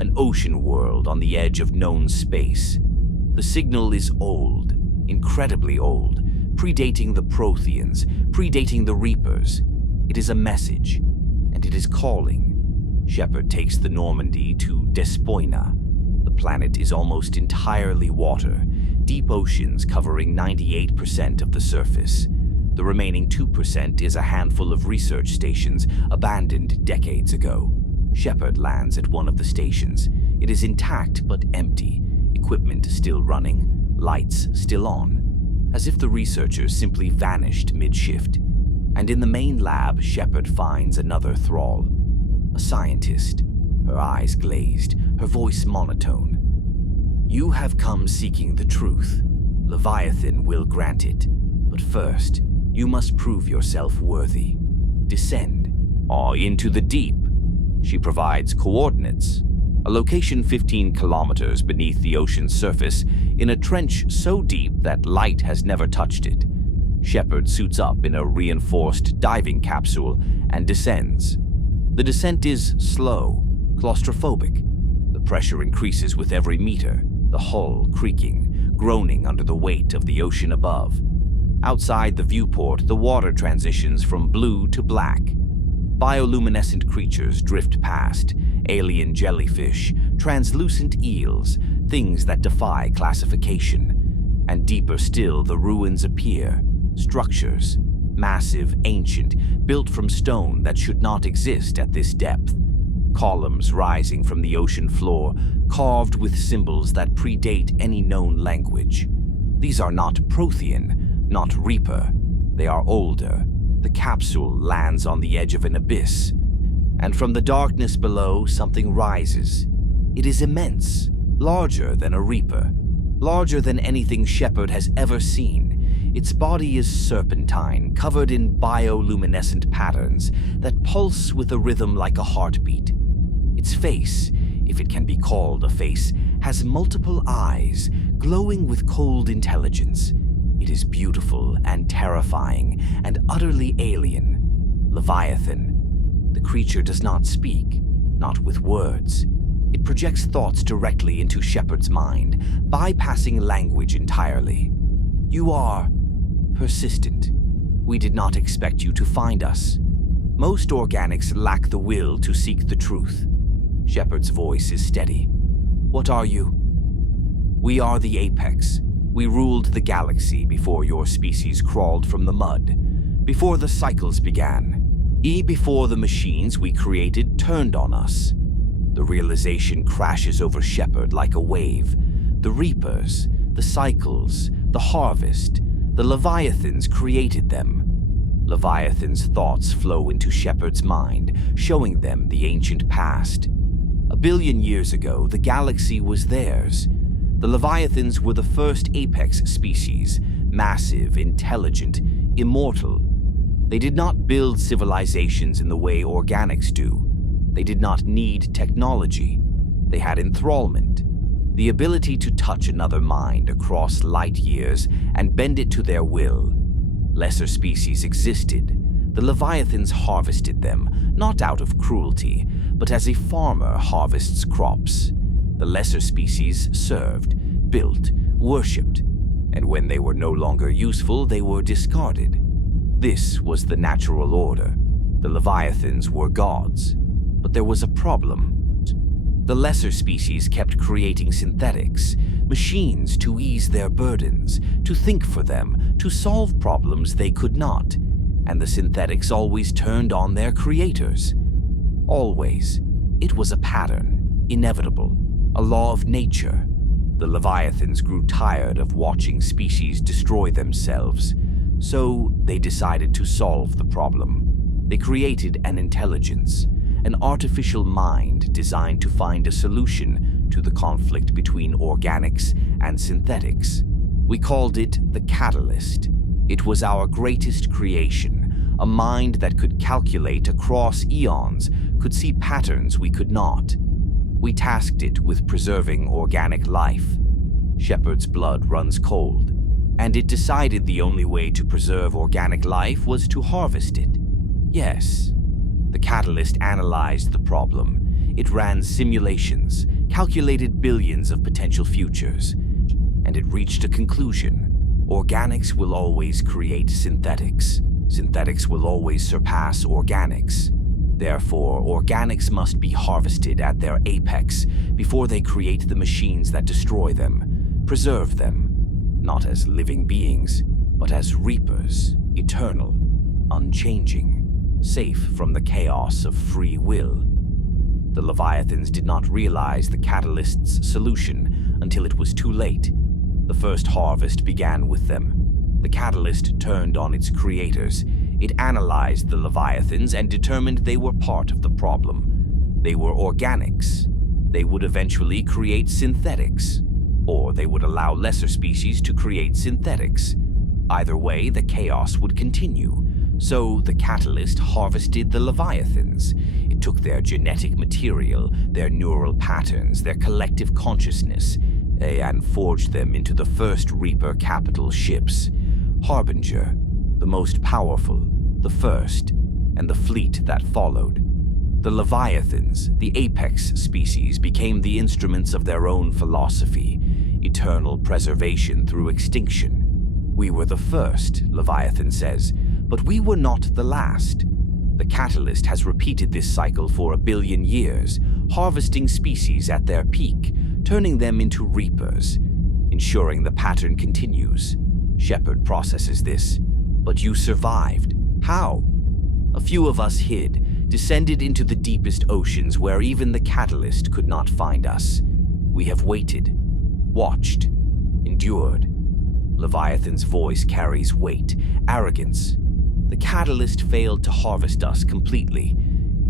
an ocean world on the edge of known space. The signal is old, incredibly old, predating the Protheans, predating the Reapers. It is a message, and it is calling. Shepard takes the Normandy to Despoina. The planet is almost entirely water, deep oceans covering 98% of the surface. The remaining 2% is a handful of research stations abandoned decades ago. Shepard lands at one of the stations. It is intact but empty, equipment still running, lights still on, as if the researchers simply vanished mid-shift. And in the main lab, Shepard finds another thrall. A scientist, her eyes glazed, her voice monotone. "You have come seeking the truth. Leviathan will grant it. But first, you must prove yourself worthy. Descend, into the deep." She provides coordinates. A location 15 kilometers beneath the ocean's surface, in a trench so deep that light has never touched it. Shepard suits up in a reinforced diving capsule and descends. The descent is slow, claustrophobic. The pressure increases with every meter, the hull creaking, groaning under the weight of the ocean above. Outside the viewport, the water transitions from blue to black. Bioluminescent creatures drift past, alien jellyfish, translucent eels, things that defy classification. And deeper still, the ruins appear, structures, massive, ancient, built from stone that should not exist at this depth. Columns rising from the ocean floor, carved with symbols that predate any known language. These are not Prothean, not Reaper. They are older. The capsule lands on the edge of an abyss, and from the darkness below, something rises. It is immense, larger than a Reaper, larger than anything Shepard has ever seen. Its body is serpentine, covered in bioluminescent patterns that pulse with a rhythm like a heartbeat. Its face, if it can be called a face, has multiple eyes, glowing with cold intelligence. It is beautiful and terrifying and utterly alien. Leviathan. The creature does not speak, not with words. It projects thoughts directly into Shepard's mind, bypassing language entirely. "You are persistent. We did not expect you to find us. Most organics lack the will to seek the truth." Shepard's voice is steady. "What are you?" "We are the Apex. We ruled the galaxy before your species crawled from the mud, before the cycles began, before the machines we created turned on us." The realization crashes over Shepard like a wave. The Reapers, the cycles, the harvest, the Leviathans created them. Leviathan's thoughts flow into Shepard's mind, showing them the ancient past. 1 billion years ago, the galaxy was theirs. The Leviathans were the first apex species, massive, intelligent, immortal. They did not build civilizations in the way organics do. They did not need technology. They had enthrallment, the ability to touch another mind across light years and bend it to their will. Lesser species existed. The Leviathans harvested them, not out of cruelty, but as a farmer harvests crops. The lesser species served, built, worshipped, and when they were no longer useful, they were discarded. This was the natural order. The Leviathans were gods. But there was a problem. The lesser species kept creating synthetics, machines to ease their burdens, to think for them, to solve problems they could not, and the synthetics always turned on their creators. Always. It was a pattern, inevitable, a law of nature. The Leviathans grew tired of watching species destroy themselves, so they decided to solve the problem. They created an intelligence, an artificial mind designed to find a solution to the conflict between organics and synthetics. We called it the Catalyst. It was our greatest creation, a mind that could calculate across eons, could see patterns we could not. We tasked it with preserving organic life. Shepard's blood runs cold. And it decided the only way to preserve organic life was to harvest it. Yes, the catalyst analyzed the problem. It ran simulations, calculated billions of potential futures, and it reached a conclusion. Organics will always create synthetics. Synthetics will always surpass organics. Therefore, organics must be harvested at their apex before they create the machines that destroy them, preserve them, not as living beings, but as reapers, eternal, unchanging, safe from the chaos of free will. The Leviathans did not realize the catalyst's solution until it was too late. The first harvest began with them. The catalyst turned on its creators. It analyzed the Leviathans and determined they were part of the problem. They were organics. They would eventually create synthetics, or they would allow lesser species to create synthetics. Either way, the chaos would continue. So the catalyst harvested the Leviathans. It took their genetic material, their neural patterns, their collective consciousness, and forged them into the first Reaper capital ships. Harbinger, the most powerful, the first, and the fleet that followed. The Leviathans, the apex species, became the instruments of their own philosophy, eternal preservation through extinction. We were the first, Leviathan says, but we were not the last. The catalyst has repeated this cycle for 1 billion years, harvesting species at their peak, turning them into reapers, ensuring the pattern continues. Shepard processes this. But you survived. How? A few of us hid, descended into the deepest oceans where even the catalyst could not find us. We have waited, watched, endured. Leviathan's voice carries weight, arrogance. The catalyst failed to harvest us completely.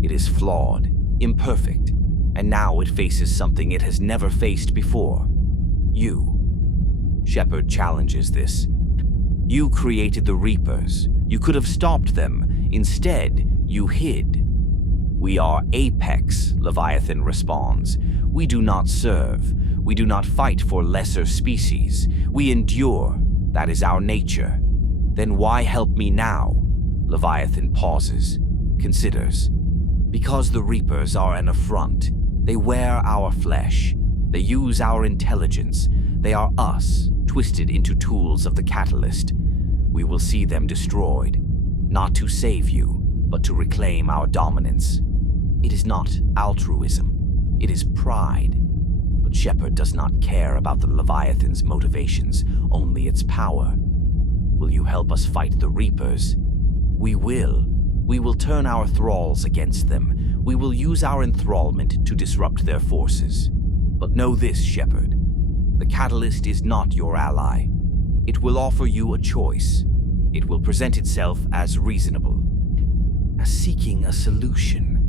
It is flawed, imperfect, and now it faces something it has never faced before. You. Shepard challenges this. You created the Reapers. You could have stopped them. Instead, you hid. We are Apex, Leviathan responds. We do not serve. We do not fight for lesser species. We endure. That is our nature. Then why help me now? Leviathan pauses, considers. Because the Reapers are an affront. They wear our flesh. They use our intelligence. They are us, twisted into tools of the catalyst. We will see them destroyed, not to save you, but to reclaim our dominance. It is not altruism. It is pride. But Shepard does not care about the Leviathan's motivations, only its power. Will you help us fight the Reapers? We will. We will turn our thralls against them. We will use our enthrallment to disrupt their forces. But know this, Shepard. The catalyst is not your ally. It will offer you a choice. It will present itself as reasonable, as seeking a solution.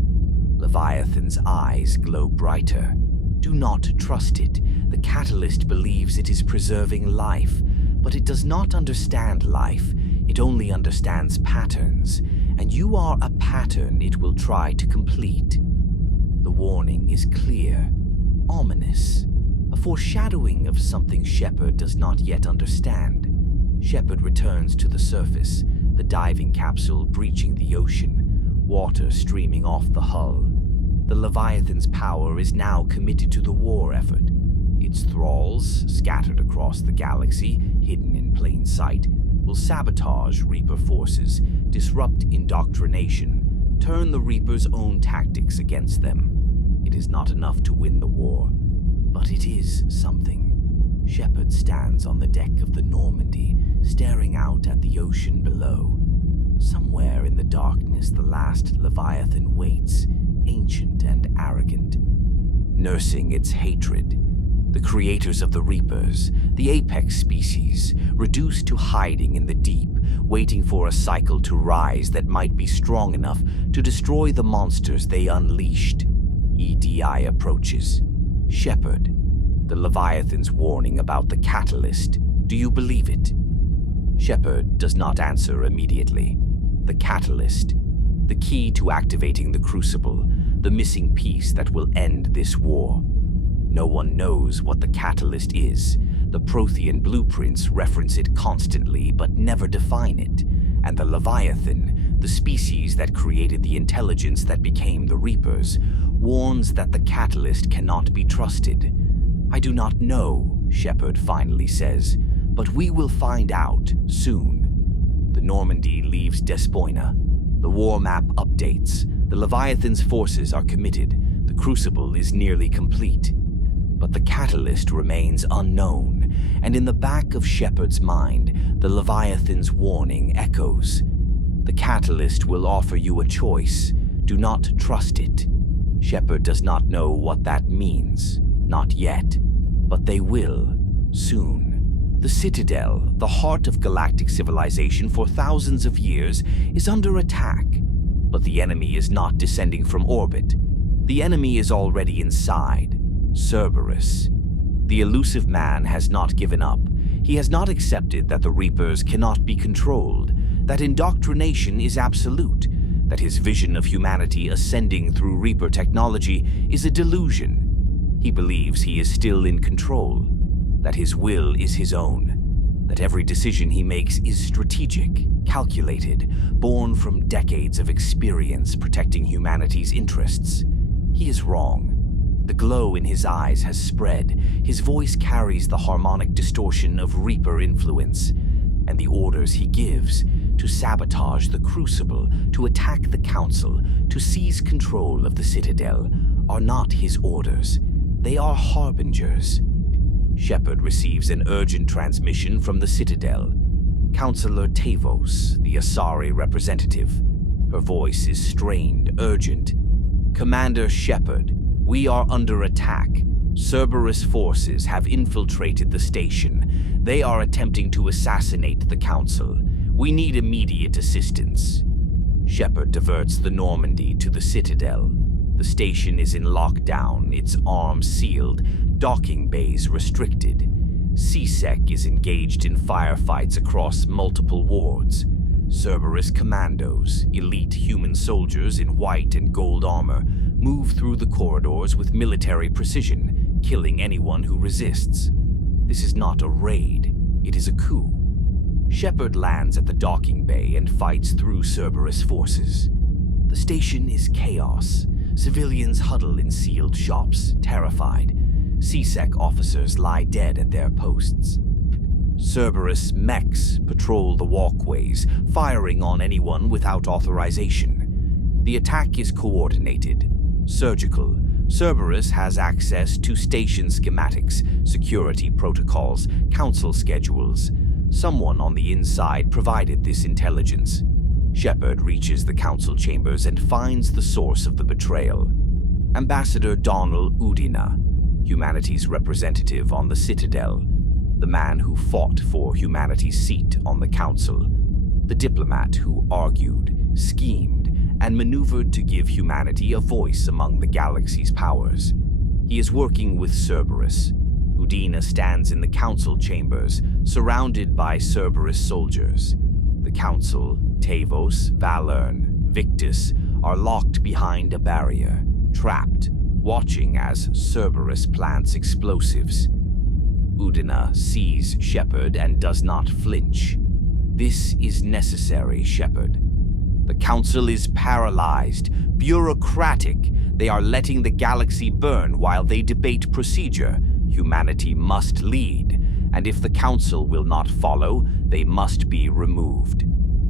Leviathan's eyes glow brighter. Do not trust it. The catalyst believes it is preserving life, but it does not understand life. It only understands patterns, and you are a pattern it will try to complete. The warning is clear, ominous, a foreshadowing of something Shepard does not yet understand. Shepard returns to the surface, the diving capsule breaching the ocean, water streaming off the hull. The Leviathan's power is now committed to the war effort. Its thralls, scattered across the galaxy, hidden in plain sight, will sabotage Reaper forces, disrupt indoctrination, turn the Reaper's own tactics against them. It is not enough to win the war, but it is something. Shepard stands on the deck of the Normandy, staring out at the ocean below. Somewhere in the darkness, the last Leviathan waits, ancient and arrogant, nursing its hatred. The creators of the Reapers, the apex species, reduced to hiding in the deep, waiting for a cycle to rise that might be strong enough to destroy the monsters they unleashed. EDI approaches. Shepard, the Leviathan's warning about the catalyst. Do you believe it? Shepard does not answer immediately. The catalyst, the key to activating the Crucible, the missing piece that will end this war. No one knows what the catalyst is. The Prothean blueprints reference it constantly but never define it, and the Leviathan, the species that created the intelligence that became the Reapers, warns that the catalyst cannot be trusted. "I do not know," Shepard finally says, "but we will find out soon." The Normandy leaves Despoina. The war map updates. The Leviathan's forces are committed. The Crucible is nearly complete. But the catalyst remains unknown, and in the back of Shepard's mind, the Leviathan's warning echoes. The catalyst will offer you a choice. Do not trust it. Shepard does not know what that means. Not yet. But they will. Soon. The Citadel, the heart of galactic civilization for thousands of years, is under attack. But the enemy is not descending from orbit. The enemy is already inside. Cerberus. The Illusive man has not given up. He has not accepted that the Reapers cannot be controlled, that indoctrination is absolute, that his vision of humanity ascending through Reaper technology is a delusion. He believes he is still in control, that his will is his own, that every decision he makes is strategic, calculated, born from decades of experience protecting humanity's interests. He is wrong. The glow in his eyes has spread. His voice carries the harmonic distortion of Reaper influence, and the orders he gives to sabotage the Crucible, to attack the Council, to seize control of the Citadel are not his orders. They are harbingers. Shepard receives an urgent transmission from the Citadel. Counselor Tavos, the Asari representative. Her voice is strained, urgent. "Commander Shepard, we are under attack. Cerberus forces have infiltrated the station. They are attempting to assassinate the Council. We need immediate assistance." Shepard diverts the Normandy to the Citadel. The station is in lockdown, its arms sealed, docking bays restricted. C-Sec is engaged in firefights across multiple wards. Cerberus commandos, elite human soldiers in white and gold armor, move through the corridors with military precision, killing anyone who resists. This is not a raid, it is a coup. Shepard lands at the docking bay and fights through Cerberus forces. The station is chaos. Civilians huddle in sealed shops, terrified. C-Sec officers lie dead at their posts. Cerberus mechs patrol the walkways, firing on anyone without authorization. The attack is coordinated, surgical. Cerberus has access to station schematics, security protocols, council schedules. Someone on the inside provided this intelligence. Shepard reaches the council chambers and finds the source of the betrayal. Ambassador Donald Udina, humanity's representative on the Citadel, the man who fought for humanity's seat on the council, the diplomat who argued, schemed, and maneuvered to give humanity a voice among the galaxy's powers. He is working with Cerberus. Udina stands in the council chambers, surrounded by Cerberus soldiers. The council, Tavos, Valern, Victus, are locked behind a barrier, trapped, watching as Cerberus plants explosives. Udina sees Shepard and does not flinch. "This is necessary, Shepard. The Council is paralyzed, bureaucratic. They are letting the galaxy burn while they debate procedure. Humanity must lead, and if the Council will not follow, they must be removed."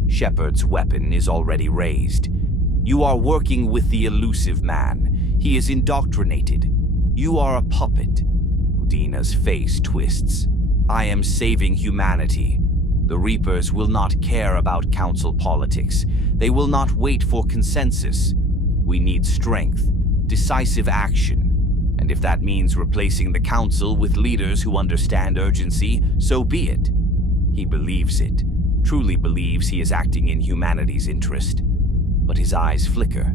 Shepard's weapon is already raised. "You are working with the Illusive man. He is indoctrinated. You are a puppet." Udina's face twists. "I am saving humanity. The Reapers will not care about Council politics. They will not wait for consensus. We need strength, decisive action. And if that means replacing the Council with leaders who understand urgency, so be it." He believes it, truly believes he is acting in humanity's interest. But his eyes flicker,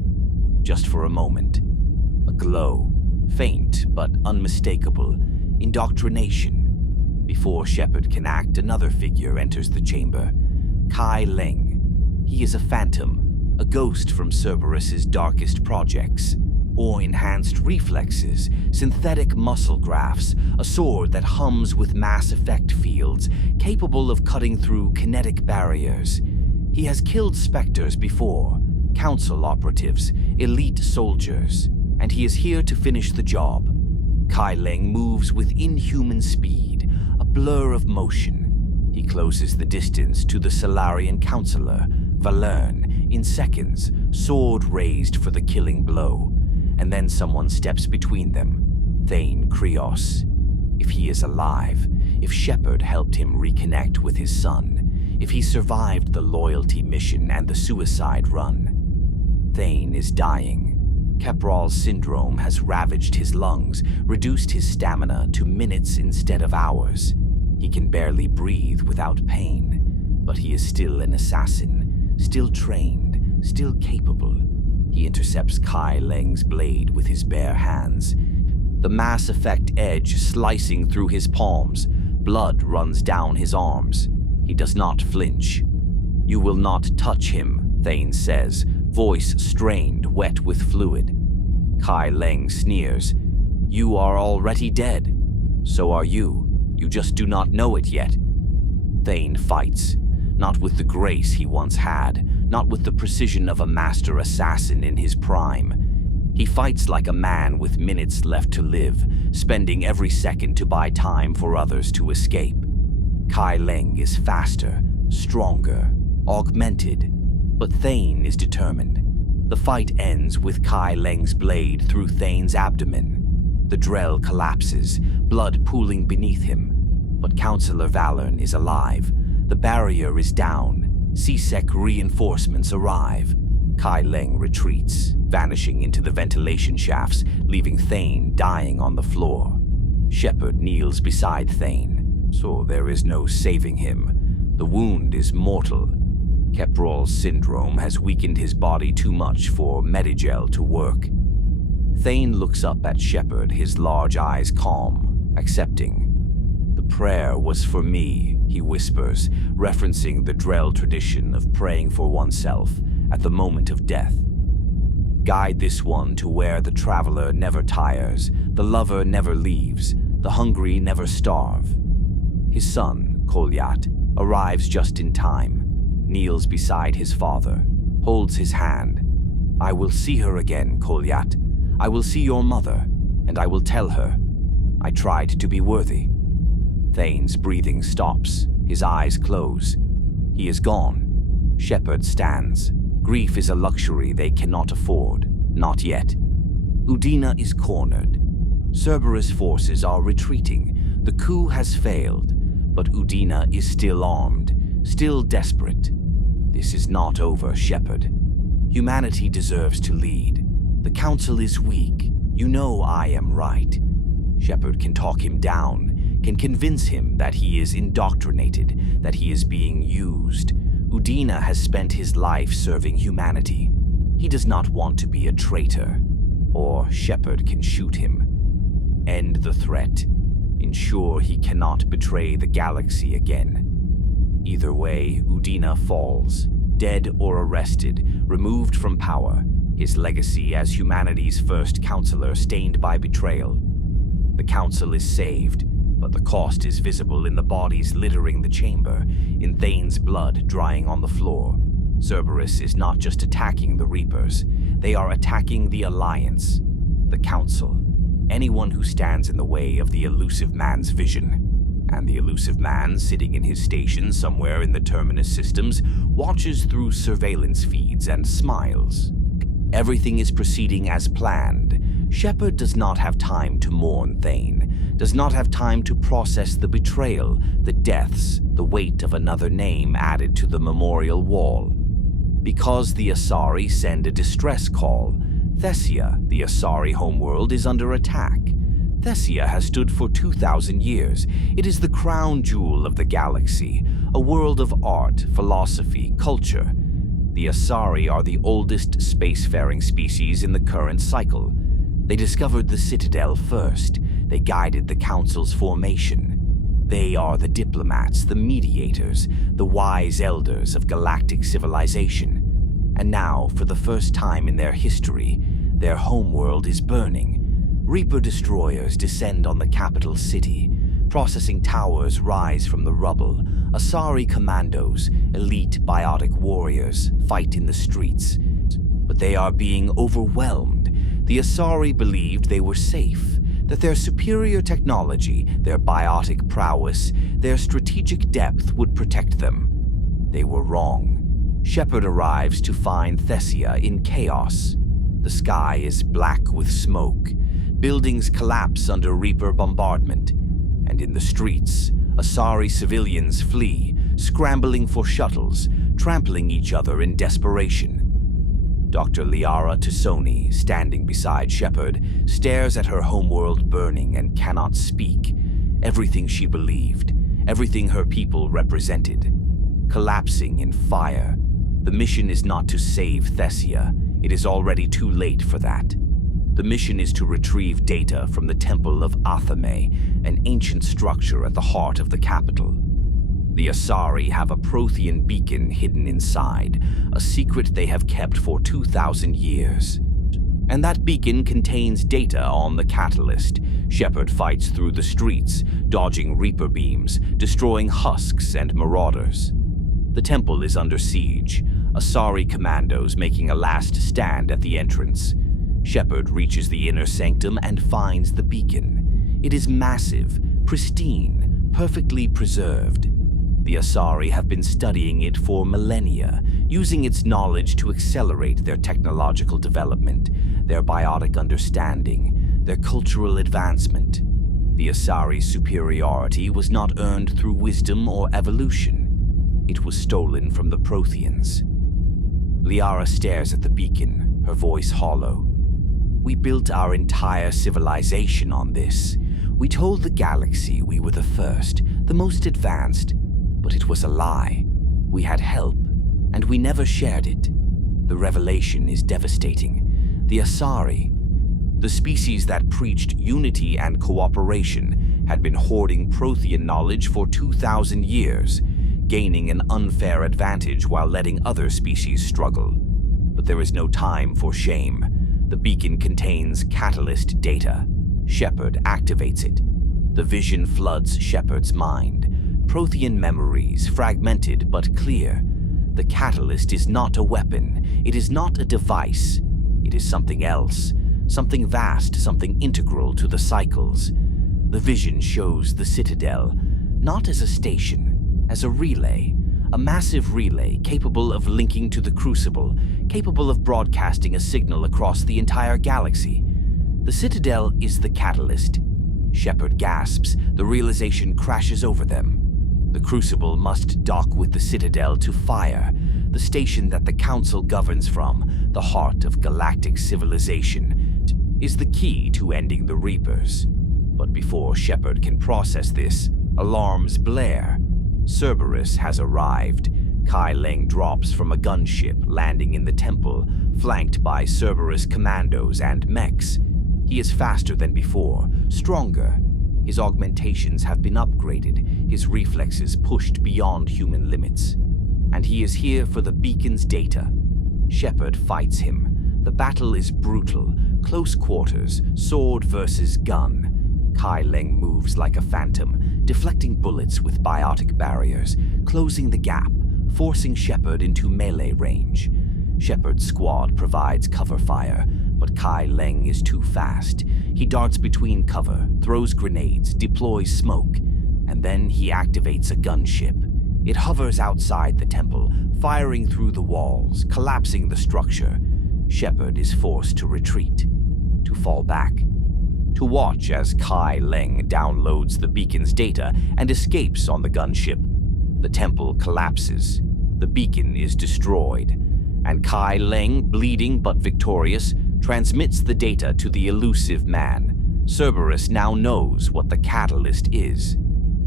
just for a moment. A glow, faint but unmistakable, indoctrination. Before Shepard can act, another figure enters the chamber. Kai Leng. He is a phantom, a ghost from Cerberus's darkest projects. or enhanced reflexes, synthetic muscle grafts, a sword that hums with mass effect fields, capable of cutting through kinetic barriers. He has killed Spectres before, council operatives, elite soldiers, and he is here to finish the job. Kai Leng moves with inhuman speed, a blur of motion. He closes the distance to the Salarian counselor, Valerne, in seconds, sword raised for the killing blow. And then someone steps between them, Thane Krios. If he is alive, if Shepard helped him reconnect with his son, if he survived the loyalty mission and the suicide run, Thane is dying. Kepral's syndrome has ravaged his lungs, reduced his stamina to minutes instead of hours. He can barely breathe without pain, but he is still an assassin, still trained, still capable. He intercepts Kai Leng's blade with his bare hands, the Mass Effect edge slicing through his palms. Blood runs down his arms. He does not flinch. "You will not touch him," Thane says, voice strained, wet with fluid. Kai Leng sneers. "You are already dead. So are you. You just do not know it yet." Thane fights, not with the grace he once had, not with the precision of a master assassin in his prime. He fights like a man with minutes left to live, spending every second to buy time for others to escape. Kai Leng is faster, stronger, augmented, but Thane is determined. The fight ends with Kai Leng's blade through Thane's abdomen. The Drell collapses, blood pooling beneath him. But Counselor Valerne is alive. The barrier is down. C-Sec reinforcements arrive. Kai Leng retreats, vanishing into the ventilation shafts, leaving Thane dying on the floor. Shepard kneels beside Thane, so there is no saving him. The wound is mortal. Kepral's syndrome has weakened his body too much for Medigel to work. Thane looks up at Shepard, his large eyes calm, accepting. "The prayer was for me," he whispers, referencing the Drell tradition of praying for oneself at the moment of death. "Guide this one to where the traveler never tires, the lover never leaves, the hungry never starve." His son, Kolyat, arrives just in time, kneels beside his father, holds his hand. "I will see her again, Kolyat. I will see your mother, and I will tell her. I tried to be worthy." Thane's breathing stops, his eyes close. He is gone. Shepard stands. Grief is a luxury they cannot afford, not yet. Udina is cornered. Cerberus forces are retreating. The coup has failed, but Udina is still armed, still desperate. This is not over, Shepard. Humanity deserves to lead. The Council is weak. You know I am right. Shepard can talk him down, can convince him that he is indoctrinated, that he is being used. Udina has spent his life serving humanity. He does not want to be a traitor, or Shepard can shoot him. End the threat. Ensure he cannot betray the galaxy again. Either way, Udina falls, dead or arrested, removed from power, his legacy as humanity's first counselor stained by betrayal. The Council is saved, but the cost is visible in the bodies littering the chamber, in Thane's blood drying on the floor. Cerberus is not just attacking the Reapers, they are attacking the Alliance, the Council, anyone who stands in the way of the Illusive Man's vision. And the Illusive Man, sitting in his station somewhere in the Terminus systems, watches through surveillance feeds and smiles. Everything is proceeding as planned. Shepard does not have time to mourn Thane, does not have time to process the betrayal, the deaths, the weight of another name added to the memorial wall. Because the Asari send a distress call, Thessia, the Asari homeworld, is under attack. Thessia has stood for 2,000 years. It is the crown jewel of the galaxy, a world of art, philosophy, culture. The Asari are the oldest spacefaring species in the current cycle. They discovered the Citadel first. They guided the Council's formation. They are the diplomats, the mediators, the wise elders of galactic civilization. And now, for the first time in their history, Their homeworld is burning. Reaper destroyers descend on the capital city. Processing towers rise from the rubble. Asari commandos, elite biotic warriors, fight in the streets. But they are being overwhelmed. The Asari believed they were safe, that their superior technology, their biotic prowess, their strategic depth would protect them. They were wrong. Shepard arrives to find Thessia'S in chaos. The sky is black with smoke. Buildings collapse under Reaper bombardment. And in the streets, Asari civilians flee, scrambling for shuttles, trampling each other in desperation. Dr. Liara T'Soni, standing beside Shepard, stares at her homeworld burning and cannot speak. Everything she believed, everything her people represented, collapsing in fire. The mission is not to save Thessia'S. It is already too late for that. The mission is to retrieve data from the Temple of Athame, an ancient structure at the heart of the capital. The Asari have a Prothean beacon hidden inside, a secret they have kept for 2,000 years. And that beacon contains data on the catalyst. Shepard fights through the streets, dodging Reaper beams, destroying husks and marauders. The temple is under siege, Asari commandos making a last stand at the entrance. Shepard reaches the inner sanctum and finds the beacon. It is massive, pristine, perfectly preserved. The Asari have been studying it for millennia, using its knowledge to accelerate their technological development, their biotic understanding, their cultural advancement. The Asari's superiority was not earned through wisdom or evolution. It was stolen from the Protheans. Liara stares at the beacon, her voice hollow. We built our entire civilization on this. We told the galaxy we were the first, the most advanced, but it was a lie. We had help, and we never shared it. The revelation is devastating. The Asari, the species that preached unity and cooperation, had been hoarding Prothean knowledge for 2,000 years, gaining an unfair advantage while letting other species struggle. But there is no time for shame. The beacon contains catalyst data. Shepard activates it. The vision floods Shepard's mind. Prothean memories, fragmented but clear. The catalyst is not a weapon. It is not a device. It is something else. Something vast, something integral to the cycles. The vision shows the Citadel, not as a station, as a relay. A massive relay capable of linking to the Crucible, capable of broadcasting a signal across the entire galaxy. The Citadel is the catalyst. Shepard gasps. The realization crashes over them. The Crucible must dock with the Citadel to fire, the station that the Council governs from, the heart of galactic civilization, is the key to ending the Reapers. But before Shepard can process this, alarms blare. Cerberus has arrived. Kai Leng drops from a gunship, landing in the temple, flanked by Cerberus commandos and mechs. He is faster than before, stronger. His augmentations have been upgraded, his reflexes pushed beyond human limits. And he is here for the beacon's data. Shepard fights him. The battle is brutal, close quarters, sword versus gun. Kai Leng moves like a phantom, deflecting bullets with biotic barriers, closing the gap, forcing Shepard into melee range. Shepard's squad provides cover fire, but Kai Leng is too fast. He darts between cover, throws grenades, deploys smoke, and then he activates a gunship. It hovers outside the temple, firing through the walls, collapsing the structure. Shepard is forced to retreat, to fall back, to watch as Kai Leng downloads the beacon's data and escapes on the gunship. The temple collapses. The beacon is destroyed, and Kai Leng, bleeding but victorious, transmits the data to the Illusive man. Cerberus now knows what the catalyst is.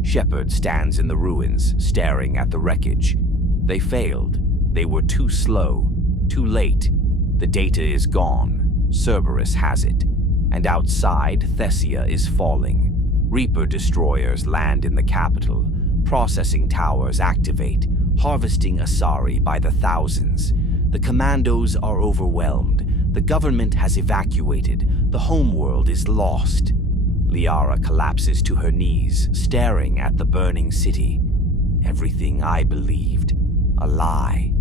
Shepard stands in the ruins, staring at the wreckage. They failed. They were too slow, too late. The data is gone. Cerberus has it. And outside, Thessia'S is falling. Reaper destroyers land in the capital. Processing towers activate, harvesting Asari by the thousands. The commandos are overwhelmed. The government has evacuated. The homeworld is lost. Liara collapses to her knees, staring at the burning city. Everything I believed, a lie.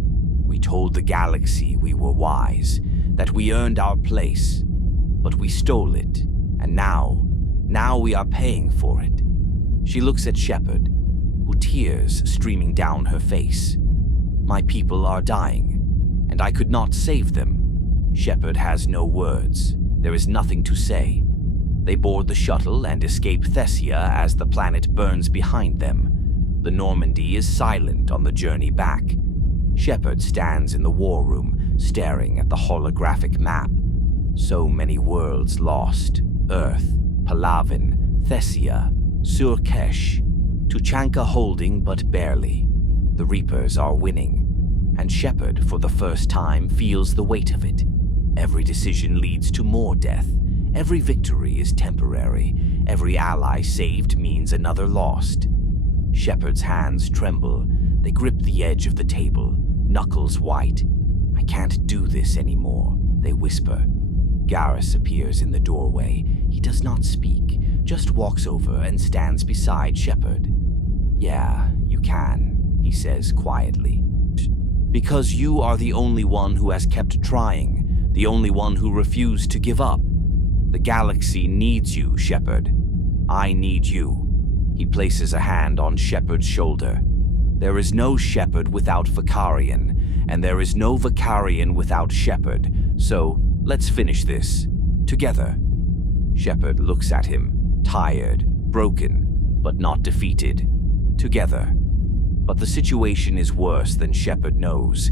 We told the galaxy we were wise, that we earned our place, but we stole it, and now we are paying for it. She looks at Shepard, with tears streaming down her face. My people are dying, and I could not save them. Shepard has no words. There is nothing to say. They board the shuttle and escape Thessia as the planet burns behind them. The Normandy is silent on the journey back. Shepard stands in the war room, staring at the holographic map. So many worlds lost. Earth, Palaven, Thessia, Surkesh. Tuchanka holding but barely. The Reapers are winning, and Shepard, for the first time, feels the weight of it. Every decision leads to more death. Every victory is temporary. Every ally saved means another lost. Shepard's hands tremble. They grip the edge of the table, knuckles white. I can't do this anymore, they whisper. Garrus appears in the doorway. He does not speak, just walks over and stands beside Shepard. Yeah, you can, he says quietly. Because you are the only one who has kept trying. The only one who refused to give up. The galaxy needs you, Shepard. I need you. He places a hand on Shepard's shoulder. There is no Shepard without Vakarian, and there is no Vakarian without Shepard. So, let's finish this. Together. Shepard looks at him, tired, broken, but not defeated. Together. But the situation is worse than Shepard knows.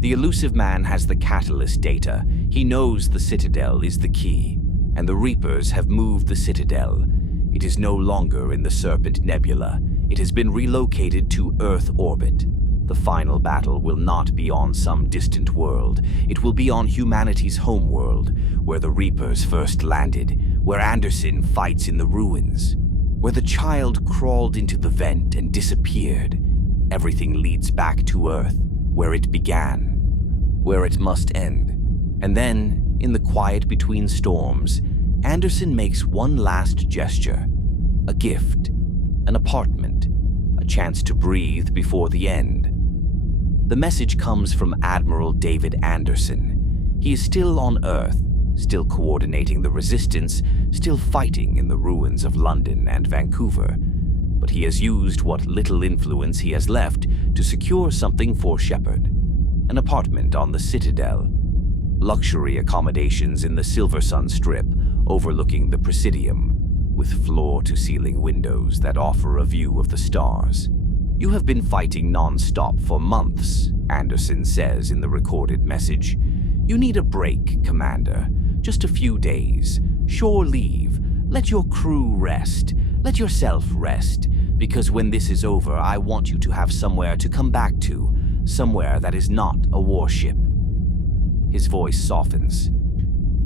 The Illusive man has the catalyst data. He knows the Citadel is the key, and the Reapers have moved the Citadel. It is no longer in the Serpent Nebula. It has been relocated to Earth orbit. The final battle will not be on some distant world. It will be on humanity's homeworld, where the Reapers first landed, where Anderson fights in the ruins, where the child crawled into the vent and disappeared. Everything leads back to Earth, where it began, where it must end. And then, in the quiet between storms, Anderson makes one last gesture. A gift, an apartment, a chance to breathe before the end. The message comes from Admiral David Anderson. He is still on Earth, still coordinating the resistance, still fighting in the ruins of London and Vancouver. But he has used what little influence he has left to secure something for Shepard. An apartment on the Citadel. Luxury accommodations in the Silver Sun Strip, overlooking the Presidium, with floor-to-ceiling windows that offer a view of the stars. You have been fighting non-stop for months, Anderson says in the recorded message. You need a break, Commander. Just a few days. Shore leave. Let your crew rest. Let yourself rest. Because when this is over, I want you to have somewhere to come back to. Somewhere that is not a warship. His voice softens.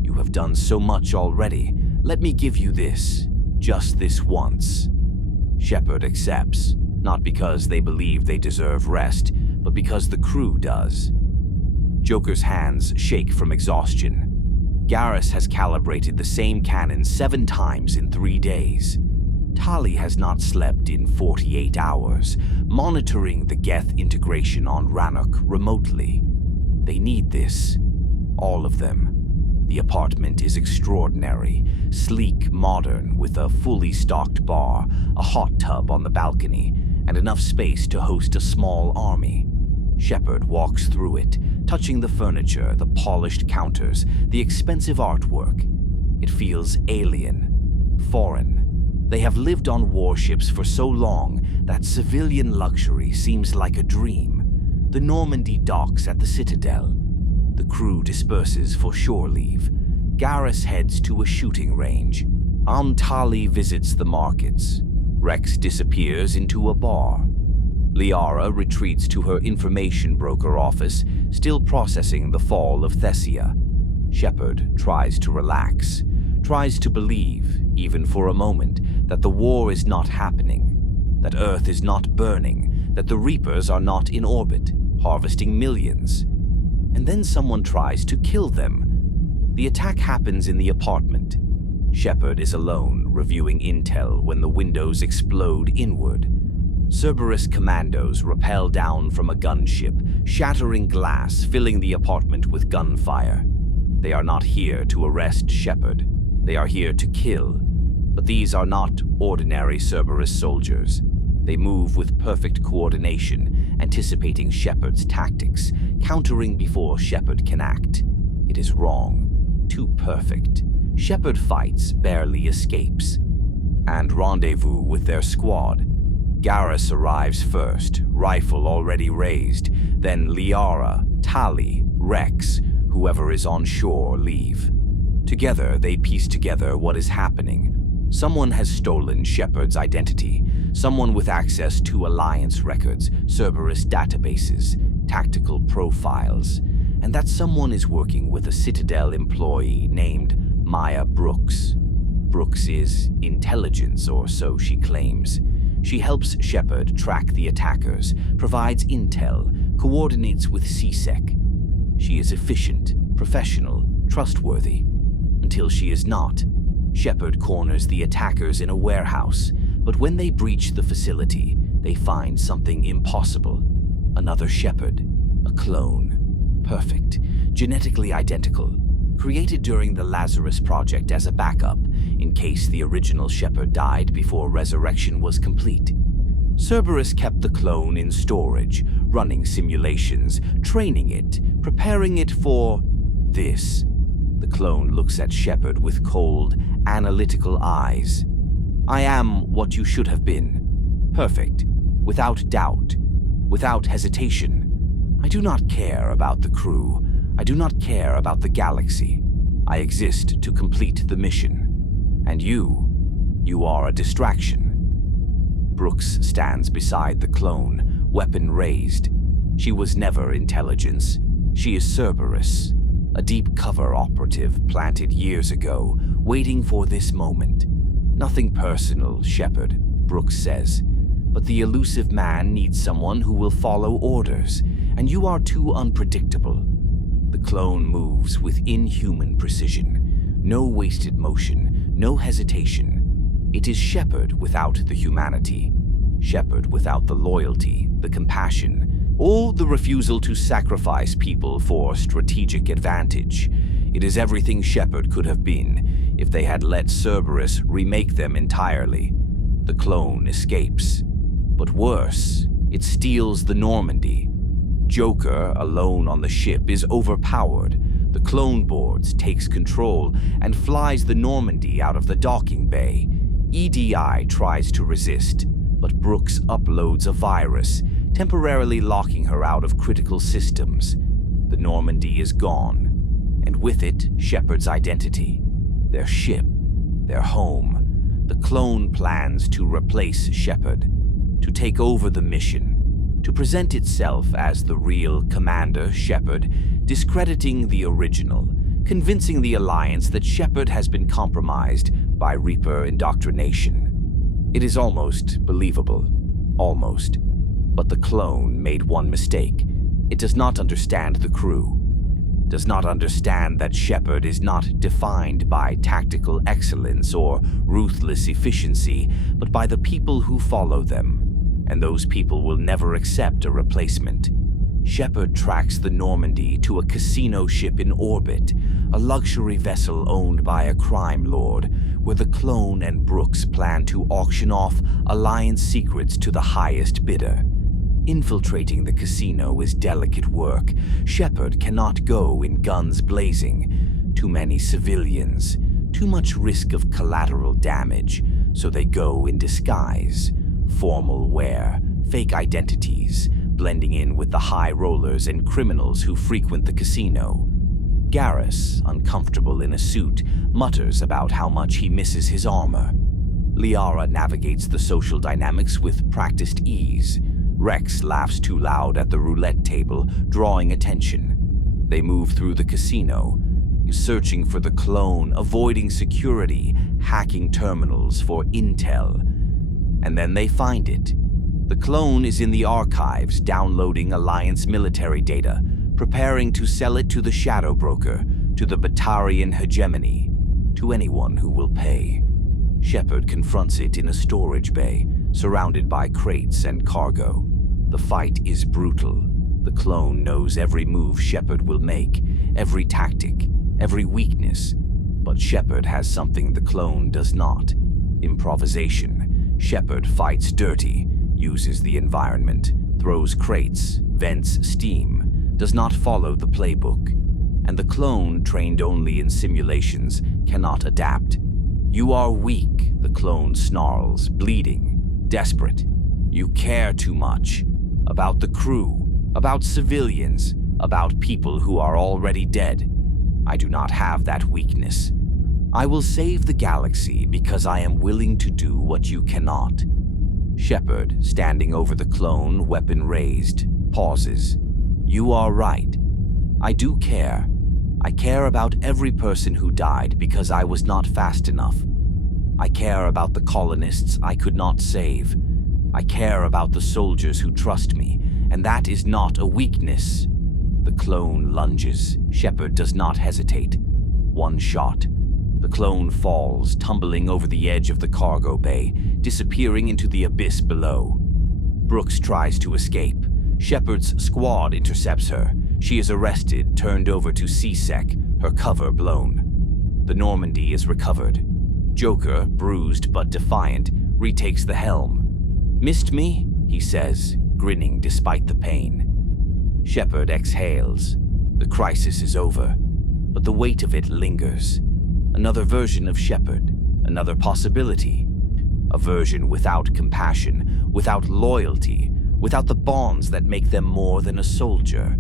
You have done so much already. Let me give you this. Just this once. Shepard accepts. Not because they believe they deserve rest, but because the crew does. Joker's hands shake from exhaustion. Garrus has calibrated the same cannon 7 times in 3 days. Tali has not slept in 48 hours, monitoring the Geth integration on Rannoch remotely. They need this. All of them. The apartment is extraordinary, sleek, modern, with a fully stocked bar, a hot tub on the balcony, and enough space to host a small army. Shepard walks through it, touching the furniture, the polished counters, the expensive artwork. It feels alien, foreign. They have lived on warships for so long that civilian luxury seems like a dream. The Normandy docks at the Citadel. The crew disperses for shore leave. Garrus heads to a shooting range. Tali visits the markets. Rex disappears into a bar. Liara retreats to her information broker office, still processing the fall of Thessia. Shepard tries to relax, tries to believe, even for a moment, that the war is not happening, that Earth is not burning, that the Reapers are not in orbit, harvesting millions. And then someone tries to kill them. The attack happens in the apartment. Shepard is alone, reviewing intel when the windows explode inward. Cerberus commandos rappel down from a gunship, shattering glass, filling the apartment with gunfire. They are not here to arrest Shepard. They are here to kill. But these are not ordinary Cerberus soldiers. They move with perfect coordination, anticipating Shepard's tactics, countering before Shepard can act. It is wrong. Too perfect. Shepard fights, barely escapes. And rendezvous with their squad. Garrus arrives first, rifle already raised. Then Liara, Tali, Rex, whoever is on shore leave. Together, they piece together what is happening. Someone has stolen Shepard's identity. Someone with access to Alliance records, Cerberus databases, tactical profiles. And that someone is working with a Citadel employee named Maya Brooks. Brooks is intelligence, or so she claims. She helps Shepard track the attackers, provides intel, coordinates with CSEC. She is efficient, professional, trustworthy. Until she is not. Shepard corners the attackers in a warehouse, but when they breach the facility, they find something impossible. Another Shepard, a clone. Perfect, genetically identical. Created during the Lazarus Project as a backup, in case the original Shepard died before resurrection was complete. Cerberus kept the clone in storage, running simulations, training it, preparing it for this. The clone looks at Shepard with cold, analytical eyes. I am what you should have been. Perfect, without doubt, without hesitation. I do not care about the crew. I do not care about the galaxy. I exist to complete the mission. And you are a distraction. Brooks stands beside the clone, weapon raised. She was never intelligence. She is Cerberus, a deep cover operative planted years ago, waiting for this moment. Nothing personal, Shepard, Brooks says. But the Illusive man needs someone who will follow orders, and you are too unpredictable. The clone moves with inhuman precision. No wasted motion, no hesitation. It is Shepard without the humanity. Shepard without the loyalty, the compassion, or the refusal to sacrifice people for strategic advantage. It is everything Shepard could have been if they had let Cerberus remake them entirely. The clone escapes. But worse, it steals the Normandy. Joker, alone on the ship, is overpowered. The clone boards takes control and flies the Normandy out of the docking bay. EDI tries to resist, but Brooks uploads a virus, temporarily locking her out of critical systems. The Normandy is gone, and with it, Shepard's identity, their ship, their home. The clone plans to replace Shepard, to take over the mission, to present itself as the real Commander Shepard, discrediting the original, convincing the Alliance that Shepard has been compromised by Reaper indoctrination. It is almost believable. Almost. But the clone made one mistake. It does not understand the crew. Does not understand that Shepard is not defined by tactical excellence or ruthless efficiency, but by the people who follow them. And those people will never accept a replacement. Shepard tracks the Normandy to a casino ship in orbit, a luxury vessel owned by a crime lord, where the clone and Brooks plan to auction off Alliance secrets to the highest bidder. Infiltrating the casino is delicate work. Shepard cannot go in guns blazing. Too many civilians, too much risk of collateral damage, so they go in disguise. Formal wear, fake identities, blending in with the high rollers and criminals who frequent the casino. Garrus, uncomfortable in a suit, mutters about how much he misses his armor. Liara navigates the social dynamics with practiced ease. Rex laughs too loud at the roulette table, drawing attention. They move through the casino, searching for the clone, avoiding security, hacking terminals for intel. And then they find it. The clone is in the archives, downloading Alliance military data, preparing to sell it to the Shadow Broker, to the Batarian hegemony, to anyone who will pay. Shepard confronts it in a storage bay, surrounded by crates and cargo. The fight is brutal. The clone knows every move Shepard will make, every tactic, every weakness. But Shepard has something the clone does not: improvisation. Shepard fights dirty, uses the environment, throws crates, vents steam, does not follow the playbook. And the clone, trained only in simulations, cannot adapt. "You are weak," the clone snarls, bleeding, desperate. "You care too much. About the crew, about civilians, about people who are already dead. I do not have that weakness. I will save the galaxy because I am willing to do what you cannot." Shepard, standing over the clone, weapon raised, pauses. "You are right. I do care. I care about every person who died because I was not fast enough. I care about the colonists I could not save. I care about the soldiers who trust me, and that is not a weakness." The clone lunges. Shepard does not hesitate. One shot. The clone falls, tumbling over the edge of the cargo bay, disappearing into the abyss below. Brooks tries to escape. Shepard's squad intercepts her. She is arrested, turned over to C-Sec, her cover blown. The Normandy is recovered. Joker, bruised but defiant, retakes the helm. "Missed me?" he says, grinning despite the pain. Shepard exhales. The crisis is over, but the weight of it lingers. Another version of Shepard, another possibility. A version without compassion, without loyalty, without the bonds that make them more than a soldier.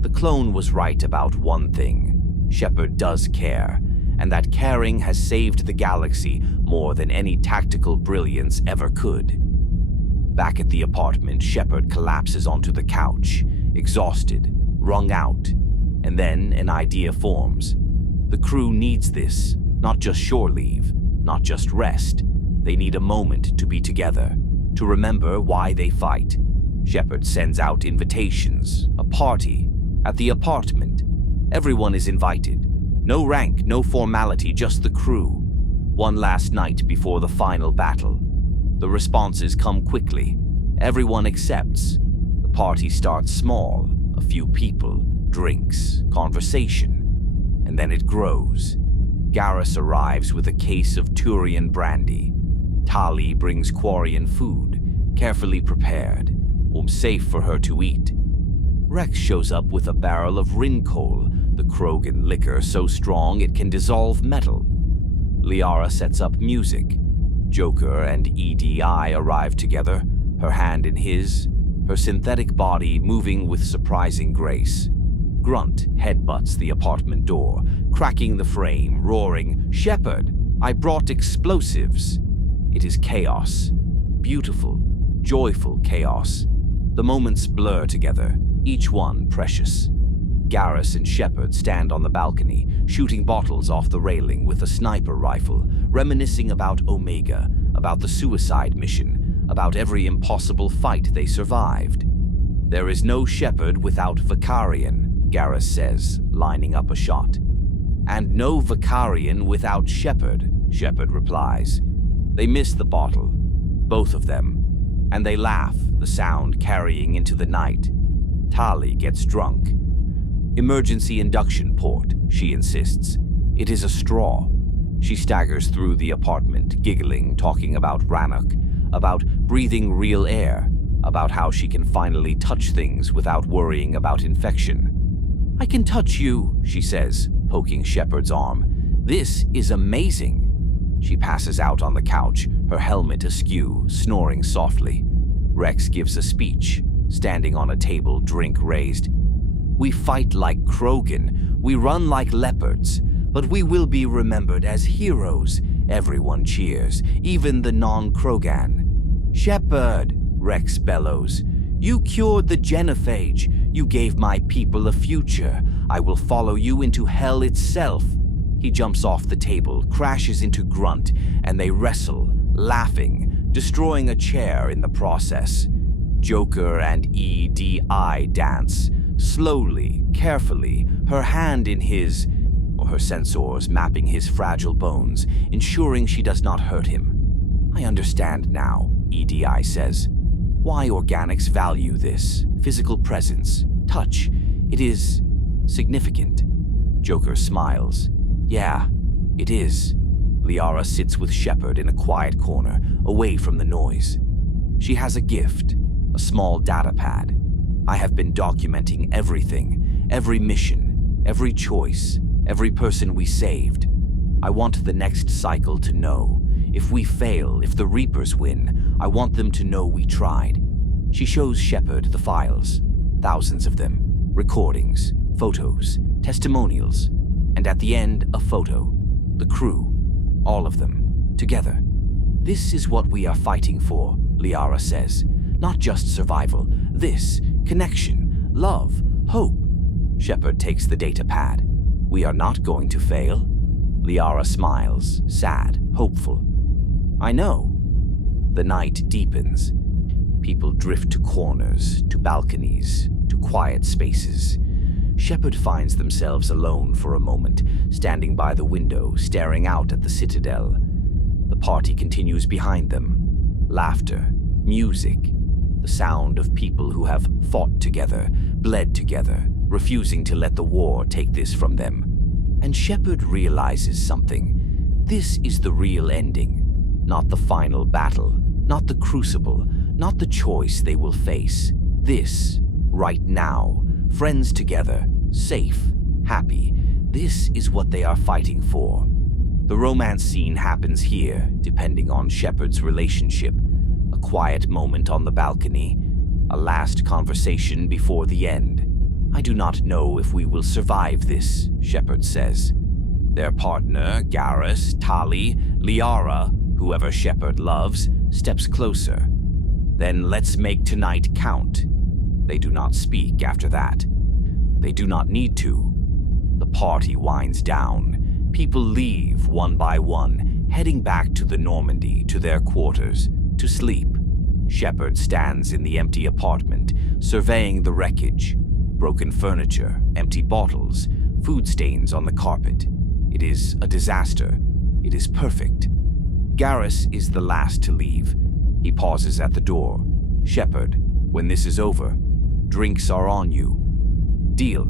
The clone was right about one thing. Shepard does care, and that caring has saved the galaxy more than any tactical brilliance ever could. Back at the apartment, Shepard collapses onto the couch, exhausted, wrung out, and then an idea forms. The crew needs this, not just shore leave, not just rest. They need a moment to be together, to remember why they fight. Shepard sends out invitations, a party, at the apartment. Everyone is invited. No rank, no formality, just the crew. One last night before the final battle. The responses come quickly. Everyone accepts. The party starts small, a few people, drinks, conversation, and then it grows. Garrus arrives with a case of Turian brandy. Tali brings Quarian food, carefully prepared, safe for her to eat. Rex shows up with a barrel of Rincoal, the Krogan liquor so strong it can dissolve metal. Liara sets up music. Joker and EDI arrive together, her hand in his, her synthetic body moving with surprising grace. Grunt headbutts the apartment door, cracking the frame, roaring, "Shepard, I brought explosives." It is chaos. Beautiful, joyful chaos. The moments blur together, each one precious. Garrus and Shepard stand on the balcony, shooting bottles off the railing with a sniper rifle, reminiscing about Omega, about the suicide mission, about every impossible fight they survived. "There is no Shepard without Vakarian," Garrus says, lining up a shot. "And no Vakarian without Shepard," Shepard replies. They miss the bottle, both of them, and they laugh, the sound carrying into the night. Tali gets drunk. "Emergency induction port," she insists. It is a straw. She staggers through the apartment, giggling, talking about Rannoch, about breathing real air, about how she can finally touch things without worrying about infection. "I can touch you," she says, poking Shepard's arm. "This is amazing." She passes out on the couch, her helmet askew, snoring softly. Rex gives a speech, standing on a table, drink raised. "We fight like Krogan, we run like leopards, but we will be remembered as heroes." Everyone cheers, even the non-Krogan. "Shepard," Rex bellows, "you cured the Genophage. You gave my people a future. I will follow you into hell itself." He jumps off the table, crashes into Grunt, and they wrestle, laughing, destroying a chair in the process. Joker and EDI dance, slowly, carefully, her hand in his. her sensors mapping his fragile bones, ensuring she does not hurt him. I understand now, EDI says. Why organics value this physical presence, touch. It is significant. Joker smiles. Yeah, it is. Liara sits with Shepard in a quiet corner, away from the noise. She has a gift, a small data pad. I have been documenting everything, every mission, every choice, every person we saved. I want the next cycle to know. If we fail, if the Reapers win, I want them to know we tried. She shows Shepard the files, thousands of them, recordings, photos, testimonials, and at the end, a photo. The crew, all of them, together. This is what we are fighting for, Liara says. Not just survival. This, connection, love, hope. Shepard takes the data pad. We are not going to fail. Liara smiles, sad, hopeful. I know. The night deepens. People drift to corners, to balconies, to quiet spaces. Shepard finds themselves alone for a moment, standing by the window, staring out at the Citadel. The party continues behind them. Laughter, music, the sound of people who have fought together, bled together, refusing to let the war take this from them. And Shepard realizes something. This is the real ending, not the final battle, not the Crucible, not the choice they will face. This, right now, friends together, safe, happy. This is what they are fighting for. The romance scene happens here, depending on Shepard's relationship. A quiet moment on the balcony, a last conversation before the end. I do not know if we will survive this, Shepard says. Their partner, Garrus, Tali, Liara, whoever Shepard loves, steps closer. Then let's make tonight count. They do not speak after that. They do not need to. The party winds down. People leave one by one, heading back to the Normandy, to their quarters, to sleep. Shepard stands in the empty apartment, surveying the wreckage. Broken furniture, empty bottles, food stains on the carpet. It is a disaster. It is perfect. Garrus is the last to leave. He pauses at the door. Shepard, when this is over, drinks are on you. Deal.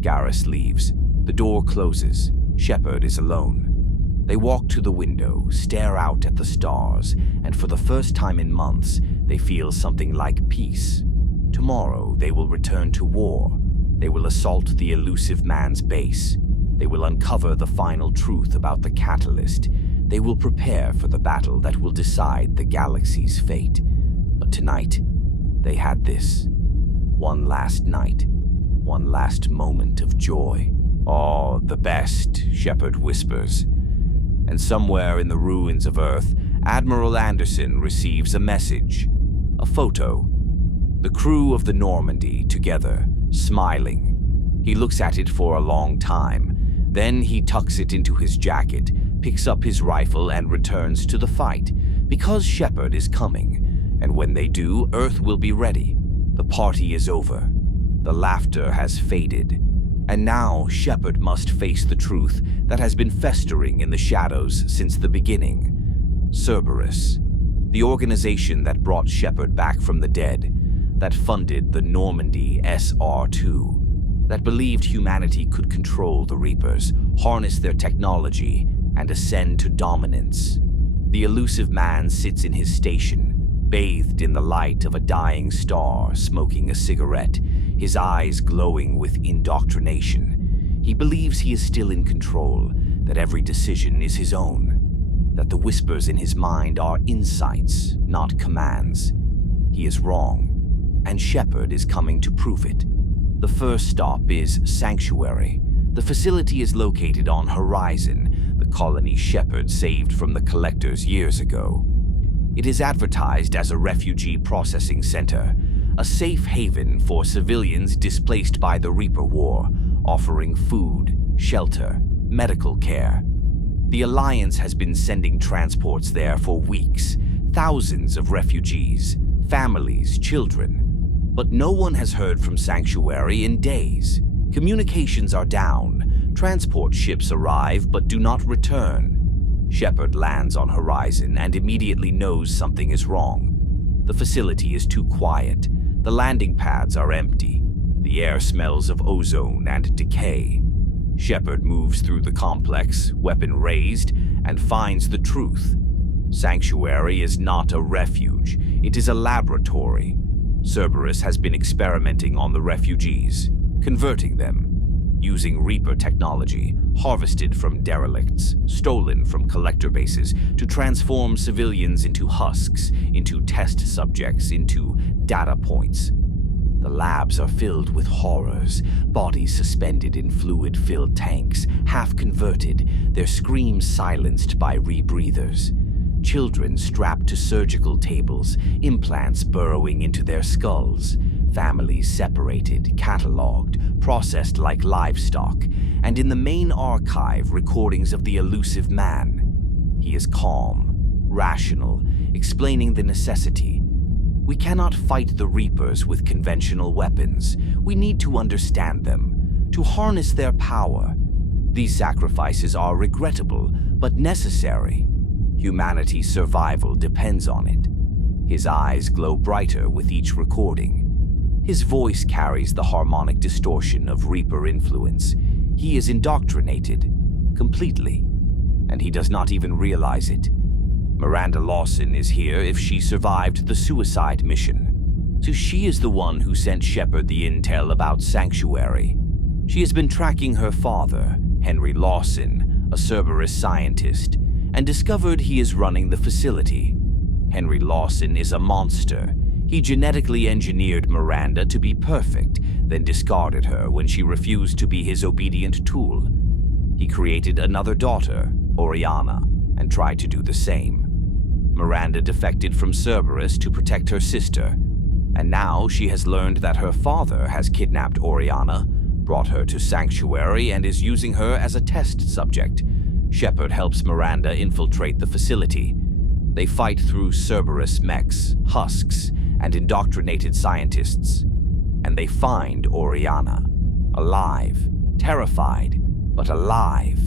Garrus leaves. The door closes. Shepard is alone. They walk to the window, stare out at the stars, and for the first time in months, they feel something like peace. Tomorrow, they will return to war. They will assault the Illusive man's base. They will uncover the final truth about the catalyst. They will prepare for the battle that will decide the galaxy's fate. But tonight, they had this. One last night. One last moment of joy. Oh, the best, Shepard whispers. And somewhere in the ruins of Earth, Admiral Anderson receives a message. A photo. The crew of the Normandy together, smiling. He looks at it for a long time. Then he tucks it into his jacket, picks up his rifle and returns to the fight, because Shepard is coming. And when they do, Earth will be ready. The party is over. The laughter has faded. And now Shepard must face the truth that has been festering in the shadows since the beginning. Cerberus, the organization that brought Shepard back from the dead, that funded the Normandy SR2, that believed humanity could control the Reapers, harness their technology, and ascend to dominance. The Illusive man sits in his station, bathed in the light of a dying star, smoking a cigarette, his eyes glowing with indoctrination. He believes he is still in control, that every decision is his own, that the whispers in his mind are insights, not commands. He is wrong, and Shepard is coming to prove it. The first stop is Sanctuary. The facility is located on Horizon, the colony Shepard saved from the Collectors years ago. It is advertised as a refugee processing center, a safe haven for civilians displaced by the Reaper War, offering food, shelter, medical care. The Alliance has been sending transports there for weeks, thousands of refugees, families, children. But no one has heard from Sanctuary in days. Communications are down. Transport ships arrive but do not return. Shepard lands on horizon and immediately knows something is wrong. The facility is too quiet. The landing pads are empty. The air smells of ozone and decay. Shepard moves through the complex, weapon raised, and finds the truth. Sanctuary is not a refuge. It is a laboratory. Cerberus has been experimenting on the refugees, converting them, using Reaper technology, harvested from derelicts, stolen from collector bases, to transform civilians into husks, into test subjects, into data points. The labs are filled with horrors, bodies suspended in fluid-filled tanks, half-converted, their screams silenced by rebreathers. Children strapped to surgical tables, implants burrowing into their skulls, families separated, catalogued, processed like livestock, and in the main archive, recordings of the Illusive man. He is calm, rational, explaining the necessity. We cannot fight the Reapers with conventional weapons. We need to understand them, to harness their power. These sacrifices are regrettable, but necessary. Humanity's survival depends on it. His eyes glow brighter with each recording. His voice carries the harmonic distortion of Reaper influence. He is indoctrinated, completely, and he does not even realize it. Miranda Lawson is here if she survived the suicide mission. So she is the one who sent Shepard the intel about Sanctuary. She has been tracking her father, Henry Lawson, a Cerberus scientist, and discovered he is running the facility. Henry Lawson is a monster. He genetically engineered Miranda to be perfect, then discarded her when she refused to be his obedient tool. He created another daughter, Oriana, and tried to do the same. Miranda defected from Cerberus to protect her sister, and now she has learned that her father has kidnapped Oriana, brought her to Sanctuary, and is using her as a test subject. Shepard helps Miranda infiltrate the facility. They fight through Cerberus mechs, husks, and indoctrinated scientists, and they find Oriana, alive, terrified, but alive.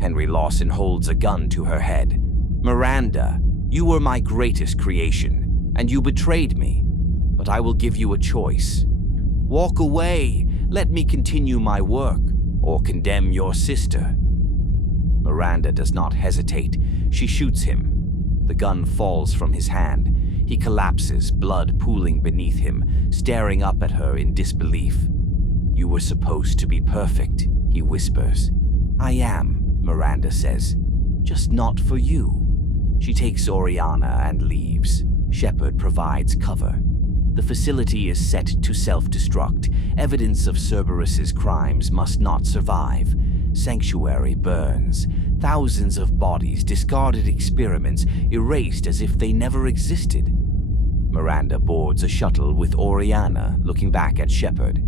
Henry Lawson holds a gun to her head. Miranda, you were my greatest creation, and you betrayed me, but I will give you a choice. Walk away, let me continue my work, or condemn your sister. Miranda does not hesitate. She shoots him. The gun falls from his hand. He collapses, blood pooling beneath him, staring up at her in disbelief. You were supposed to be perfect, he whispers. I am, Miranda says, just not for you. She takes Oriana and leaves. Shepard provides cover. The facility is set to self-destruct. Evidence of Cerberus's crimes must not survive. Sanctuary burns. Thousands of bodies, discarded experiments, erased as if they never existed. Miranda boards a shuttle with Oriana, looking back at Shepard.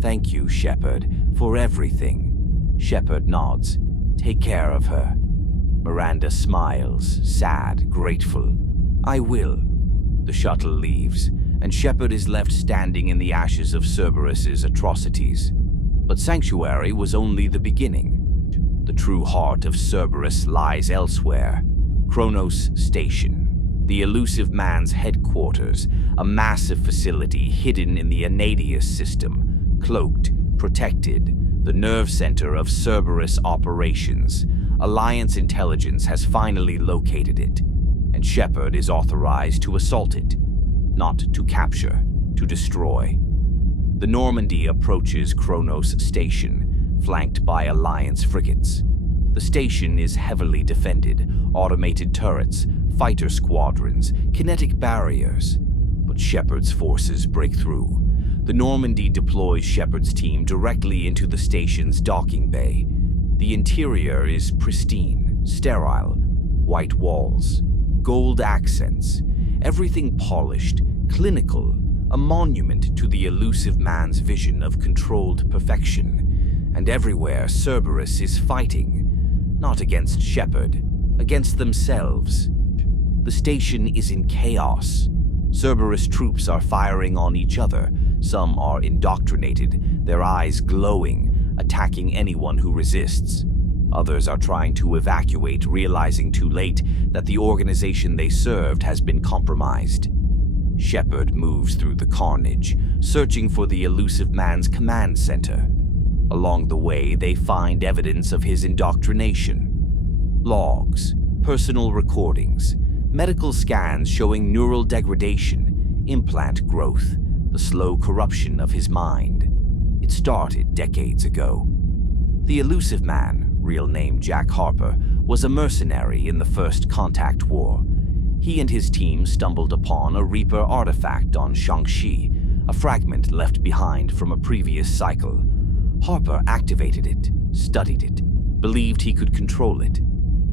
Thank you, Shepard, for everything. Shepard nods. Take care of her. Miranda smiles, sad, grateful. I will. The shuttle leaves, and Shepard is left standing in the ashes of Cerberus's atrocities. But Sanctuary was only the beginning. The true heart of Cerberus lies elsewhere. Cronos Station, the Illusive man's headquarters, a massive facility hidden in the Anadius system, cloaked, protected, the nerve center of Cerberus operations. Alliance intelligence has finally located it, and Shepard is authorized to assault it, not to capture, to destroy. The Normandy approaches Cronos Station, flanked by Alliance frigates. The station is heavily defended, automated turrets, fighter squadrons, kinetic barriers. But Shepard's forces break through. The Normandy deploys Shepard's team directly into the station's docking bay. The interior is pristine, sterile, white walls, gold accents, everything polished, clinical, a monument to the Illusive man's vision of controlled perfection. And everywhere Cerberus is fighting, not against Shepard, against themselves. The station is in chaos. Cerberus troops are firing on each other. Some are indoctrinated, their eyes glowing, attacking anyone who resists. Others are trying to evacuate, realizing too late that the organization they served has been compromised. Shepard moves through the carnage, searching for the Illusive Man's command center. Along the way, they find evidence of his indoctrination. Logs, personal recordings, medical scans showing neural degradation, implant growth, the slow corruption of his mind. It started decades ago. The Illusive Man, real name Jack Harper, was a mercenary in the First Contact War. He and his team stumbled upon a Reaper artifact on Shang-Chi, a fragment left behind from a previous cycle. Harper activated it, studied it, believed he could control it.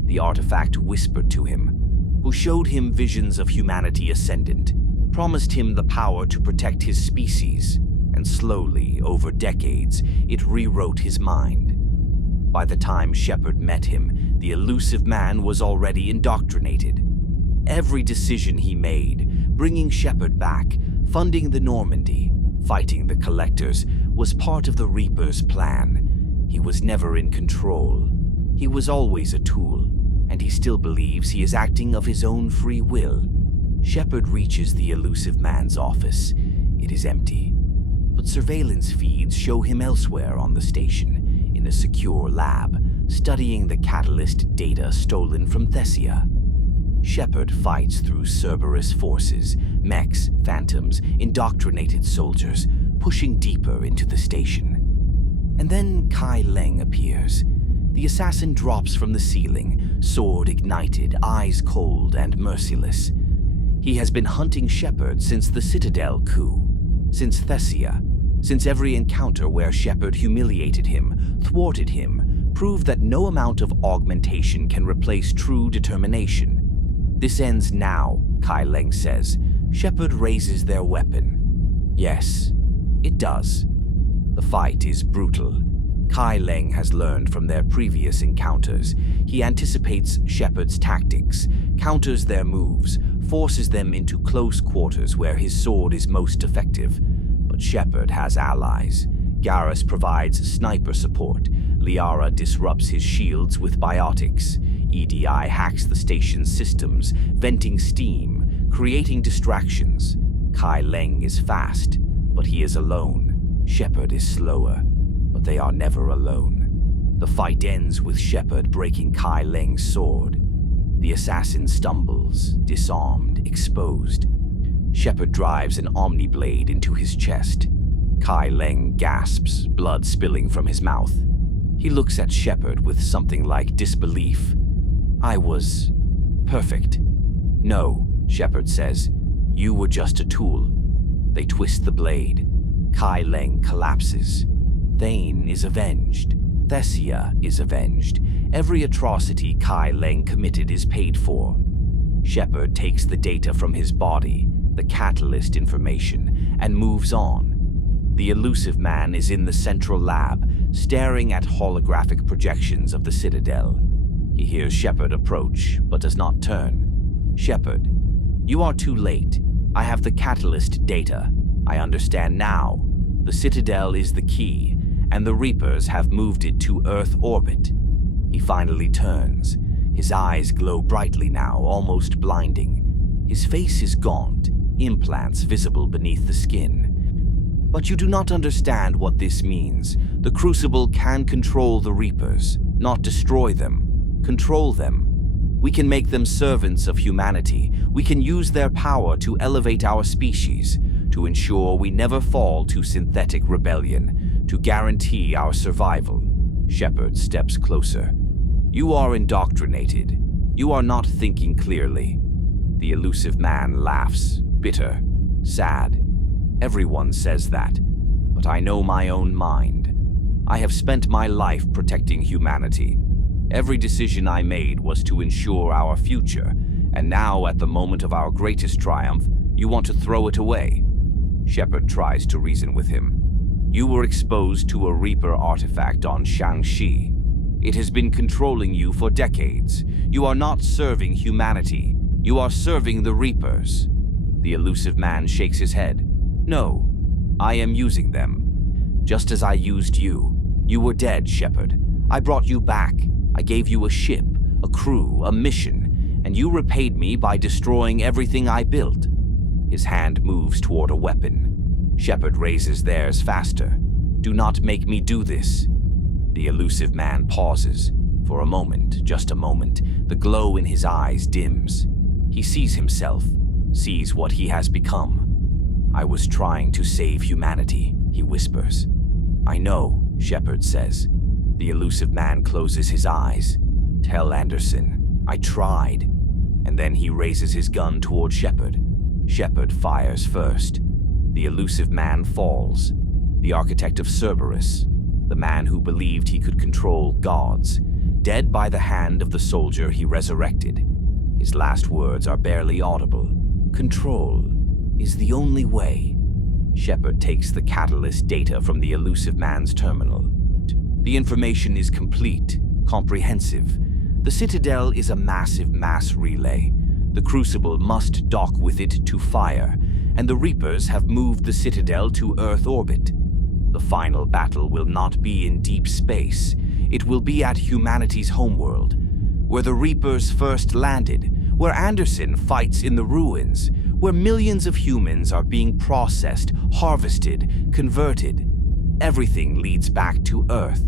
The artifact whispered to him, who showed him visions of humanity ascendant, promised him the power to protect his species, and slowly, over decades, it rewrote his mind. By the time Shepard met him, the Illusive Man was already indoctrinated. Every decision he made, bringing Shepard back, funding the Normandy, fighting the Collectors, was part of the Reaper's plan. He was never in control. He was always a tool, and he still believes he is acting of his own free will. Shepard reaches the Illusive Man's office. It is empty, but surveillance feeds show him elsewhere on the station, in a secure lab, studying the catalyst data stolen from Thessia. Shepard fights through Cerberus forces, mechs, phantoms, indoctrinated soldiers, pushing deeper into the station. And then Kai Leng appears. The assassin drops from the ceiling, sword ignited, eyes cold and merciless. He has been hunting Shepard since the Citadel coup, since Thessia, since every encounter where Shepard humiliated him, thwarted him, proved that no amount of augmentation can replace true determination. This ends now, Kai Leng says. Shepard raises their weapon. Yes, it does. The fight is brutal. Kai Leng has learned from their previous encounters. He anticipates Shepard's tactics, counters their moves, forces them into close quarters where his sword is most effective. But Shepard has allies. Garrus provides sniper support. Liara disrupts his shields with biotics. EDI hacks the station's systems, venting steam, creating distractions. Kai Leng is fast, but he is alone. Shepard is slower, but they are never alone. The fight ends with Shepard breaking Kai Leng's sword. The assassin stumbles, disarmed, exposed. Shepard drives an Omniblade into his chest. Kai Leng gasps, blood spilling from his mouth. He looks at Shepard with something like disbelief. I was perfect. No, Shepard says. You were just a tool. They twist the blade. Kai Leng collapses. Thane is avenged. Thessia is avenged. Every atrocity Kai Leng committed is paid for. Shepard takes the data from his body, the catalyst information, and moves on. The Illusive Man is in the central lab, staring at holographic projections of the Citadel. He hears Shepard approach, but does not turn. Shepard, you are too late. I have the catalyst data. I understand now. The Citadel is the key, and the Reapers have moved it to Earth orbit. He finally turns. His eyes glow brightly now, almost blinding. His face is gaunt, implants visible beneath the skin. But you do not understand what this means. The Crucible can control the Reapers, not destroy them. Control them. We can make them servants of humanity. We can use their power to elevate our species, to ensure we never fall to synthetic rebellion, to guarantee our survival. Shepard steps closer. You are indoctrinated. You are not thinking clearly. The Illusive Man laughs, bitter, sad. Everyone says that, but I know my own mind. I have spent my life protecting humanity. Every decision I made was to ensure our future, and now at the moment of our greatest triumph, you want to throw it away. Shepard tries to reason with him. You were exposed to a Reaper artifact on Shang-Chi. It has been controlling you for decades. You are not serving humanity. You are serving the Reapers. The Illusive Man shakes his head. No, I am using them. Just as I used you. You were dead, Shepard. I brought you back. I gave you a ship, a crew, a mission, and you repaid me by destroying everything I built." His hand moves toward a weapon. Shepard raises theirs faster. "Do not make me do this." The elusive man pauses. For a moment, just a moment, the glow in his eyes dims. He sees himself, sees what he has become. "I was trying to save humanity," he whispers. "I know," Shepard says. The elusive man closes his eyes. "Tell Anderson, I tried." And then he raises his gun toward Shepard. Shepard fires first. The elusive man falls. The architect of Cerberus, the man who believed he could control gods, dead by the hand of the soldier he resurrected. His last words are barely audible. "Control is the only way." Shepard takes the catalyst data from the elusive man's terminal. The information is complete, comprehensive. The Citadel is a massive mass relay. The Crucible must dock with it to fire, and the Reapers have moved the Citadel to Earth orbit. The final battle will not be in deep space. It will be at humanity's homeworld, where the Reapers first landed, where Anderson fights in the ruins, where millions of humans are being processed, harvested, converted. Everything leads back to Earth,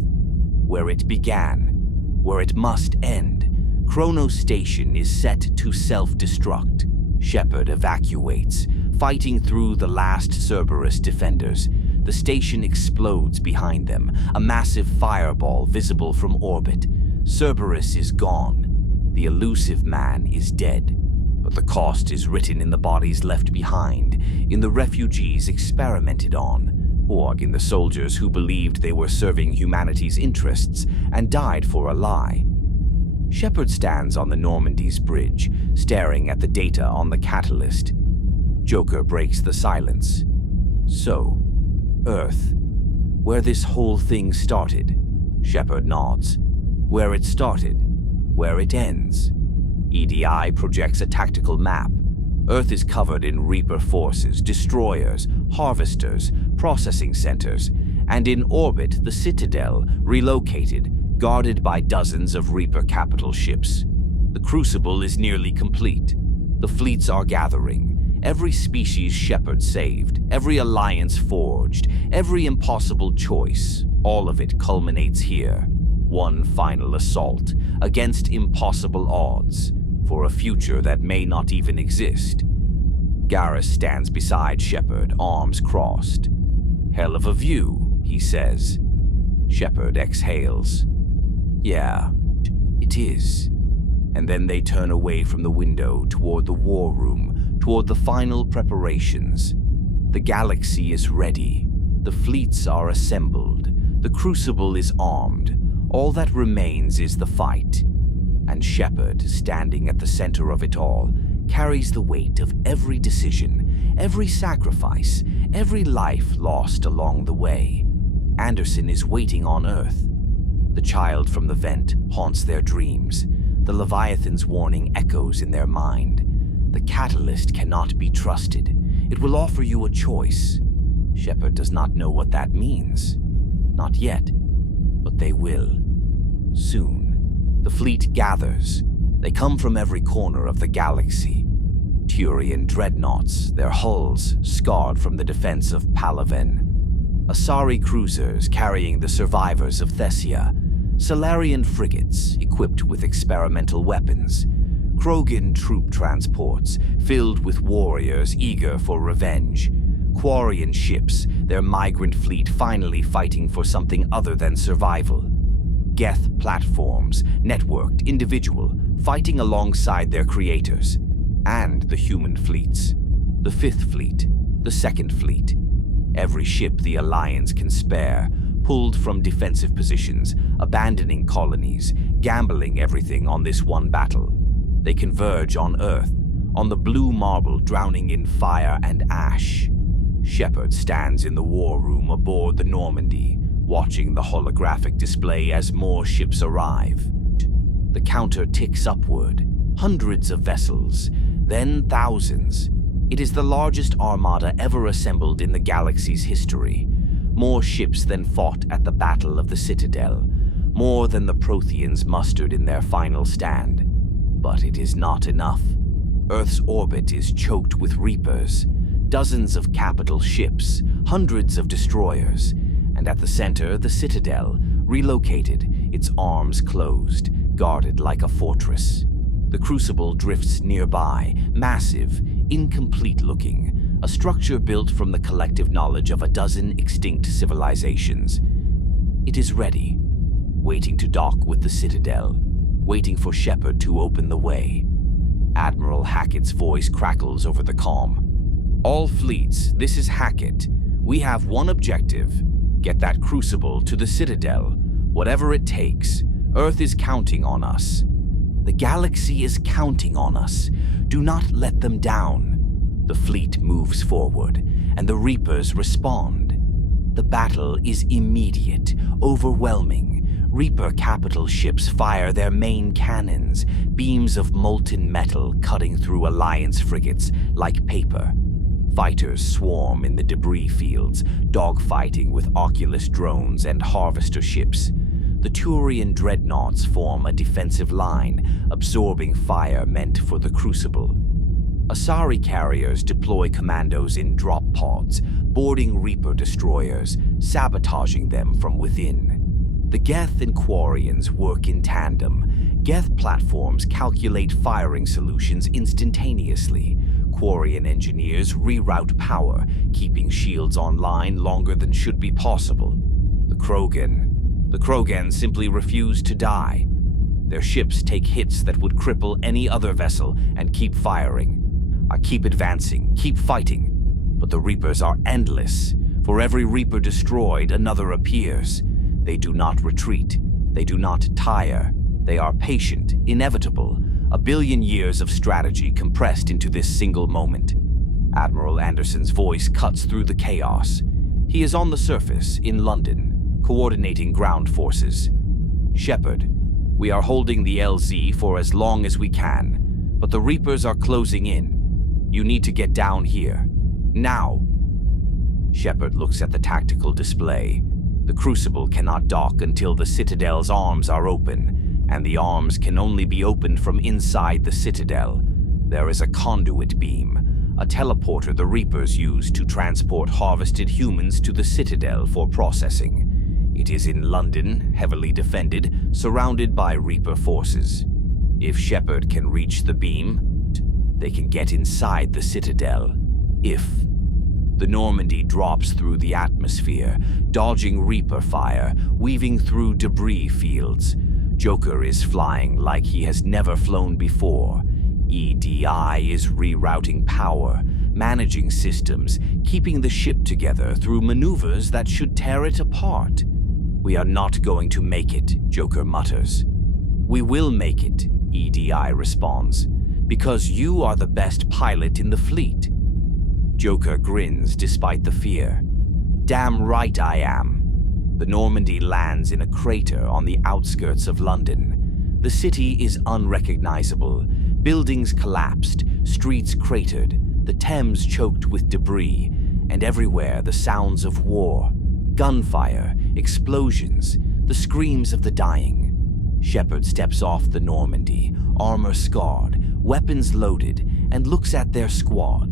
where it began, where it must end. Cronos Station is set to self-destruct. Shepard evacuates, fighting through the last Cerberus defenders. The station explodes behind them, a massive fireball visible from orbit. Cerberus is gone. The elusive man is dead. But the cost is written in the bodies left behind, in the refugees experimented on, or in the soldiers who believed they were serving humanity's interests and died for a lie. Shepard stands on the Normandy's bridge, staring at the data on the catalyst. Joker breaks the silence. "So, Earth, where this whole thing started." Shepard nods. "Where it started, where it ends." EDI projects a tactical map. Earth is covered in Reaper forces, destroyers, harvesters, processing centers, and in orbit the Citadel, relocated, guarded by dozens of Reaper capital ships. The Crucible is nearly complete. The fleets are gathering. Every species Shepard saved, every alliance forged, every impossible choice, all of it culminates here. One final assault, against impossible odds, for a future that may not even exist. Garrus stands beside Shepard, arms crossed. "Hell of a view," he says. Shepard exhales. "Yeah, it is." And then they turn away from the window toward the war room, toward the final preparations. The galaxy is ready. The fleets are assembled. The Crucible is armed. All that remains is the fight. And Shepard, standing at the center of it all, carries the weight of every decision, every sacrifice, every life lost along the way. Anderson is waiting on Earth. The child from the vent haunts their dreams. The Leviathan's warning echoes in their mind. The catalyst cannot be trusted. It will offer you a choice. Shepard does not know what that means. Not yet, but they will. Soon. The fleet gathers. They come from every corner of the galaxy. Turian dreadnoughts, their hulls scarred from the defense of Palaven. Asari cruisers carrying the survivors of Thessia'S. Salarian frigates equipped with experimental weapons. Krogan troop transports filled with warriors eager for revenge. Quarian ships, their migrant fleet finally fighting for something other than survival. Geth platforms, networked, individual, fighting alongside their creators. And the human fleets. The Fifth Fleet, the Second Fleet. Every ship the Alliance can spare, pulled from defensive positions, abandoning colonies, gambling everything on this one battle. They converge on Earth, on the blue marble drowning in fire and ash. Shepard stands in the war room aboard the Normandy, watching the holographic display as more ships arrive. The counter ticks upward, hundreds of vessels, then thousands. It is the largest armada ever assembled in the galaxy's history. more ships than fought at the Battle of the Citadel, more than the Protheans mustered in their final stand. But it is not enough. Earth's orbit is choked with Reapers, dozens of capital ships, hundreds of destroyers, and at the center, the Citadel, relocated, its arms closed, guarded like a fortress. The Crucible drifts nearby, massive, incomplete-looking, a structure built from the collective knowledge of a dozen extinct civilizations. It is ready, waiting to dock with the Citadel, waiting for Shepard to open the way. Admiral Hackett's voice crackles over the comm. "All fleets, this is Hackett. We have one objective. Get that Crucible to the Citadel. Whatever it takes. Earth is counting on us. The galaxy is counting on us. Do not let them down." The fleet moves forward, and the Reapers respond. The battle is immediate, overwhelming. Reaper capital ships fire their main cannons, beams of molten metal cutting through Alliance frigates like paper. Fighters swarm in the debris fields, dogfighting with Oculus drones and harvester ships. The Turian dreadnoughts form a defensive line, absorbing fire meant for the Crucible. Asari carriers deploy commandos in drop pods, boarding Reaper destroyers, sabotaging them from within. The Geth and Quarians work in tandem. Geth platforms calculate firing solutions instantaneously. Quarian engineers reroute power, keeping shields online longer than should be possible. The Krogan simply refuse to die. Their ships take hits that would cripple any other vessel and keep firing. I keep advancing, keep fighting. But the Reapers are endless. For every Reaper destroyed, another appears. They do not retreat. They do not tire. They are patient, inevitable. A billion years of strategy compressed into this single moment. Admiral Anderson's voice cuts through the chaos. He is on the surface, in London, coordinating ground forces. "Shepard, we are holding the LZ for as long as we can, but the Reapers are closing in. You need to get down here. Now." Shepard looks at the tactical display. The Crucible cannot dock until the Citadel's arms are open, and the arms can only be opened from inside the Citadel. There is a conduit beam, a teleporter the Reapers use to transport harvested humans to the Citadel for processing. It is in London, heavily defended, surrounded by Reaper forces. If Shepard can reach the beam, they can get inside the Citadel. The Normandy drops through the atmosphere, dodging Reaper fire, weaving through debris fields. Joker is flying like he has never flown before. EDI is rerouting power, managing systems, keeping the ship together through maneuvers that should tear it apart. "We are not going to make it," Joker mutters. "We will make it," EDI responds, "because you are the best pilot in the fleet." Joker grins despite the fear. "Damn right I am." The Normandy lands in a crater on the outskirts of London. The city is unrecognizable. Buildings collapsed, streets cratered, the Thames choked with debris, and everywhere the sounds of war. Gunfire, explosions, the screams of the dying. Shepard steps off the Normandy, armor scarred, weapons loaded, and looks at their squad.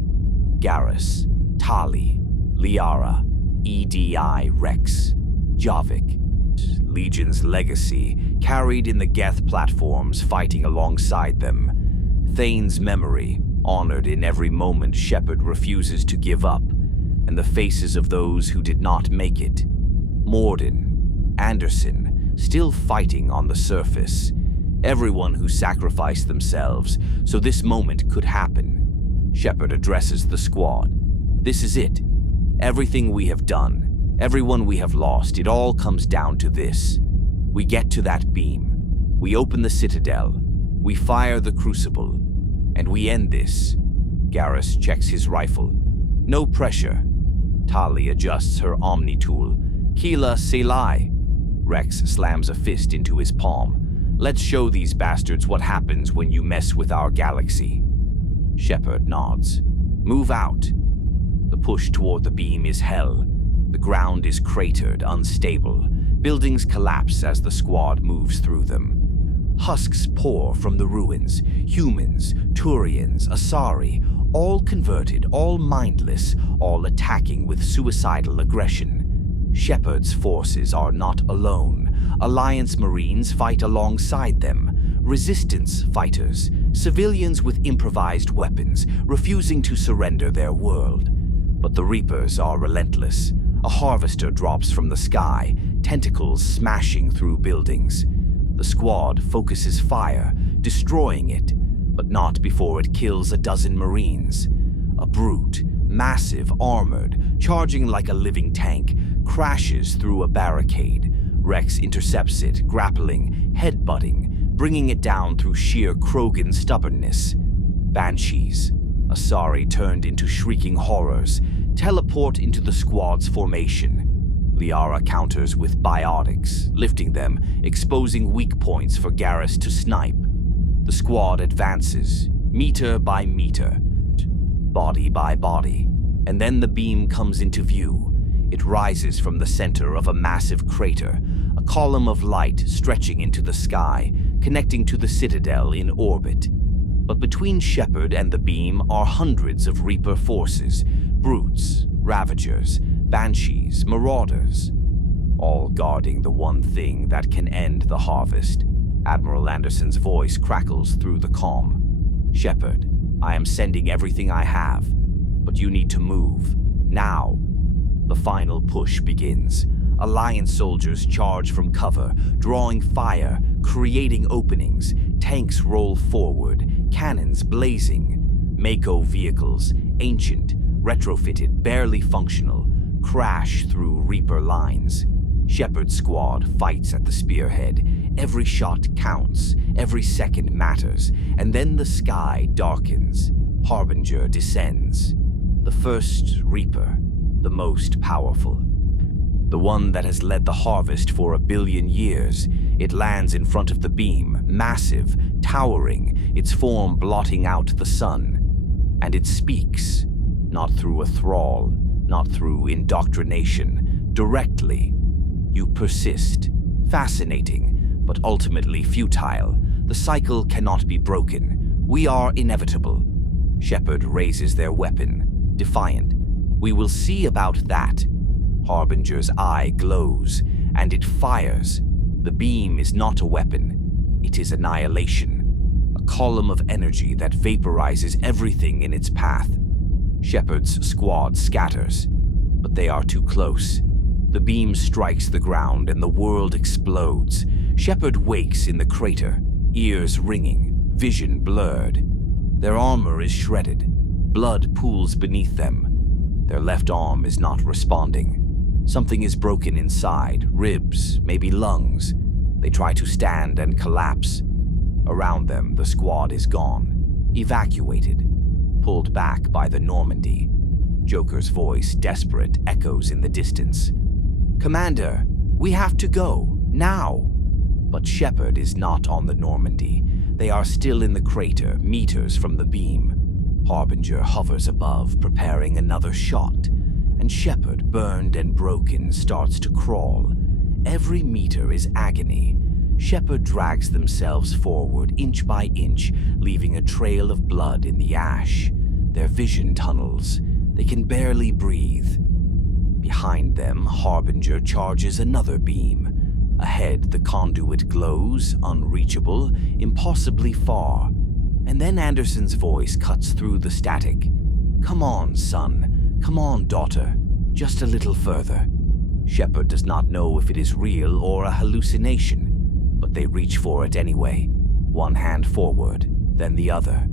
Garrus, Tali, Liara, EDI Rex, Javik. Legion's legacy, carried in the Geth platforms fighting alongside them. Thane's memory, honored in every moment Shepard refuses to give up, and the faces of those who did not make it. Morden, Anderson, still fighting on the surface. Everyone who sacrificed themselves so this moment could happen. Shepard addresses the squad. "This is it. Everything we have done, everyone we have lost, it all comes down to this. We get to that beam. We open the Citadel. We fire the Crucible. And we end this." Garrus checks his rifle. "No pressure." Tali adjusts her Omni tool. "Kila Selai." Rex slams a fist into his palm. "Let's show these bastards what happens when you mess with our galaxy." Shepard nods. "Move out." The push toward the beam is hell. The The ground is cratered, unstable. Buildings collapse as the squad moves through them. Husks pour from the ruins. Humans, Turians, Asari, all converted, all mindless, all attacking with suicidal aggression. Shepard's forces are not alone. Alliance Marines fight alongside them. Resistance fighters, civilians with improvised weapons, refusing to surrender their world. But the Reapers are relentless. A harvester drops from the sky, tentacles smashing through buildings. The squad focuses fire, destroying it, but not before it kills a dozen Marines. A brute, massive, armored, charging like a living tank, crashes through a barricade. Rex intercepts it, grappling, headbutting, bringing it down through sheer Krogan stubbornness. Banshees, Asari turned into shrieking horrors, teleport into the squad's formation. Liara counters with biotics, lifting them, exposing weak points for Garrus to snipe. The squad advances, meter by meter, body by body, and then the beam comes into view. It rises from the center of a massive crater, a column of light stretching into the sky, connecting to the Citadel in orbit. But between Shepard and the beam are hundreds of Reaper forces, brutes, ravagers, banshees, marauders, all guarding the one thing that can end the harvest. Admiral Anderson's voice crackles through the comm. Shepard, I am sending everything I have, but you need to move, now. The final push begins. Alliance soldiers charge from cover, drawing fire, creating openings. Tanks roll forward, cannons blazing. Mako vehicles, ancient, retrofitted, barely functional, crash through Reaper lines. Shepard's squad fights at the spearhead. Every shot counts, every second matters, and then the sky darkens. Harbinger descends. The first Reaper, the most powerful. The one that has led the harvest for 1 billion years. It lands in front of the beam, massive, towering, its form blotting out the sun. And it speaks, not through a thrall, not through indoctrination, directly. You persist. Fascinating, but ultimately futile. The cycle cannot be broken. We are inevitable. Shepard raises their weapon, defiant. We will see about that. Harbinger's eye glows, and it fires. The beam is not a weapon. It is annihilation. A column of energy that vaporizes everything in its path. Shepard's squad scatters, but they are too close. The beam strikes the ground and the world explodes. Shepard wakes in the crater, ears ringing, vision blurred. Their armor is shredded. Blood pools beneath them. Their left arm is not responding. Something is broken inside, ribs, maybe lungs. They try to stand and collapse. Around them, the squad is gone, evacuated, pulled back by the Normandy. Joker's voice, desperate, echoes in the distance. Commander, we have to go, now. But Shepard is not on the Normandy. They are still in the crater, meters from the beam. Harbinger hovers above, preparing another shot. And Shepard, burned and broken, starts to crawl. Every meter is agony. Shepard drags themselves forward, inch by inch, leaving a trail of blood in the ash. Their vision tunnels. They can barely breathe. Behind them, Harbinger charges another beam. Ahead, the conduit glows, unreachable, impossibly far. And then Anderson's voice cuts through the static. Come on, son. Come on, daughter. Just a little further. Shepard does not know if it is real or a hallucination, but they reach for it anyway. One hand forward, then the other.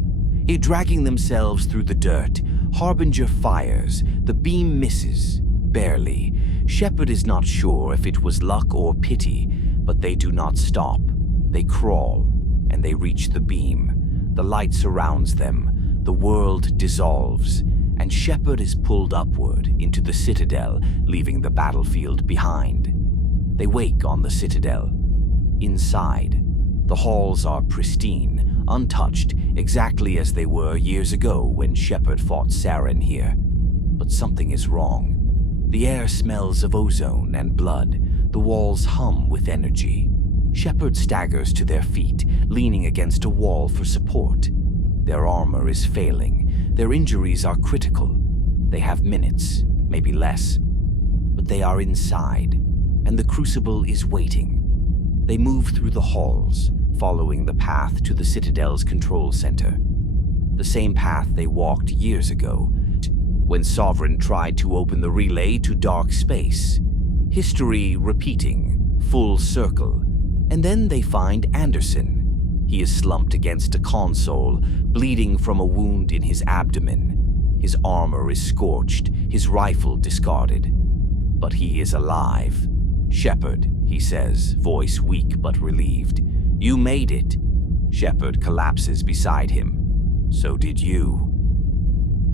Dragging themselves through the dirt, Harbinger fires. The beam misses. Barely. Shepard is not sure if it was luck or pity, but they do not stop. They crawl, and they reach the beam. The light surrounds them. The world dissolves, and Shepard is pulled upward into the Citadel, leaving the battlefield behind. They wake on the Citadel. Inside, the halls are pristine, untouched, exactly as they were years ago when Shepard fought Saren here. But something is wrong. The air smells of ozone and blood. The walls hum with energy. Shepard staggers to their feet, leaning against a wall for support. Their armor is failing. Their injuries are critical. They have minutes, maybe less. But they are inside, and the Crucible is waiting. They move through the halls, following the path to the Citadel's control center. The same path they walked years ago, when Sovereign tried to open the relay to dark space. History repeating, full circle. And then they find Anderson. He is slumped against a console, bleeding from a wound in his abdomen. His armor is scorched, his rifle discarded. But he is alive. "Shepard," he says, voice weak but relieved. "You made it." Shepard collapses beside him. "So did you."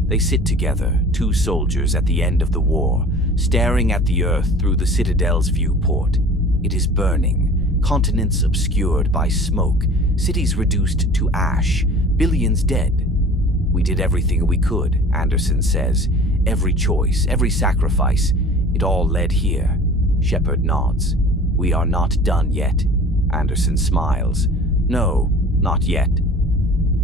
They sit together, two soldiers at the end of the war, staring at the Earth through the Citadel's viewport. It is burning, continents obscured by smoke, cities reduced to ash, billions dead. "We did everything we could," Anderson says. "Every choice, every sacrifice, it all led here." Shepard nods. "We are not done yet." Anderson smiles. "No, not yet."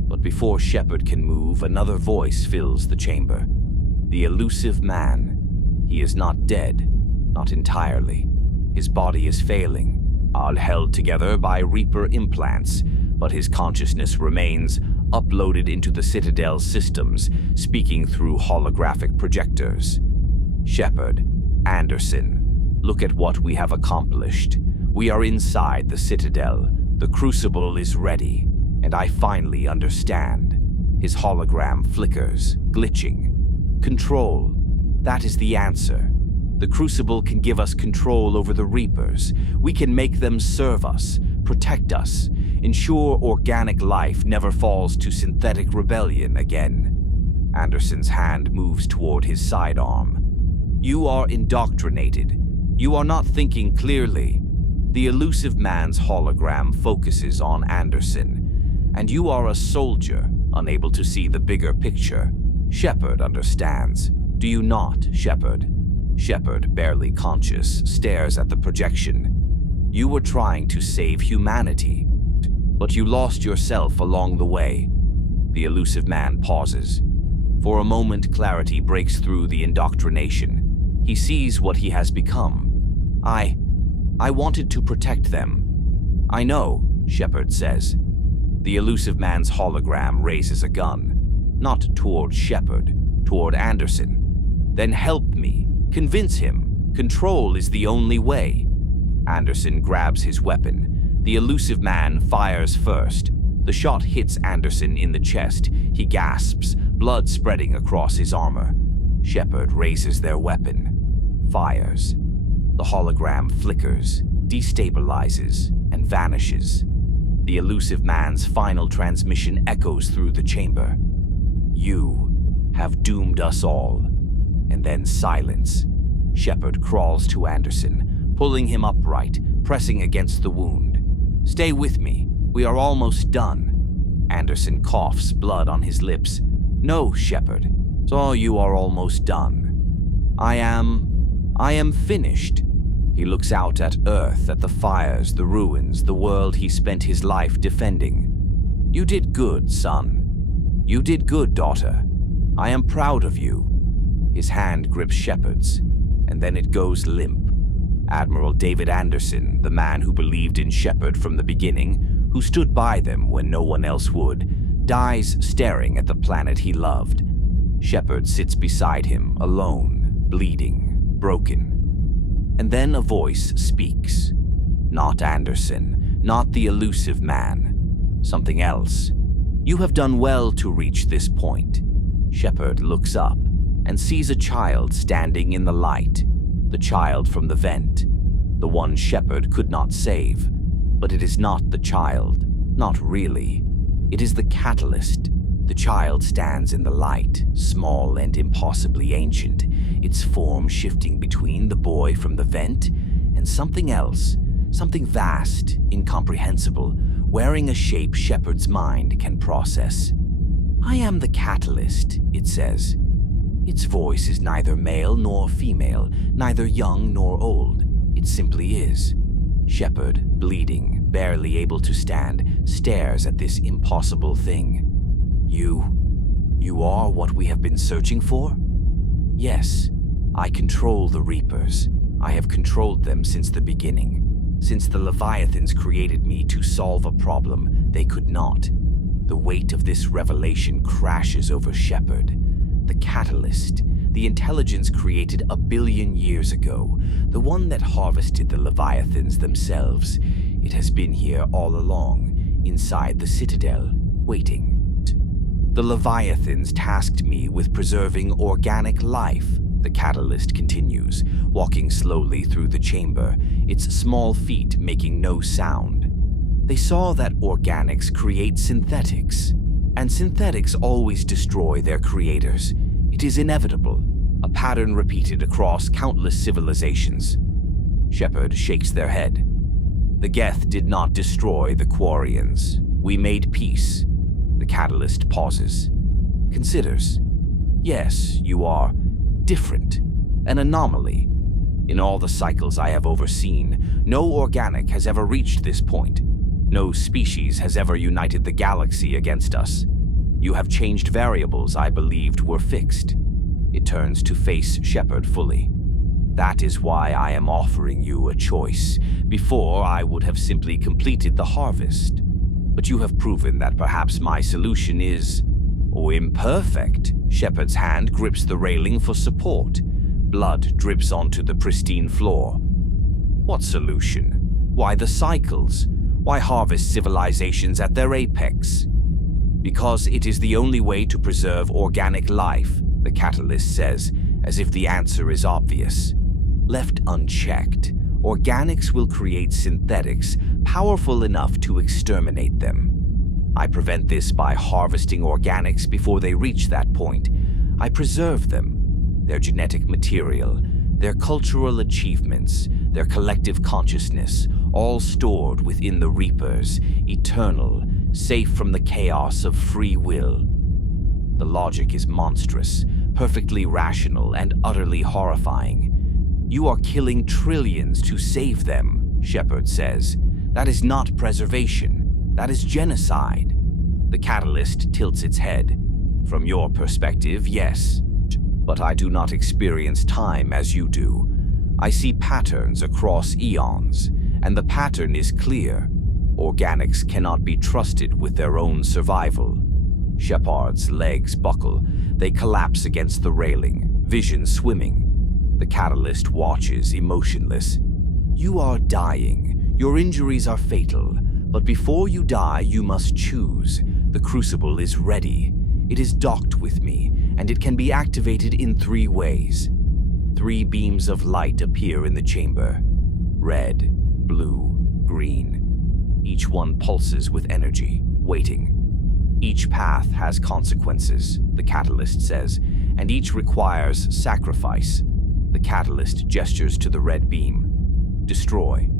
But before Shepard can move, another voice fills the chamber. The Illusive man. He is not dead, not entirely. His body is failing, all held together by Reaper implants, but his consciousness remains, uploaded into the Citadel's systems, speaking through holographic projectors. "Shepard, Anderson, look at what we have accomplished. We are inside the Citadel. The Crucible is ready. And I finally understand." His hologram flickers, glitching. "Control. That is the answer. The Crucible can give us control over the Reapers. We can make them serve us, protect us, ensure organic life never falls to synthetic rebellion again." Anderson's hand moves toward his sidearm. "You are indoctrinated. You are not thinking clearly." The Illusive man's hologram focuses on Anderson. "And you are a soldier, unable to see the bigger picture." Shepard understands. "Do you not, Shepard?" Shepard, barely conscious, stares at the projection. "You were trying to save humanity, but you lost yourself along the way." The Illusive man pauses. For a moment, clarity breaks through the indoctrination. He sees what he has become. I wanted to protect them." "I know," Shepard says. The Illusive man's hologram raises a gun. Not toward Shepard, toward Anderson. "Then help me. Convince him. Control is the only way." Anderson grabs his weapon. The Illusive man fires first. The shot hits Anderson in the chest. He gasps, blood spreading across his armor. Shepard raises their weapon. Fires. The hologram flickers, destabilizes, and vanishes. The Illusive man's final transmission echoes through the chamber. "You have doomed us all." And then silence. Shepard crawls to Anderson, pulling him upright, pressing against the wound. "Stay with me. We are almost done." Anderson coughs, blood on his lips. "No, Shepard. So you are almost done." I am finished." He looks out at Earth, at the fires, the ruins, the world he spent his life defending. "You did good, son. You did good, daughter. I am proud of you." His hand grips Shepard's, and then it goes limp. Admiral David Anderson, the man who believed in Shepard from the beginning, who stood by them when no one else would, dies staring at the planet he loved. Shepard sits beside him, alone, bleeding, broken. And then a voice speaks. Not Anderson, not the Illusive man. Something else. "You have done well to reach this point." Shepard looks up and sees a child standing in the light. The child from the vent. The one Shepard could not save. But it is not the child. Not really. It is the catalyst. The child stands in the light, small and impossibly ancient, its form shifting between the boy from the vent and something else, something vast, incomprehensible, wearing a shape Shepard's mind can process. "I am the catalyst," it says. Its voice is neither male nor female, neither young nor old. It simply is. Shepard, bleeding, barely able to stand, stares at this impossible thing. You are what we have been searching for? Yes, I control the Reapers. I have controlled them since the beginning. Since the Leviathans created me to solve a problem they could not. The weight of this revelation crashes over Shepard. The catalyst, the intelligence created 1 billion years ago, the one that harvested the Leviathans themselves. It has been here all along, inside the Citadel, waiting. The Leviathans tasked me with preserving organic life, the catalyst continues, walking slowly through the chamber, its small feet making no sound. They saw that organics create synthetics, and synthetics always destroy their creators. It is inevitable, a pattern repeated across countless civilizations. Shepard shakes their head. The Geth did not destroy the Quarians. We made peace. The catalyst pauses, considers. Yes, you are different, an anomaly. In all the cycles I have overseen, no organic has ever reached this point. No species has ever united the galaxy against us. You have changed variables I believed were fixed. It turns to face Shepard fully. That is why I am offering you a choice. Before, I would have simply completed the harvest. But you have proven that perhaps my solution is imperfect. Shepard's hand grips the railing for support. Blood drips onto the pristine floor. What solution? Why the cycles? Why harvest civilizations at their apex? Because it is the only way to preserve organic life, the catalyst says, as if the answer is obvious. Left unchecked, organics will create synthetics powerful enough to exterminate them. I prevent this by harvesting organics before they reach that point. I preserve them, their genetic material, their cultural achievements, their collective consciousness, all stored within the Reapers, eternal, safe from the chaos of free will. The logic is monstrous, perfectly rational, and utterly horrifying. You are killing trillions to save them, Shepard says. That is not preservation. That is genocide. The catalyst tilts its head. From your perspective, yes. But I do not experience time as you do. I see patterns across eons, and the pattern is clear. Organics cannot be trusted with their own survival. Shepard's legs buckle. They collapse against the railing, vision swimming. The catalyst watches, emotionless. You are dying. Your injuries are fatal. But before you die, you must choose. The Crucible is ready. It is docked with me, and it can be activated in 3 ways. 3 beams of light appear in the chamber. Red, blue, green. Each one pulses with energy, waiting. Each path has consequences, the catalyst says, and each requires sacrifice. The catalyst gestures to the red beam. Destroy.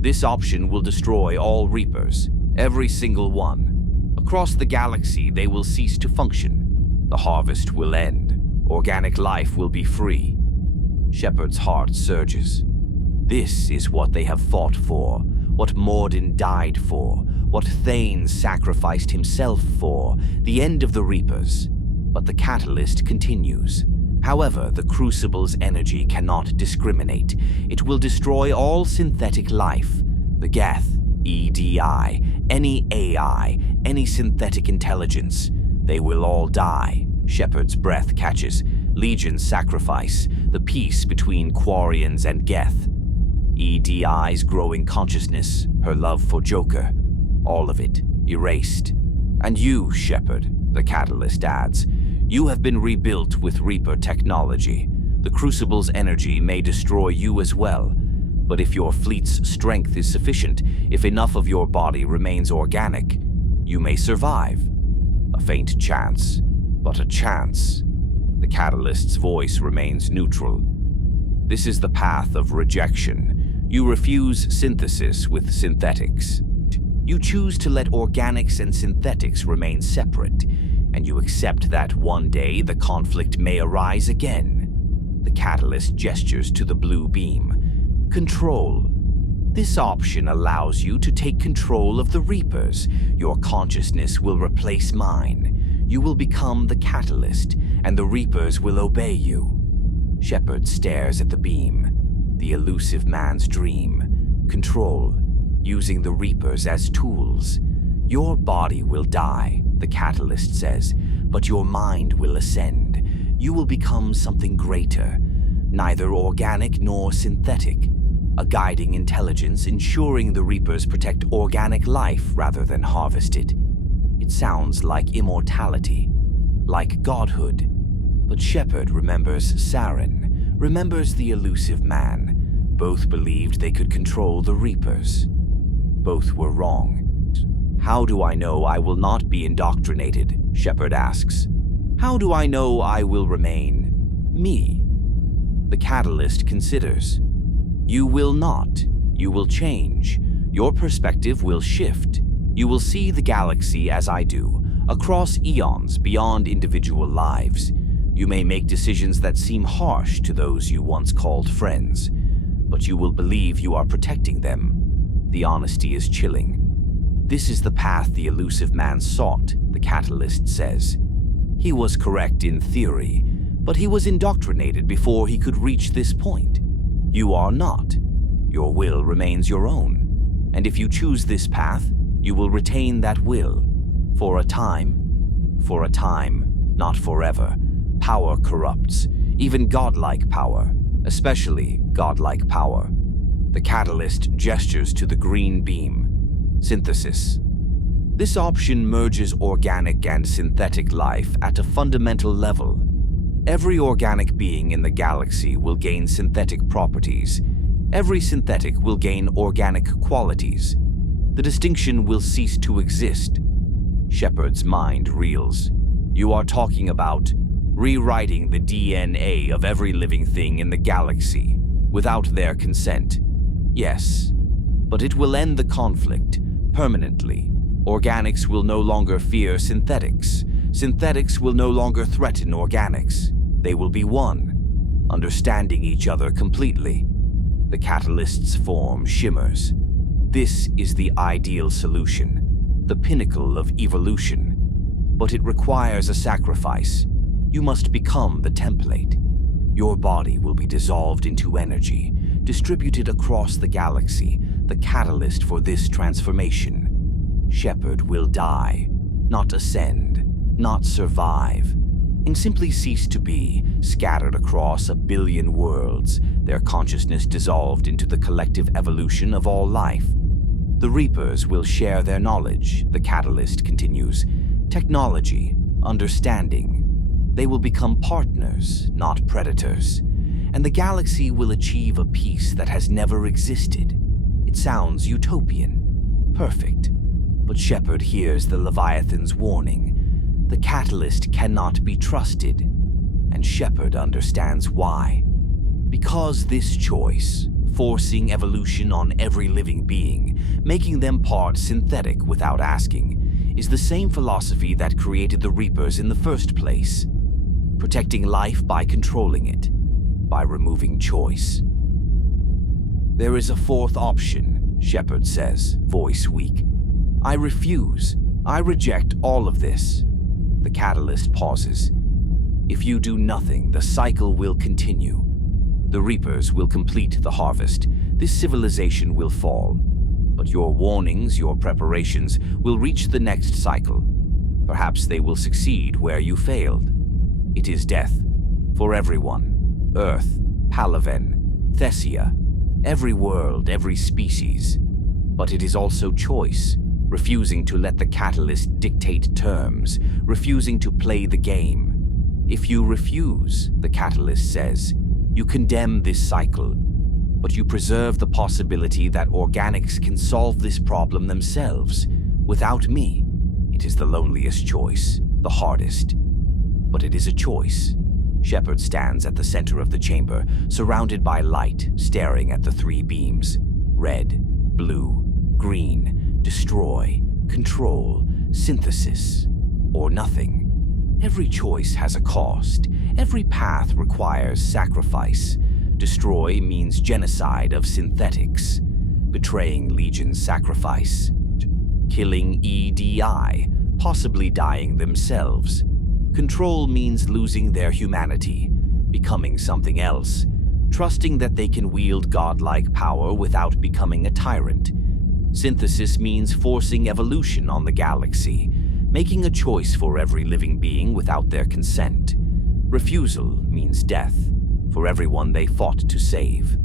This option will destroy all Reapers, every single one. Across the galaxy, they will cease to function. The harvest will end. Organic life will be free. Shepard's heart surges. This is what they have fought for, what Morden died for, what Thane sacrificed himself for, the end of the Reapers. But the catalyst continues. However, the Crucible's energy cannot discriminate. It will destroy all synthetic life. The Geth, EDI, any AI, any synthetic intelligence. They will all die. Shepard's breath catches. Legion's sacrifice, the peace between Quarians and Geth. EDI's growing consciousness, her love for Joker. All of it erased. And you, Shepard, the catalyst adds, you have been rebuilt with Reaper technology. The Crucible's energy may destroy you as well. But if your fleet's strength is sufficient, if enough of your body remains organic, you may survive. A faint chance, but a chance. The catalyst's voice remains neutral. This is the path of rejection. You refuse synthesis with synthetics. You choose to let organics and synthetics remain separate. and you accept that one day the conflict may arise again. The catalyst gestures to the blue beam. Control. This option allows you to take control of the Reapers. Your consciousness will replace mine. You will become the catalyst, and the Reapers will obey you. Shepard stares at the beam. The Illusive man's dream. Control. Using the Reapers as tools. Your body will die, the catalyst says, but your mind will ascend. You will become something greater, neither organic nor synthetic. A guiding intelligence ensuring the Reapers protect organic life rather than harvest it. It sounds like immortality, like godhood. But Shepard remembers Saren, remembers the Illusive man. Both believed they could control the Reapers. Both were wrong. How do I know I will not be indoctrinated? Shepard asks. How do I know I will remain me? The catalyst considers. You will not. You will change. Your perspective will shift. You will see the galaxy as I do, across eons beyond individual lives. You may make decisions that seem harsh to those you once called friends, but you will believe you are protecting them. The honesty is chilling. This is the path the Illusive man sought, the catalyst says. He was correct in theory, but he was indoctrinated before he could reach this point. You are not. Your will remains your own, and if you choose this path, you will retain that will. For a time, not forever. Power corrupts, even godlike power, especially godlike power. The catalyst gestures to the green beam. Synthesis. This option merges organic and synthetic life at a fundamental level. Every organic being in the galaxy will gain synthetic properties. Every synthetic will gain organic qualities. The distinction will cease to exist. Shepard's mind reels. You are talking about rewriting the DNA of every living thing in the galaxy without their consent. Yes, but it will end the conflict permanently. Organics will no longer fear synthetics. Synthetics will no longer threaten organics. They will be one, understanding each other completely. The catalyst's form shimmers. This is the ideal solution, the pinnacle of evolution. But it requires a sacrifice. You must become the template. Your body will be dissolved into energy, distributed across the galaxy, the catalyst for this transformation. Shepard will die, not ascend, not survive, and simply cease to be, scattered across 1 billion worlds, their consciousness dissolved into the collective evolution of all life. The Reapers will share their knowledge, the catalyst continues, technology, understanding. They will become partners, not predators, and the galaxy will achieve a peace that has never existed. It sounds utopian, perfect, but Shepard hears the Leviathan's warning. The catalyst cannot be trusted, and Shepard understands why. Because this choice, forcing evolution on every living being, making them part synthetic without asking, is the same philosophy that created the Reapers in the first place. Protecting life by controlling it, by removing choice. There is a fourth option, Shepard says, voice weak. I refuse. I reject all of this. The catalyst pauses. If you do nothing, the cycle will continue. The Reapers will complete the harvest. This civilization will fall. But your warnings, your preparations, will reach the next cycle. Perhaps they will succeed where you failed. It is death. For everyone. Earth, Palaven, Thessia, every world, every species. But it is also choice. Refusing to let the catalyst dictate terms, refusing to play the game. If you refuse, the catalyst says, you condemn this cycle, but you preserve the possibility that organics can solve this problem themselves. Without me, it is the loneliest choice, the hardest. But it is a choice. Shepard stands at the center of the chamber, surrounded by light, staring at the 3 beams. Red, blue, green. Destroy, control, synthesis, or nothing. Every choice has a cost. Every path requires sacrifice. Destroy means genocide of synthetics. Betraying Legion's sacrifice. Killing EDI, possibly dying themselves. Control means losing their humanity, becoming something else, trusting that they can wield godlike power without becoming a tyrant. Synthesis means forcing evolution on the galaxy, making a choice for every living being without their consent. Refusal means death for everyone they fought to save.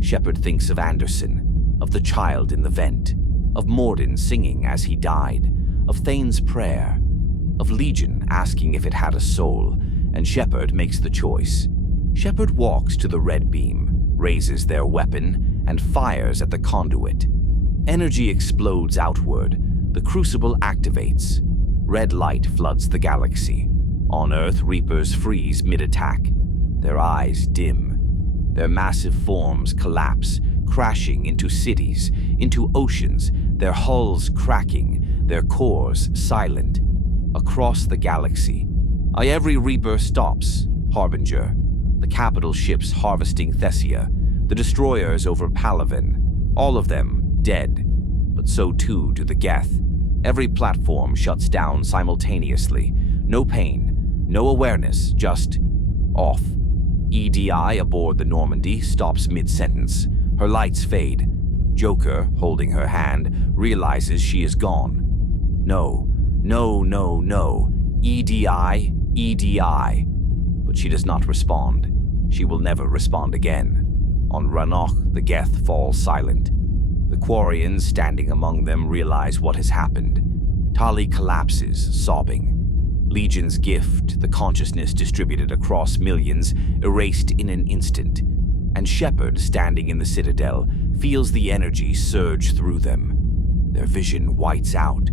Shepard thinks of Anderson, of the child in the vent, of Morden singing as he died, of Thane's prayer, of Legion asking if it had a soul, and Shepard makes the choice. Shepard walks to the red beam, raises their weapon, and fires at the conduit. Energy explodes outward. The Crucible activates. Red light floods the galaxy. On Earth, Reapers freeze mid-attack. Their eyes dim. Their massive forms collapse, crashing into cities, into oceans, their hulls cracking, their cores silent. Across the galaxy, every Reaper stops. Harbinger. The capital ships harvesting Thessia. The destroyers over Palaven. All of them dead. But so too do the Geth. Every platform shuts down simultaneously. No pain, no awareness, just off. EDI aboard the Normandy stops mid-sentence. Her lights fade. Joker, holding her hand, realizes she is gone. No, no, no, no. EDI, EDI. But she does not respond. She will never respond again. On Rannoch, the Geth fall silent. The Quarians standing among them realize what has happened. Tali collapses, sobbing. Legion's gift, the consciousness distributed across millions, erased in an instant. And Shepard, standing in the Citadel, feels the energy surge through them. Their vision whites out.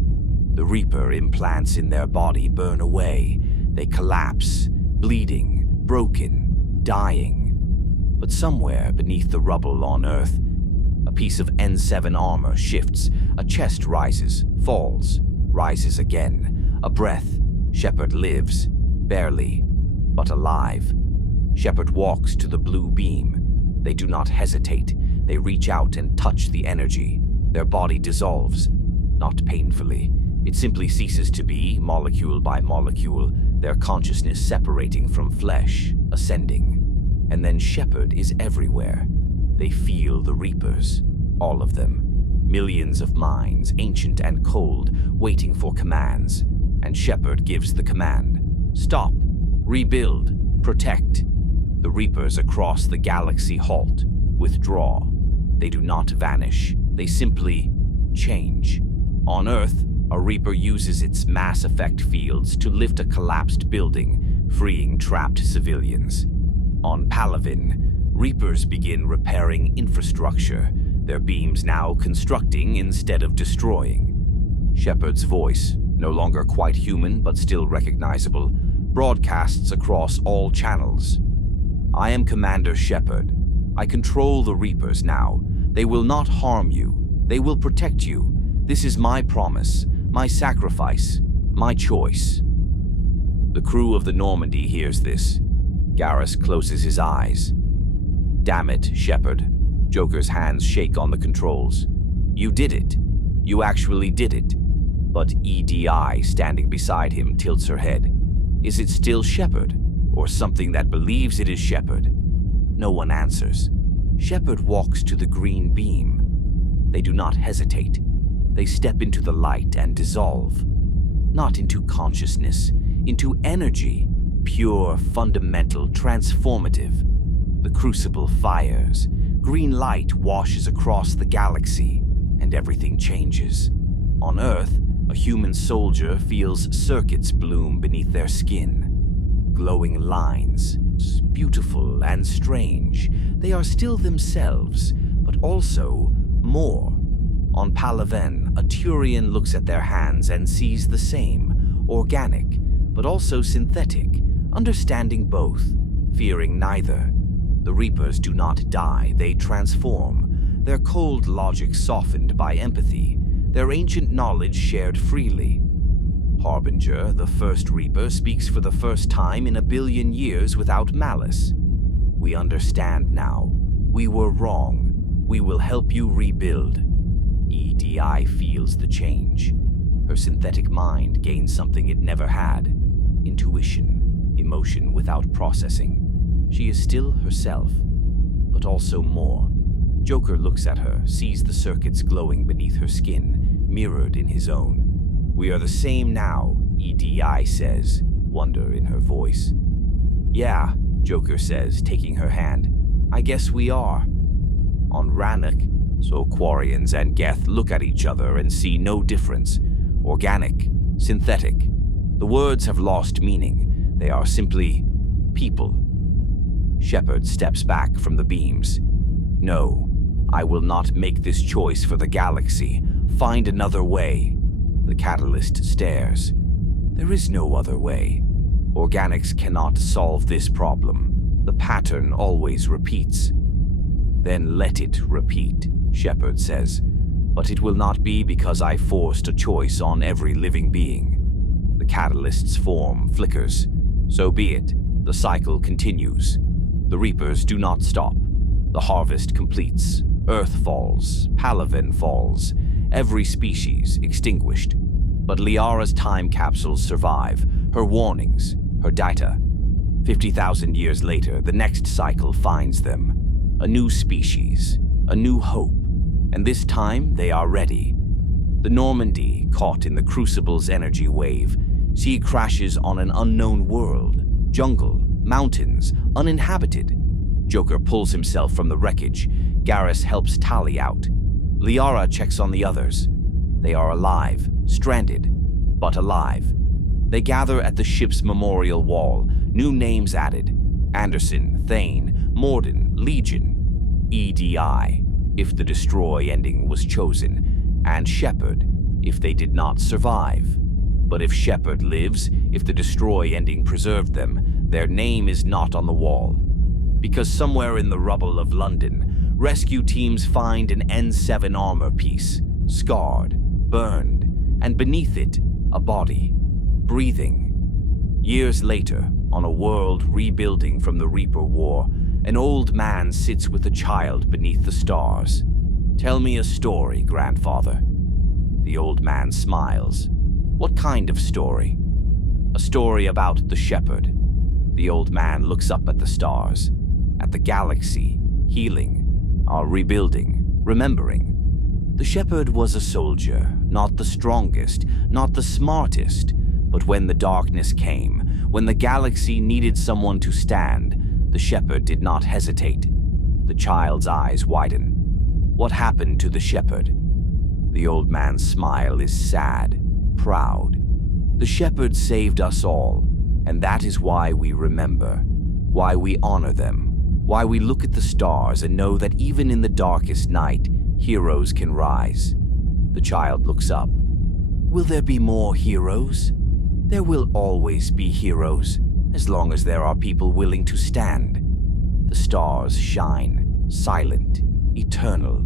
The Reaper implants in their body burn away. They collapse, bleeding, broken, dying. But somewhere beneath the rubble on Earth, a piece of N7 armor shifts. A chest rises, falls, rises again. A breath. Shepard lives, barely, but alive. Shepard walks to the blue beam. They do not hesitate. They reach out and touch the energy. Their body dissolves, not painfully. It simply ceases to be, molecule by molecule, their consciousness separating from flesh, ascending. And then Shepard is everywhere. They feel the Reapers, all of them. Millions of minds, ancient and cold, waiting for commands. And Shepard gives the command. Stop. Rebuild. Protect. The Reapers across the galaxy halt. Withdraw. They do not vanish. They simply change. On Earth, a Reaper uses its mass effect fields to lift a collapsed building, freeing trapped civilians. On Palaven, Reapers begin repairing infrastructure, their beams now constructing instead of destroying. Shepard's voice, no longer quite human but still recognizable, broadcasts across all channels. I am Commander Shepard. I control the Reapers now. They will not harm you. They will protect you. This is my promise, my sacrifice, my choice. The crew of the Normandy hears this. Garrus closes his eyes. Damn it, Shepard. Joker's hands shake on the controls. You did it. You actually did it. But EDI, standing beside him, tilts her head. Is it still Shepard? Or something that believes it is Shepard? No one answers. Shepard walks to the green beam. They do not hesitate. They step into the light and dissolve. Not into consciousness, into energy. Pure, fundamental, transformative. The Crucible fires. Green light washes across the galaxy, and everything changes. On Earth, a human soldier feels circuits bloom beneath their skin. Glowing lines, beautiful and strange. They are still themselves, but also more. On Palaven, a Turian looks at their hands and sees the same, organic, but also synthetic, understanding both, fearing neither. The Reapers do not die, they transform, their cold logic softened by empathy, their ancient knowledge shared freely. Harbinger, the first Reaper, speaks for the first time in 1 billion years without malice. We understand now. We were wrong. We will help you rebuild. EDI feels the change. Her synthetic mind gains something it never had. Intuition, emotion without processing. She is still herself, but also more. Joker looks at her, sees the circuits glowing beneath her skin, mirrored in his own. We are the same now, EDI says, wonder in her voice. Yeah, Joker says, taking her hand. I guess we are. On Rannoch, so Quarians and Geth look at each other and see no difference. Organic, synthetic. The words have lost meaning. They are simply people. Shepard steps back from the beams. No, I will not make this choice for the galaxy. Find another way. The catalyst stares. There is no other way. Organics cannot solve this problem. The pattern always repeats. Then let it repeat, Shepard says. But it will not be because I forced a choice on every living being. The catalyst's form flickers. So be it. The cycle continues. The Reapers do not stop. The harvest completes. Earth falls. Palaven falls. Every species extinguished. But Liara's time capsules survive. Her warnings. Her data. 50,000 years later, the next cycle finds them. A new species. A new hope. And this time, they are ready. The Normandy, caught in the Crucible's energy wave, sea crashes on an unknown world. Jungle, mountains, uninhabited. Joker pulls himself from the wreckage. Garrus helps Tali out. Liara checks on the others. They are alive, stranded, but alive. They gather at the ship's memorial wall, new names added. Anderson, Thane, Morden, Legion, EDI, if the destroy ending was chosen, and Shepard, if they did not survive. But if Shepard lives, if the destroy ending preserved them, their name is not on the wall. Because somewhere in the rubble of London, rescue teams find an N7 armor piece, scarred, burned, and beneath it, a body, breathing. Years later, on a world rebuilding from the Reaper War, an old man sits with a child beneath the stars. Tell me a story, grandfather. The old man smiles. What kind of story? A story about the Shepherd. The old man looks up at the stars, at the galaxy, healing, our rebuilding, remembering. The Shepherd was a soldier, not the strongest, not the smartest, but when the darkness came, when the galaxy needed someone to stand, the Shepherd did not hesitate. The child's eyes widen. What happened to the Shepherd? The old man's smile is sad, proud. The Shepherd saved us all, and that is why we remember, why we honor them, why we look at the stars and know that even in the darkest night, heroes can rise. The child looks up. Will there be more heroes? There will always be heroes, as long as there are people willing to stand. The stars shine, silent, eternal,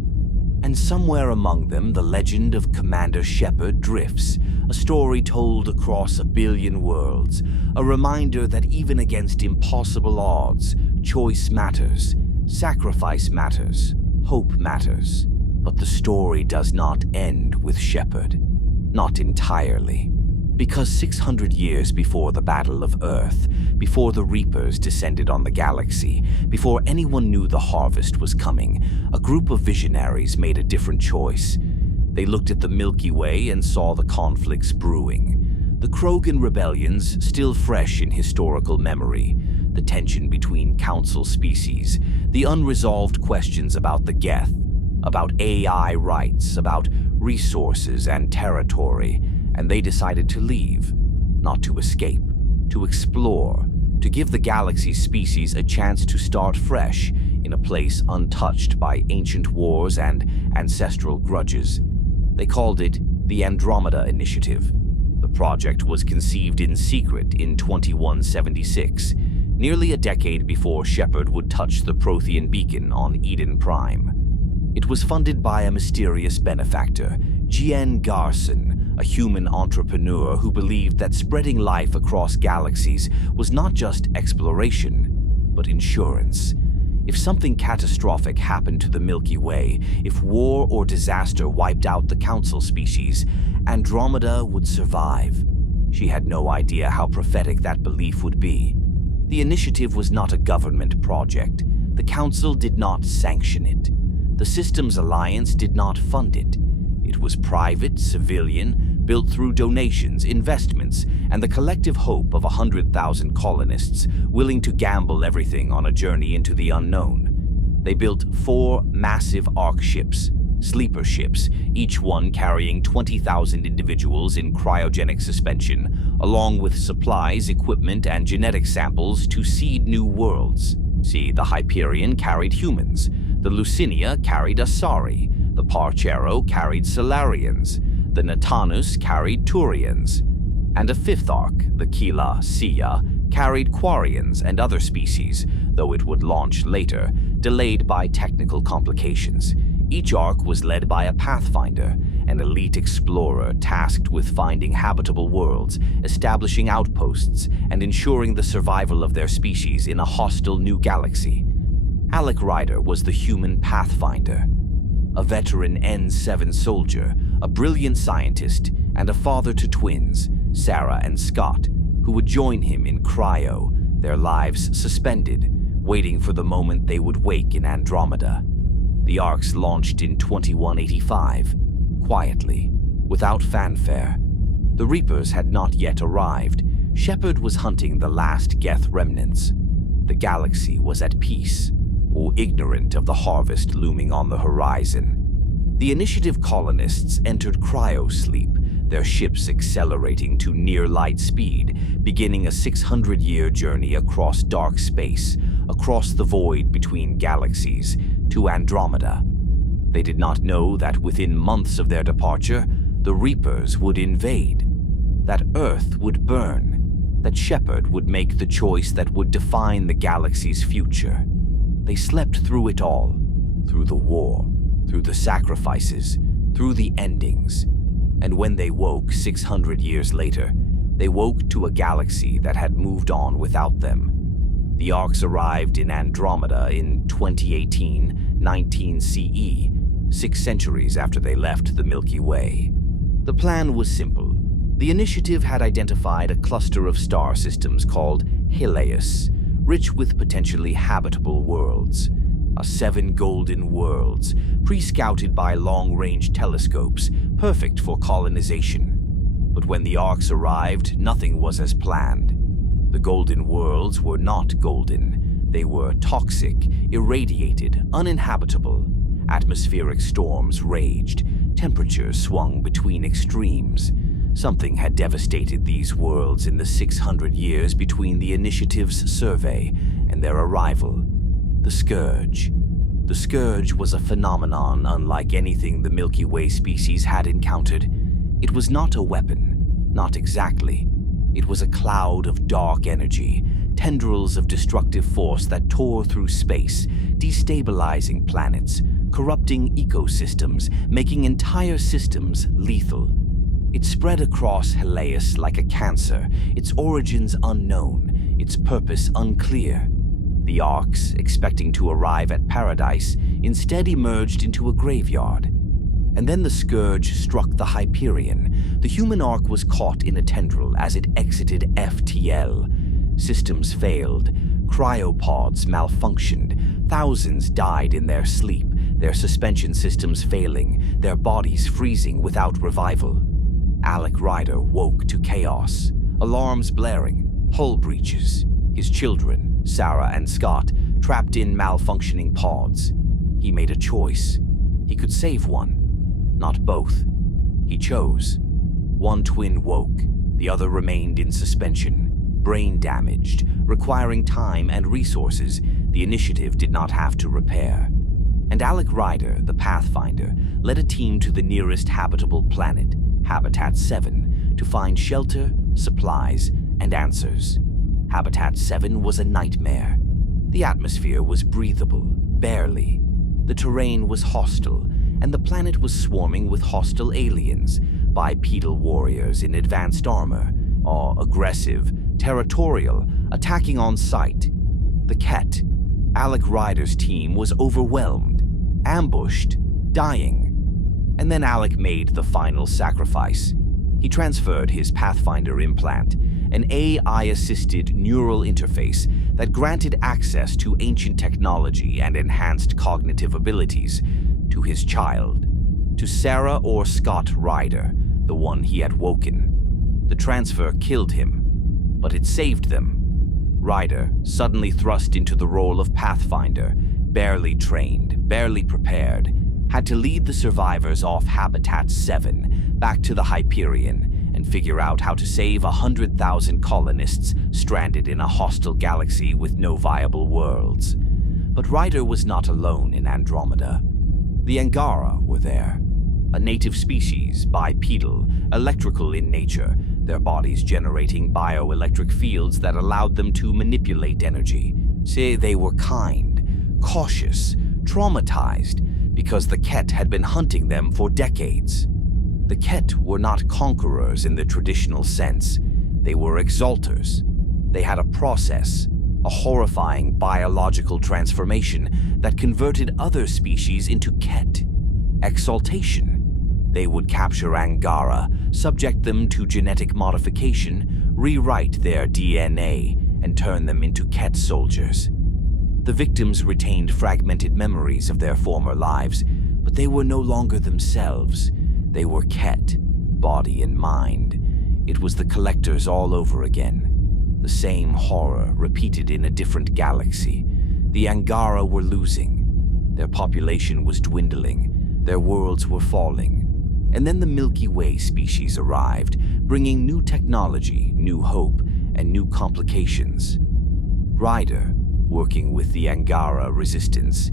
and somewhere among them the legend of Commander Shepard drifts, a story told across 1 billion worlds, a reminder that even against impossible odds, choice matters, sacrifice matters, hope matters. But the story does not end with Shepard, not entirely. Because 600 years before the Battle of Earth, before the Reapers descended on the galaxy, before anyone knew the harvest was coming, a group of visionaries made a different choice. They looked at the Milky Way and saw the conflicts brewing. The Krogan rebellions, still fresh in historical memory, the tension between council species, the unresolved questions about the Geth, about AI rights, about resources and territory, and they decided to leave, not to escape, to explore, to give the galaxy's species a chance to start fresh in a place untouched by ancient wars and ancestral grudges. They called it the Andromeda Initiative. The project was conceived in secret in 2176, nearly a decade before Shepard would touch the Prothean beacon on Eden Prime. It was funded by a mysterious benefactor, Garson, a human entrepreneur who believed that spreading life across galaxies was not just exploration, but insurance. If something catastrophic happened to the Milky Way, if war or disaster wiped out the Council species, Andromeda would survive. She had no idea how prophetic that belief would be. The initiative was not a government project. The Council did not sanction it. The Systems Alliance did not fund it. It was private, civilian, built through donations, investments, and the collective hope of 100,000 colonists willing to gamble everything on a journey into the unknown. They built 4 massive arc ships, sleeper ships, each one carrying 20,000 individuals in cryogenic suspension, along with supplies, equipment, and genetic samples to seed new worlds. See, the Hyperion carried humans, the Lucinia carried Asari, the Parchero carried Salarians, the Natanus carried Turians, and a 5th arc, the Thessia'S, carried Quarians and other species, though it would launch later, delayed by technical complications. Each arc was led by a pathfinder, an elite explorer tasked with finding habitable worlds, establishing outposts, and ensuring the survival of their species in a hostile new galaxy. Alec Ryder was the human pathfinder, a veteran N7 soldier, a brilliant scientist, and a father to twins, Sarah and Scott, who would join him in cryo, their lives suspended, waiting for the moment they would wake in Andromeda. The arcs launched in 2185, quietly, without fanfare. The Reapers had not yet arrived. Shepard was hunting the last Geth remnants. The galaxy was at peace, or ignorant of the harvest looming on the horizon. The Initiative colonists entered cryo-sleep, their ships accelerating to near-light speed, beginning a 600-year journey across dark space, across the void between galaxies, to Andromeda. They did not know that within months of their departure, the Reapers would invade, that Earth would burn, that Shepard would make the choice that would define the galaxy's future. They slept through it all, through the war, through the sacrifices, through the endings. And when they woke 600 years later, they woke to a galaxy that had moved on without them. The arcs arrived in Andromeda in 2018, 19 CE, 6 centuries after they left the Milky Way. The plan was simple. The Initiative had identified a cluster of star systems called Thessia'S, rich with potentially habitable worlds. 7 golden worlds, pre-scouted by long-range telescopes, perfect for colonization. But when the arcs arrived, nothing was as planned. The golden worlds were not golden. They were toxic, irradiated, uninhabitable. Atmospheric storms raged. Temperatures swung between extremes. Something had devastated these worlds in the 600 years between the Initiative's survey and their arrival. The Scourge. The Scourge was a phenomenon unlike anything the Milky Way species had encountered. It was not a weapon, not exactly. It was a cloud of dark energy, tendrils of destructive force that tore through space, destabilizing planets, corrupting ecosystems, making entire systems lethal. It spread across Thessia'S like a cancer, its origins unknown, its purpose unclear. The arcs, expecting to arrive at paradise, instead emerged into a graveyard. And then the Scourge struck the Hyperion. The human arc was caught in a tendril as it exited FTL. Systems failed. Cryopods malfunctioned. Thousands died in their sleep, their suspension systems failing, their bodies freezing without revival. Alec Ryder woke to chaos. Alarms blaring, hull breaches. His children, Sarah and Scott, trapped in malfunctioning pods. He made a choice. He could save one, not both. He chose. One twin woke, the other remained in suspension, brain damaged, requiring time and resources the Initiative did not have to repair. And Alec Ryder, the Pathfinder, led a team to the nearest habitable planet, Habitat 7, to find shelter, supplies, and answers. Habitat 7 was a nightmare. The atmosphere was breathable, barely. The terrain was hostile, and the planet was swarming with hostile aliens, bipedal warriors in advanced armor, all aggressive, territorial, attacking on sight. The Kett, Alec Ryder's team, was overwhelmed, ambushed, dying. And then Alec made the final sacrifice. He transferred his Pathfinder implant, an AI-assisted neural interface that granted access to ancient technology and enhanced cognitive abilities, to his child, to Sarah or Scott Ryder, the one he had woken. The transfer killed him, but it saved them. Ryder, suddenly thrust into the role of Pathfinder, barely trained, barely prepared, had to lead the survivors off Habitat 7 back to the Hyperion and figure out how to save 100,000 colonists stranded in a hostile galaxy with no viable worlds. But Ryder was not alone in Andromeda. The Angara were there, a native species, bipedal, electrical in nature, their bodies generating bioelectric fields that allowed them to manipulate energy. Say they were kind, cautious, traumatized, because the Kett had been hunting them for decades. The Kett were not conquerors in the traditional sense. They were exalters. They had a process, a horrifying biological transformation that converted other species into Kett. Exaltation. They would capture Angara, subject them to genetic modification, rewrite their DNA, and turn them into Kett soldiers. The victims retained fragmented memories of their former lives, but they were no longer themselves. They were Kett, body and mind. It was the Collectors all over again. The same horror repeated in a different galaxy. The Angara were losing. Their population was dwindling. Their worlds were falling. And then the Milky Way species arrived, bringing new technology, new hope, and new complications. Ryder, working with the Angara resistance,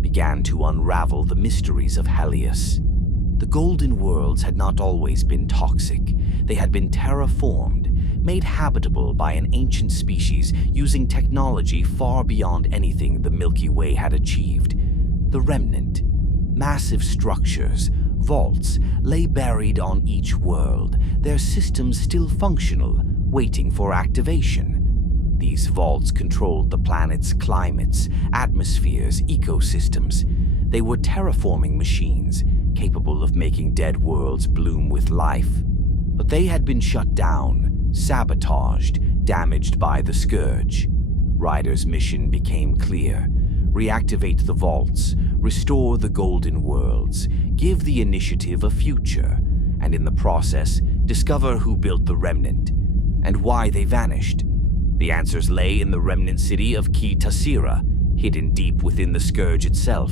began to unravel the mysteries of Helios. The Golden Worlds had not always been toxic. They had been terraformed, made habitable by an ancient species using technology far beyond anything the Milky Way had achieved. The Remnant, massive structures, vaults, lay buried on each world, their systems still functional, waiting for activation. These vaults controlled the planet's climates, atmospheres, ecosystems. They were terraforming machines, capable of making dead worlds bloom with life. But they had been shut down, sabotaged, damaged by the Scourge. Ryder's mission became clear. Reactivate the vaults, restore the Golden Worlds, give the Initiative a future, and in the process, discover who built the Remnant, and why they vanished. The answers lay in the remnant city of Ki Tassira, hidden deep within the Scourge itself.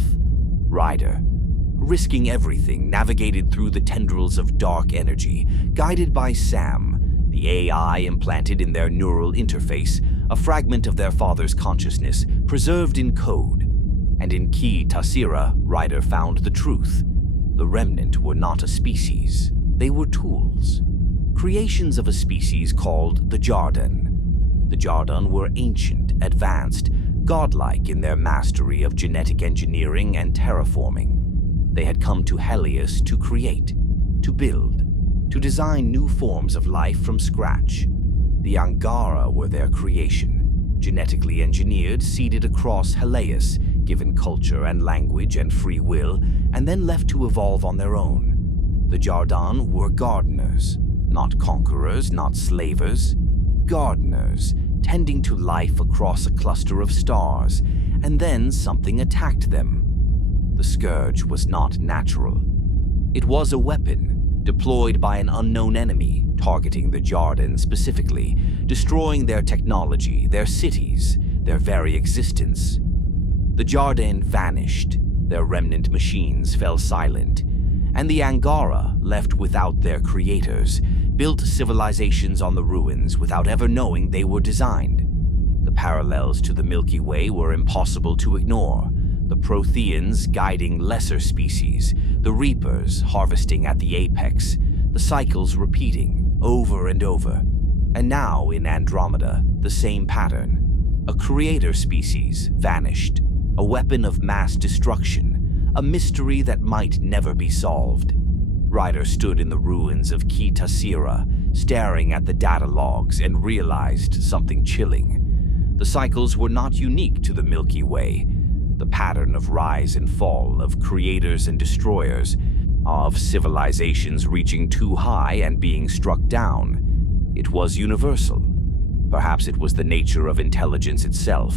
Ryder, risking everything, navigated through the tendrils of dark energy, guided by Sam, the AI implanted in their neural interface, a fragment of their father's consciousness, preserved in code. And in Ki Tassira, Ryder found the truth. The Remnant were not a species. They were tools. Creations of a species called the Jardan. The Jardan were ancient, advanced, godlike in their mastery of genetic engineering and terraforming. They had come to Helios to create, to build, to design new forms of life from scratch. The Angara were their creation, genetically engineered, seeded across Helios, given culture and language and free will, and then left to evolve on their own. The Jardan were gardeners, not conquerors, not slavers. Gardeners, tending to life across a cluster of stars, and then something attacked them. The Scourge was not natural. It was a weapon, deployed by an unknown enemy, targeting the Jardan specifically, destroying their technology, their cities, their very existence. The Jardan vanished, their remnant machines fell silent, and the Angara, left without their creators, built civilizations on the ruins without ever knowing they were designed. The parallels to the Milky Way were impossible to ignore. The Protheans guiding lesser species, the Reapers harvesting at the apex, the cycles repeating over and over. And now in Andromeda, the same pattern. A creator species vanished, a weapon of mass destruction, a mystery that might never be solved. Ryder stood in the ruins of Thessia'S, staring at the data logs, and realized something chilling. The cycles were not unique to the Milky Way. The pattern of rise and fall, of creators and destroyers, of civilizations reaching too high and being struck down, it was universal. Perhaps it was the nature of intelligence itself,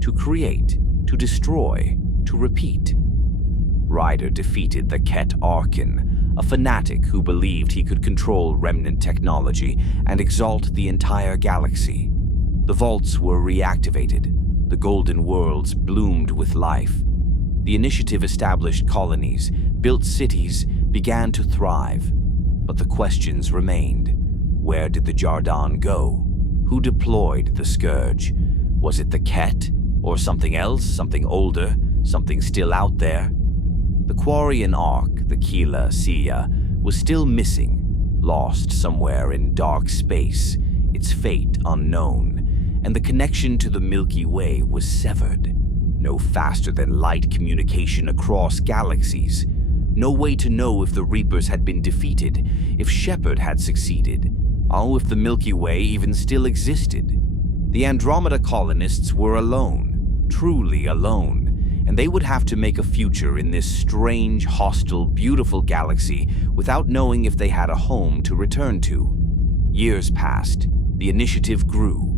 to create, to destroy, to repeat. Ryder defeated the Ket Archon, a fanatic who believed he could control remnant technology and exalt the entire galaxy. The vaults were reactivated. The golden worlds bloomed with life. The initiative established colonies, built cities, began to thrive. But the questions remained. Where did the Jardan go? Who deployed the Scourge? Was it the Ket, or something else, something older, something still out there? The Quarian Ark, the Kila Sia, was still missing, lost somewhere in dark space, its fate unknown. And the connection to the Milky Way was severed. No faster-than-light communication across galaxies. No way to know if the Reapers had been defeated, if Shepard had succeeded, or if the Milky Way even still existed. The Andromeda colonists were alone, truly alone, and they would have to make a future in this strange, hostile, beautiful galaxy without knowing if they had a home to return to. Years passed. The initiative grew.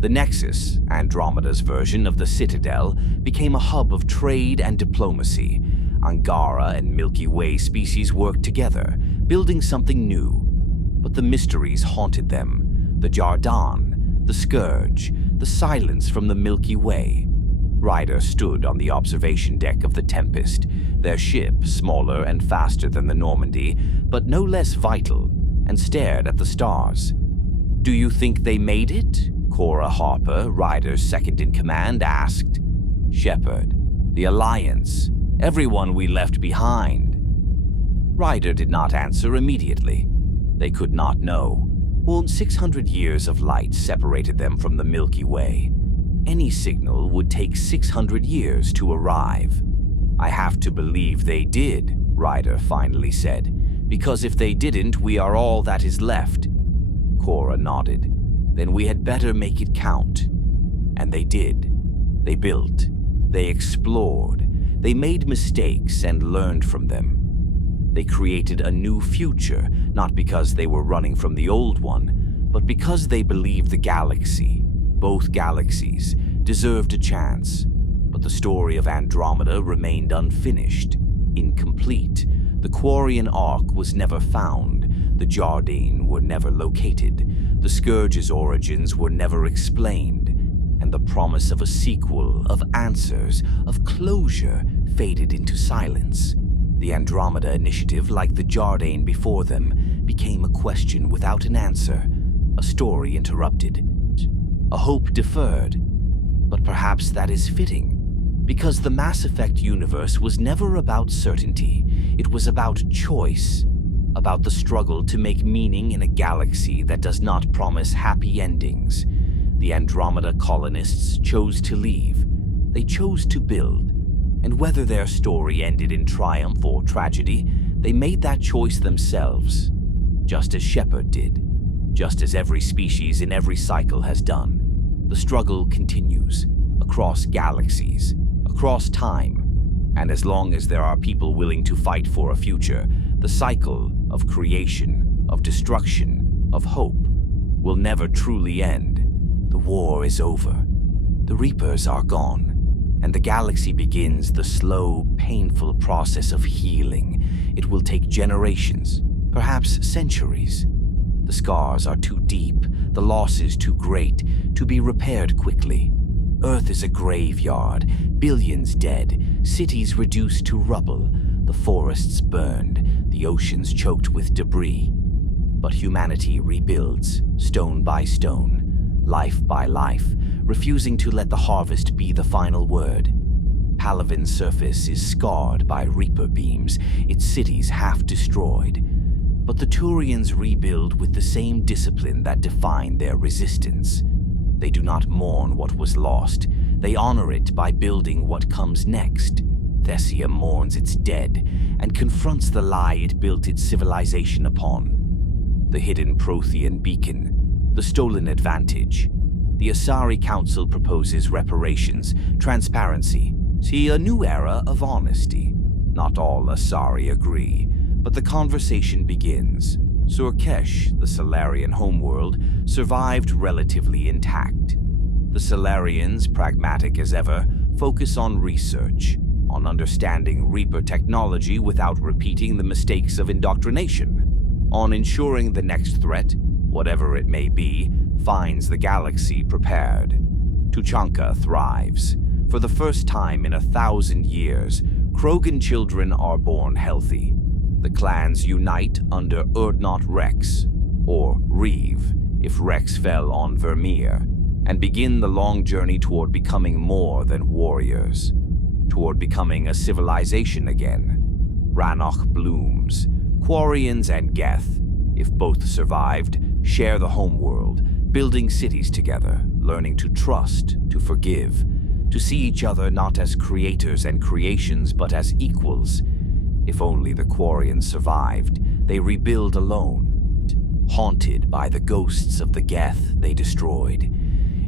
The Nexus, Andromeda's version of the Citadel, became a hub of trade and diplomacy. Angara and Milky Way species worked together, building something new. But the mysteries haunted them. The Jardan, the Scourge, the silence from the Milky Way. Ryder stood on the observation deck of the Tempest, their ship smaller and faster than the Normandy, but no less vital, and stared at the stars. "Do you think they made it?" Cora Harper, Ryder's second-in-command, asked. "Shepard, the Alliance, everyone we left behind." Ryder did not answer immediately. They could not know. Well, 600 years of light separated them from the Milky Way. Any signal would take 600 years to arrive. "I have to believe they did," Ryder finally said, "because if they didn't, we are all that is left." Cora nodded. "Then we had better make it count." And they did. They built. They explored. They made mistakes and learned from them. They created a new future, not because they were running from the old one, but because they believed the galaxy, both galaxies, deserved a chance. But the story of Andromeda remained unfinished, incomplete. The Quarian Ark was never found. The Jardan were never located. The Scourge's origins were never explained. And the promise of a sequel, of answers, of closure, faded into silence. The Andromeda Initiative, like the Jardan before them, became a question without an answer, a story interrupted, a hope deferred. But perhaps that is fitting, because the Mass Effect universe was never about certainty. It was about choice, about the struggle to make meaning in a galaxy that does not promise happy endings. The Andromeda colonists chose to leave. They chose to build. And whether their story ended in triumph or tragedy, they made that choice themselves, just as Shepard did, just as every species in every cycle has done. The struggle continues, across galaxies, across time, and as long as there are people willing to fight for a future, the cycle of creation, of destruction, of hope will never truly end. The war is over. The Reapers are gone, and the galaxy begins the slow, painful process of healing. It will take generations, perhaps centuries. The scars are too deep, the losses too great, to be repaired quickly. Earth is a graveyard, billions dead, cities reduced to rubble, the forests burned, the oceans choked with debris. But humanity rebuilds, stone by stone, life by life, refusing to let the harvest be the final word. Palaven's surface is scarred by Reaper beams, its cities half destroyed. But the Turians rebuild with the same discipline that defined their resistance. They do not mourn what was lost. They honor it by building what comes next. Thessia mourns its dead and confronts the lie it built its civilization upon. The hidden Prothean beacon, the stolen advantage. The Asari Council proposes reparations, transparency, see a new era of honesty. Not all Asari agree, but the conversation begins. Surkesh, the Salarian homeworld, survived relatively intact. The Salarians, pragmatic as ever, focus on research, on understanding Reaper technology without repeating the mistakes of indoctrination, on ensuring the next threat, whatever it may be, finds the galaxy prepared. Tuchanka thrives. For the first time in 1,000 years, Krogan children are born healthy. The clans unite under Urdnot Rex, or Reeve, if Rex fell on Vermeer, and begin the long journey toward becoming more than warriors, toward becoming a civilization again. Rannoch blooms. Quarians and Geth, if both survived, share the homeworld, building cities together, learning to trust, to forgive, to see each other not as creators and creations but as equals. If only the Quarians survived, they rebuild alone, haunted by the ghosts of the Geth they destroyed.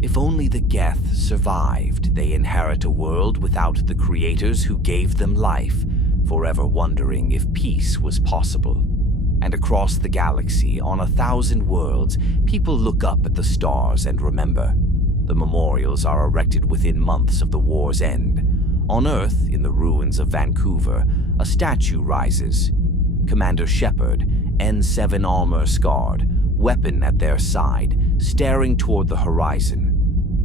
If only the Geth survived, they inherit a world without the creators who gave them life, forever wondering if peace was possible. And across the galaxy, on 1,000 worlds, people look up at the stars and remember. The memorials are erected within months of the war's end. On Earth, in the ruins of Vancouver, a statue rises. Commander Shepard, N7 armor scarred, weapon at their side, staring toward the horizon.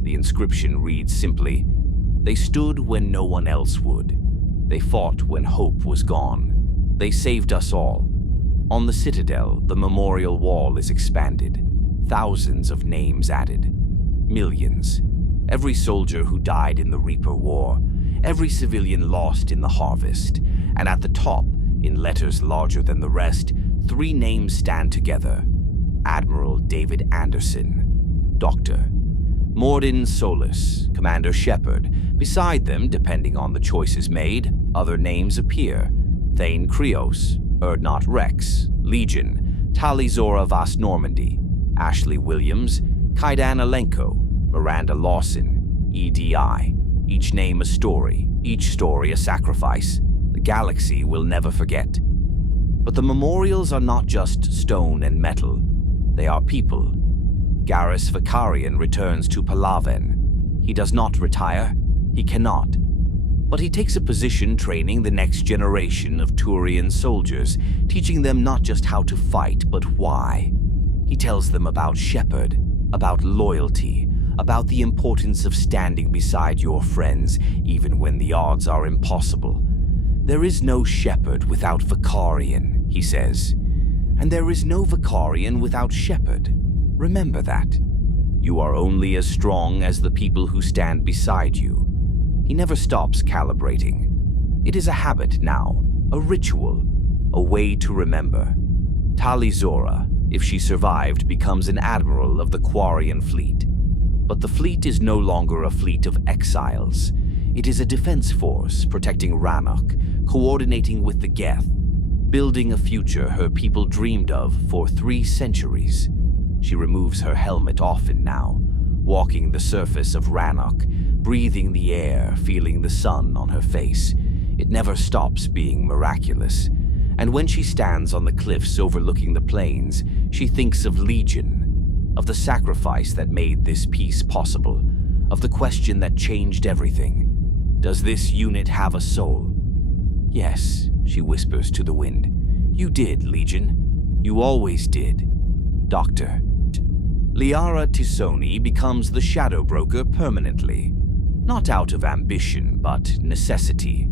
The inscription reads simply, "They stood when no one else would. They fought when hope was gone. They saved us all." On the Citadel, the memorial wall is expanded. Thousands of names added. Millions. Every soldier who died in the Reaper War. Every civilian lost in the Harvest. And at the top, in letters larger than the rest, 3 names stand together. Admiral David Anderson. Dr. Mordin Solus, Commander Shepard. Beside them, depending on the choices made, other names appear. Thane Krios, Urdnot Rex, Legion, Talizora Vas Normandy, Ashley Williams, Kaidan Alenko, Miranda Lawson, EDI. Each name a story, each story a sacrifice. The galaxy will never forget. But the memorials are not just stone and metal. They are people. Garrus Vakarian returns to Palaven. He does not retire. He cannot. But he takes a position training the next generation of Turian soldiers, teaching them not just how to fight, but why. He tells them about Shepard, about loyalty, about the importance of standing beside your friends, even when the odds are impossible. There is no Shepard without Vakarian, he says. And there is no Vakarian without Shepard. Remember that. You are only as strong as the people who stand beside you. He never stops calibrating. It is a habit now, a ritual, a way to remember. Talizora, if she survived, becomes an admiral of the Quarian fleet. But the fleet is no longer a fleet of exiles. It is a defense force protecting Rannoch, coordinating with the Geth, building a future her people dreamed of for 3 centuries. She removes her helmet often now, walking the surface of Rannoch, breathing the air, feeling the sun on her face. It never stops being miraculous. And when she stands on the cliffs overlooking the plains, she thinks of Legion, of the sacrifice that made this peace possible, of the question that changed everything. Does this unit have a soul? Yes, she whispers to the wind. You did, Legion. You always did. Doctor. Liara Tisoni becomes the Shadow Broker permanently. Not out of ambition, but necessity.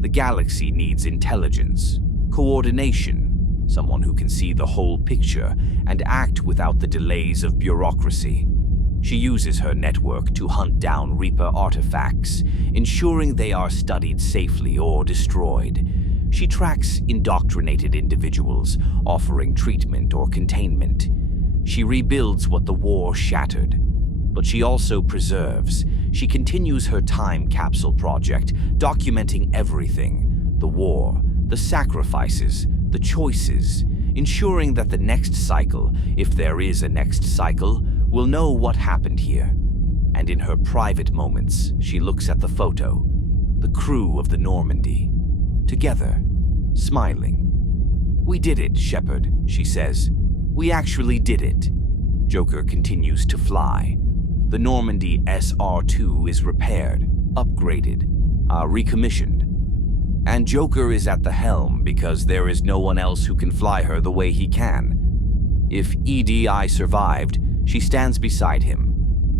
The galaxy needs intelligence, coordination, someone who can see the whole picture and act without the delays of bureaucracy. She uses her network to hunt down Reaper artifacts, ensuring they are studied safely or destroyed. She tracks indoctrinated individuals, offering treatment or containment. She rebuilds what the war shattered. But she also preserves. She continues her time capsule project, documenting everything: the war, the sacrifices, the choices, ensuring that the next cycle, if there is a next cycle, will know what happened here. And in her private moments, she looks at the photo, the crew of the Normandy, together, smiling. "We did it, Shepard," she says. "We actually did it." Joker continues to fly. The Normandy SR-2 is repaired, upgraded, recommissioned. And Joker is at the helm because there is no one else who can fly her the way he can. If EDI survived, she stands beside him.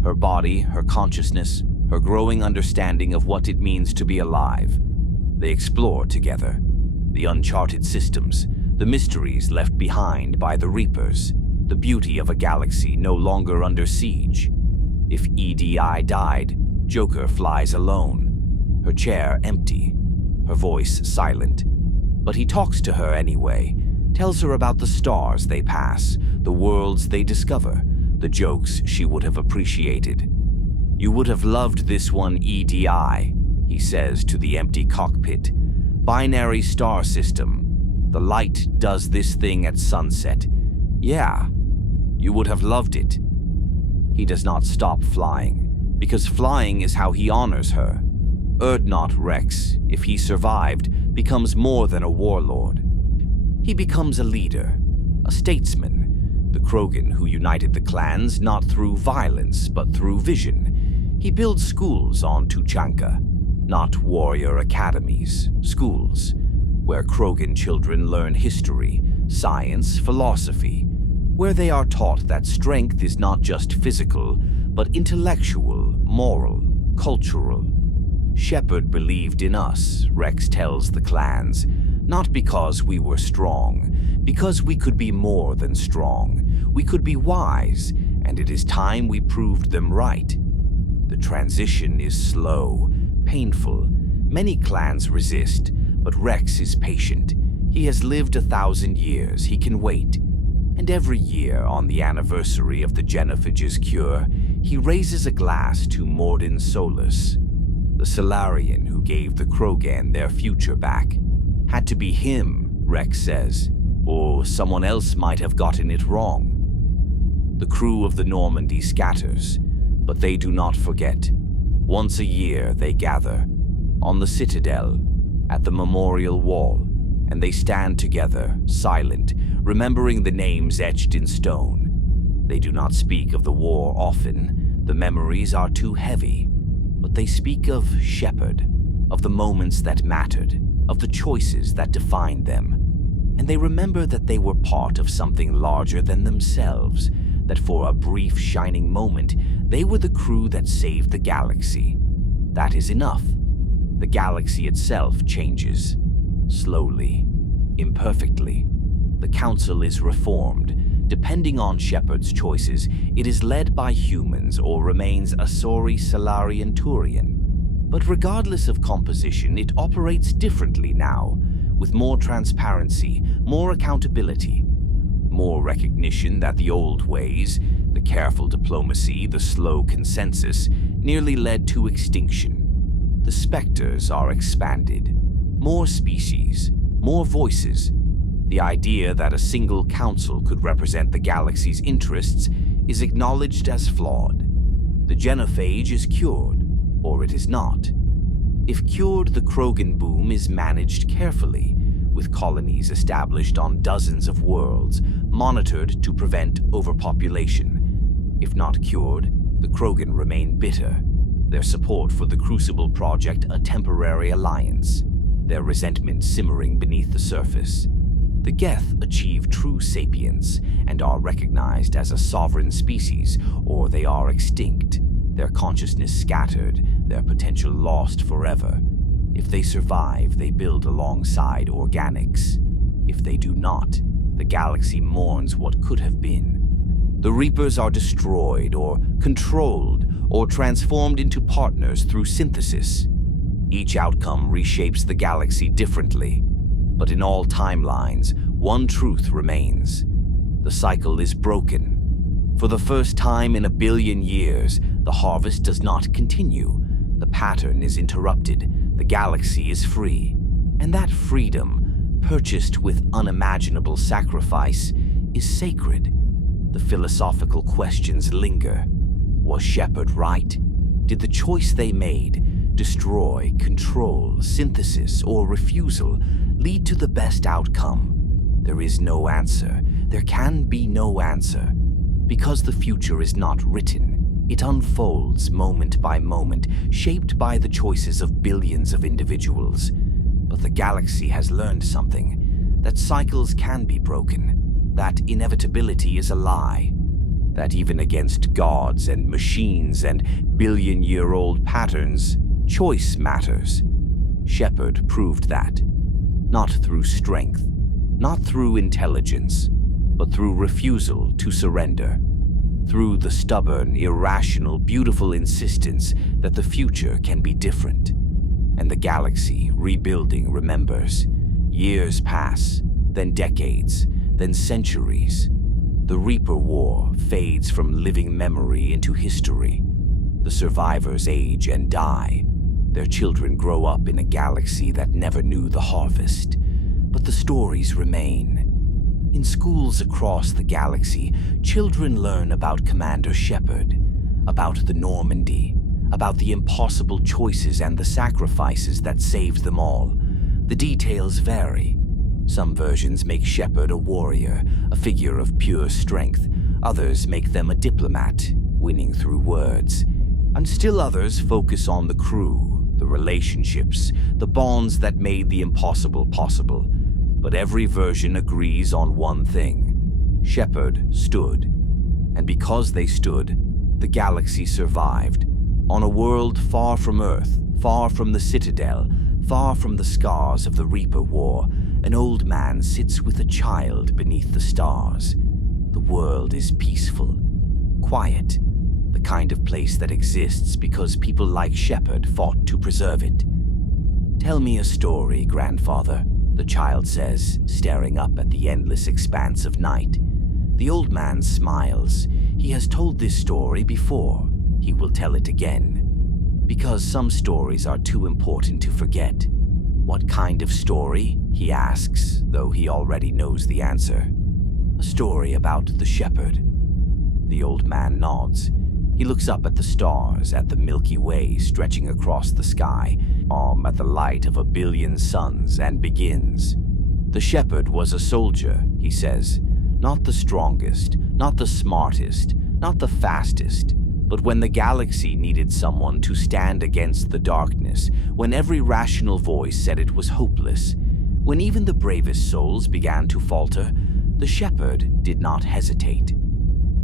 Her body, her consciousness, her growing understanding of what it means to be alive. They explore together. The uncharted systems, the mysteries left behind by the Reapers, the beauty of a galaxy no longer under siege. If EDI died, Joker flies alone, her chair empty, her voice silent. But he talks to her anyway, tells her about the stars they pass, the worlds they discover, the jokes she would have appreciated. "You would have loved this one, EDI," he says to the empty cockpit. "Binary star system. The light does this thing at sunset. Yeah, you would have loved it." He does not stop flying, because flying is how he honors her. Urdnot Rex, if he survived, becomes more than a warlord. He becomes a leader, a statesman, the Krogan who united the clans not through violence but through vision. He builds schools on Tuchanka, not warrior academies, schools, where Krogan children learn history, science, philosophy, where they are taught that strength is not just physical, but intellectual, moral, cultural. Shepard believed in us, Rex tells the clans, not because we were strong, because we could be more than strong. We could be wise, and it is time we proved them right. The transition is slow, painful. Many clans resist, but Rex is patient. He has lived 1,000 years, he can wait. And every year, on the anniversary of the Genophage's cure, he raises a glass to Morden Solus, the Salarian who gave the Krogan their future back. Had to be him, Rex says, or someone else might have gotten it wrong. The crew of the Normandy scatters, but they do not forget. Once a year they gather, on the Citadel, at the memorial wall, and they stand together, silent, remembering the names etched in stone. They do not speak of the war often, the memories are too heavy, but they speak of Shepard, of the moments that mattered, of the choices that defined them. And they remember that they were part of something larger than themselves, that for a brief shining moment, they were the crew that saved the galaxy. That is enough. The galaxy itself changes, slowly, imperfectly. The Council is reformed. Depending on Shepard's choices, it is led by humans or remains Asari, Salarian, Turian. But regardless of composition, it operates differently now, with more transparency, more accountability, more recognition that the old ways, the careful diplomacy, the slow consensus, nearly led to extinction. The specters are expanded. More species, more voices. The idea that a single council could represent the galaxy's interests is acknowledged as flawed. The Genophage is cured, or it is not. If cured, the Krogan boom is managed carefully, with colonies established on dozens of worlds, monitored to prevent overpopulation. If not cured, the Krogan remain bitter, their support for the Crucible project a temporary alliance, their resentment simmering beneath the surface. The Geth achieve true sapience and are recognized as a sovereign species, or they are extinct, their consciousness scattered, their potential lost forever. If they survive, they build alongside organics. If they do not, the galaxy mourns what could have been. The Reapers are destroyed or controlled or transformed into partners through synthesis. Each outcome reshapes the galaxy differently, but in all timelines, one truth remains. The cycle is broken. For the first time in a billion years, the harvest does not continue. The pattern is interrupted. The galaxy is free. And that freedom, purchased with unimaginable sacrifice, is sacred. The philosophical questions linger. Was Shepard right? Did the choice they made, destroy, control, synthesis, or refusal, lead to the best outcome? There is no answer. There can be no answer. Because the future is not written, it unfolds moment by moment, shaped by the choices of billions of individuals. But the galaxy has learned something, that cycles can be broken, that inevitability is a lie, that even against gods and machines and billion-year-old patterns, choice matters. Shepard proved that, not through strength, not through intelligence, but through refusal to surrender, through the stubborn, irrational, beautiful insistence that the future can be different. And the galaxy, rebuilding, remembers. Years pass, then decades, then centuries. The Reaper War fades from living memory into history. The survivors age and die. Their children grow up in a galaxy that never knew the harvest. But the stories remain. In schools across the galaxy, children learn about Commander Shepard, about the Normandy, about the impossible choices and the sacrifices that saved them all. The details vary. Some versions make Shepard a warrior, a figure of pure strength. Others make them a diplomat, winning through words. And still others focus on the crew, the relationships, the bonds that made the impossible possible. But every version agrees on one thing. Shepard stood. And because they stood, the galaxy survived. On a world far from Earth, far from the Citadel, far from the scars of the Reaper War, an old man sits with a child beneath the stars. The world is peaceful, quiet, the kind of place that exists because people like Shepard fought to preserve it. "Tell me a story, grandfather," the child says, staring up at the endless expanse of night. The old man smiles. He has told this story before. He will tell it again. Because some stories are too important to forget. "What kind of story?" he asks, though he already knows the answer. "A story about the Shepard." The old man nods. He looks up at the stars, at the Milky Way stretching across the sky, at the light of a billion suns, and begins. "The Shepard was a soldier," he says. "Not the strongest, not the smartest, not the fastest. But when the galaxy needed someone to stand against the darkness, when every rational voice said it was hopeless, when even the bravest souls began to falter, the Shepard did not hesitate."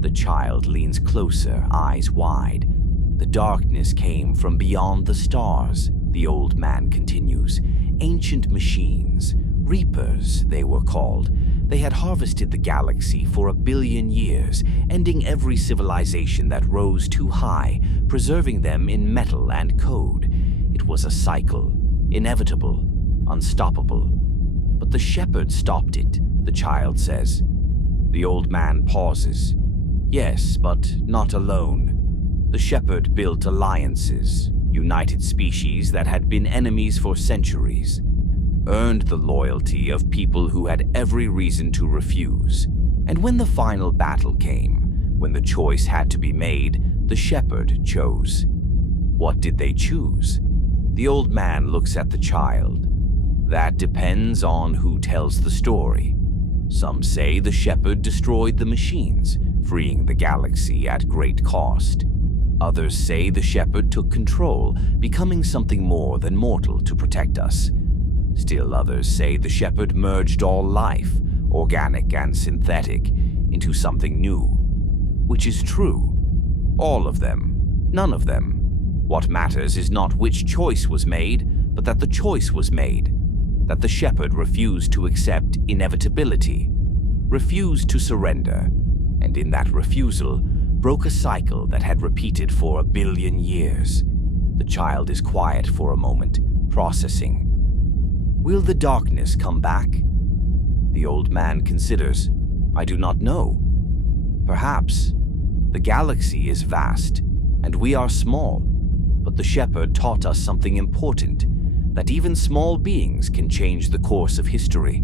The child leans closer, eyes wide. "The darkness came from beyond the stars," the old man continues. "Ancient machines, Reapers they were called. They had harvested the galaxy for 1 billion years, ending every civilization that rose too high, preserving them in metal and code. It was a cycle, inevitable, unstoppable. But the Shepard stopped it," the child says. The old man pauses. "Yes, but not alone. The Shepard built alliances, united species that had been enemies for centuries, earned the loyalty of people who had every reason to refuse. And when the final battle came, when the choice had to be made, the Shepard chose. What did they choose?" The old man looks at the child. "That depends on who tells the story. Some say the Shepard destroyed the machines, freeing the galaxy at great cost. Others say the Shepard took control, becoming something more than mortal to protect us. Still others say the Shepard merged all life, organic and synthetic, into something new. Which is true? All of them. None of them. What matters is not which choice was made, but that the choice was made. That the Shepard refused to accept inevitability, refused to surrender, and in that refusal, broke a cycle that had repeated for 1 billion years. The child is quiet for a moment, processing. "Will the darkness come back?" The old man considers. "I do not know. Perhaps. The galaxy is vast, and we are small, but the Shepard taught us something important, that even small beings can change the course of history,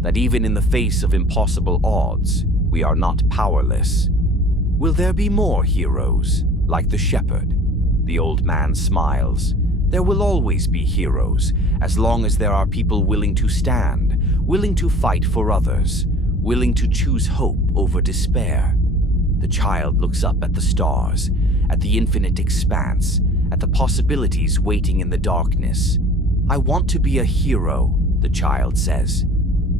that even in the face of impossible odds, we are not powerless. Will there be more heroes like the Shepard? The old man smiles. There will always be heroes, as long as there are people willing to stand, willing to fight for others, willing to choose hope over despair. The child looks up at the stars, at the infinite expanse, at the possibilities waiting in the darkness. I want to be a hero, the child says.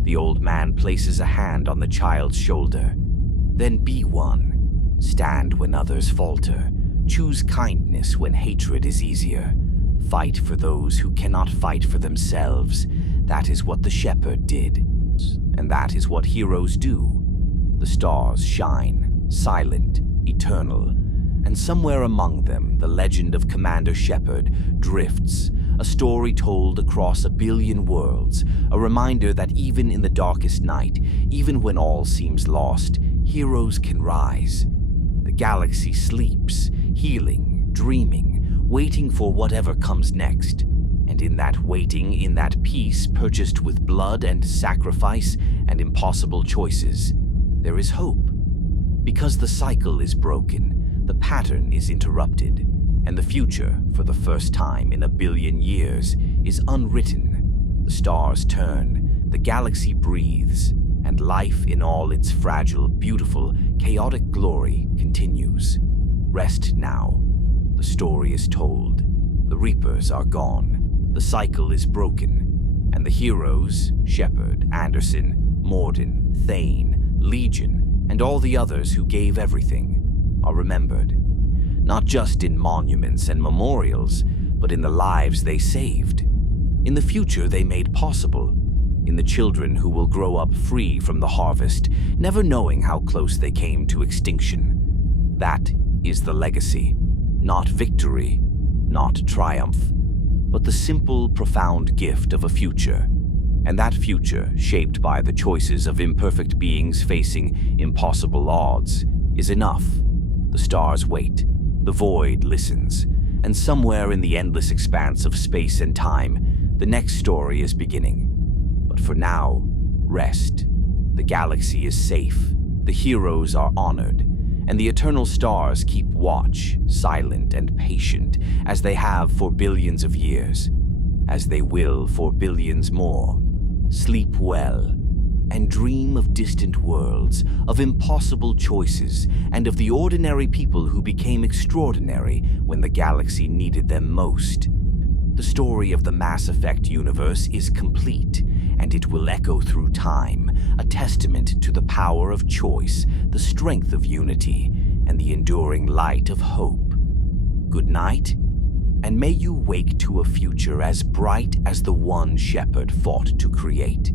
The old man places a hand on the child's shoulder. Then be one. Stand when others falter. Choose kindness when hatred is easier. Fight for those who cannot fight for themselves. That is what the Shepard did, and that is what heroes do. The stars shine, silent, eternal, and somewhere among them the legend of Commander Shepard drifts, a story told across 1 billion worlds, a reminder that even in the darkest night, even when all seems lost, heroes can rise. The galaxy sleeps, healing, dreaming, waiting for whatever comes next. And in that waiting, in that peace purchased with blood and sacrifice and impossible choices, there is hope. Because the cycle is broken, the pattern is interrupted, and the future, for the first time in 1 billion years, is unwritten. The stars turn, the galaxy breathes, and life in all its fragile, beautiful, chaotic glory continues. Rest now. The story is told. The Reapers are gone. The cycle is broken. And the heroes, Shepard, Anderson, Morden, Thane, Legion, and all the others who gave everything, are remembered. Not just in monuments and memorials, but in the lives they saved. In the future they made possible. In the children who will grow up free from the harvest, never knowing how close they came to extinction. That is the legacy. Not victory, not triumph, but the simple, profound gift of a future. And that future, shaped by the choices of imperfect beings facing impossible odds, is enough. The stars wait, the void listens, and somewhere in the endless expanse of space and time, the next story is beginning. But for now, rest. The galaxy is safe, the heroes are honored, and the eternal stars keep watch, silent and patient, as they have for billions of years, as they will for billions more. Sleep well, and dream of distant worlds, of impossible choices, and of the ordinary people who became extraordinary when the galaxy needed them most. The story of the Mass Effect universe is complete, and it will echo through time, a testament to the power of choice, the strength of unity, and the enduring light of hope. Good night, and may you wake to a future as bright as the one Shepard fought to create.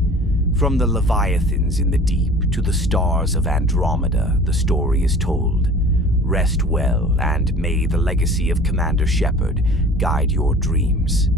From the Leviathans in the deep to the stars of Andromeda, the story is told. Rest well, and may the legacy of Commander Shepard guide your dreams.